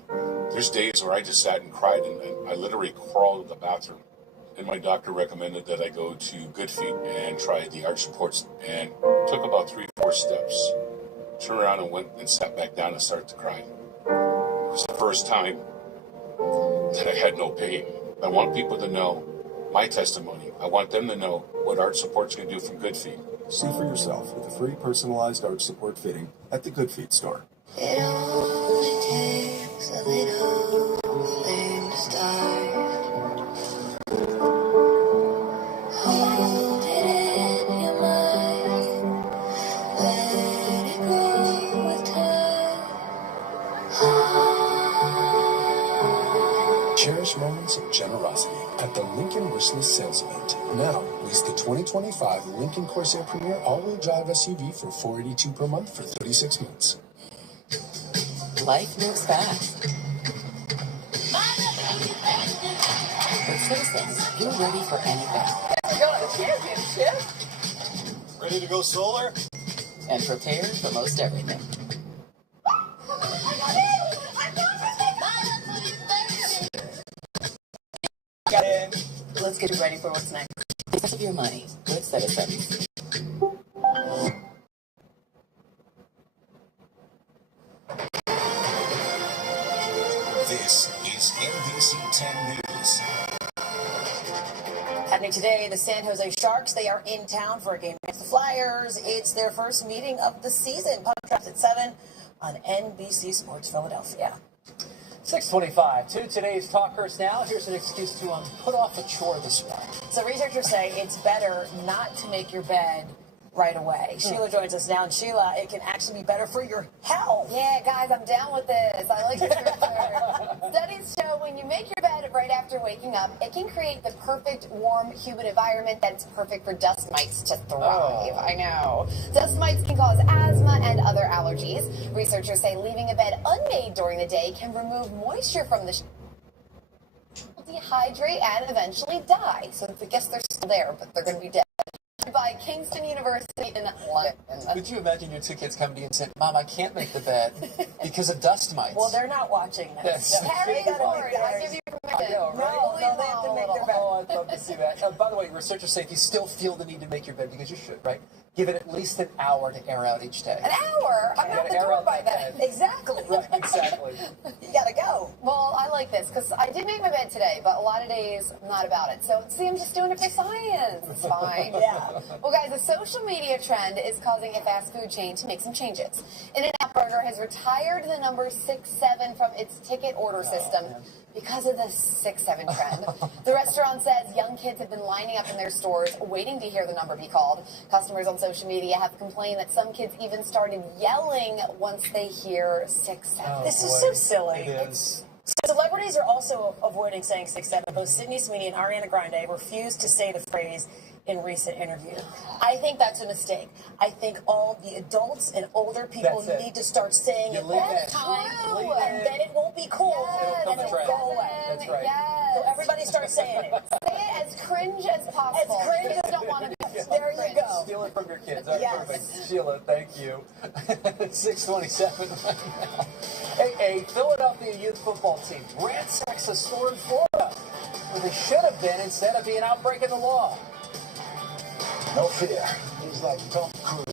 There's days where I just sat and cried, and I literally crawled to the bathroom. And my doctor recommended that I go to Good Feet and try the arch supports, and took about 3-4 steps. Turned around and went and sat back down and started to cry. It was the first time that I had no pain. I want people to know my testimony. I want them to know what arch supports can do from Good Feet. See for yourself with a free personalized arch support fitting at the Good Feet store. It only takes a little flame to start. Hold it in your mind. Let it go with time. Cherish moments of generosity at the Lincoln Wishlist Sales Event. Now, lease the 2025 Lincoln Corsair Premier all-wheel drive SUV for $482 per month for 36 months. Life moves fast. But citizens, you're ready for anything. We're going to the championship. Ready to go solar? And prepared for most everything. Let's get you ready for what's next. Because of your money, good citizens. This is NBC 10 News. Happening today, the San Jose Sharks, they are in town for a game against the Flyers. It's their first meeting of the season. Puck drops at 7 on NBC Sports Philadelphia. 6:25 to today's Talkers Now. Here's an excuse to put off a chore this morning. So researchers say it's better not to make your bed right away. Sheila joins us now. And Sheila, it can actually be better for your health. Yeah, guys, I'm down with this. I like this research. Studies show when you make your bed right after waking up, it can create the perfect, warm, humid environment that's perfect for dust mites to thrive. I know. Dust mites can cause asthma and other allergies. Researchers say leaving a bed unmade during the day can remove moisture from the dehydrate and eventually die. So I guess they're still there, but they're going to be dead. By Kingston University in London. Could you imagine your two kids coming to you and saying, Mom, I can't make the bed because of dust mites? Well, they're not watching this. Yes. Harry Ford, I give you permission. I know, right? No, they have to make their bed. Oh, I'd love to see that. By the way, researchers say if you still feel the need to make your bed, because you should, right? Give it at least an hour to air out each day. An hour? I'm out the door by then. Exactly. Right, exactly. You gotta go. Well, I like this because I did make my bed today, but a lot of days I'm not about it. So see, I'm just doing it for science. It's fine. Yeah. Well, guys, a social media trend is causing a fast food chain to make some changes. In-N-Out Burger has retired the number 6-7 from its ticket order system because of the 6-7 trend. The restaurant says young kids have been lining up in their stores waiting to hear the number be called. Customers on social media have complained that some kids even started yelling once they hear 6-7. This is so silly. It is. Celebrities are also avoiding saying 6-7. Both Sydney Sweeney and Ariana Grande refused to say the phrase in recent interview. I think that's a mistake. I think all the adults and older people need to start saying it all the time, and then it won't be cool, and it'll go away. That's right. Yes. So everybody start saying it. Say it as cringe as possible. As cringe Kids don't want to be. There you go. Steal it from your kids. That's Yes. perfect. Sheila, thank you. 6:27 right now. Hey, a Philadelphia youth football team ransacks a store in Florida where they should have been instead of being out breaking the law. No fear. He's like Tom Cruise.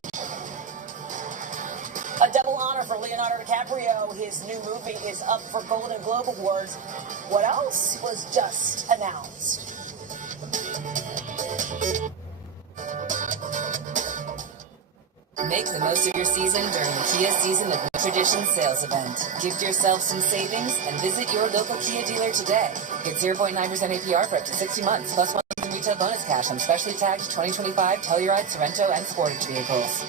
A double honor for Leonardo DiCaprio. His new movie is up for Golden Globe Awards. What else was just announced? Make the most of your season during the Kia Season of New Traditions sales event. Gift yourself some savings and visit your local Kia dealer today. Get 0.9% APR for up to 60 months, plus 1,000 retail bonus cash on specially tagged 2025 Tellarè, Sorrento, and Sportage vehicles.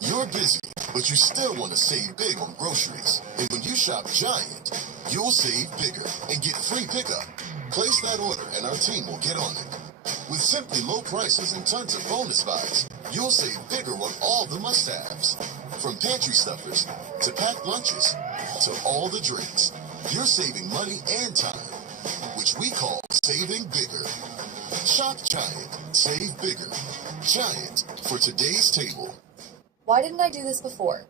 You're busy, but you still want to save big on groceries. And when you shop Giant, you'll save bigger and get free pickup. Place that order and our team will get on it. With simply low prices and tons of bonus buys, you'll save bigger on all the must-haves. From pantry stuffers to packed lunches to all the drinks, you're saving money and time, which we call saving bigger. Shop Giant. Save bigger. Giant for today's table. Why didn't I do this before?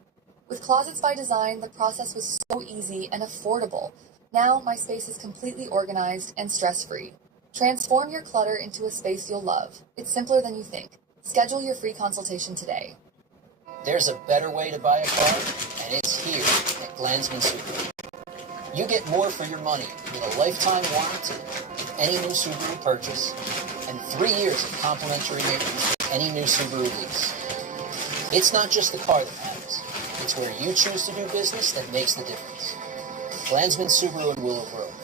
With Closets by Design, the process was so easy and affordable. Now my space is completely organized and stress-free. Transform your clutter into a space you'll love. It's simpler than you think. Schedule your free consultation today. There's a better way to buy a car, and it's here at Glansman Subaru. You get more for your money with a lifetime warranty with any new Subaru purchase and 3 years of complimentary maintenance with any new Subaru lease. It's not just the car that matters. It's where you choose to do business that makes the difference. Glansman Subaru in Willow Grove.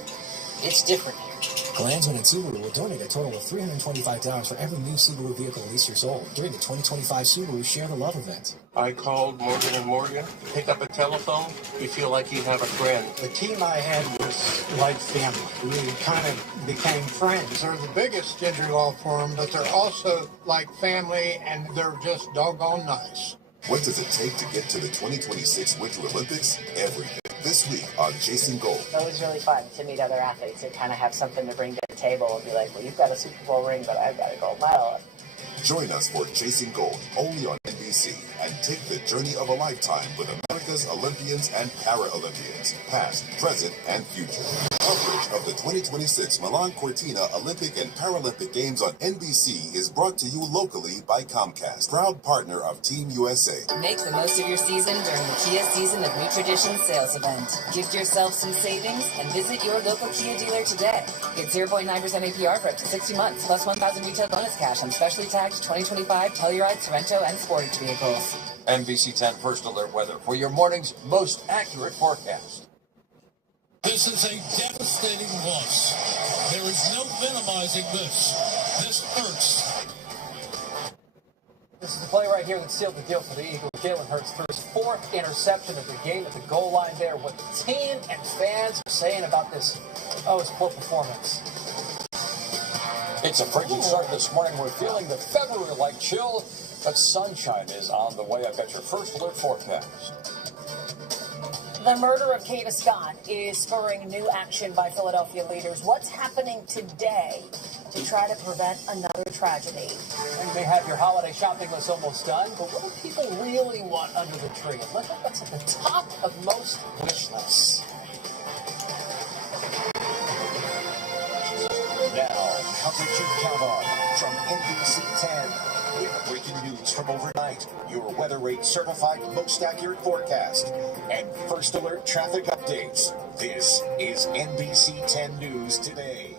It's different here. Glansman and Subaru will donate a total of $325 for every new Subaru vehicle leased or sold during the 2025 Subaru Share the Love event. I called Morgan & Morgan, pick up a telephone, you feel like you have a friend. The team I had was like family. We kind of became friends. They're the biggest injury law firm, but they're also like family, and they're just doggone nice. What does it take to get to the 2026 Winter Olympics? Everything. This week on Chasing Gold. It was really fun to meet other athletes and kind of have something to bring to the table and be like, well, you've got a Super Bowl ring, but I've got a gold medal. Join us for Chasing Gold, only on NBC, and take the journey of a lifetime with America's Olympians and Paralympians, past, present, and future. Coverage of the 2026 Milan Cortina Olympic and Paralympic Games on NBC is brought to you locally by Comcast, proud partner of Team USA. Make the most of your season during the Kia Season of New Traditions sales event. Gift yourself some savings and visit your local Kia dealer today. Get 0.9% APR for up to 60 months, plus 1,000 retail bonus cash on specially tagged 2025 Tellarè, Sorrento, and Sportage vehicles. NBC 10 First Alert Weather for your morning's most accurate forecast. This is a devastating loss. There is no minimizing this. This hurts. This is the play right here that sealed the deal for the Eagles. Jalen Hurts threw his 4th interception of the game at the goal line there. What the team and fans are saying about this, his poor performance. It's a frigid start this morning. We're feeling the February-like chill, but sunshine is on the way. I've got your first alert forecast. The murder of Kata Scott is spurring new action by Philadelphia leaders. What's happening today to try to prevent another tragedy? And you may have your holiday shopping list almost done, but what do people really want under the tree? And look at what's at the top of most wish lists. Now, coverage you count on from NBC 10. With breaking news from overnight, your weather rate certified most accurate forecast, and first alert traffic updates. This is NBC 10 News Today.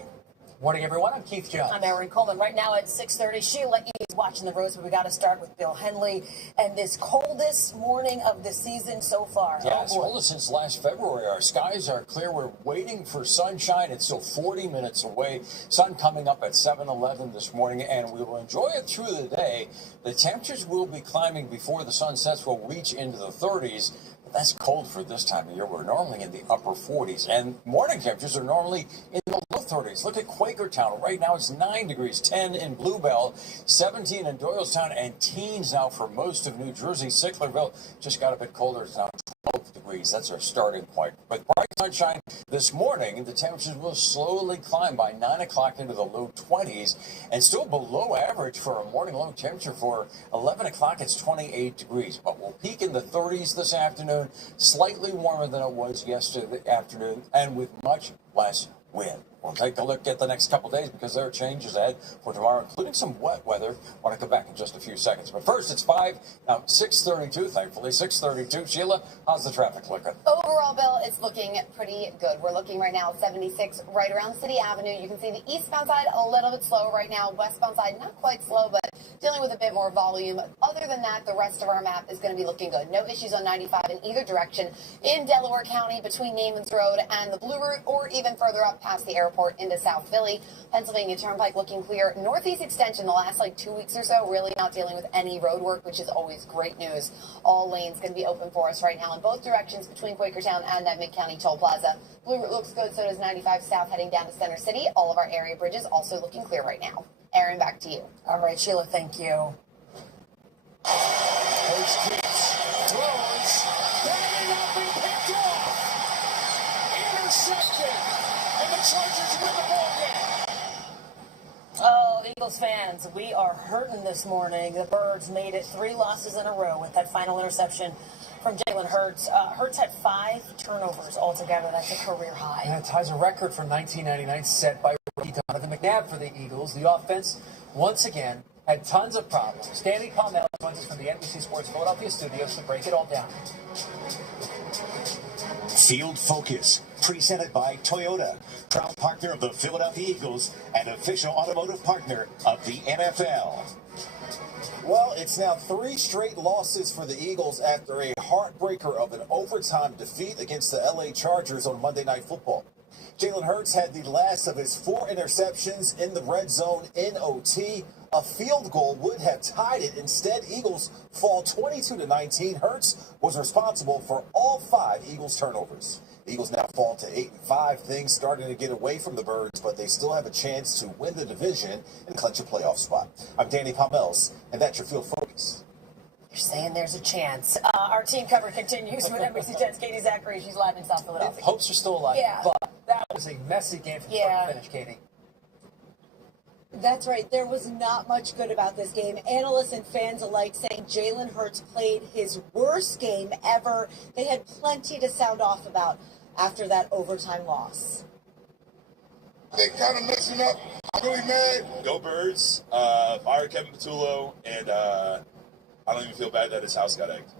Morning, everyone. I'm Keith Jones. I'm Erin Coleman. Right now at 6:30, Sheila is watching the roads, but we got to start with Bill Henley and this coldest morning of the season so far. Yeah, it's coldest since last February. Our skies are clear. We're waiting for sunshine. It's still 40 minutes away. Sun coming up at 7:11 this morning, and we will enjoy it through the day. The temperatures will be climbing before the sun sets. We'll reach into the 30s. That's cold for this time of year. We're normally in the upper 40s, and morning temperatures are normally in the low 30s. Look at Quakertown. Right now it's 9 degrees, 10 in Bluebell, 17 in Doylestown, and teens now for most of New Jersey. Sicklerville just got a bit colder. It's now 12 degrees. That's our starting point. With bright sunshine this morning, the temperatures will slowly climb by 9 o'clock into the low 20s, and still below average for a morning low temperature. For 11 o'clock, it's 28 degrees, but we'll peak in the 30s this afternoon. Slightly warmer than it was yesterday afternoon, and with much less wind. We'll take a look at the next couple days because there are changes ahead for tomorrow, including some wet weather. I want to come back in just a few seconds. But first, it's 6:32, thankfully. 6:32. Sheila, how's the traffic looking? Overall, Bill, it's looking pretty good. We're looking right now at 76 right around City Avenue. You can see the eastbound side a little bit slow right now. Westbound side, not quite slow, but dealing with a bit more volume. Other than that, the rest of our map is going to be looking good. No issues on 95 in either direction in Delaware County between Naaman's Road and the Blue Route, or even further up past the airport into South Philly. Pennsylvania Turnpike looking clear. Northeast extension the last 2 weeks or so, really not dealing with any road work, which is always great news. All lanes going to be open for us right now in both directions between Quakertown and that Mid-County Toll Plaza. Blue Route looks good, so does 95 South heading down to Center City. All of our area bridges also looking clear right now. Erin, back to you. All right, Sheila, thank you. Hurts keeps, throws, batting up and picked off. Intercepted, and the Chargers win the ball game. Oh, Eagles fans, we are hurting this morning. The Birds made it 3 losses in a row with that final interception from Jalen Hurts. Hurts had 5 turnovers altogether. That's a career high. And it ties a record from 1999 set by rookie Donovan McNabb for the Eagles. The offense, once again, had tons of problems. Danny Palmel joins us from the NBC Sports Philadelphia studios to break it all down. Field Focus, presented by Toyota, proud partner of the Philadelphia Eagles and official automotive partner of the NFL. Well, it's now 3 straight losses for the Eagles after a heartbreaker of an overtime defeat against the LA Chargers on Monday Night Football. Jalen Hurts had the last of his 4 interceptions in the red zone in OT. A field goal would have tied it. Instead, Eagles fall 22-19. Hurts was responsible for all 5 Eagles turnovers. The Eagles now fall to 8-5. Things starting to get away from the Birds, but they still have a chance to win the division and clinch a playoff spot. I'm Danny Palmels, and that's your Field Focus. You're saying there's a chance. Our team cover continues with NBC 10's Katie Zachary. She's live in South Philadelphia. Hopes are still alive, Yeah. but that was a messy game from start to finish, Katie. That's right. There was not much good about this game. Analysts and fans alike saying Jalen Hurts played his worst game ever. They had plenty to sound off about after that overtime loss. They kind of messing up. I'm really mad. Go Birds. Fire Kevin Patullo, and I don't even feel bad that his house got egged.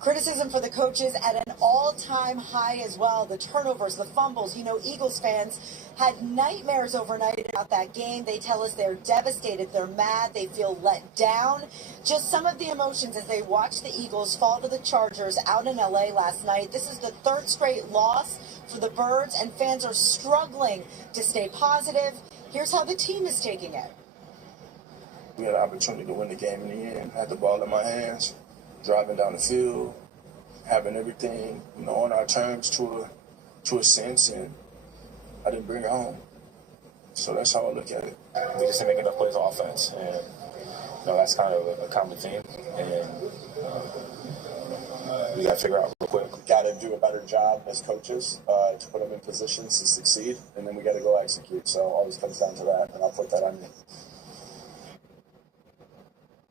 Criticism for the coaches at an all-time high as well. The turnovers, the fumbles. You know, Eagles fans had nightmares overnight about that game. They tell us they're devastated, they're mad, they feel let down. Just some of the emotions as they watch the Eagles fall to the Chargers out in LA last night. This is the 3rd straight loss for the Birds, and fans are struggling to stay positive. Here's how the team is taking it. We had an opportunity to win the game in the end. Had the ball in my hands, driving down the field, having everything, on our terms to a sense, and I didn't bring it home. So that's how I look at it. We just didn't make enough plays on offense, and that's kind of a common theme, and we got to figure out real quick. Got to do a better job as coaches to put them in positions to succeed, and then we got to go execute. So it always comes down to that, and I'll put that on you.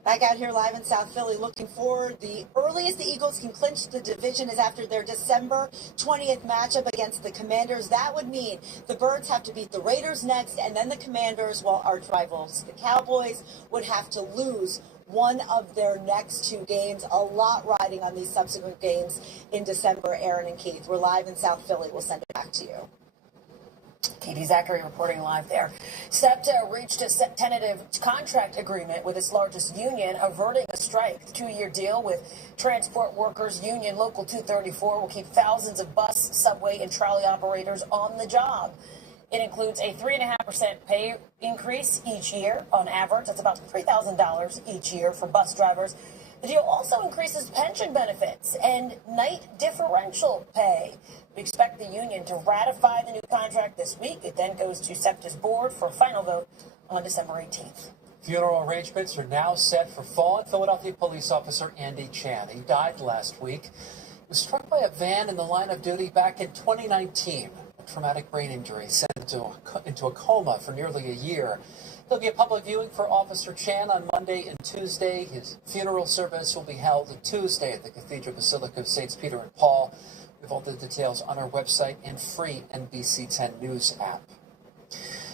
Back out here live in South Philly, looking forward. The earliest the Eagles can clinch the division is after their December 20th matchup against the Commanders. That would mean the Birds have to beat the Raiders next, and then the Commanders, while arch rivals, the Cowboys, would have to lose one of their next two games. A lot riding on these subsequent games in December. Aaron and Keith, we're live in South Philly. We'll send it back to you. Katie Zachary reporting live there. SEPTA reached a tentative contract agreement with its largest union, averting a strike. The 2-year deal with Transport Workers Union Local 234 will keep thousands of bus, subway, and trolley operators on the job. It includes a 3.5% pay increase each year on average. That's about $3,000 each year for bus drivers. The deal also increases pension benefits and night differential pay. We expect the union to ratify the new contract this week. It then goes to SEPTA's board for a final vote on December 18th. Funeral arrangements are now set for fallen Philadelphia police officer Andy Chan. He died last week. He was struck by a van in the line of duty back in 2019. A traumatic brain injury sent him into a coma for nearly a year. There'll be a public viewing for Officer Chan on Monday and Tuesday. His funeral service will be held Tuesday at the Cathedral Basilica of Saints Peter and Paul. We have all the details on our website and free NBC 10 News app.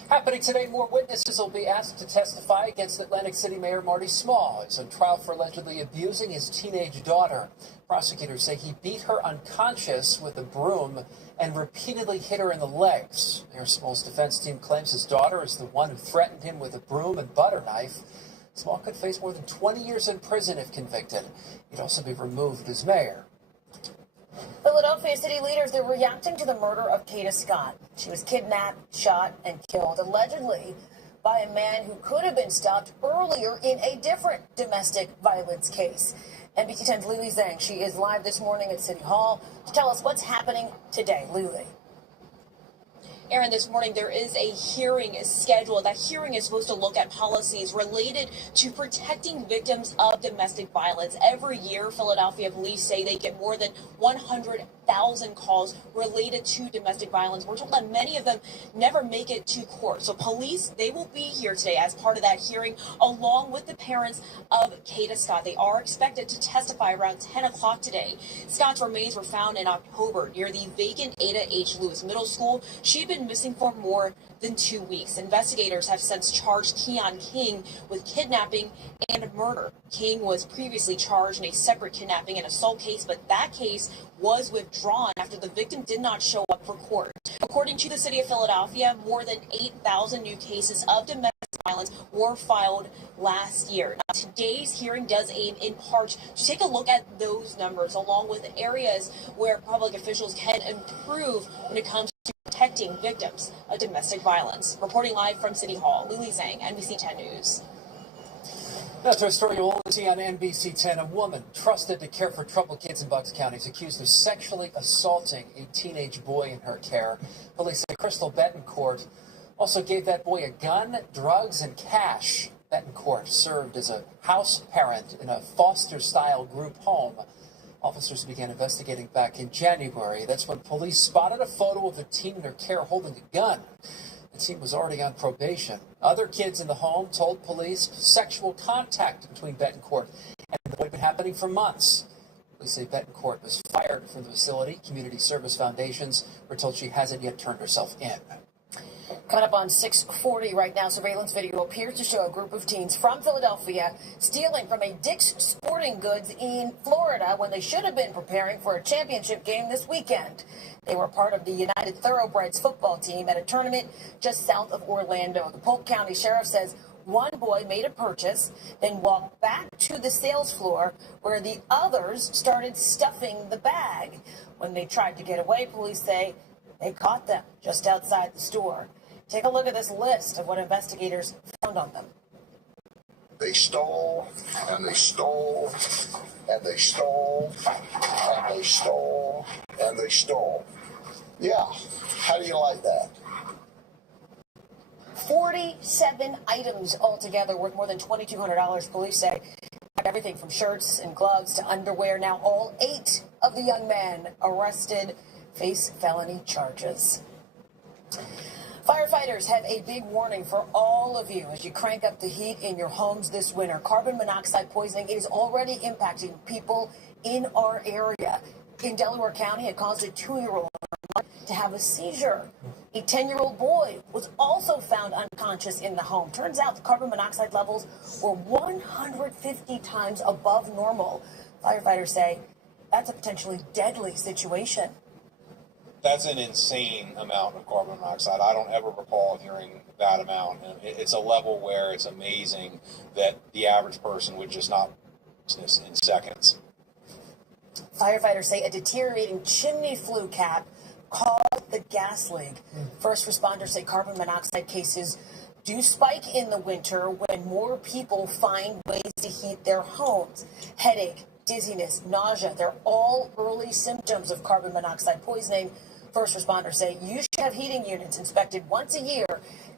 Happening today, more witnesses will be asked to testify against Atlantic City Mayor Marty Small. He's on trial for allegedly abusing his teenage daughter. Prosecutors say he beat her unconscious with a broom and repeatedly hit her in the legs. Mayor Small's defense team claims his daughter is the one who threatened him with a broom and butter knife. Small could face more than 20 years in prison if convicted. He'd also be removed as mayor. Philadelphia city leaders, they're reacting to the murder of Kata Scott. She was kidnapped, shot, and killed, allegedly by a man who could have been stopped earlier in a different domestic violence case. NBC 10's Lily Zhang, she is live this morning at City Hall to tell us what's happening today. Lily. Aaron, this morning there is a hearing scheduled. That hearing is supposed to look at policies related to protecting victims of domestic violence. Every year, Philadelphia police say they get more than 100,000 calls related to domestic violence. We're told that many of them never make it to court. So police, they will be here today as part of that hearing, along with the parents of Kata Scott. They are expected to testify around 10 o'clock today. Scott's remains were found in October near the vacant Ada H. Lewis Middle School. She'd been missing for more than 2 weeks. Investigators have since charged Keon King with kidnapping and murder. King was previously charged in a separate kidnapping and assault case, but that case was withdrawn after the victim did not show up for court. According to the city of Philadelphia, more than 8,000 new cases of domestic violence were filed last year. Now, today's hearing does aim in part to take a look at those numbers, along with areas where public officials can improve when it comes to protecting victims of domestic violence. Reporting live from City Hall, Lily Zhang, NBC 10 News. Now to a story you'll only see on NBC 10. A woman trusted to care for troubled kids in Bucks County is accused of sexually assaulting a teenage boy in her care. Police say Crystal Betancourt also gave that boy a gun, drugs, and cash. Betancourt served as a house parent in a foster-style group home. Officers began investigating back in January. That's when police spotted a photo of the teen in her care holding a gun. The teen was already on probation. Other kids in the home told police sexual contact between Betancourt and the boy had been happening for months. Police say Betancourt was fired from the facility. Community Service Foundations were told she hasn't yet turned herself in. Coming up on 6:40 right now, surveillance video appears to show a group of teens from Philadelphia stealing from a Dick's Sporting Goods in Florida when they should have been preparing for a championship game this weekend. They were part of the United Thoroughbreds football team at a tournament just south of Orlando. The Polk County Sheriff says one boy made a purchase, then walked back to the sales floor where the others started stuffing the bag. When they tried to get away, police say they caught them just outside the store. Take a look at this list of what investigators found on them. They stole, and they stole, and they stole, and they stole, and they stole. Yeah, how do you like that? 47 items altogether worth more than $2,200. Police say everything from shirts and gloves to underwear. Now all 8 of the young men arrested face felony charges. Firefighters have a big warning for all of you as you crank up the heat in your homes this winter. Carbon monoxide poisoning is already impacting people in our area. In Delaware County, it caused a 2-year-old to have a seizure. A 10-year-old boy was also found unconscious in the home. Turns out the carbon monoxide levels were 150 times above normal. Firefighters say that's a potentially deadly situation. That's an insane amount of carbon monoxide. I don't ever recall hearing that amount. It's a level where it's amazing that the average person would just not this in seconds. Firefighters say a deteriorating chimney flue cap caused the gas leak. First responders say carbon monoxide cases do spike in the winter when more people find ways to heat their homes. Headache, dizziness, nausea, they're all early symptoms of carbon monoxide poisoning. First responders say you should have heating units inspected once a year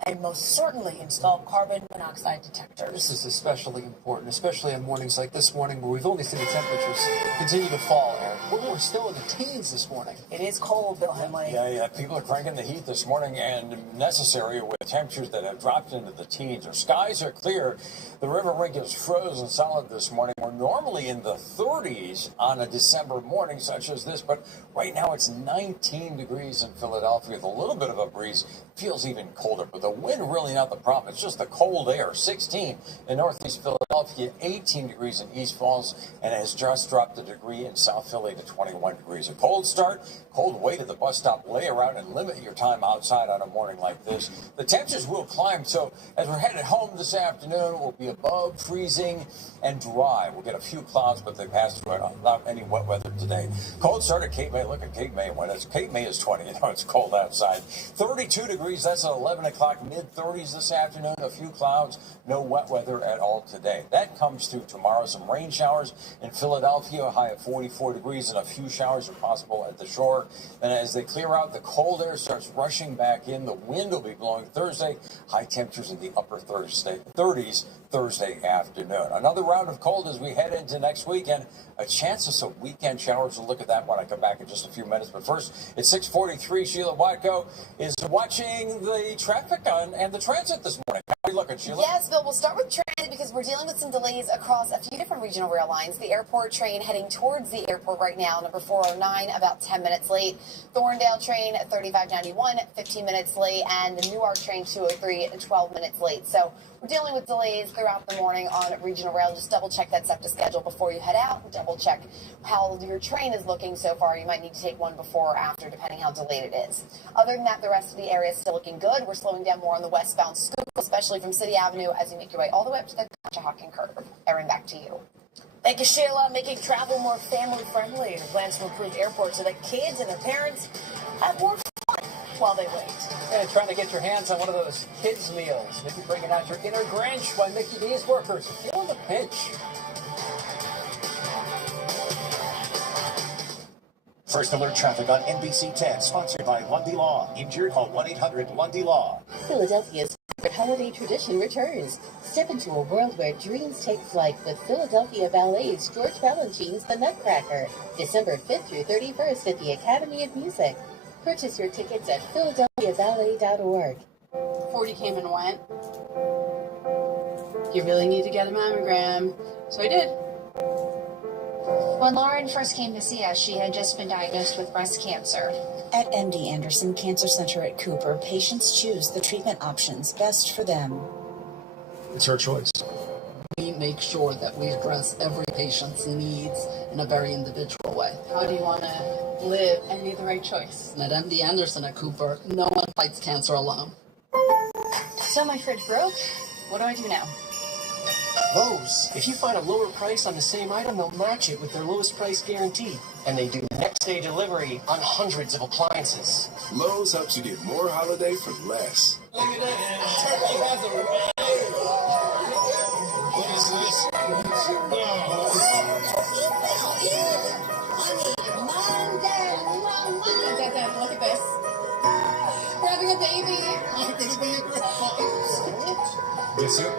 and most certainly install carbon monoxide detectors. This is especially important, especially on mornings like this morning where we've only seen the temperatures continue to fall, Aaron. We're still in the teens this morning. It is cold, Bill Henley. Yeah, people are cranking the heat this morning, and necessary with temperatures that have dropped into the teens. Our skies are clear. The river rink is frozen solid this morning. We're normally in the 30s on a December morning such as this, but right now it's 19 degrees in Philadelphia with a little bit of a breeze. Feels even colder, but the wind really not the problem. It's just the cold air. 16 in northeast Philadelphia, 18 degrees in East Falls, and it has just dropped a degree in South Philly to 21 degrees. A cold start, cold way to the bus stop. Lay around and limit your time outside on a morning like this. The temperatures will climb, so as we're headed home this afternoon, we'll be above freezing and dry. We'll get a few clouds, but they pass through it. Not any wet weather today. Cold start at Cape May. Look at Cape May. When Cape May is 20. You know it's cold outside. 32 degrees. That's at 11 o'clock. Mid-30s this afternoon. A few clouds. No wet weather at all today. That comes through tomorrow. Some rain showers in Philadelphia. A high of 44 degrees, and a few showers are possible at the shore. And as they clear out, the cold air starts rushing back in. The wind will be blowing Thursday. High temperatures in the upper 30s Thursday afternoon. Another round of cold as we head into next weekend. A chance of some weekend showers. We'll look at that when I come back in just a few minutes. But first, it's 6:43. Sheila Watko is watching the traffic and the transit this morning. How are you looking, Sheila? Yes, Bill, we'll start with transit because we're dealing with some delays across a few different regional rail lines. The airport train heading towards the airport right now, number 409, about 10 minutes late. Thorndale train at 3591, 15 minutes late. And the Newark train 203, 12 minutes late. So we're dealing with delays throughout the morning on regional rail. Just double check that SEPTA schedule before you head out. Double check how your train is looking so far. You might need to take one before or after, depending how delayed it is. Other than that, the rest of the area is still looking good. We're slowing down more on the westbound Schuylkill, especially from City Avenue as you make your way all the way up to the Conshohocken curve. Erin, back to you. Thank you, Sheila. Making travel more family-friendly and plans to improve airports so that kids and their parents have more fun while they wait. And trying to get your hands on one of those kids' meals. Maybe bringing out your inner Grinch while Mickey D's workers feeling the pinch. First Alert Traffic on NBC 10, sponsored by Lundy Law. Injured, call 1-800-LUNDY-LAW. Philadelphia's favorite holiday tradition returns. Step into a world where dreams take flight with Philadelphia Ballet's George Balanchine's The Nutcracker, December 5th through 31st at the Academy of Music. Purchase your tickets at PhiladelphiaBallet.org. 40 came and went. You really need to get a mammogram. So I did. When Lauren first came to see us, she had just been diagnosed with breast cancer. At MD Anderson Cancer Center at Cooper, patients choose the treatment options best for them. It's her choice. We make sure that we address every patient's needs in a very individual way. How do you want to live and be the right choice? And at MD Anderson at Cooper, no one fights cancer alone. So my fridge broke. What do I do now? Lowe's. If you find a lower price on the same item, they'll match it with their lowest price guarantee. And they do next day delivery on hundreds of appliances. Lowe's helps you get more holiday for less. Look at that. Turkey has arrived. What is this? Look at this. We're having a baby. Yes, sir.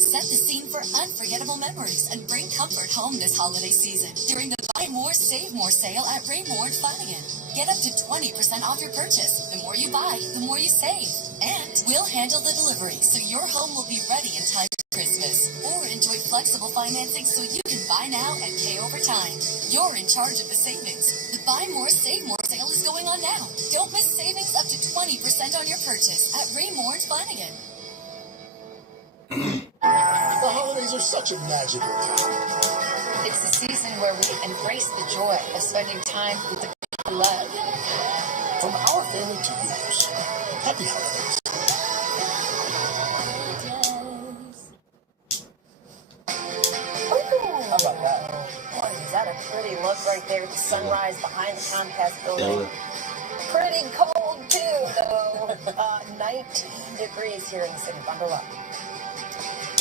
Set the scene for unforgettable memories and bring comfort home this holiday season during the Buy More, Save More sale at Raymore Flanagan. Get up to 20% off your purchase. The more you buy, the more you save. And we'll handle the delivery so your home will be ready in time for Christmas. Or enjoy flexible financing so you can buy now and pay over time. You're in charge of the savings. The Buy More, Save More sale is going on now. Don't miss savings up to 20% on your purchase at Raymore Flanagan. The holidays are such a magical time. It's the season where we embrace the joy of spending time with the people we love. From our family to yours, happy holidays. How about that? Boy, is that a pretty look right there? The sunrise behind the Comcast building. Pretty cold too, though. 19 degrees here in the city. Bundle up.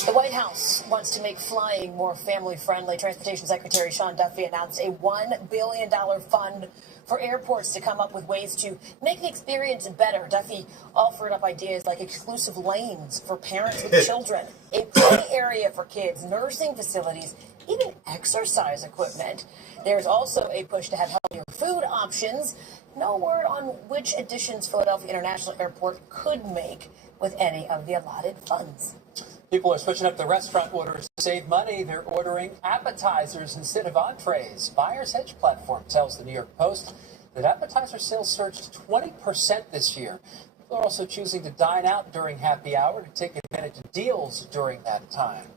The White House wants to make flying more family-friendly. Transportation Secretary Sean Duffy announced a $1 billion fund for airports to come up with ways to make the experience better. Duffy offered up ideas like exclusive lanes for parents with children, a play area for kids, nursing facilities, even exercise equipment. There's also a push to have healthier food options. No word on which additions Philadelphia International Airport could make with any of the allotted funds. People are switching up their restaurant orders to save money. They're ordering appetizers instead of entrees. Buyer's Hedge platform tells the New York Post that appetizer sales surged 20% this year. People are also choosing to dine out during happy hour to take advantage of deals during that time.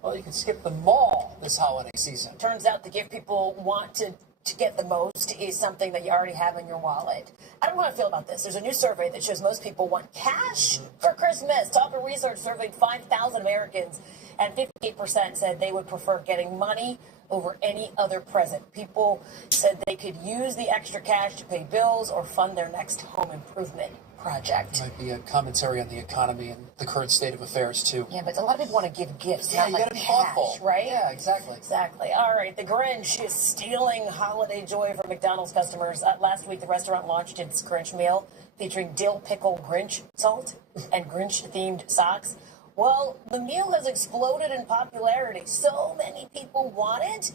Well, you can skip the mall this holiday season. Turns out the gift people want to get the most is something that you already have in your wallet. I don't know how I feel about this. There's a new survey that shows most people want cash for Christmas. Talker Research surveyed 5,000 Americans, and 58% said they would prefer getting money over any other present. People said they could use the extra cash to pay bills or fund their next home improvement project. Might be a commentary on the economy and the current state of affairs, too. Yeah, but a lot of people want to give gifts, Yeah, not you like gotta be cash, thoughtful. right? Yeah, exactly. Exactly. All right, the Grinch is stealing holiday joy from McDonald's customers. Last week, the restaurant launched its Grinch meal featuring dill pickle Grinch salt and Grinch-themed socks. Well, the meal has exploded in popularity. So many people want it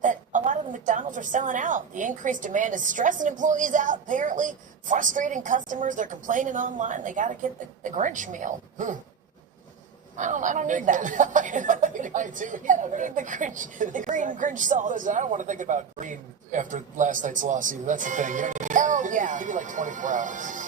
that a lot of the McDonald's are selling out. The increased demand is stressing employees out, apparently, frustrating customers. They're complaining online. They got to get the Grinch meal. I don't need that. I do. I don't need the green Grinch salt. Listen, I don't want to think about green after last night's loss either. That's the thing. You know what I mean? Oh, yeah. Give me like 24 hours.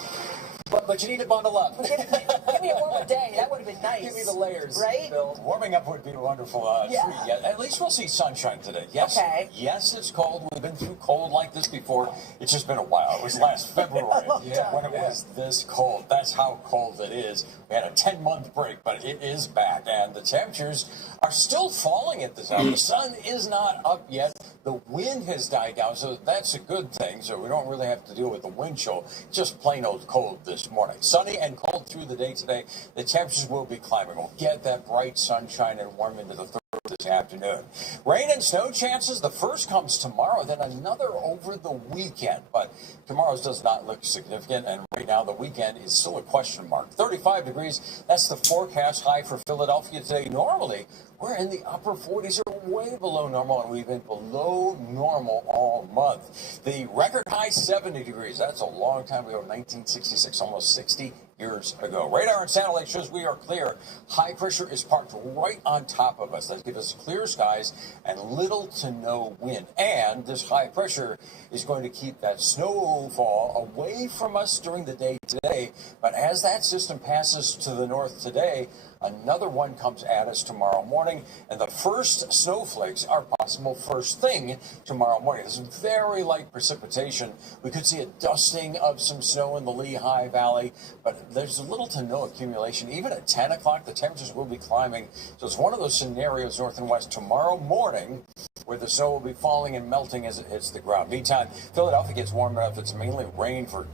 But you need to bundle up. Give me a warmer day. That would have been nice. Give me the layers, right? Bill. Warming up would be a wonderful treat. Yeah, at least we'll see sunshine today. Yes, yes, it's cold. We've been through cold like this before. It's just been a while. It was last February when it was this cold. That's how cold it is. We had a 10-month break, but it is back, and the temperatures are still falling at this hour. The sun is not up yet. The wind has died down, so that's a good thing. So we don't really have to deal with the wind chill. Just plain old cold this morning. Sunny and cold through the day today. The temperatures will be climbing. We'll get that bright sunshine and warm into the this afternoon. Rain and snow chances. The first comes tomorrow, then another over the weekend. But tomorrow's does not look significant, and right now the weekend is still a question mark. 35 degrees. That's the forecast high for Philadelphia today. Normally, we're in the upper 40s or way below normal, and we've been below normal all month. The record high 70 degrees. That's a long time ago, 1966, almost 60 years ago. Radar in satellite shows we are clear. High pressure is parked right on top of us. That gives us clear skies and little to no wind. And this high pressure is going to keep that snowfall away from us during the day today. But as that system passes to the north today, Another one comes at us tomorrow morning, and the first snowflakes are possible first thing tomorrow morning. This is very light precipitation. We could see a dusting of some snow in the Lehigh Valley, but there's little to no accumulation. Even at 10 o'clock, the temperatures will be climbing. So it's one of those scenarios north and west tomorrow morning where the snow will be falling and melting as it hits the ground. Meantime, Philadelphia gets warm enough. It's mainly rain for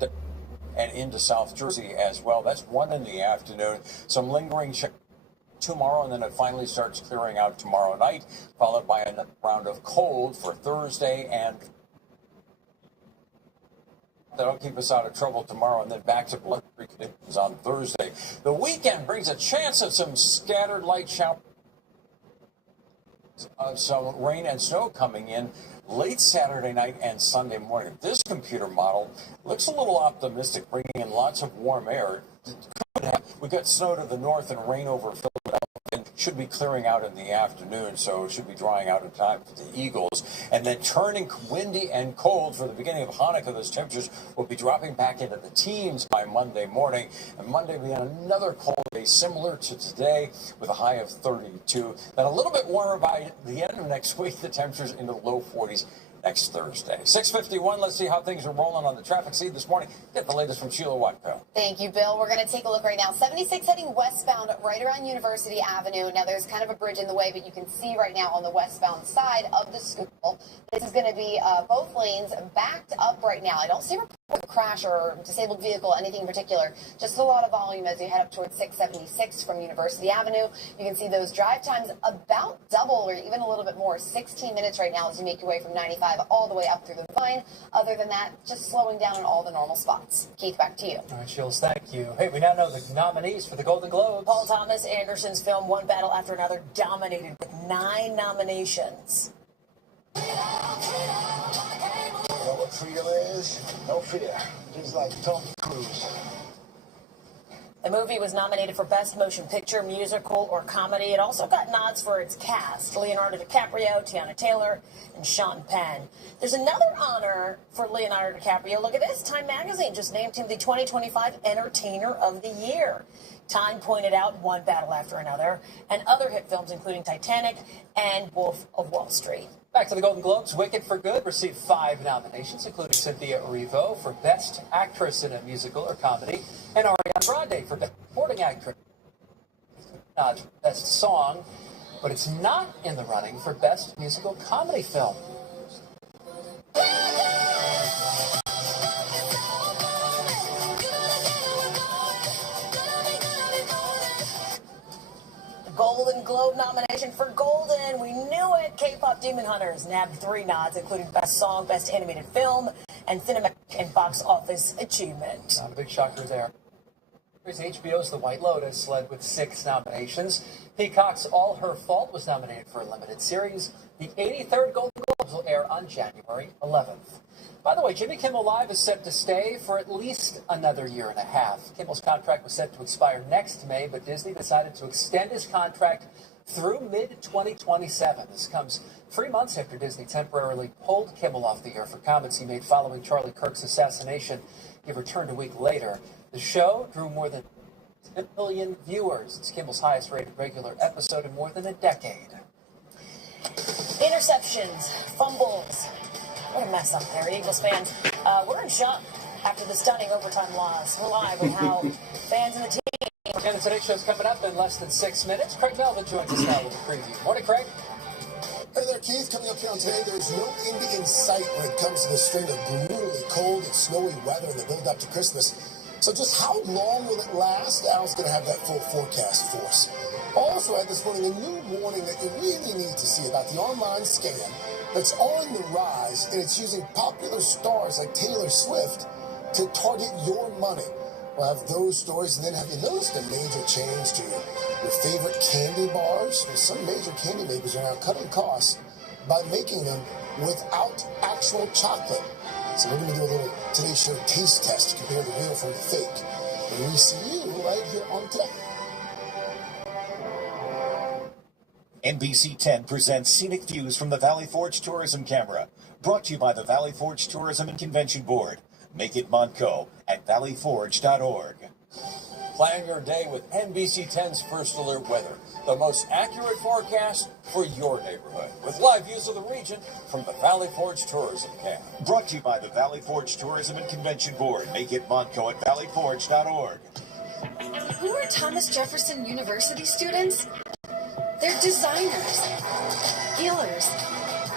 and into South Jersey as well. That's 1 in the afternoon. Some lingering tomorrow, and then it finally starts clearing out tomorrow night, followed by a round of cold for Thursday, and that'll keep us out of trouble tomorrow, and then back to blustery conditions on Thursday. The weekend brings a chance of some scattered light showers, some rain and snow coming in late Saturday night and Sunday morning. This computer model looks a little optimistic, bringing in lots of warm air. We got snow to the north and rain over Philadelphia. Should be clearing out in the afternoon, so it should be drying out in time for the Eagles. And then turning windy and cold for the beginning of Hanukkah. Those temperatures will be dropping back into the teens by Monday morning. And Monday will be another cold day similar to today with a high of 32. Then a little bit warmer by the end of next week. The temperatures in the low 40s. Next Thursday. 6:51. Let's see how things are rolling on the traffic scene this morning. Get the latest from Sheila Watco. Thank you, Bill. We're going to take a look right now. 76 heading westbound right around University Avenue. Now, there's kind of a bridge in the way, but you can see right now on the westbound side of the school, this is going to be both lanes backed up right now. I don't see a report of a crash or disabled vehicle, anything in particular. Just a lot of volume as you head up towards 676 from University Avenue. You can see those drive times about double or even a little bit more. 16 minutes right now as you make your way from 95 all the way up through the Vine. Other than that, just slowing down in all the normal spots. Keith, back to you. All right, Shields, thank you. Hey, we now know the nominees for the Golden Globes. Paul Thomas Anderson's film One Battle After Another dominated with 9 nominations. You know what freedom is? No fear. Just like Tom Cruise. The movie was nominated for Best Motion Picture, Musical, or Comedy. It also got nods for its cast: Leonardo DiCaprio, Tiana Taylor, and Sean Penn. There's another honor for Leonardo DiCaprio. Look at this. Time Magazine just named him the 2025 Entertainer of the Year. Time pointed out One Battle After Another and other hit films, including Titanic and Wolf of Wall Street. Back to the Golden Globes. Wicked for Good received 5 nominations, including Cynthia Erivo for Best Actress in a Musical or Comedy, and Ariana Grande for Best Supporting Actress. Best Song, but it's not in the running for Best Musical Comedy Film. Golden Globe nomination for Golden. We knew it. K-pop Demon Hunters nabbed 3 nods, including Best Song, Best Animated Film, and Cinematic and Box Office Achievement. Not a big shocker there. HBO's The White Lotus led with 6 nominations. Peacock's All Her Fault was nominated for a limited series. The 83rd Golden Globes will air on January 11th. By the way, Jimmy Kimmel Live is set to stay for at least another year and a half. Kimmel's contract was set to expire next May, but Disney decided to extend his contract through mid-2027. This comes 3 months after Disney temporarily pulled Kimmel off the air for comments he made following Charlie Kirk's assassination. He returned a week later. The show drew more than 1 million viewers. It's Kimmel's highest-rated regular episode in more than a decade. Interceptions, fumbles. What a mess up there, Eagles fans. We're in shock after the stunning overtime loss. We're live with how fans and the team. And today's show's coming up in less than 6 minutes. Craig Melvin joins us now with a preview. Morning, Craig. Hey there, Keith. Coming up here on Today, there's no end in sight when it comes to the string of brutally cold and snowy weather in the build up to Christmas. So just how long will it last? Al's going to have that full forecast for us. Also had this morning a new warning that you really need to see about the online scam that's on the rise, and it's using popular stars like Taylor Swift to target your money. We'll have those stories, and then have you noticed a major change to your favorite candy bars? Well, some major candy makers are now cutting costs by making them without actual chocolate. So we're going to do a little Today's Show taste test to compare the real from the fake. And we see you right here on Today. NBC 10 presents Scenic Views from the Valley Forge Tourism Camera. Brought to you by the Valley Forge Tourism and Convention Board. Make it Montco at valleyforge.org. Plan your day with NBC 10's First Alert Weather, the most accurate forecast for your neighborhood, with live views of the region from the Valley Forge Tourism Camp. Brought to you by the Valley Forge Tourism and Convention Board. Make it Montco at valleyforge.org. Who are Thomas Jefferson University students? They're designers, healers,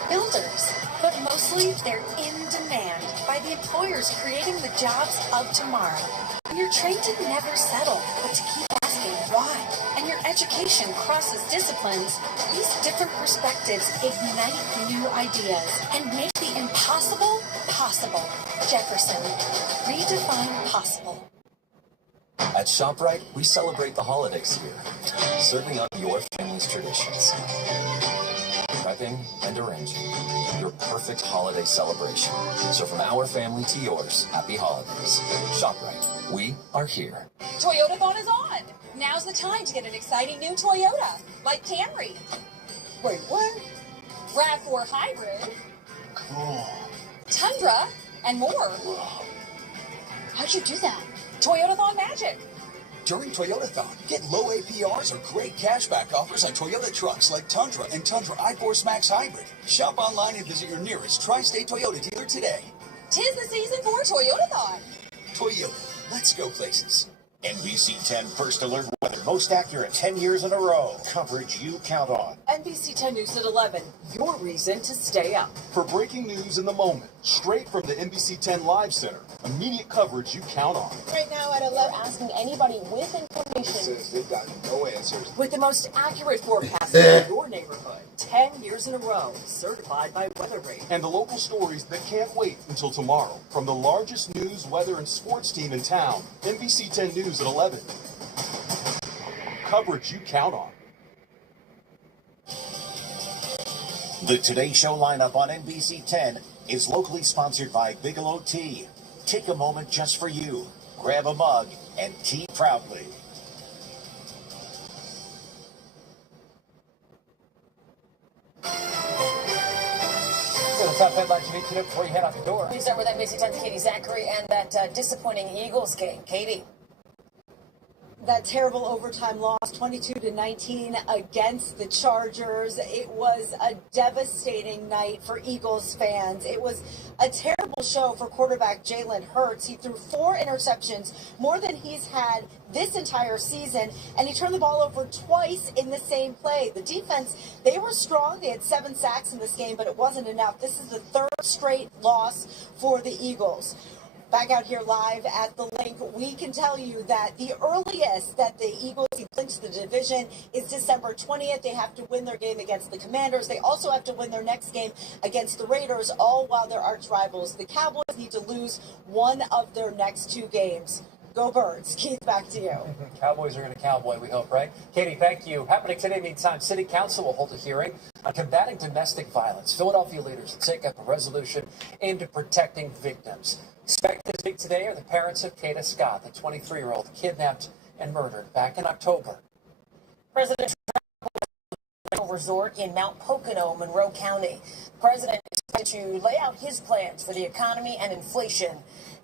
builders, but mostly they're in demand by the employers creating the jobs of tomorrow. And you're trained to never settle, but to keep asking why. And your education crosses disciplines. These different perspectives ignite new ideas and make the impossible possible. Jefferson, redefine possible. At ShopRite, we celebrate the holidays here, serving up your family's traditions. Prepping and arranging your perfect holiday celebration. So from our family to yours, happy holidays. ShopRite, we are here. Toyotathon is on. Now's the time to get an exciting new Toyota, like Camry. Wait, what? RAV4 Hybrid, Cool. Tundra, and more. How'd you do that? Toyotathon magic. During Toyotathon, get low APRs or great cashback offers on Toyota trucks like Tundra and Tundra iForce Max Hybrid. Shop online and visit your nearest Tri-State Toyota dealer today. 'Tis the season for Toyotathon. Toyota, let's go places. NBC 10 First Alert Weather. Most accurate 10 years in a row. Coverage you count on. NBC 10 News at 11. Your reason to stay up. For breaking news in the moment, straight from the NBC 10 Live Center. Immediate coverage you count on. Right now at 11, asking anybody with information. Since they've got no answers. With the most accurate forecast in your neighborhood. 10 years in a row. Certified by WeatherRate. And the local stories that can't wait until tomorrow. From the largest news, weather, and sports team in town, NBC 10 News at 11. Coverage you count on. The Today Show lineup on NBC 10 is locally sponsored by Bigelow Tea. Take a moment just for you. Grab a mug and tea proudly. The top headlines you need to know before you head out the door. We start with NBC 10's Katie Zachary and that disappointing Eagles game. Katie. That terrible overtime loss, 22-19 against the Chargers. It was a devastating night for Eagles fans. It was a terrible show for quarterback Jalen Hurts. He threw 4 interceptions, more than he's had this entire season, and he turned the ball over twice in the same play. The defense, they were strong. They had 7 sacks in this game, but it wasn't enough. This is the 3rd straight loss for the Eagles. Back out here live at the link, we can tell you that the earliest that the Eagles clinch the division is December 20th. They have to win their game against the Commanders. They also have to win their next game against the Raiders, all while their arch rivals, the Cowboys, need to lose one of their next 2 games. Go Birds. Keith, back to you. Cowboys are going to cowboy, we hope, right? Katie, thank you. Happening today, meantime, City Council will hold a hearing on combating domestic violence. Philadelphia leaders will take up a resolution aimed at protecting victims. Expected to speak today are the parents of Kata Scott, the 23-year-old kidnapped and murdered back in October. President Trump resort in Mount Pocono, Monroe County. The president is going to lay out his plans for the economy and inflation.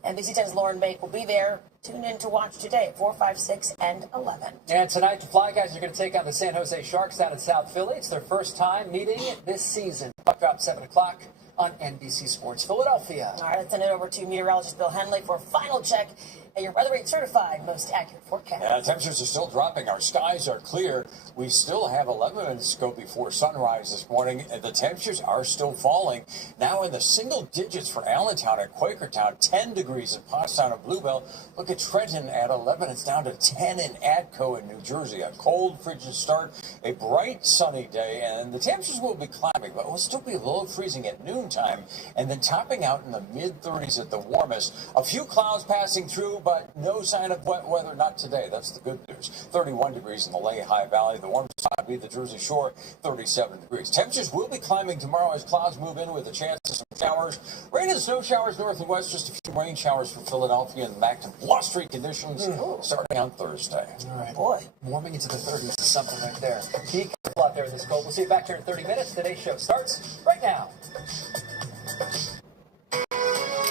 NBC 10's Lauren Bake will be there. Tune in to watch today at 4, 5, 6, and 11. And tonight, the Fly Guys are going to take on the San Jose Sharks down in South Philly. It's their first time meeting this season. Puck drop 7 o'clock on NBC Sports Philadelphia. All right, let's send it over to meteorologist Bill Henley for a final check at your WeatherRate certified most accurate forecast. Yeah, temperatures are still dropping. Our skies are clear. We still have 11 minutes to go before sunrise this morning. And the temperatures are still falling. Now in the single digits for Allentown and Quakertown, 10 degrees in Pottstown and Bluebell. Look at Trenton at 11. It's down to 10 in Atco in New Jersey. A cold, frigid start. A bright, sunny day. And the temperatures will be climbing, but will still be below freezing at noontime. And then topping out in the mid-30s at the warmest. A few clouds passing through, but no sign of wet weather, not today. That's the good news. 31 degrees in the Lehigh Valley. The warmest spot will be the Jersey Shore, 37 degrees. Temperatures will be climbing tomorrow as clouds move in with a chance of some showers. Rain and snow showers north and west, just a few rain showers for Philadelphia and back to blustery conditions starting on Thursday. All right. Boy, warming into the 30s is something right there. Be careful out there in this cold. We'll see you back here in 30 minutes. Today's show starts right now.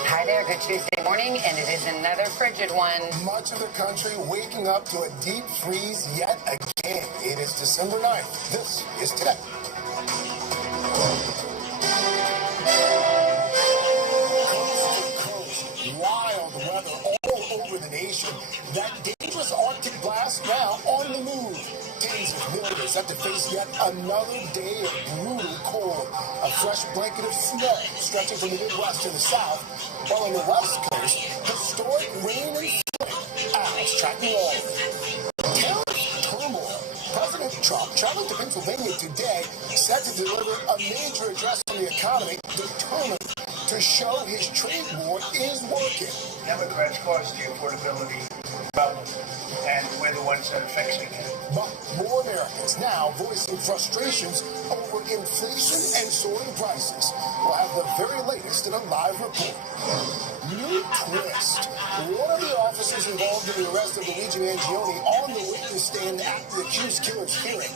Hi Hi there, good Tuesday morning, and it is another frigid one. Much of the country waking up to a deep freeze yet again. It is December 9th. This is Today. Wild weather all over the nation. That dangerous Arctic blast now on the move. Tens of millions have to face yet another day of brutal cold. A fresh blanket of snow stretching from the Midwest to the South, while on the West Coast, historic rain and flooding. Alex tracking all of it. Tariff turmoil. President Trump traveling to Pennsylvania today, set to deliver a major address on the economy, determined to show his trade war is working. Democrats caused the affordability problem, and we're the ones that are fixing it. But more Americans now voicing frustrations over inflation and soaring prices. We'll have the very latest in a live report. New twist. One of the officers involved in the arrest of Luigi Mangione on the witness stand at the accused killer's hearing.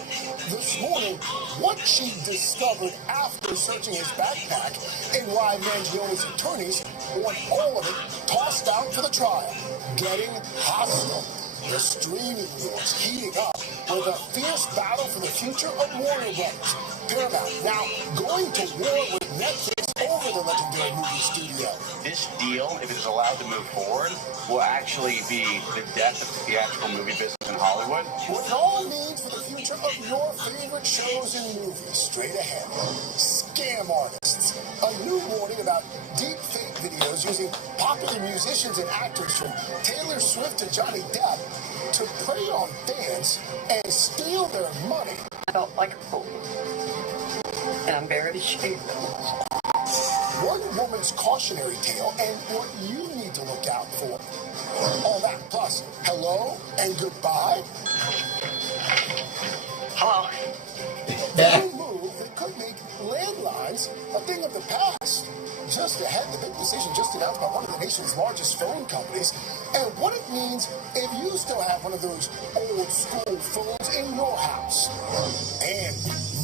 This morning, what she discovered after searching his backpack and why Mangione's attorneys want all of it tossed out for the trial. Getting hostile. The streaming wars heating up with a fierce battle for the future of Warner Brothers. Paramount now going to war with Netflix over the legendary movie studio. This deal, if it is allowed to move forward, will actually be the death of the theatrical movie business in Hollywood. What it all means for the future of your favorite shows and movies. Straight ahead. Scam artists. A new warning about deep fake videos using popular musicians and actors from Taylor Swift to Johnny Depp to prey on fans and steal their money. I felt like a fool, and I'm very ashamed. One woman's cautionary tale and what you need to look out for. All that plus hello and goodbye. Hello. A new move that could make landlines a thing of the past. Just ahead, the big decision just announced by one of the nation's largest phone companies, and what it means if you still have one of those old school phones in your house. And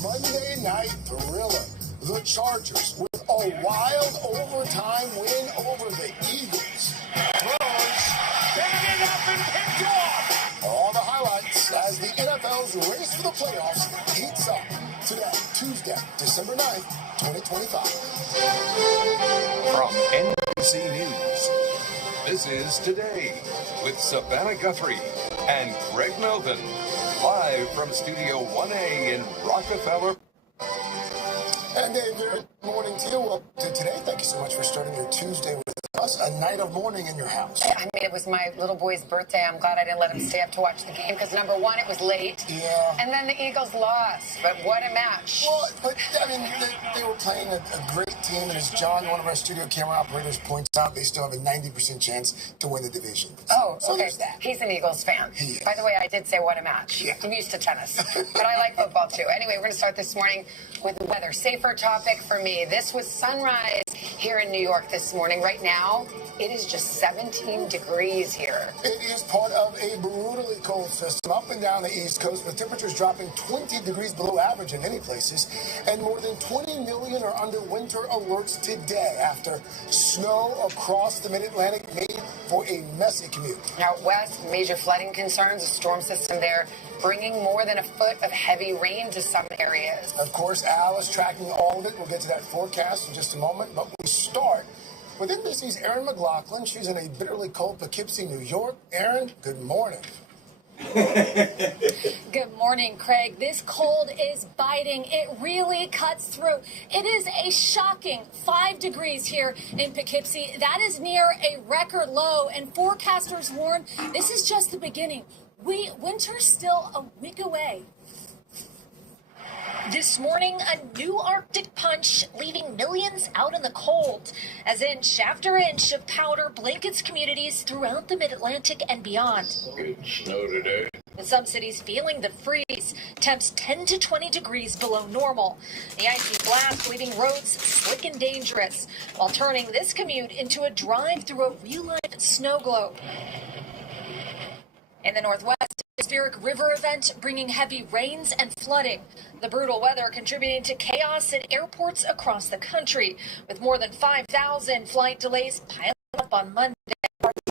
Monday Night Thriller, the Chargers with a wild overtime win over the Eagles. Throws, banging up and picked off. All the highlights as the NFL's race for the playoffs heats up today, Tuesday, December 9th, 2025. From NBC News, this is Today with Savannah Guthrie and Greg Melvin, live from Studio 1A in Rockefeller. And a good morning to you. Welcome to Today. Thank you so much for starting your Tuesday with us. A night of mourning in your house. I mean, it was my little boy's birthday. I'm glad I didn't let him stay up to watch the game because, number one, it was late. Yeah. And then the Eagles lost. But what a match. Well, but, I mean, they were playing a great team. And as John, one of our studio camera operators, points out, they still have a 90% chance to win the division. Oh, so okay. there's that. He's an Eagles fan. By the way, I did say what a match. Yeah. I'm used to tennis. But I like football, too. Anyway, we're going to start this morning with the weather. Safer topic for me. This was sunrise here in New York this morning. Right now, it is just 17 degrees here. It is part of a brutally cold system up and down the East Coast, with temperatures dropping 20 degrees below average in many places, and more than 20 million are under winter alerts today after snow across the mid-Atlantic made for a messy commute. Out west, major flooding concerns, a storm system there bringing more than a foot of heavy rain to some areas. Of course, Al is tracking all of it. We'll get to that forecast in just a moment, but we start with NBC's Erin McLaughlin. She's in a bitterly cold Poughkeepsie, New York. Erin, good morning. Good morning, Craig. This cold is biting. It really cuts through. It is a shocking 5 degrees here in Poughkeepsie. That is near a record low, and forecasters warn this is just the beginning. Winter's still a week away. This morning, a new Arctic punch, leaving millions out in the cold, as inch after inch of powder blankets communities throughout the mid-Atlantic and beyond. Good snow today. In some cities feeling the freeze, temps 10 to 20 degrees below normal. The icy blast leaving roads slick and dangerous, while turning this commute into a drive through a real-life snow globe. In the Northwest, a atmospheric river event bringing heavy rains and flooding. The brutal weather contributing to chaos at airports across the country, with more than 5,000 flight delays piling up on Monday.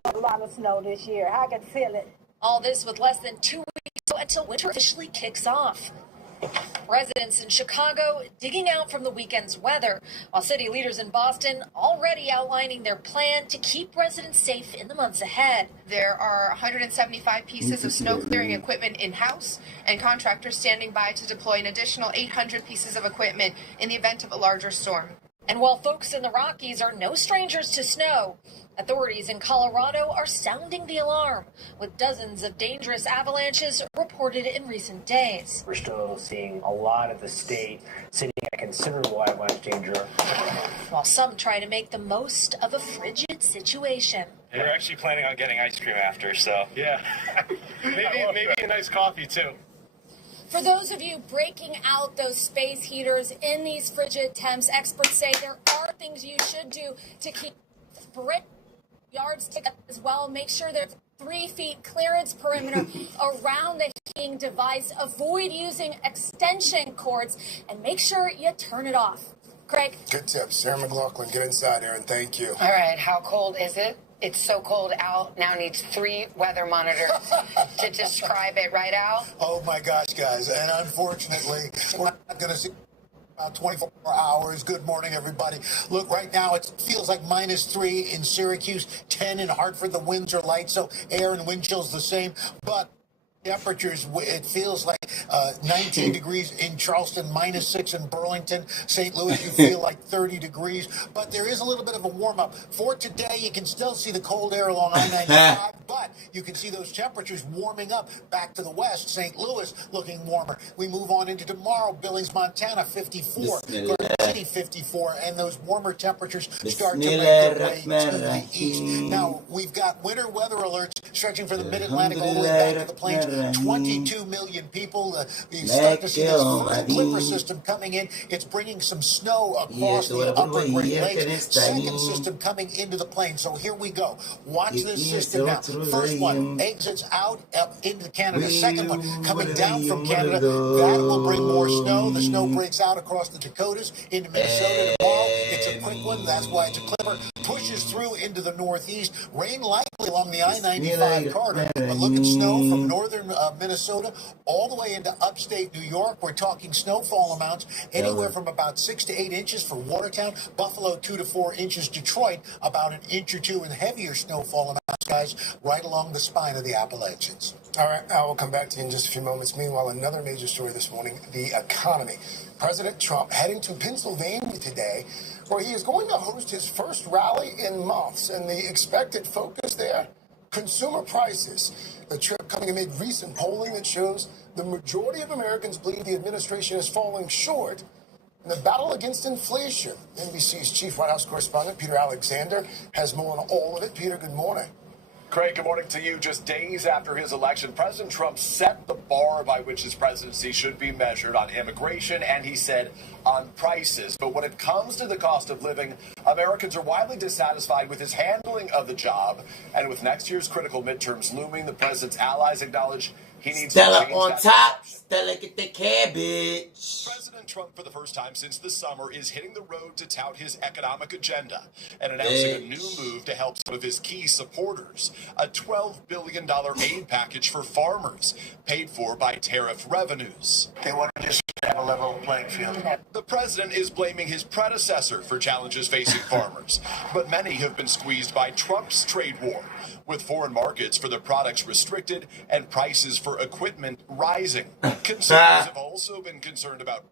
A lot of snow this year. I can feel it. All this with less than 2 weeks until winter officially kicks off. Residents in Chicago digging out from the weekend's weather, while city leaders in Boston already outlining their plan to keep residents safe in the months ahead. There are 175 pieces of snow clearing equipment in-house, and contractors standing by to deploy an additional 800 pieces of equipment in the event of a larger storm. And while folks in the Rockies are no strangers to snow, authorities in Colorado are sounding the alarm, with dozens of dangerous avalanches reported in recent days. We're still seeing a lot of the state sitting at considerable avalanche danger. While some try to make the most of a frigid situation. We're actually planning on getting ice cream after, so yeah. maybe a nice coffee too. For those of you breaking out those space heaters in these frigid temps, experts say there are things you should do to keep yards together as well. Make sure there's 3 feet clearance perimeter around the heating device. Avoid using extension cords and make sure you turn it off. Craig? Good tips. Sarah McLaughlin, get inside, Aaron. Thank you. All right, how cold is it? It's so cold, Al now needs 3 weather monitors to describe it, right, Al? Oh, my gosh, guys. And unfortunately, we're not going to see about 24 hours. Good morning, everybody. Look, right now it feels like -3 in Syracuse, 10 in Hartford. The winds are light, so air and wind chill's the same. But temperatures, it feels like 19 degrees in Charleston, -6 in Burlington. St. Louis, you feel like 30 degrees. But there is a little bit of a warm-up. For today, you can still see the cold air along I-95, but you can see those temperatures warming up back to the west. St. Louis looking warmer. We move on into tomorrow. Billings, Montana, 54. Garden City, 54. And those warmer temperatures start to make their way to the east. Now, we've got winter weather alerts stretching from the mid-Atlantic all the way back to the plains. 22 million people. You start to see this first Clipper system coming in. It's bringing some snow across the upper Great Lakes. Second system coming into the plain. So here we go. Watch this system now. First one exits out up into Canada. Second one coming down from Canada. That will bring more snow. The snow breaks out across the Dakotas into Minnesota tomorrow. It's a quick one. That's why it's a Clipper. Pushes through into the northeast. Rain likely along the I-95 corridor. But look at snow from northern Minnesota all the way into upstate New York. We're talking snowfall amounts anywhere from about 6 to 8 inches for Watertown, Buffalo 2 to 4 inches, Detroit about 1 inch or 2, and heavier snowfall amounts, guys, right along the spine of the Appalachians. All right, I will come back to you in just a few moments. Meanwhile, another major story this morning, the economy. President Trump heading to Pennsylvania today, where he is going to host his first rally in months, and the expected focus there, consumer prices. The trip coming amid recent polling that shows the majority of Americans believe the administration is falling short in the battle against inflation. NBC's chief White House correspondent, Peter Alexander, has more on all of it. Peter, good morning. Craig, good morning to you. Just days after his election, President Trump set the bar by which his presidency should be measured on immigration, and he said on prices. But when it comes to the cost of living, Americans are widely dissatisfied with his handling of the job. And with next year's critical midterms looming, the president's allies acknowledge he needs Stella to change on that top. perception. Stella get the cabbage. President Trump, for the first time since the summer, is hitting the road to tout his economic agenda and announcing a new move to help some of his key supporters. A $12 billion aid package for farmers, paid for by tariff revenues. They want to just have a level playing field. The president is blaming his predecessor for challenges facing farmers, but many have been squeezed by Trump's trade war, with foreign markets for their products restricted and prices for equipment rising. Consumers have also been concerned about,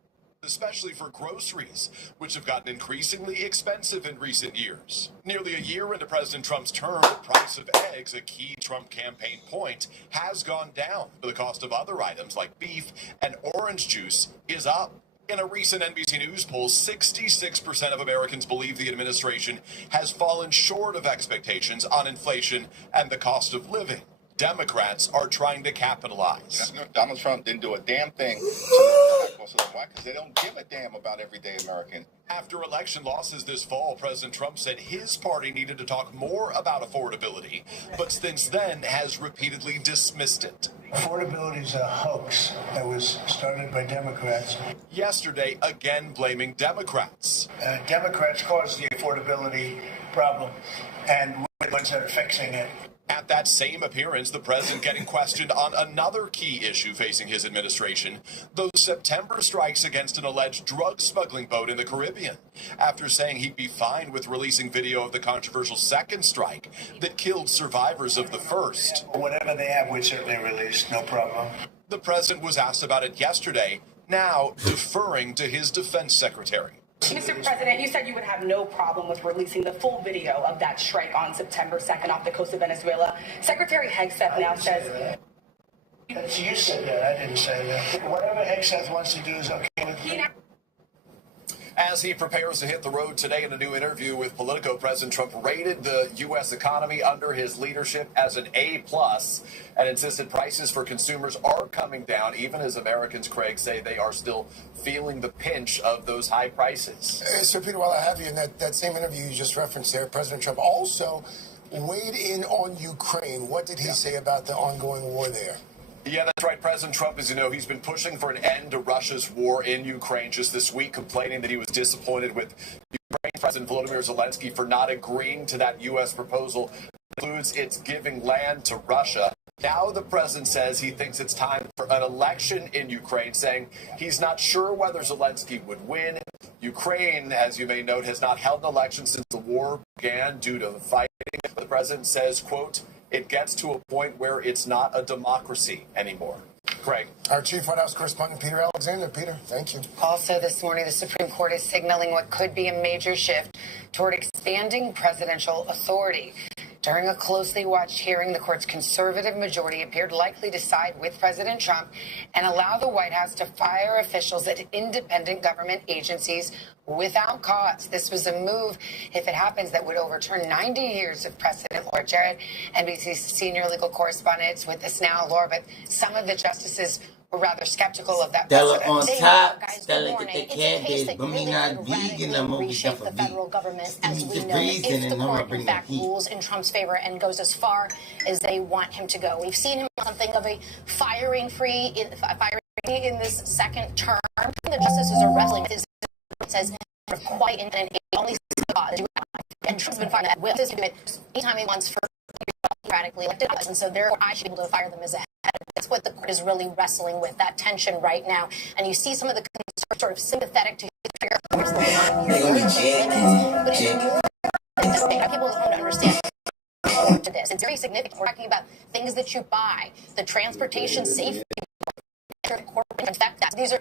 especially for groceries, which have gotten increasingly expensive in recent years. Nearly a year into President Trump's term, the price of eggs, a key Trump campaign point, has gone down. The cost of other items like beef and orange juice is up. In a recent NBC News poll, 66% of Americans believe the administration has fallen short of expectations on inflation and the cost of living. Democrats are trying to capitalize. Donald Trump didn't do a damn thing. Why? Because they don't give a damn about everyday Americans. After election losses this fall, President Trump said his party needed to talk more about affordability, but since then has repeatedly dismissed it. Affordability is a hoax that was started by Democrats. Yesterday, again blaming Democrats. Democrats caused the affordability problem, and we're the ones that are fixing it. At that same appearance, the president getting questioned on another key issue facing his administration, those September strikes against an alleged drug smuggling boat in the Caribbean, after saying he'd be fine with releasing video of the controversial second strike that killed survivors of the first. Whatever they have, we'd certainly release, no problem. The president was asked about it yesterday, now deferring to his defense secretary. Mr. President, you said you would have no problem with releasing the full video of that strike on September 2nd off the coast of Venezuela. Secretary Hegseth now says... You said that. I didn't say that. Whatever Hegseth wants to do is okay with me. As he prepares to hit the road today in a new interview with Politico, President Trump rated the U.S. economy under his leadership as an A+ and insisted prices for consumers are coming down, even as Americans, Craig, say they are still feeling the pinch of those high prices. Sir Peter, while I have you in that same interview you just referenced there, President Trump also weighed in on Ukraine. What did he say about the ongoing war there? Yeah, that's right. President Trump, as you know, he's been pushing for an end to Russia's war in Ukraine just this week, complaining that he was disappointed with Ukraine President Volodymyr Zelensky for not agreeing to that U.S. proposal that includes its giving land to Russia. Now the president says he thinks it's time for an election in Ukraine, saying he's not sure whether Zelensky would win. Ukraine, as you may note, has not held an election since the war began due to fighting. The president says, quote, it gets to a point where it's not a democracy anymore. Craig. Our Chief White House correspondent, Peter Alexander. Peter, thank you. Also this morning, the Supreme Court is signaling what could be a major shift toward expanding presidential authority. During a closely watched hearing, the court's conservative majority appeared likely to side with President Trump and allow the White House to fire officials at independent government agencies without cause. This was a move, if it happens, that would overturn 90 years of precedent. Laura Jarrett, NBC's senior legal correspondent, is with us now. Laura, but some of the justices were rather skeptical of that Stella precedent. on top, Stella get the cabbage, but me not vegan, I'm over here for the federal government as we know if the court in fact rules in Trump's favor and goes as far as they want him to go. We've seen him on something of a firing free in this second term. The justices are wrestling with his says quite in an only and Trump's been fighting that will anytime he wants for democratically elected office, and so therefore I should be able to fire them as a head. That's what the court is really wrestling with, that tension right now. And you see some of the sort of sympathetic to his people don't understand to this. It's very significant. We're talking about things that you buy, the transportation safety. In fact, these are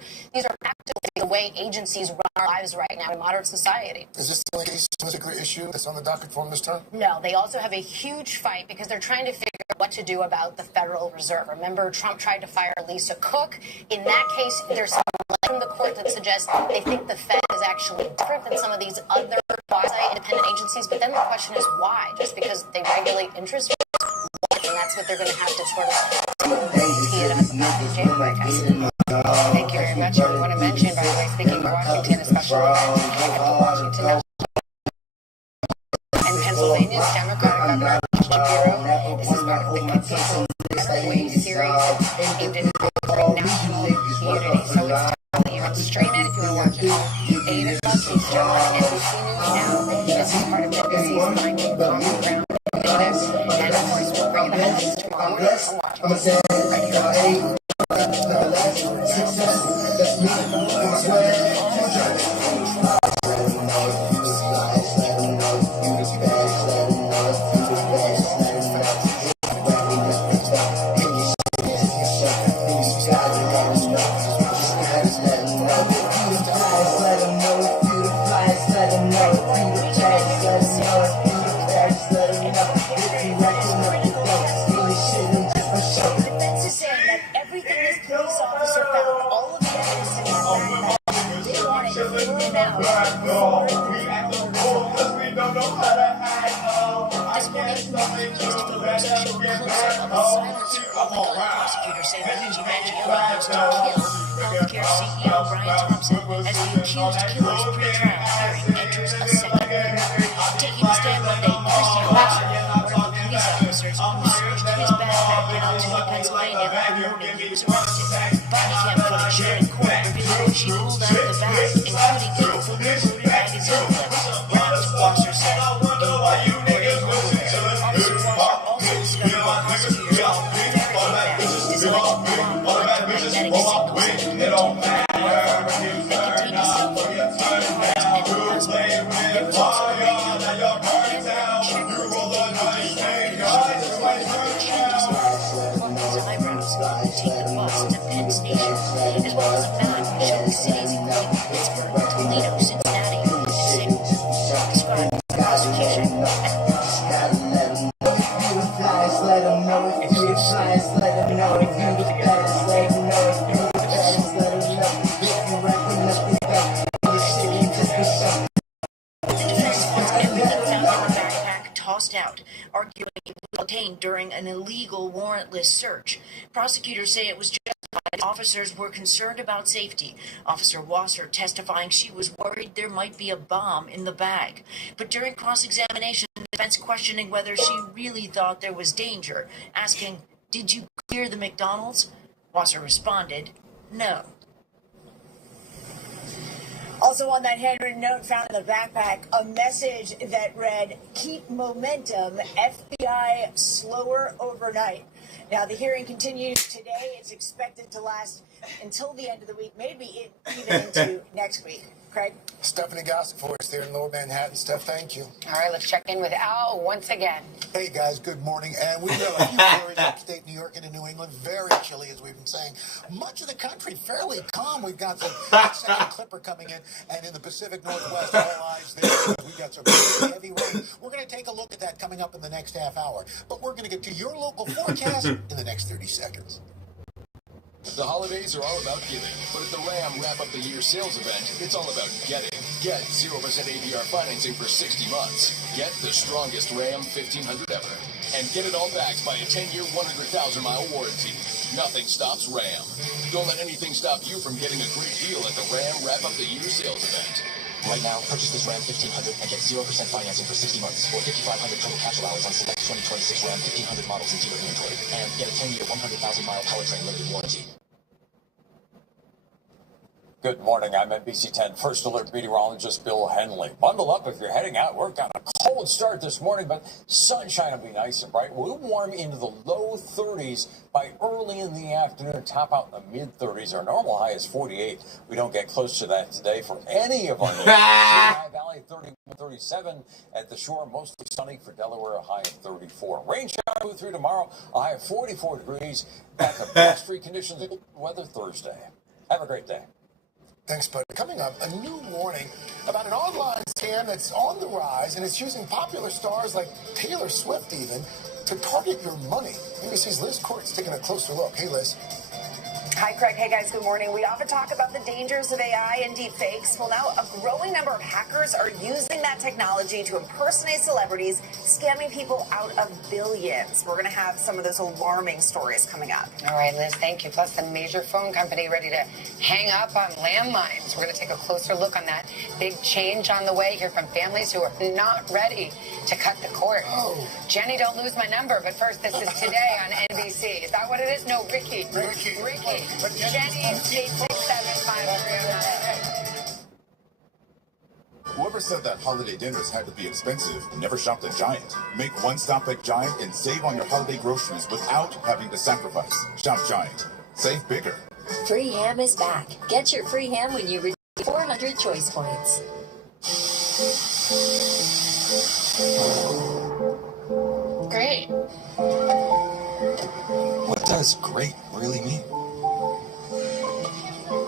actively the way agencies run our lives right now in modern society. Is this the only particular issue that's on the docket for them this term? No, they also have a huge fight because they're trying to figure out what to do about the Federal Reserve. Remember, Trump tried to fire Lisa Cook. In that case, there's some from the court that suggests they think the Fed is actually different than some of these other quasi-independent agencies. But then the question is why? Just because they regulate interest rates? And that's what they're going to have to sort of tee it up in January. Thank you very much. I want to mention, by the way, speaking of Washington, a special event at the Washington and Pennsylvania's Democratic Governor Shapiro. This is part of the Cathedral Better Way series aimed at national unity. So it's telling you can stream it if you want to watch it. 8 o'clock Eastern on NBC News Now. This is part of NBC's Finding Common Ground initiative. And of course, we'll bring you the headlines tomorrow morning from Washington. Right here. Prosecutors say that Reggie Mangione used to kill healthcare CEO Brian Thompson as the accused killer's pre-trial hearing enters a second year. Taking a stand Monday, Christian Watson, one of the police officers who searched his backpack in Altoona, Pennsylvania, the morning he was arrested. Body cam footage shared in court revealed she pulled out the bag, including a fully loaded magazine clip. Watson said, Tossed out, arguing it was obtained during an illegal warrantless search. Prosecutors say it was justified. Officers were concerned about safety. Officer Wasser testifying she was worried there might be a bomb in the bag. But during cross-examination, the defense questioning whether she really thought there was danger, asking, "Did you clear the McDonald's?" Wasser responded, "No." Also on that handwritten note found in the backpack, a message that read, "Keep momentum, FBI slower overnight." Now, the hearing continues today. It's expected to last until the end of the week, maybe even into next week. Craig? Stephanie Gossett for us there in Lower Manhattan. Steph, thank you. All right, let's check in with Al once again. Hey, guys, good morning. And we've got a few areas upstate New York and in New England, very chilly, as we've been saying. Much of the country fairly calm. We've got the second clipper coming in, and in the Pacific Northwest, all eyes there. We've got some really heavy rain. We're going to take a look at that coming up in the next half hour. But we're going to get to your local forecast in the next 30 seconds. The holidays are all about giving, but at the Ram Wrap Up the Year sales event, it's all about getting. Get 0% APR financing for 60 months. Get the strongest Ram 1500 ever. And get it all backed by a 10-year, 100,000-mile warranty. Nothing stops Ram. Don't let anything stop you from getting a great deal at the Ram Wrap Up the Year sales event. Right now, purchase this Ram 1500 and get 0% financing for 60 months or 5,500 total cash allowance on select 2026 Ram 1500 models in dealer inventory. And get a 10-year, 100,000-mile powertrain limited warranty. Good morning. I'm NBC 10 First Alert meteorologist Bill Henley. Bundle up if you're heading out. We're got a cold start this morning, but sunshine will be nice and bright. We'll warm into the low 30s by early in the afternoon, top out in the mid-30s. Our normal high is 48. We don't get close to that today for any of our High Valley 31, 37 at the shore, mostly sunny for Delaware, a high of 34. Rain shower move through tomorrow, a high of 44 degrees. Back to blustery conditions, weather Thursday. Have a great day. Thanks, bud. Coming up, a new warning about an online scam that's on the rise, and it's using popular stars like Taylor Swift even to target your money. NBC's Liz Court's taking a closer look. Hey, Liz. Hi, Craig. Hey, guys. Good morning. We often talk about the dangers of AI and deepfakes. Well, now a growing number of hackers are using that technology to impersonate celebrities, scamming people out of billions. We're going to have some of those alarming stories coming up. All right, Liz, thank you. Plus, the major phone company ready to hang up on landlines. We're going to take a closer look on that big change on the way. Hear from families who are not ready to cut the cord. Oh. Jenny, don't lose my number. But first, this is Today on NBC. Is that what it is? No, Ricky. Ricky. Jenny, 867-5309. Whoever said that holiday dinners had to be expensive never shopped at Giant. Make one stop at Giant and save on your holiday groceries without having to sacrifice. Shop Giant. Save bigger. Free ham is back. Get your free ham when you redeem 400 choice points. Great. What does great really mean?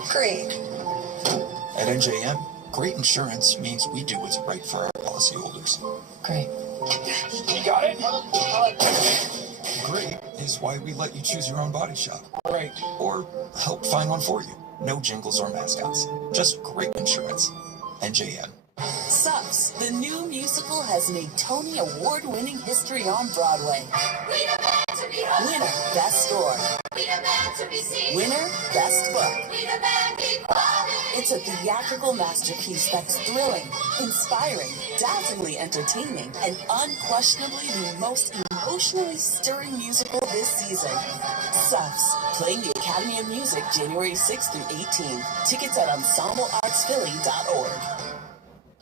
Great. At NJM, great insurance means we do what's right for our policyholders. Great. You got it? Great is why we let you choose your own body shop. Great. Or help find one for you. No jingles or mascots. Just great insurance. NJM. Sups, the new musical has made Tony Award-winning history on Broadway. We demand to be heard. Winner, Best Score. We demand to be seen. Winner, Best Book. We demand equality. It's a theatrical masterpiece that's thrilling, inspiring, dazzlingly entertaining, and unquestionably the most emotionally stirring musical this season. Sups, playing the Academy of Music January 6th through 18. Tickets at ensembleartsphilly.org.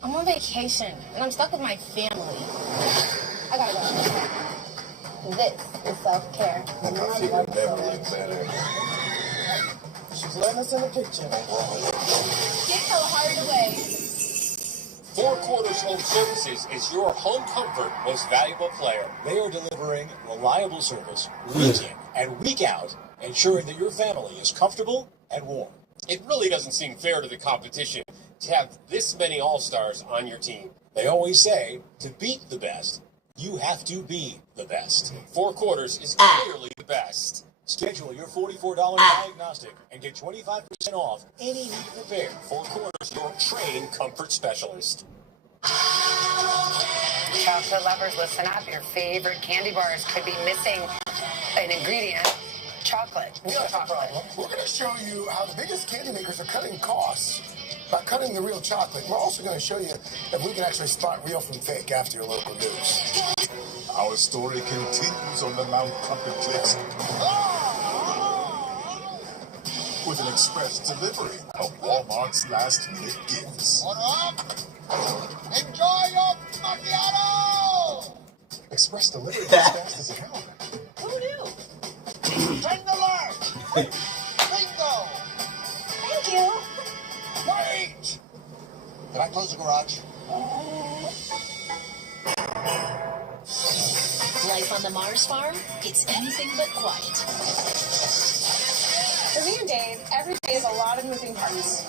I'm on vacation, and I'm stuck with my family. I gotta go. This is self-care. She would never look better. She's letting us in the picture. Get her hired away. Four Quarters Home Services is your home comfort most valuable player. They are delivering reliable service week in and week out, ensuring that your family is comfortable and warm. It really doesn't seem fair to the competition to have this many all-stars on your team. They always say, to beat the best, you have to be the best. Four Quarters is clearly the best. Schedule your $44 diagnostic and get 25% off any needed repair. Four Quarters, your trained comfort specialist. Chocolate lovers, listen up. Your favorite candy bars could be missing an ingredient. Chocolate. Real chocolate. We're going to show you how the biggest candy makers are cutting costs by cutting the real chocolate. We're also going to show you if we can actually spot real from fake after your local news. Our story continues on the Mount Crumpet Cliffs with an express delivery of Walmart's last-minute gifts. Order up! Enjoy your macchiato! Express delivery as fast as it can. Who knew? Bring the large! Bingo! Thank you. Wait! Did I close the garage? Life on the Mars farm? It's anything but quiet. For me and Dave, every day is a lot of moving parts.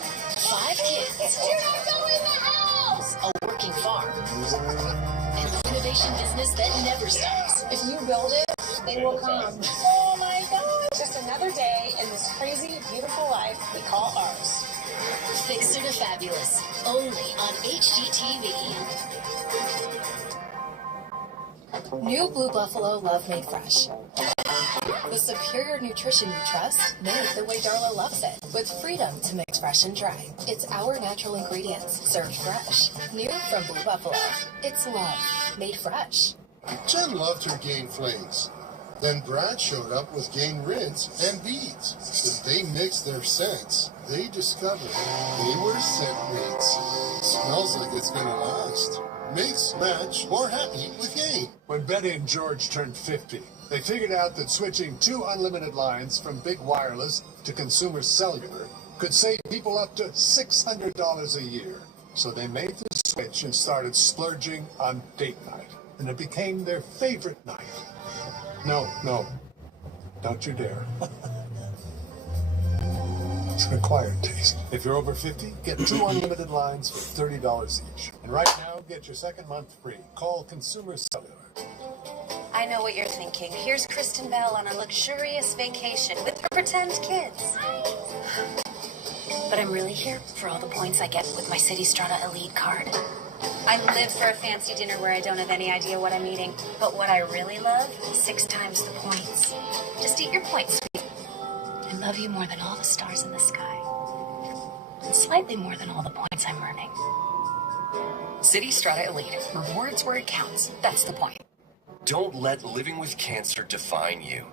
5 kids. You're not going in the house! A working farm. An innovation business that never stops. If you build it, they will come. Oh my God! Just another day in this crazy, beautiful life we call ours. Fixed to Fabulous. Only on HGTV. New Blue Buffalo Love Made Fresh. The superior nutrition you trust, made the way Darla loves it, with freedom to mix fresh and dry. It's our natural ingredients, served fresh. New from Blue Buffalo. It's love, made fresh. Jen loved her Gain Flakes. Then Brad showed up with Gain Rinse and Beads. When they mixed their scents, they discovered they were scent mates. Smells like it's gonna last. Mix, match, more happy with Gain. When Betty and George turned 50, they figured out that switching 2 unlimited lines from big wireless to consumer cellular could save people up to $600 a year. So they made the switch and started splurging on date night. And it became their favorite night. No, don't you dare. It's an acquired taste. If you're over 50, get 2 unlimited lines for $30 each. And right now, get your second month free. Call Consumer Cellular. I know what you're thinking. Here's Kristen Bell on a luxurious vacation with her pretend kids. But I'm really here for all the points I get with my City Strata Elite card. I live for a fancy dinner where I don't have any idea what I'm eating. But what I really love, 6 times the points. Just eat your points, sweetie. I love you more than all the stars in the sky. And slightly more than all the points I'm earning. City Strata Elite. Rewards where it counts. That's the point. Don't let living with cancer define you.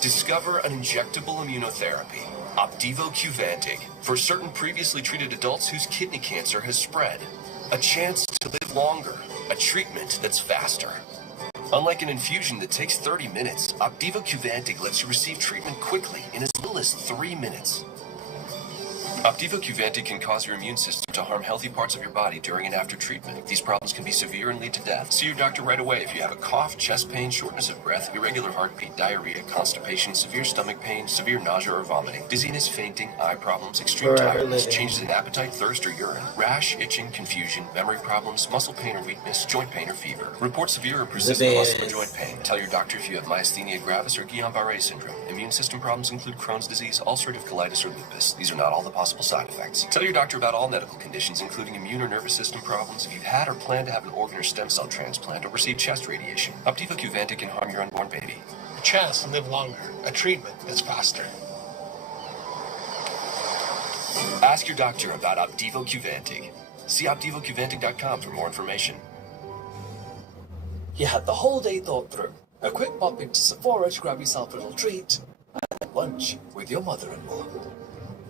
Discover an injectable immunotherapy, Opdivo Qvantig, for certain previously treated adults whose kidney cancer has spread. A chance to live longer, a treatment that's faster. Unlike an infusion that takes 30 minutes, Opdivo Qvantig lets you receive treatment quickly in as little as 3 minutes. Opdivo Qvantig can cause your immune system to harm healthy parts of your body during and after treatment. These problems can be severe and lead to death. See your doctor right away if you have a cough, chest pain, shortness of breath, irregular heartbeat, diarrhea, constipation, severe stomach pain, severe nausea or vomiting, dizziness, fainting, eye problems, extreme tiredness, changes in appetite, thirst or urine, rash, itching, confusion, memory problems, muscle pain or weakness, joint pain or fever. Report severe or persistent muscle or joint pain. Tell your doctor if you have myasthenia gravis or Guillain-Barré syndrome. Immune system problems include Crohn's disease, ulcerative colitis, or lupus. These are not all the possible side effects. Tell your doctor about all medical conditions, including immune or nervous system problems, if you've had or plan to have an organ or stem cell transplant or receive chest radiation. Opdivo Qvantig can harm your unborn baby. A chance to live longer. A treatment that's faster. Ask your doctor about Opdivo Qvantig. See OpdivoQvantig.com for more information. You had the whole day thought through. A quick pop into Sephora to grab yourself a little treat. And lunch with your mother-in-law.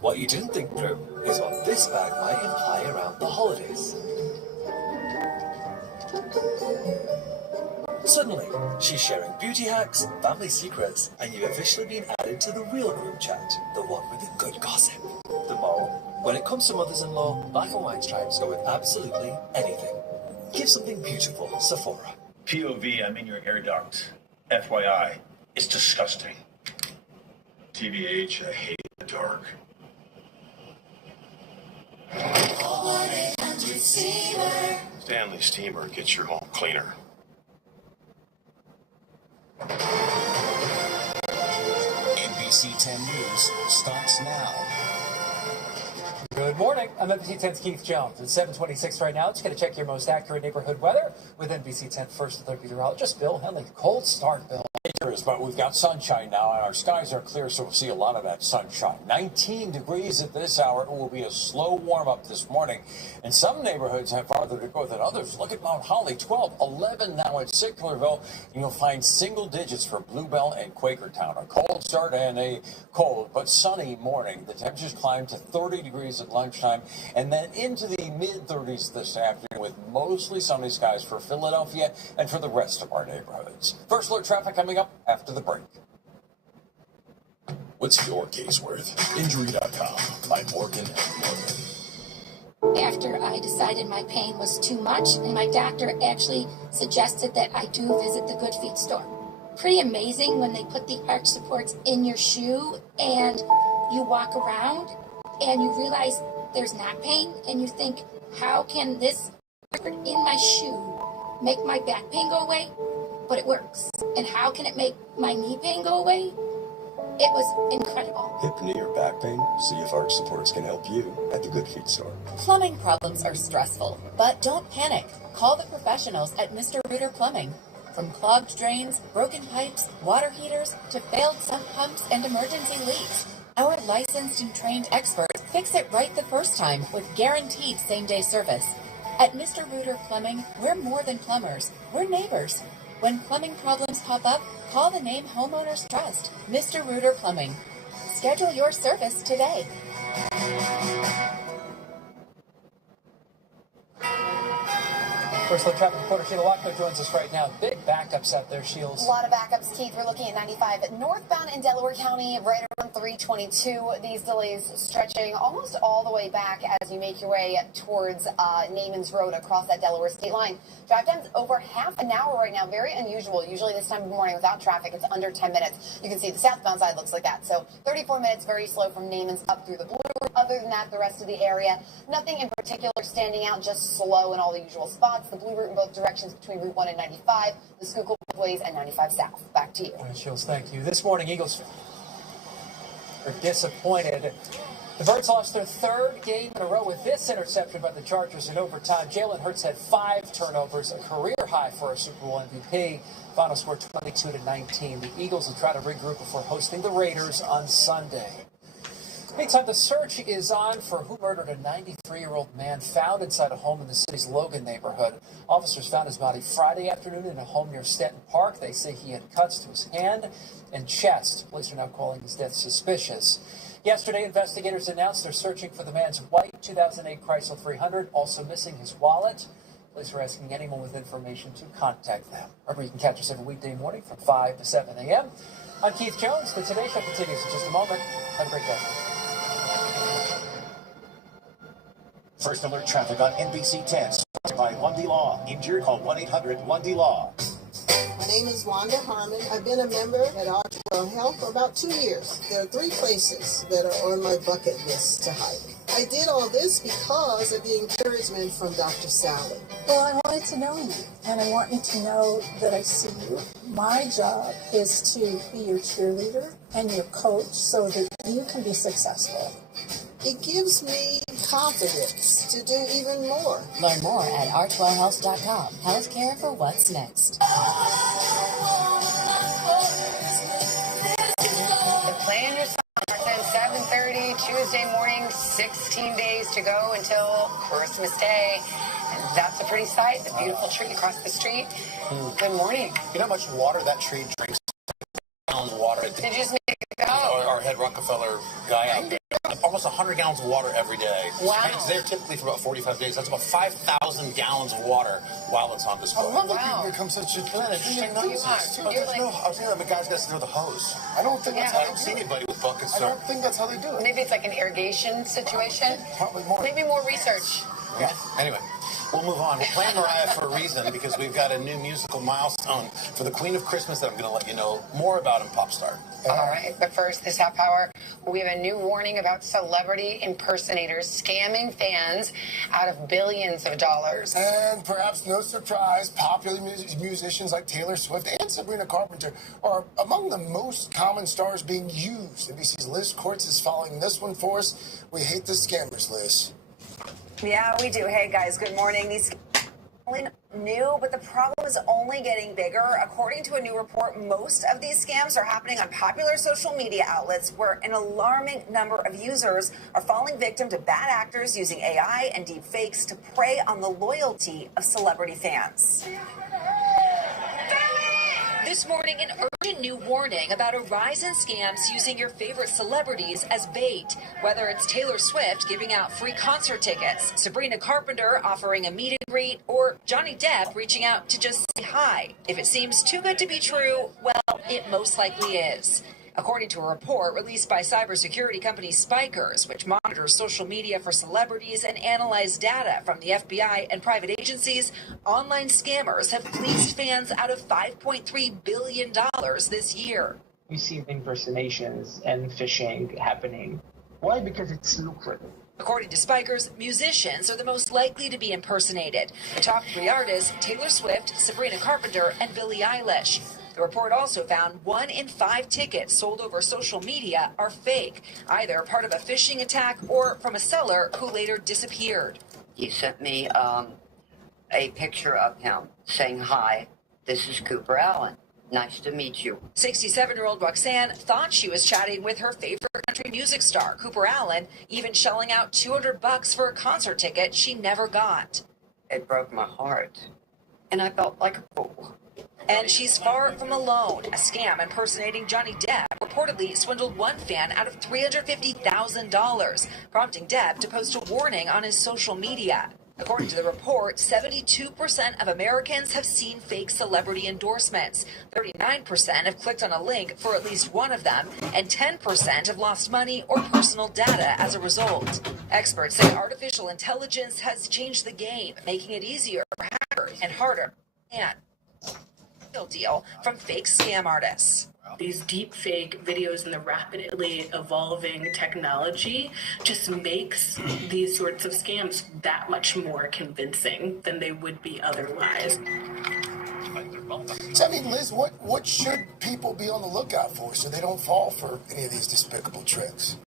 What you didn't think through is what this bag might imply around the holidays. Suddenly, she's sharing beauty hacks, family secrets, and you've officially been added to the real group chat, the one with the good gossip. The moral: when it comes to mothers-in-law, black and white stripes go with absolutely anything. Give something beautiful, Sephora. POV, I'm in your air duct. FYI, it's disgusting. TBH, I hate the dark. Stanley Steamer gets your home cleaner. NBC 10 News starts now. Good morning. I'm NBC 10's Keith Jones. It's 7:26 right now. Just going to check your most accurate neighborhood weather with NBC 10 first alert meteorologist Bill Henley. Cold start, Bill. But we've got sunshine now, and our skies are clear, so we'll see a lot of that sunshine. 19 degrees at this hour. It will be a slow warm-up this morning, and some neighborhoods have farther to go than others. Look at Mount Holly, 12, 11 now at Sicklerville, and you'll find single digits for Bluebell and Quakertown. A cold start and a cold but sunny morning. The temperatures climb to 30 degrees at lunchtime, and then into the mid-30s this afternoon with mostly sunny skies for Philadelphia and for the rest of our neighborhoods. First alert traffic coming up after the break. What's your case worth? Injury.com by Morgan & Morgan. After I decided my pain was too much, and my doctor actually suggested that I do visit the Good Feet store. Pretty amazing when they put the arch supports in your shoe and you walk around and you realize there's not pain and you think, how can this in my shoe make my back pain go away? But it works. And how can it make my knee pain go away? It was incredible. Hip, knee, or back pain? See if arch supports can help you at the Good Feet store. Plumbing problems are stressful, but don't panic. Call the professionals at Mr. Rooter Plumbing. From clogged drains, broken pipes, water heaters, to failed sump pumps and emergency leaks, our licensed and trained experts fix it right the first time with guaranteed same-day service. At Mr. Rooter Plumbing, we're more than plumbers. We're neighbors. When plumbing problems pop up, call the name homeowners trust, Mr. Rooter Plumbing. Schedule your service today. First alert traffic reporter Sheila Wachter joins us right now. Big backups out there, Shields. A lot of backups, Keith. We're looking at 95 northbound in Delaware County, right around 322. These delays stretching almost all the way back as you make your way towards Naaman's Road across that Delaware state line. Drive time's over half an hour right now. Very unusual. Usually this time of morning without traffic, it's under 10 minutes. You can see the southbound side looks like that. So 34 minutes, very slow from Naaman's up through the Blue Route. Other than that, the rest of the area, nothing in particular standing out, just slow in all the usual spots. The Blue Route in both directions between Route 1 and 95, the Schuylkill ways and 95 South. Back to you. All right, Shields, thank you. This morning, Eagles are disappointed. The Birds lost their third game in a row with this interception by the Chargers in overtime. Jalen Hurts had 5 turnovers, a career high for a Super Bowl MVP. Final score 22-19. The Eagles will try to regroup before hosting the Raiders on Sunday. Meantime, the search is on for who murdered a 93-year-old man found inside a home in the city's Logan neighborhood. Officers found his body Friday afternoon in a home near Stanton Park. They say he had cuts to his hand and chest. Police are now calling his death suspicious. Yesterday, investigators announced they're searching for the man's white 2008 Chrysler 300, also missing his wallet. Police are asking anyone with information to contact them. Remember, you can catch us every weekday morning from 5 to 7 a.m. I'm Keith Jones. The Today Show continues in just a moment. Have a great day. First alert traffic on NBC 10 sponsored by Lundy Law. Injured, call 1-800-LUNDY-LAW. My name is Wanda Harmon. I've been a member at Archwell Health for about 2 years. There are 3 places that are on my bucket list to hike. I did all this because of the encouragement from Dr. Sally. Well, I wanted to know you, and I want you to know that I see you. My job is to be your cheerleader and your coach so that you can be successful. It gives me confidence to do even more. Learn more at archwellhealth.com. Healthcare for what's next. The plan your son, 7:30 Tuesday morning, 16 days to go until Christmas Day. And that's a pretty sight, the beautiful tree across the street. Good morning. You know how much water that tree drinks? On the water. Did you just make it go? Our head Rockefeller guy out there. almost 100 gallons of water every day. Wow. And it's there typically for about 45 days. That's about 5,000 gallons of water while it's on display. I love that people become such a planet. You are. You're like, I was thinking that guys got to throw the hose. I don't think that's how I don't see anybody with buckets. I don't think that's how they do it. maybe it's like an irrigation situation. Probably more. Maybe more research. Yeah. Anyway, we'll move on. We're playing Mariah for a reason because we've got a new musical milestone for the Queen of Christmas that I'm going to let you know more about in Popstar. All right, but first, this half hour, we have a new warning about celebrity impersonators scamming fans out of billions of dollars. And perhaps no surprise, popular musicians like Taylor Swift and Sabrina Carpenter are among the most common stars being used. NBC's Liz Courts is following this one for us. We hate the scammers, Liz. Yeah, we do. Hey, guys, good morning. These new, but the problem is only getting bigger. According to a new report, most of these scams are happening on popular social media outlets where an alarming number of users are falling victim to bad actors using AI and deep fakes to prey on the loyalty of celebrity fans. This morning, an urgent new warning about a rise in scams using your favorite celebrities as bait. Whether it's Taylor Swift giving out free concert tickets, Sabrina Carpenter offering a meet and greet, or Johnny Depp reaching out to just say hi. If it seems too good to be true, well, it most likely is. According to a report released by cybersecurity company Spikers, which monitors social media for celebrities and analyzes data from the FBI and private agencies, online scammers have fleeced fans out of $5.3 billion this year. We see impersonations and phishing happening. Why? Because it's lucrative. According to Spikers, musicians are the most likely to be impersonated. The top three artists, Taylor Swift, Sabrina Carpenter, and Billie Eilish. The report also found 1 in 5 tickets sold over social media are fake, either part of a phishing attack or from a seller who later disappeared. He sent me a picture of him saying, "Hi, this is Cooper Allen. Nice to meet you." 67-year-old Roxanne thought she was chatting with her favorite country music star, Cooper Allen, even shelling out $200 for a concert ticket she never got. It broke my heart, and I felt like a fool. And she's far from alone. A scam impersonating Johnny Depp reportedly swindled one fan out of $350,000, prompting Depp to post a warning on his social media. According to the report, 72% of Americans have seen fake celebrity endorsements. 39% have clicked on a link for at least one of them, and 10% have lost money or personal data as a result. Experts say artificial intelligence has changed the game, making it easier for hackers and harder and deal from fake scam artists. These deep fake videos and the rapidly evolving technology just makes these sorts of scams that much more convincing than they would be otherwise. So, I mean, Liz, what should people be on the lookout for so they don't fall for any of these despicable tricks?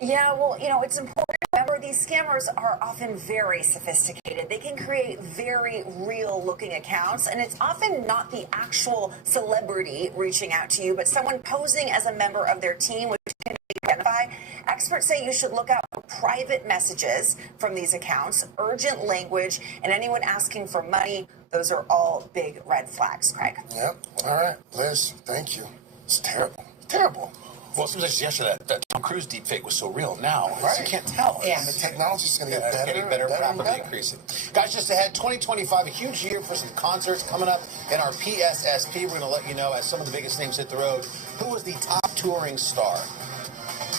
Yeah, well, it's important to remember these scammers are often very sophisticated. They can create very real-looking accounts, and it's often not the actual celebrity reaching out to you, but someone posing as a member of their team, which can identify. Experts say you should look out for private messages from these accounts, urgent language, and anyone asking for money. Those are all big red flags, Craig. Yep. All right, Liz, thank you. It's terrible. Terrible. Well, it seems like yesterday that Tom Cruise deepfake was so real. Now, right. You can't tell. Yeah, the technology's going to get better, getting better, rapidly better. increasing. Guys, just ahead, 2025, a huge year for some concerts coming up in our PSSP. We're going to let you know, as some of the biggest names hit the road, who was the top touring star.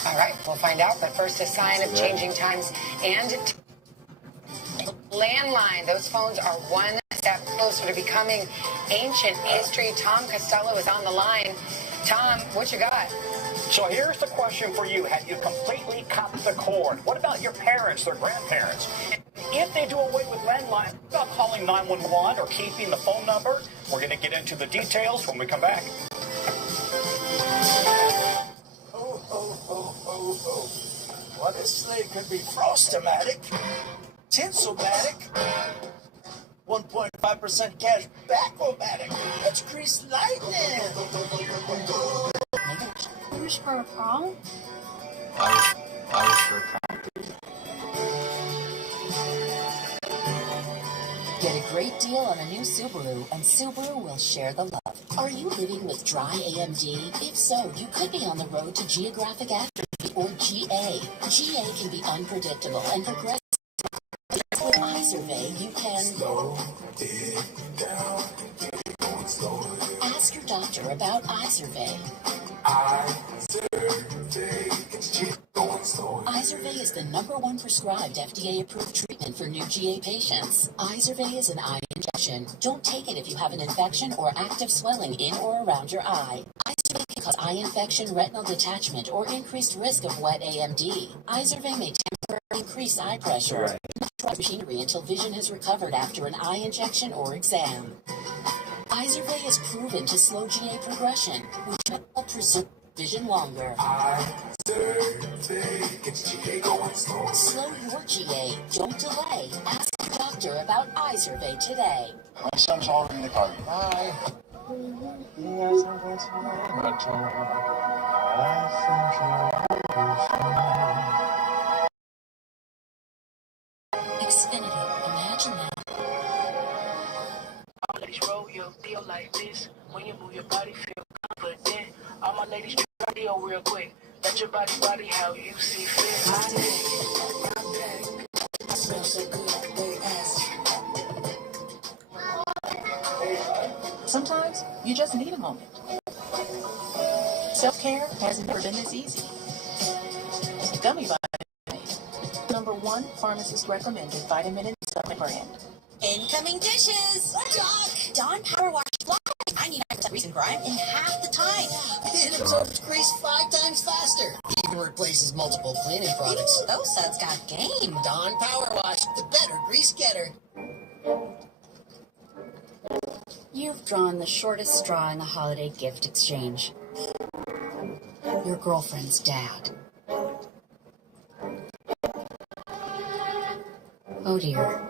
All right, we'll find out. But first, a sign of changing times and landline. Those phones are one step closer to becoming ancient history. Tom Costello is on the line. Tom, what you got? So here's the question for you. Have you completely cut the cord? What about your parents or grandparents? If they do away with landline, what about calling 911 or keeping the phone number? We're going to get into the details when we come back. What if sleigh could be Frost-O-Matic, Tinsel-Matic, 1.5% cash back-O-Matic. That's Grease Lightning. Irish for a prom? Irish for a prom. Get a great deal on a new Subaru, and Subaru will share the love. Are you living with dry AMD? If so, you could be on the road to geographic atrophy. or GA. GA can be unpredictable and progressive. With iSurvey, you can slow it down. Ask your doctor about iSurvey. iSurvey is the #1 prescribed FDA-approved treatment for new GA patients. iSurvey is an eye injection. Don't take it if you have an infection or active swelling in or around your eye. iSurvey can cause eye infection, retinal detachment, or increased risk of wet AMD. iSurvey may temporarily increase eye pressure. Machinery until vision has recovered after an eye injection or exam. iSurvey is proven to slow GA progression, which may help preserve vision longer. iSurvey gets GA going slow. Slow your GA. Don't delay. Ask your doctor about iSurvey today. My son's already in the car. Bye. Xfinity. Imagine that. All my ladies roll your deal like this. When you move your body, feel confident. All my ladies try deal real quick. Let your body how you see fit. I smell so good, they ask. Sometimes you just need a moment. Self-care has never been this easy. Gummy vitamins. #1 pharmacist recommended vitamin and supplement brand. Incoming dishes! Doc! Dawn Power Wash Fly! 99% grease and grime in half the time. It absorbs grease 5 times faster. Even replaces multiple cleaning products. Those suds got game. Dawn Power Wash, the better grease getter. You've drawn the shortest straw in the holiday gift exchange. Your girlfriend's dad. Oh dear.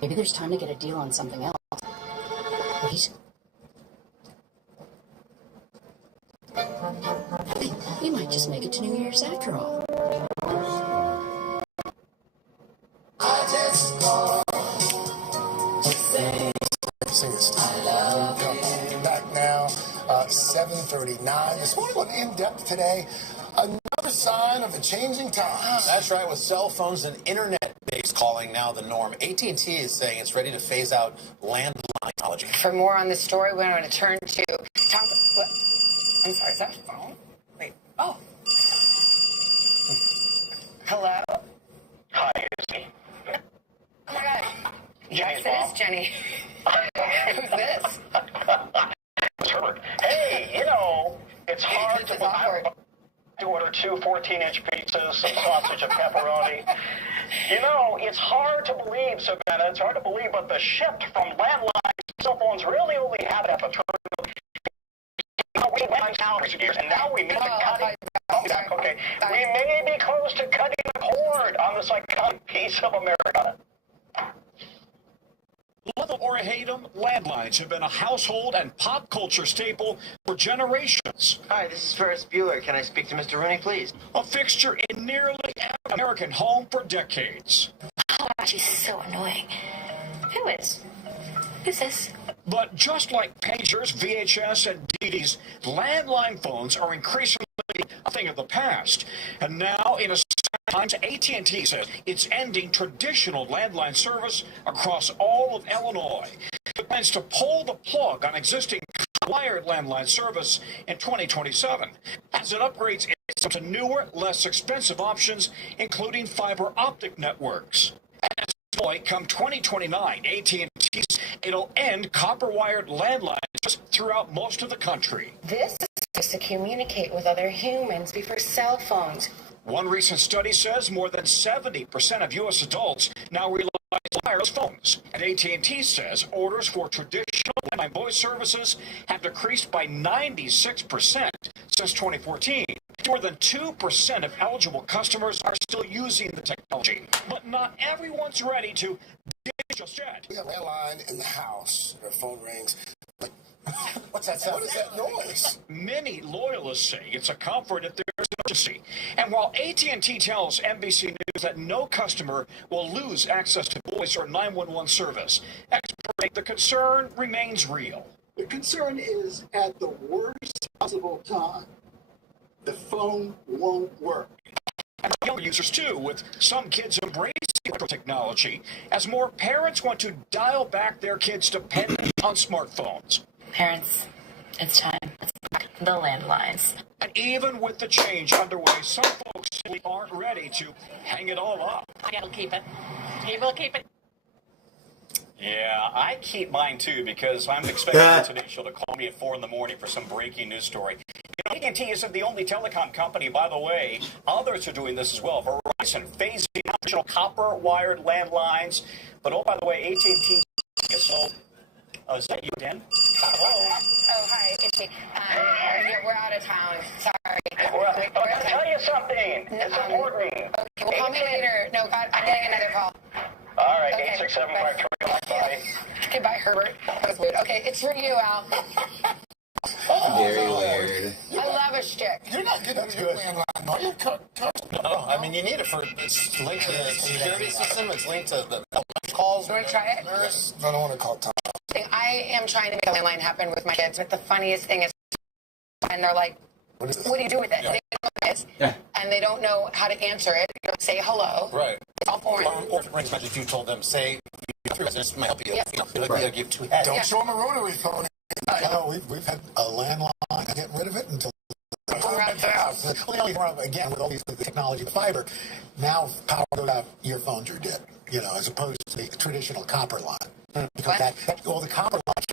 Maybe there's time to get a deal on something else. Wait. We might just make it to New Year's after all. Back now, 7:39. This morning on In Depth today, another sign of the changing times. That's right. With cell phones and internet-based calling now the norm, AT&T is saying it's ready to phase out landline technology. For more on this story, we're going to turn to top. I'm sorry, is that a phone? Wait. Oh. Hello. Hi, it's me. Oh my God. Yes, it is Jenny. Who's this? It's Herbert. Hey, it's hard to order 2 14-inch pizzas, some sausage and pepperoni. It's hard to believe, Savannah. It's hard to believe, but the shift from landline to cell phones really only happened at the turn of years, and now we may be cutting. Okay, we may be close to cutting the cord on this iconic piece of America. Love them or hate them, landlines have been a household and pop culture staple for generations. Hi, this is Ferris Bueller. Can I speak to Mr. Rooney, please? A fixture in nearly every American home for decades. Oh, she's so annoying. Who is? Who's this? But just like pagers, VHS, and DVDs, landline phones are increasingly a thing of the past. And now, in a times, AT&T says it's ending traditional landline service across all of Illinois. It plans to pull the plug on existing wired landline service in 2027 as it upgrades to newer, less expensive options, including fiber optic networks. And come 2029, AT&T it'll end copper-wired landlines throughout most of the country. This is to communicate with other humans before cell phones. One recent study says more than 70% of U.S. adults now rely on wireless phones. And AT&T says orders for traditional landline voice services have decreased by 96% since 2014. More than 2% of eligible customers are still using the technology. But not everyone's ready to ditch just yet. We have a landline in the house. Our phone rings. What's that sound? What is that noise? Many loyalists say it's a comfort if there's an emergency. And while AT&T tells NBC News that no customer will lose access to voice or 911 service, experts, the concern remains real. The concern is at the worst possible time. the phone won't work. And younger users too, with some kids embracing technology, as more parents want to dial back their kids' dependence on smartphones. Parents, it's time. Let's back the landlines. And even with the change underway, some folks simply aren't ready to hang it all up. He'll keep it. He will keep it. Yeah, I keep mine too because I'm expecting the Today Show to call me at 4 in the morning for some breaking news story. You know, AT&T isn't the only telecom company, by the way. Others are doing this as well. Verizon phasing out traditional copper-wired landlines. But oh, by the way, AT&T is sold. Oh, is that you, Dan? Hello. Oh, hi. It's me. We're out of town. Sorry. Well, I'll tell you something. It's important. Okay, well, call me later. No, God, I'm getting another call. All right, Okay. 86753. Bye. Okay, bye, Herbert. That was weird. Okay, it's for you, Al. Very weird. I love a shtick. You're not getting a good landline, are you? No, I mean, you need it for, it's linked to the security system, it's linked to the calls. You want to try it? I don't want to call Tom. I am trying to make a landline happen with my kids, but the funniest thing is when they're like, what do you do with it? Yeah. They don't know what it is, and they don't know how to answer it. You know, say hello. Right. It's all foreign. Or if it rings message, you told them, say, this might help you. Yes. You know, you gotta give two heads. Don't show them a rotary phone. We've had a landline, getting rid of it until again with all these the technology, the fiber. Now power goes out, your phones are dead. You know, as opposed to the traditional copper line. Because the copper line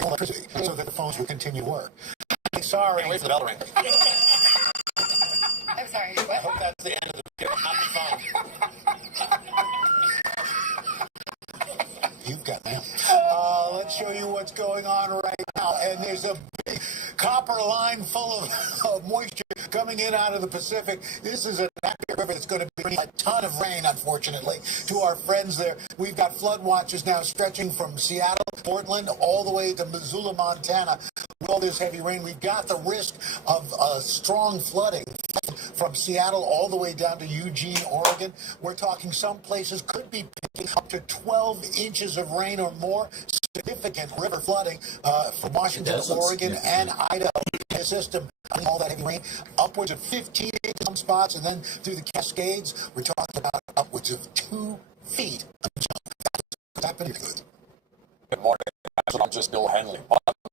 electricity, so that the phones will continue to work. Sorry, wait for the bell to ring. I'm sorry. I hope that's the end of the video, not the phone. You've got mail. Let's show you what's going on right now. And there's a big copper line full of moisture coming in out of the Pacific. This is an active river that's going to bring a ton of rain, unfortunately, to our friends there. We've got flood watches now stretching from Seattle, Portland, all the way to Missoula, Montana. With all this heavy rain, we've got the risk of strong flooding from Seattle all the way down to Eugene, Oregon. We're talking some places could be picking up to 12 inches of rain or more. Significant river flooding from Washington, Oregon, and Idaho. The system, all that heavy rain, upwards of 15 inches in some spots, and then through the Cascades, we're talking about upwards of 2 feet. What's happening? Good morning. I'm just Bill Henley.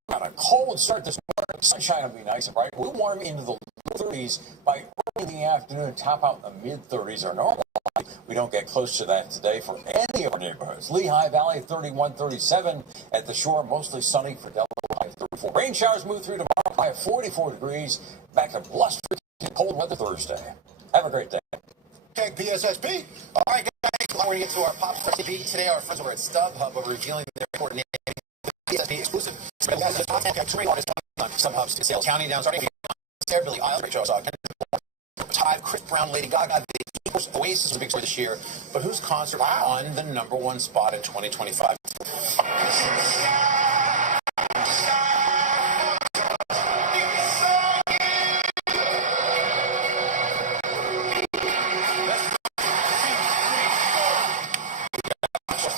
On a cold start this morning, sunshine will be nice and bright. We'll warm into the 30s by early in the afternoon, top out in the mid-30s are normal. We don't get close to that today for any of our neighborhoods. Lehigh Valley, 31, 37. At the shore, mostly sunny for Delaware, high 34. Rain showers move through tomorrow, high 44 degrees. Back to blustery cold weather Thursday. Have a great day. Okay, PSSP. All right, guys, we're going to get to our Pop Star TV. Today, our friends over at StubHub are revealing their coordinating PSSP exclusive. StubHub's sales counting down, starting with Billie Eilish, Tide, Chris Brown, Lady Gaga. Oasis was a big story this year, but whose concert on the #1 spot in 2025?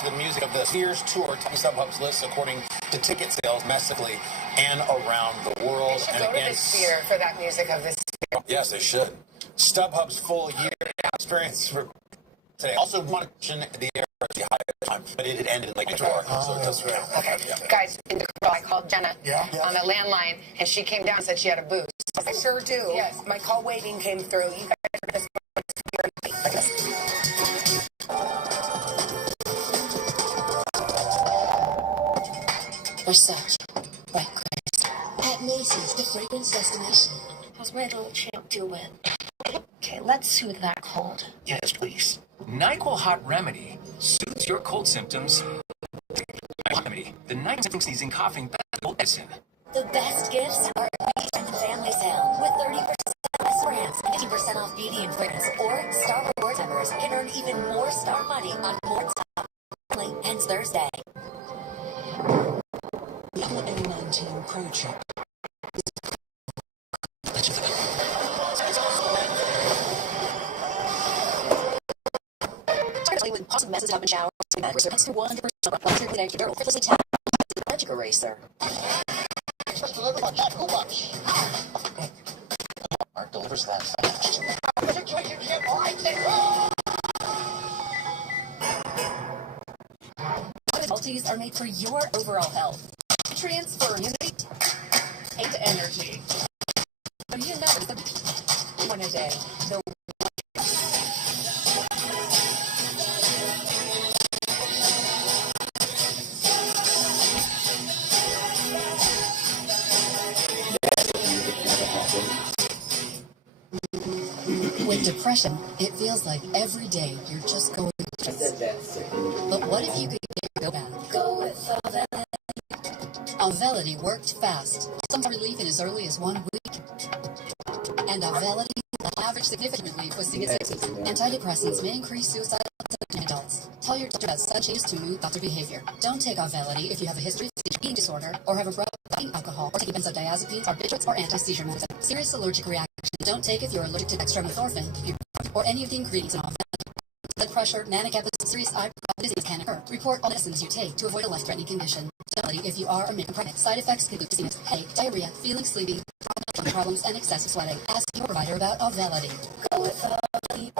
The music of the Sears tour, topping StubHub's list according to ticket sales domestically and around the world. They should go to the Sphere for that music of the Sphere. Yes, they should. StubHub's full year experience for today. Also, want to mention the air was high at the time, but it had ended in like New-York, so it doesn't really. Okay, guys, I called Jenna on the landline, and she came down and said she had a boost. I sure do. Yes. My call waiting came through. You guys are just Versace, by Chris. At Macy's, the fragrance destination. How's my little champ doing? Okay, let's soothe that cold. Yes, please. NyQuil Hot Remedy soothes your cold symptoms. Remedy, the night symptom sneezing, coughing, medicine. The best gifts are at the family sale with 30% less brands, 50% off beauty and fragrance, or Star Rewards members can earn even more Star money on more stuff. Only ends Thursday. The A19 Pro Chip. With positive messages up and showers, thanks to 100% magic eraser. Mark delivered. recovers that fast. Salties are made for your overall health. Nutrients for immunity and energy. So you know the one a day. The With depression, it feels like every day you're just going through. But what if you could get your go back? Go with Auvelity. Auvelity worked fast. Some relief in as early as 1 week. And Auvelity, average significant relief was seen at 6 weeks. Antidepressants may increase suicide in adults. Tell your doctor about sudden changes to mood, thoughts, or behavior. Don't take Auvelity if you have a history of eating disorder or have a problem with alcohol or taking benzodiazepines, barbiturates, or anti-seizure medicine. Serious allergic reaction. Don't take if you're allergic to dextromethorphan or any of the ingredients in Auvelity. Blood pressure, manic episodes, serious eye disease can occur. Report all medicines you take to avoid a life-threatening condition. Auvelity if you are or may be pregnant. Side effects can include dizziness, headache, diarrhea, feeling sleepy, problems, and excessive sweating. Ask your provider about Auvelity. Go with Auvelity.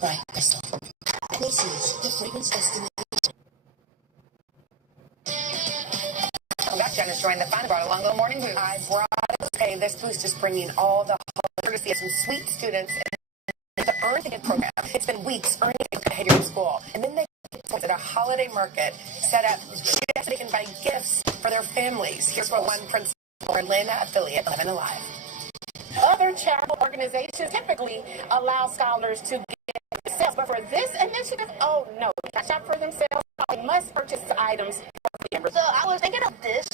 Bright crystal. This is the fragrance estimate. Jen has joined the fun. Brought along a little morning boost. I brought okay. This boost is bringing all the courtesy of some sweet students in the Earn to Get program. It's been weeks earning ahead of school, and then they at a holiday market set up so they can buy gifts for their families. Here's what one principal Atlanta affiliate 11 Alive. Other charitable organizations typically allow scholars to get themselves, but for this initiative, oh no, not shop for themselves. They must purchase the items for members. So I was thinking of this.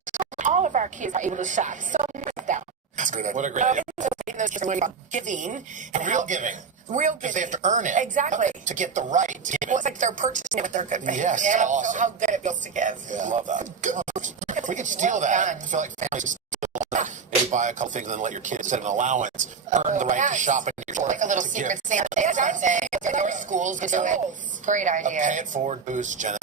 All of our kids are able to shop. So down. That's great. What a great idea. Those kids are learning about giving and real giving. Real Because giving. they have to earn it. Exactly. To get the right to give Well, it. it's like they're purchasing it with their good faith. Yes, yeah, awesome. So how good it feels to give. Yeah, I love that. If we could steal that, I feel like families could steal that. Maybe buy a couple things and then let your kids set an allowance, earn the right to shop in your store. Like a little secret Santa Day. Your schools do it. Great idea. Pay it forward boost, Jenna.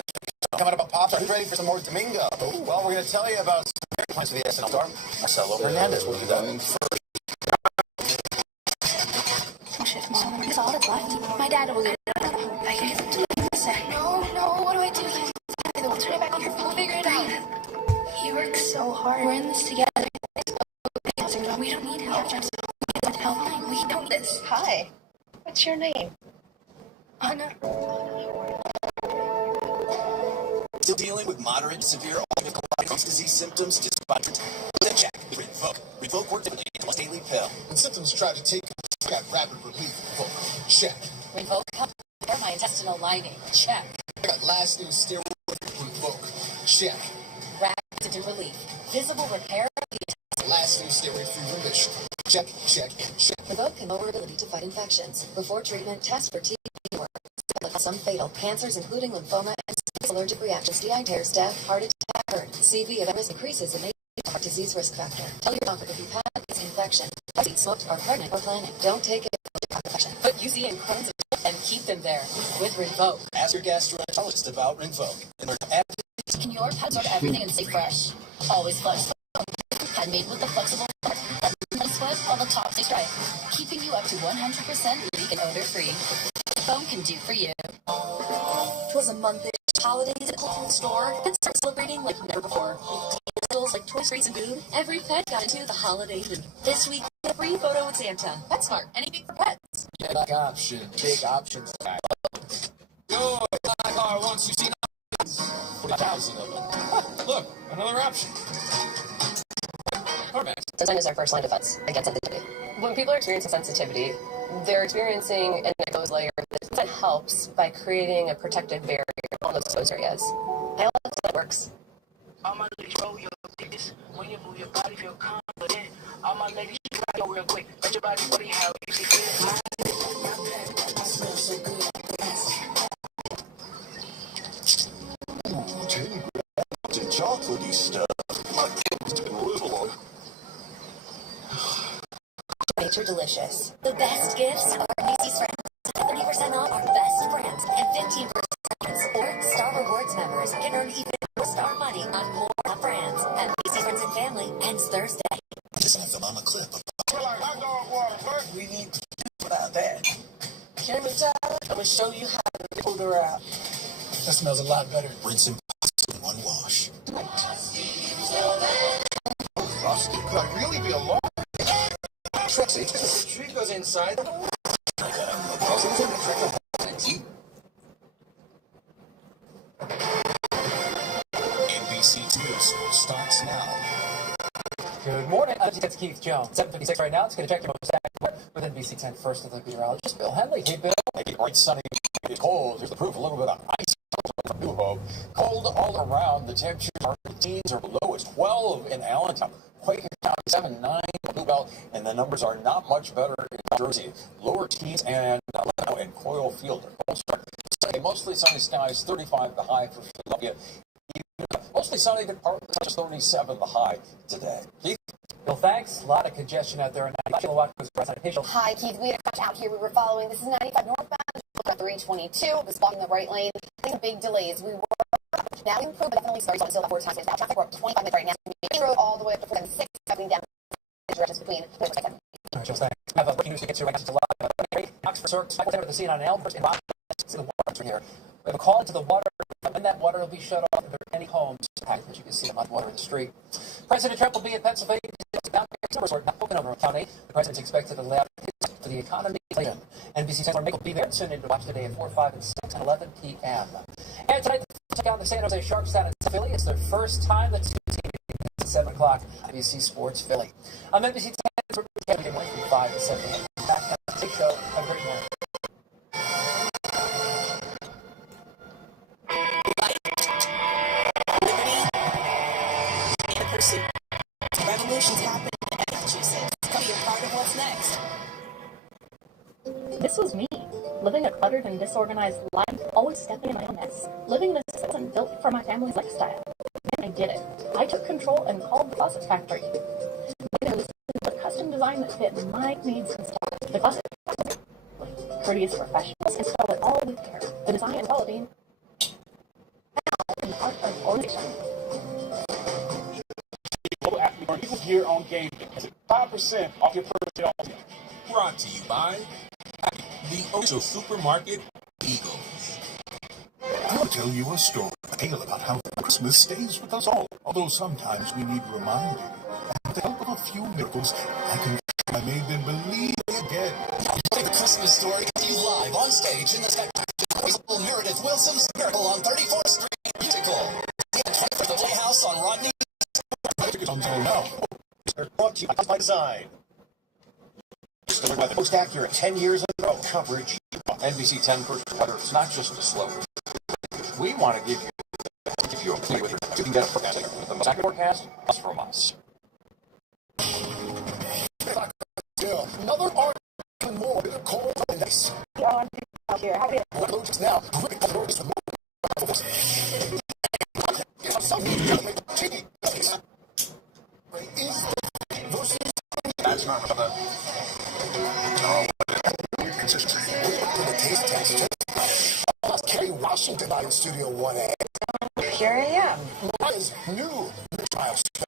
Coming up on Pops, are you ready for some more Domingo? Well, we're going to tell you about some great plans for the SNL star, Marcelo Hernandez. We'll do that first. Oh shit, Mom. It's all that's left. My dad will get it. I can't do it. No, what do I do? Turn it back on your phone. Figure it out. He works so hard. We're in this together. We don't need help. We don't help. We don't need this. Hi. What's your name? Anna. Still dealing with moderate to severe Crohn's disease symptoms despite check. Revoke. Revoke worked daily daily pill. When symptoms try to take, I got rapid relief. Check. Revoke help repair my intestinal lining. Check. I got lasting steroid. Revoke. Check. Rapid relief. Visible repair of the lasting steroid-free remission. Check, check, check. Revoke can lower ability to fight infections. Before treatment, test for TB work. Some fatal cancers, including lymphoma and allergic reactions, GI tears, death, heart attack, burn. CV of risk increases in heart disease risk factor. Tell your doctor if you've had this infection. If smoked, are pregnant, or planning. Don't take it for infection. Put UC and Crohn's and keep them there with Revoke. Ask your gastroenterologist about Revoke. Can your pet sort everything and stay fresh? Always flexible. Pet made with the flexible part. Sweat on the top stays dry, keeping you up to 100% leak and odor free. Phone can do for you. Twas a month-ish holidays at the whole store and start celebrating like never before. Candles like Toy Streets and food. Every pet got into the holiday mood. This week, a free photo with Santa. PetSmart, anything for pets. Big option. Big options. Go buy a car once you've seen 40,000 of them. Look, another option. Design is our first line of defense against sensitivity. When people are experiencing sensitivity, they're experiencing an exposed layer that helps by creating a protective barrier on those exposed areas. I love how that works. All my ladies roll your titties. When you move your body, feel confident. All my ladies try real quick. Let your body body how you see fit. I smell so good. Jenny grabbed and chocolatey stuff. My kid's been little. Nature Delicious. The best gifts are Macy's friends. 30% off our best brands and 15% or Star Rewards members can earn even show you how to pull her out. That smells a lot better. Rinse and in one wash. Frosty, could I really be alone? Trixie, the tree goes inside. NBC News starts now. Good morning. It's Keith Jones. 7:56 right now. It's going to check your most accurate with NBC 10 first with the meteorologist Bill Henley. Hey, Bill. Bright sunny, cold. Here's the proof. A little bit of ice from New Hope. Cold all around. The temperatures are in the teens or below. It's 12 in Allentown. Quaker County 7-9 Blue Belt, and the numbers are not much better in New Jersey. Lower teens and in Coyle Field. Sunday, mostly sunny skies. 35 the high for Philadelphia. Mostly sunny, just 37 the high today. Keith? Bill, thanks. A lot of congestion out there. 95 kilowatt was present. Hi, Keith. We had a crash out here we were following. This is 95 northbound. At 322. It was blocking the right lane. Some big delays. We were now improved, but definitely starting to still have 4 times now. Traffic, we're up to 25 minutes right now. Main road all the way up to 476, coming down directions between. All right, Joe, thanks. I have breaking news to get to right now. It's live. Oxford Circus, Michael Taylor at the scene on Elmhurst and Rock. The water here. We have a call into the water. When that water will be shut off, if there are any homes packed, as you can see, much water in the street. President Trump will be in Pennsylvania. Not open over County. The president's expected to lay out for the economy. NBC 10 will be there soon to watch today at 4, 5, and 6 and 11 p.m. And tonight, check out the San Jose Sharks down in Philly. It's their first time the two teams at 7 o'clock. NBC Sports Philly. I'm NBC 10 Kevin Wayne from 5 to 7. Back to the big show. Have a great morning. Revolutions happening in Massachusetts. Come be a part of what's next. This was me, living a cluttered and disorganized life, always stepping in my own mess. Living in a system wasn't built for my family's lifestyle. And I did it. I took control and called the Closet Factory. It was a custom design that fit my needs and style. The Closet Factory. Courteous professionals install it all with care. The design and quality. And part of organization. People here on game day. 5% off your purchase. Brought to you by the Ocho Supermarket Eagles. I'll tell you a story, a tale about how Christmas stays with us all. Although sometimes we need reminding. With the help of a few miracles, I made them believe again. The Christmas story is live on stage in the spectacular Meredith Wilson's Miracle on 34th Street musical. The 21st of Playhouse on Rodney. Tickets on sale now. They're brought to you by design. Delivered by the most accurate 10 years in a row coverage. NBC 10 purchase weather. It's not just a slow. We want to give you a play with it. You can get a forecast with the most accurate forecast us from us. Another article and more with a cold and nice. Here, how do you now? That's not for the... No. Consistency. Taste test. Kerry Washington out in Studio 1A. Here I am. Mariah's new trial stuff.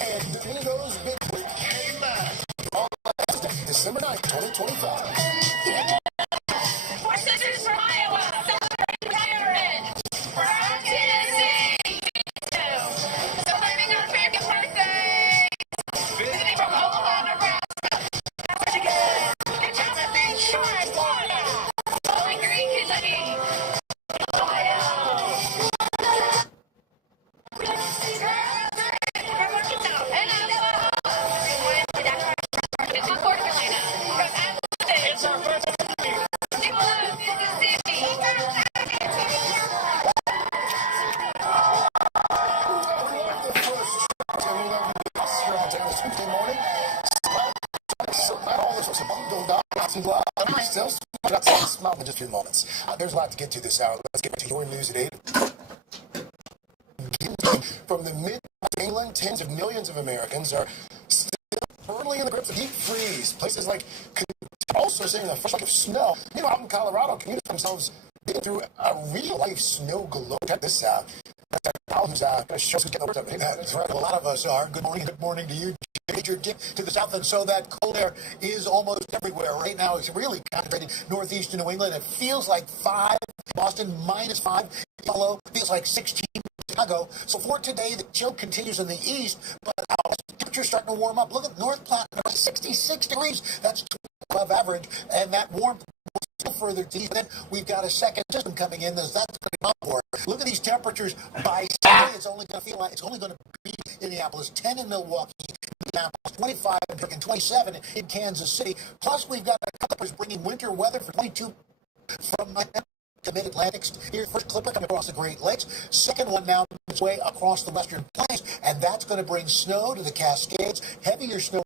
And Domingo's big came back. December 9th, 2025. Four sisters from Iowa, celebrating retirement. From Tennessee, celebrating our 50th birthday. Visiting from Omaha, Nebraska. Michigan, Kentucky Beach, Shore, Florida. Bowling Green, Kentucky. Ohio. And Iowa. North Carolina. It's our birthday. Smile for just a few moments. There's a lot to get to this hour. Let's get to your news at 8. From the mid-England, tens of millions of Americans are still firmly in the grips of deep freeze. Places like also seeing the first lick of snow. Meanwhile, out in Colorado, commuters themselves getting through a real-life snow globe. Check this out. That's who's going to show us who's getting over to. That's right. A lot of us are. Good morning to you. major dip to the south, and so that cold air is almost everywhere. Right now, it's really concentrated northeastern New England. It feels like 5. Boston -5. Buffalo feels like 16. Chicago. So for today, the chill continues in the east, but our temperature's starting to warm up. Look at North Platte, 66 degrees. That's above average, and that warmth will still further to the east. Then we've got a second system coming in. That's going up for it. Look at these temperatures. By Saturday, it's only going to be Indianapolis, 10 in Milwaukee, Indianapolis, 25 in Turkey, 27 in Kansas City. Plus, we've got a couple of bringing winter weather for 22 from the Mid-Atlantic. Here's first clipper coming across the Great Lakes. Second one now its way across the Western Plains, and that's going to bring snow to the Cascades. Heavier snow